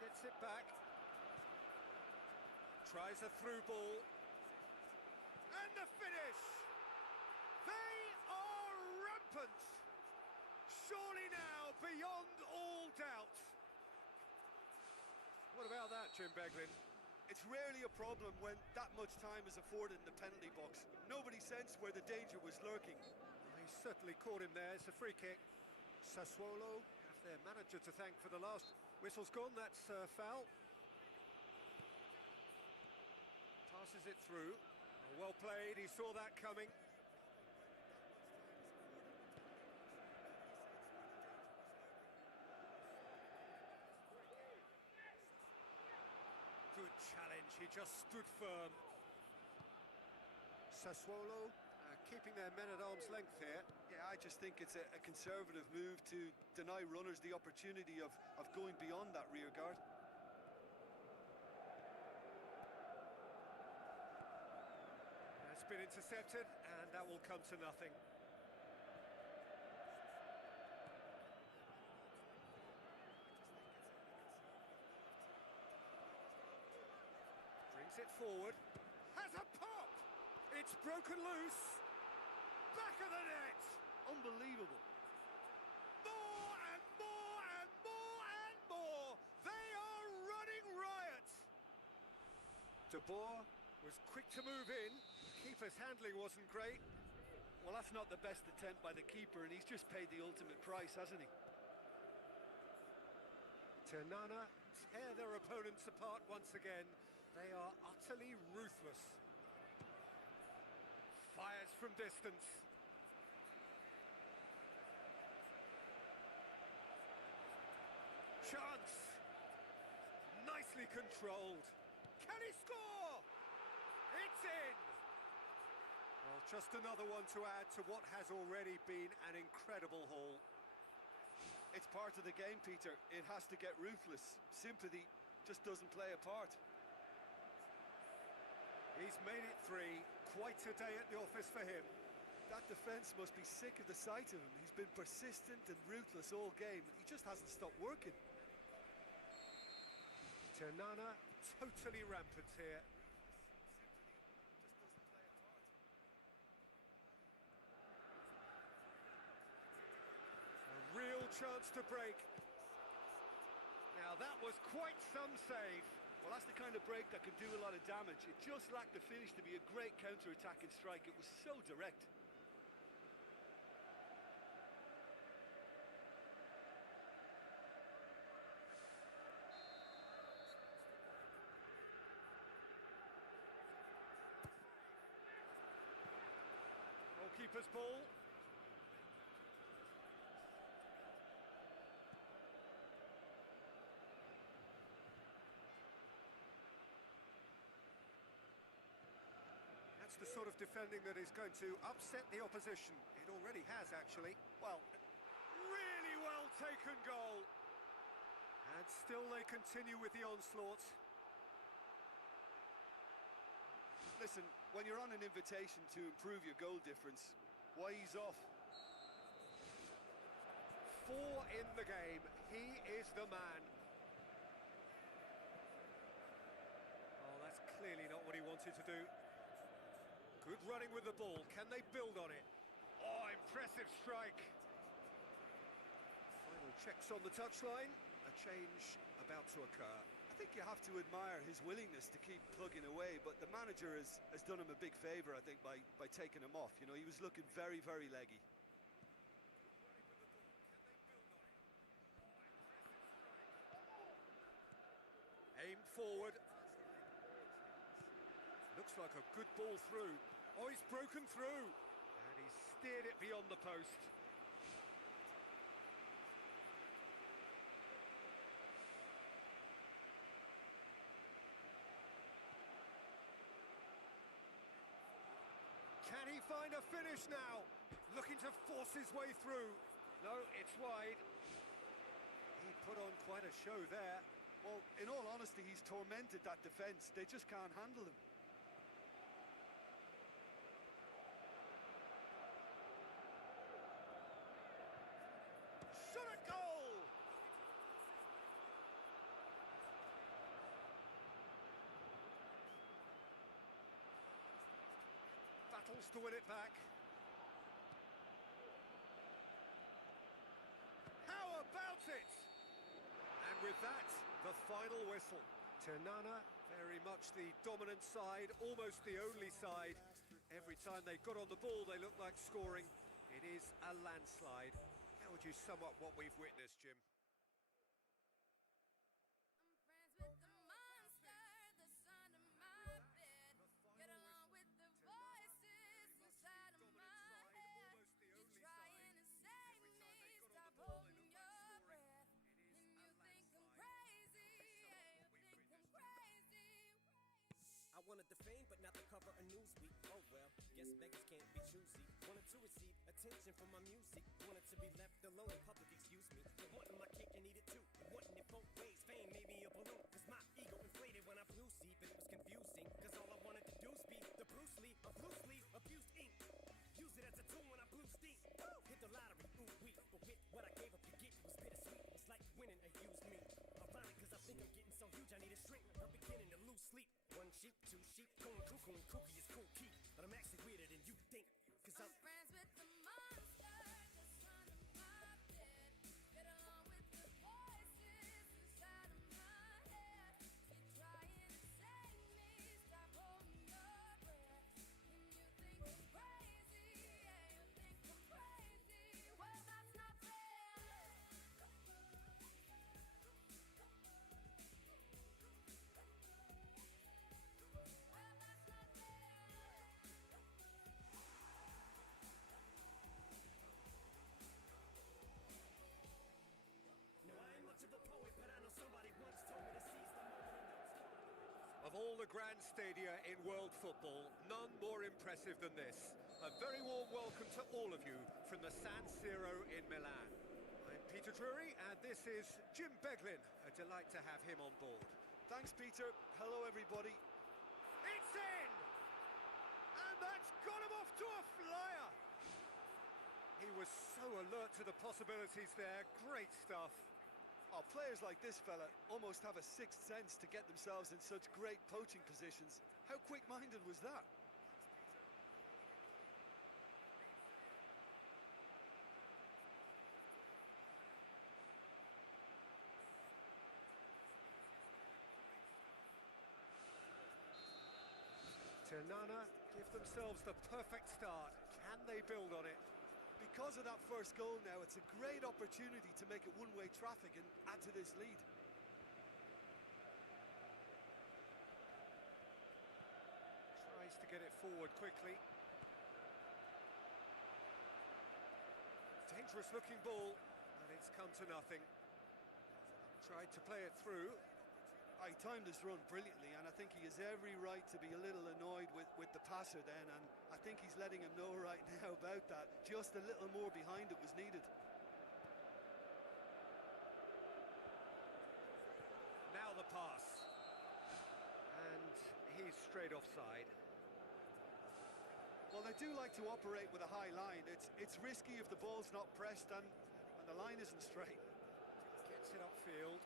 Gets it back. Tries a through ball. And the finish! They are rampant! Surely now beyond all doubt. What about that, Jim Beglin? It's rarely a problem when that much time is afforded in the penalty box. Nobody sensed where the danger was lurking. He certainly caught him there. It's a free kick. Sassuolo have their manager to thank for the last. Whistle's gone, that's foul. Passes it through. Oh, well played, he saw that coming. Good challenge, he just stood firm. Sassuolo keeping their men at arm's length here. Yeah, I just think it's a conservative move to deny runners the opportunity of going beyond that rear guard. That's been intercepted, and that will come to nothing. Brings it forward. Has a pop! It's broken loose. Back of the net. Unbelievable. More and more and more and more. They are running riot. De Boer was quick to move in. Keeper's handling wasn't great. Well, that's not the best attempt by the keeper, and he's just paid the ultimate price, hasn't he? Ternana tear their opponents apart once again. They are utterly ruthless. Fires from distance. Chance. Nicely controlled. Can he score? It's in. Well, Just another one to add to what has already been an incredible haul. It's part of the game, Peter. It has to get ruthless. Sympathy just doesn't play a part. He's made it 3. Quite a day at the office for him. That defence must be sick of the sight of him. He's been persistent and ruthless all game, and he just hasn't stopped working. Tanana totally rampant here. Just doesn't play a part. A real chance to break. Now that was quite some save. Well, that's the kind of break that can do a lot of damage. It just lacked the finish to be a great counter-attacking strike. It was so direct. Goalkeeper's ball. That's the sort of defending that is going to upset the opposition. It already has, actually. Well, really well taken goal. And still they continue with the onslaught. Listen, when you're on an invitation to improve your goal difference, why ease off? 4 in the game. He is the man. Oh, that's clearly not what he wanted to do. Good running with the ball. Can they build on it? Oh, impressive strike. Final checks on the touchline. A change about to occur. I think you have to admire his willingness to keep plugging away, but the manager has done him a big favour, I think, by taking him off. You know, he was looking very, very leggy. Aimed forward. Looks like a good ball through. Oh, he's broken through. And he's steered it beyond the post. Can he find a finish now? Looking to force his way through. No, it's wide. He put on quite a show there. Well, in all honesty, he's tormented that defence. They just can't handle him. Shot at goal! Battles to win it back. How about it? And with that, the final whistle. Tanana, very much the dominant side, almost the only side. Every time they got on the ball, they looked like scoring. It is a landslide. How would you sum up what we've witnessed, Jim? I'm friends with the monster that's under my bed. Get along with the voices inside of my head. You're trying to save me, stop holding your breath. And you think I'm crazy, yeah, you think I'm crazy. I wanted the fame, but not the cover of Newsweek. Oh well, guess beggars can't be choosy. Wanted to receive attention from my music. Wanted to be left alone in public, excuse me. Wanting my cake and eat it too. Wanting it both ways, fame made me a balloon. Cause my ego inflated when I flew see, but it was confusing. Cause all I wanted to do was be the Bruce Lee of loosely abused ink. Use it as a tool when I blew steam. Hit the lottery, ooh wee. But with what I gave up to get was bittersweet. It's like winning a used me. Ironic cause I think I'm getting so huge I need a shrink. I'm beginning to lose sleep. 1 sheep, 2 sheep, going cuckoo and kooky is cool key. But I'm actually weirder than you think. Cause I'm friends with the monster that's under my bed. Get along with the voices inside of my head. You're trying to save me, stop holding your breath. And you think I'm crazy, yeah, you think I'm crazy. Well, that's not fair. Well, that's not fair. no, I ain't much of a poet, but I know somebody once told me to seize the moment and don't stop. Of all the grand stadia in world football, none more impressive than this. A very warm welcome to all of you from the San Siro in Milan. I'm Peter Drury and this is Jim Beglin. A delight to have him on board. Thanks, Peter. Hello, everybody. It's in! And that's got him off to a flyer! He was so alert to the possibilities there. Great stuff. Oh, players like this fella almost have a sixth sense to get themselves in such great poaching positions. How quick-minded was that? Ternana give themselves the perfect start. Can they build on it? Because of that first goal now, it's a great opportunity to make it one-way traffic and add to this lead. Tries to get it forward quickly. Dangerous looking ball, but it's come to nothing. Tried to play it through. He timed his run brilliantly, and I think he has every right to be a little annoyed with the passer then, and I think he's letting him know right now about that. Just a little more behind it was needed. Now the pass. And he's straight offside. Well, they do like to operate with a high line. It's risky if the ball's not pressed and the line isn't straight. Gets it upfield.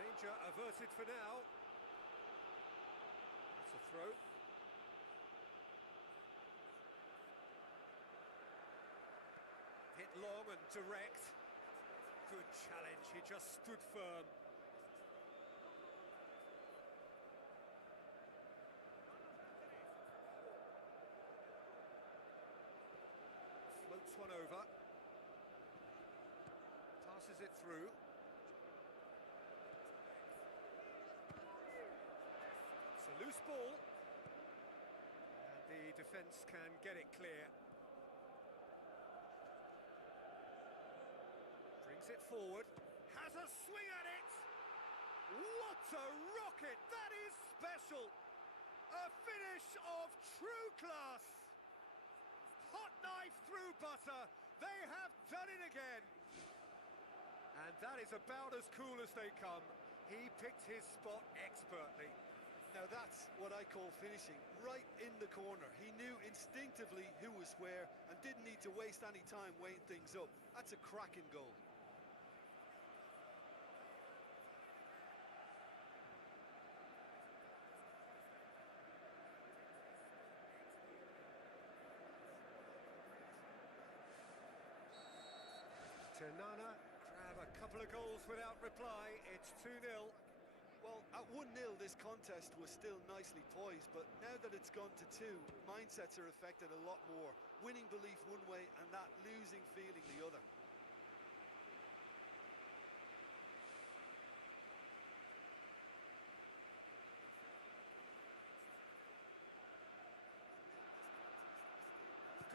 Danger averted for now. That's a throw. Hit long and direct. Good challenge, he just stood firm. Floats one over. Passes it through. It's a loose ball. And the defence can get it clear. Brings it forward. Has a swing at it! What a rocket! That is special! A finish of true class! Hot knife through butter. They have done it again. And that is about as cool as they come. He picked his spot expertly. Now that's what I call finishing, right in the corner. He knew instinctively who was where and didn't need to waste any time weighing things up. That's a cracking goal. Ternana grab a couple of goals without reply. It's 2-0. Well, at 1-0 this contest was still nicely poised, but now that it's gone to 2, mindsets are affected a lot more. Winning belief one way and that losing feeling the other.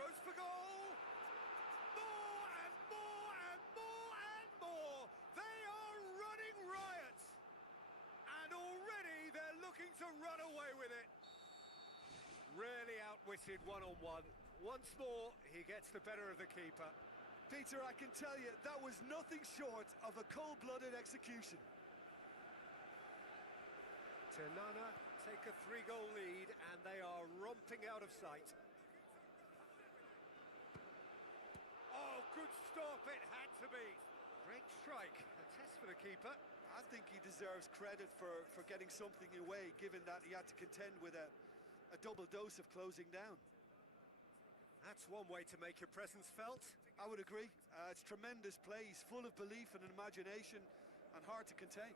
Goes for goal! More and more and more and more! They are running riot! And already they're looking to run away with it. Really outwitted one-on-one. Once more, he gets the better of the keeper. Peter, I can tell you, that was nothing short of a cold-blooded execution. Ternana take a 3-goal lead and they are romping out of sight. Oh, good stop, it had to be. Great strike, a test for the keeper. I think he deserves credit for getting something away, given that he had to contend with a double dose of closing down. That's one way to make your presence felt. I would agree. It's tremendous play. He's full of belief and imagination and hard to contain.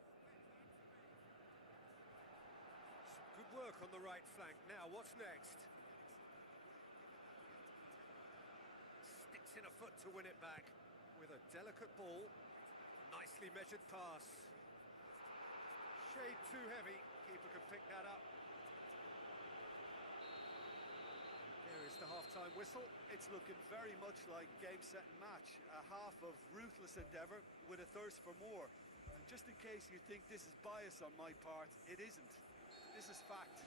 Some good work on the right flank. Now, what's next? Sticks in a foot to win it back with a delicate ball. Nicely measured pass. Shade too heavy. Keeper can pick that up. There is the half-time whistle. It's looking very much like game, set and match. A half of ruthless endeavour with a thirst for more. And just in case you think this is bias on my part, it isn't. This is fact.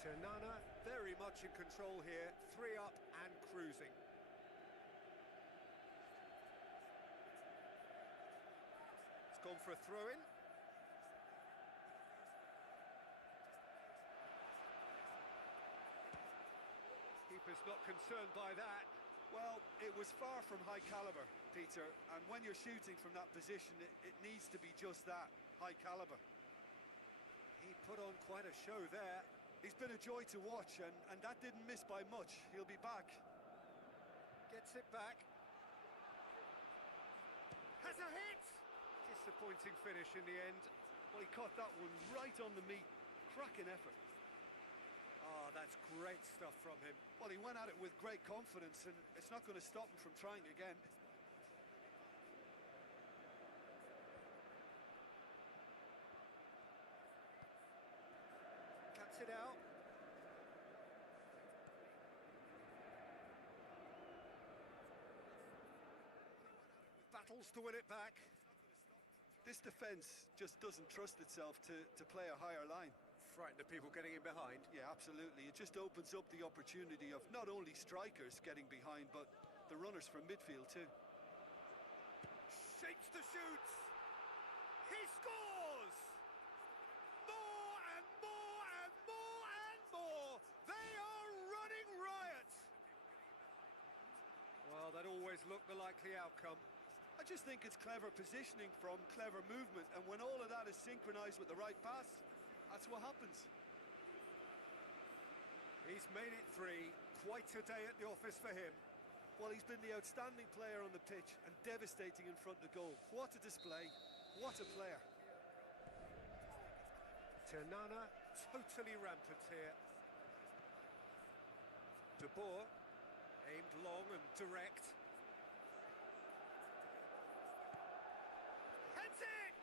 Tanana very much in control here, 3 up and cruising. It's gone for a throw-in. Keeper's not concerned by that. Well, it was far from high caliber, Peter, and when you're shooting from that position, it needs to be just that, high caliber. He put on quite a show there. He's been a joy to watch, and that didn't miss by much. He'll be back. Gets it back. Has a hit! Disappointing finish in the end. Well, he caught that one right on the meat. Cracking effort. Oh, that's great stuff from him. Well, he went at it with great confidence, and it's not going to stop him from trying again. Cuts it out. Battles to win it back. This defence just doesn't trust itself to play a higher line. Frightened of people getting in behind. Yeah, absolutely. It just opens up the opportunity of not only strikers getting behind, but the runners from midfield too. Shakes the shoots. He scores! More and more and more and more. They are running riot. Well, that always looked the likely outcome. I just think it's clever positioning from clever movement, and when all of that is synchronised with the right pass, that's what happens. He's made it 3. Quite a day at the office for him. Well, he's been the outstanding player on the pitch and devastating in front of goal. What a display. What a player. Tanana totally rampant here. De Boer aimed long and direct. Heads it!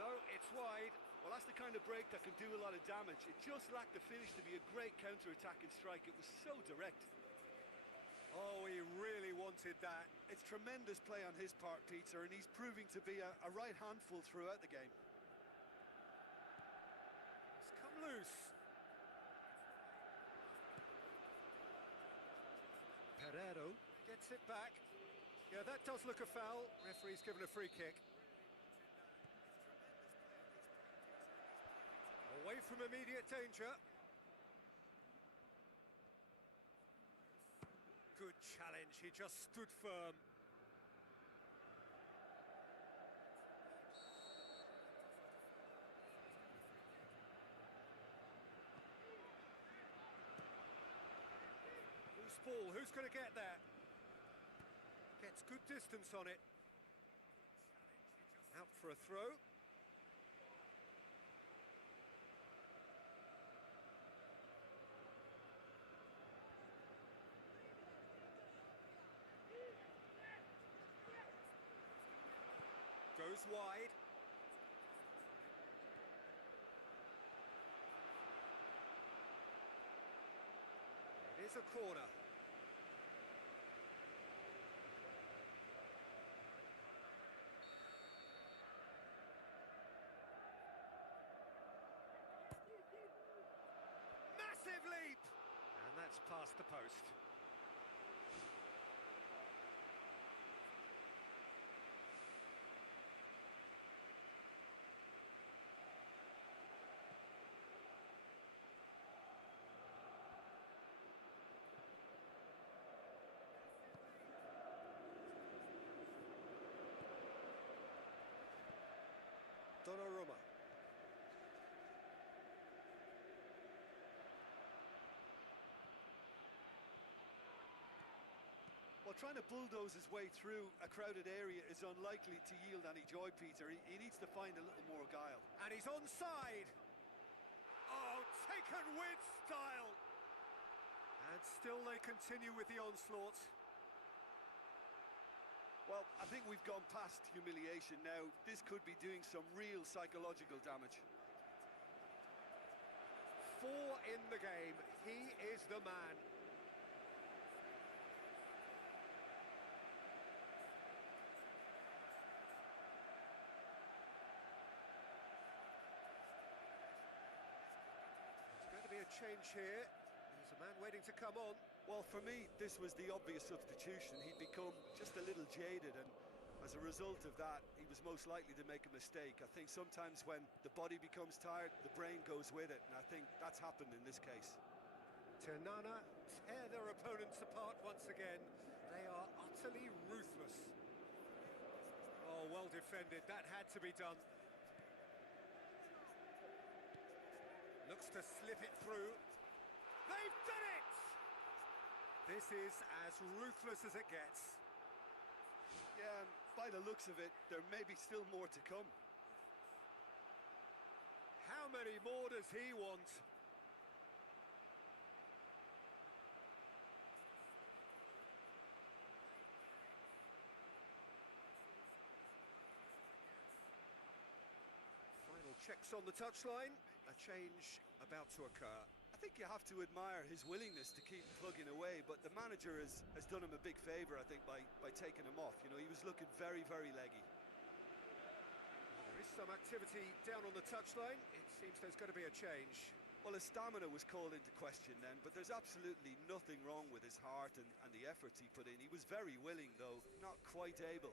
No, it's wide. Well, that's the kind of break that can do a lot of damage. It just lacked the finish to be a great counter-attacking strike. It was so direct. Oh, he really wanted that. It's tremendous play on his part, Peter, and he's proving to be a right handful throughout the game. It's come loose. Pereiro gets it back. Yeah, that does look a foul. Referee's given a free kick. Away from immediate danger. Good challenge, he just stood firm. Loose ball, who's going to get that? Gets good distance on it. Out for a throw. Goes wide. It is a corner. Massive leap! And that's past the post. Donnarumma. Well, trying to bulldoze his way through a crowded area is unlikely to yield any joy, Peter. He needs to find a little more guile. And he's onside. Oh, taken with style. And still they continue with the onslaught. Well, I think we've gone past humiliation now. This could be doing some real psychological damage. 4 in the game. He is the man. It's going to be a change here. There's a man waiting to come on. Well, for me, this was the obvious substitution. He'd become just a little jaded, and as a result of that, he was most likely to make a mistake. I think sometimes when the body becomes tired, the brain goes with it, and I think that's happened in this case. Ternana tear their opponents apart once again. They are utterly ruthless. Oh, well defended. That had to be done. Looks to slip it through. They've done it! This is as ruthless as it gets. Yeah, and by the looks of it, there may be still more to come. How many more does he want? Final checks on the touchline. A change about to occur. I think you have to admire his willingness to keep plugging away, but the manager has done him a big favour, I think, by taking him off. You know, he was looking very, very leggy. There is some activity down on the touchline. It seems there's going to be a change. Well, his stamina was called into question then, but there's absolutely nothing wrong with his heart and the efforts he put in. He was very willing, though, not quite able.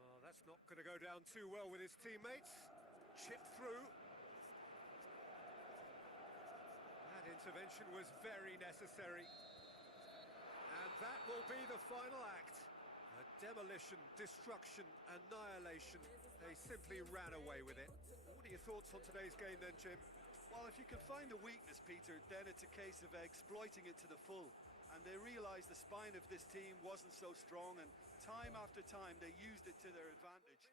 Oh, that's not going to go down too well with his teammates. Chip through. That intervention was very necessary. And that will be the final act. A demolition, destruction, annihilation. They simply ran away with it. What are your thoughts on today's game then, Jim? Well, if you can find a weakness, Peter, then it's a case of exploiting it to the full. And they realised the spine of this team wasn't so strong, and time after time they used it to their advantage.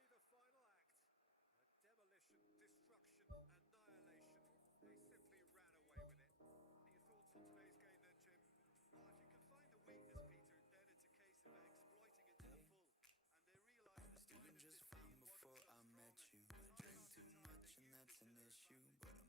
The final act. A demolition, destruction, annihilation. They simply ran away with it. What are your thoughts on today's game then, Jim? Well, if you can find a weakness, Peter, then it's a case of exploiting it to the full. And they realised the spine of this team wasn't so strong. I met you. I drink too much and that's an issue, but I'm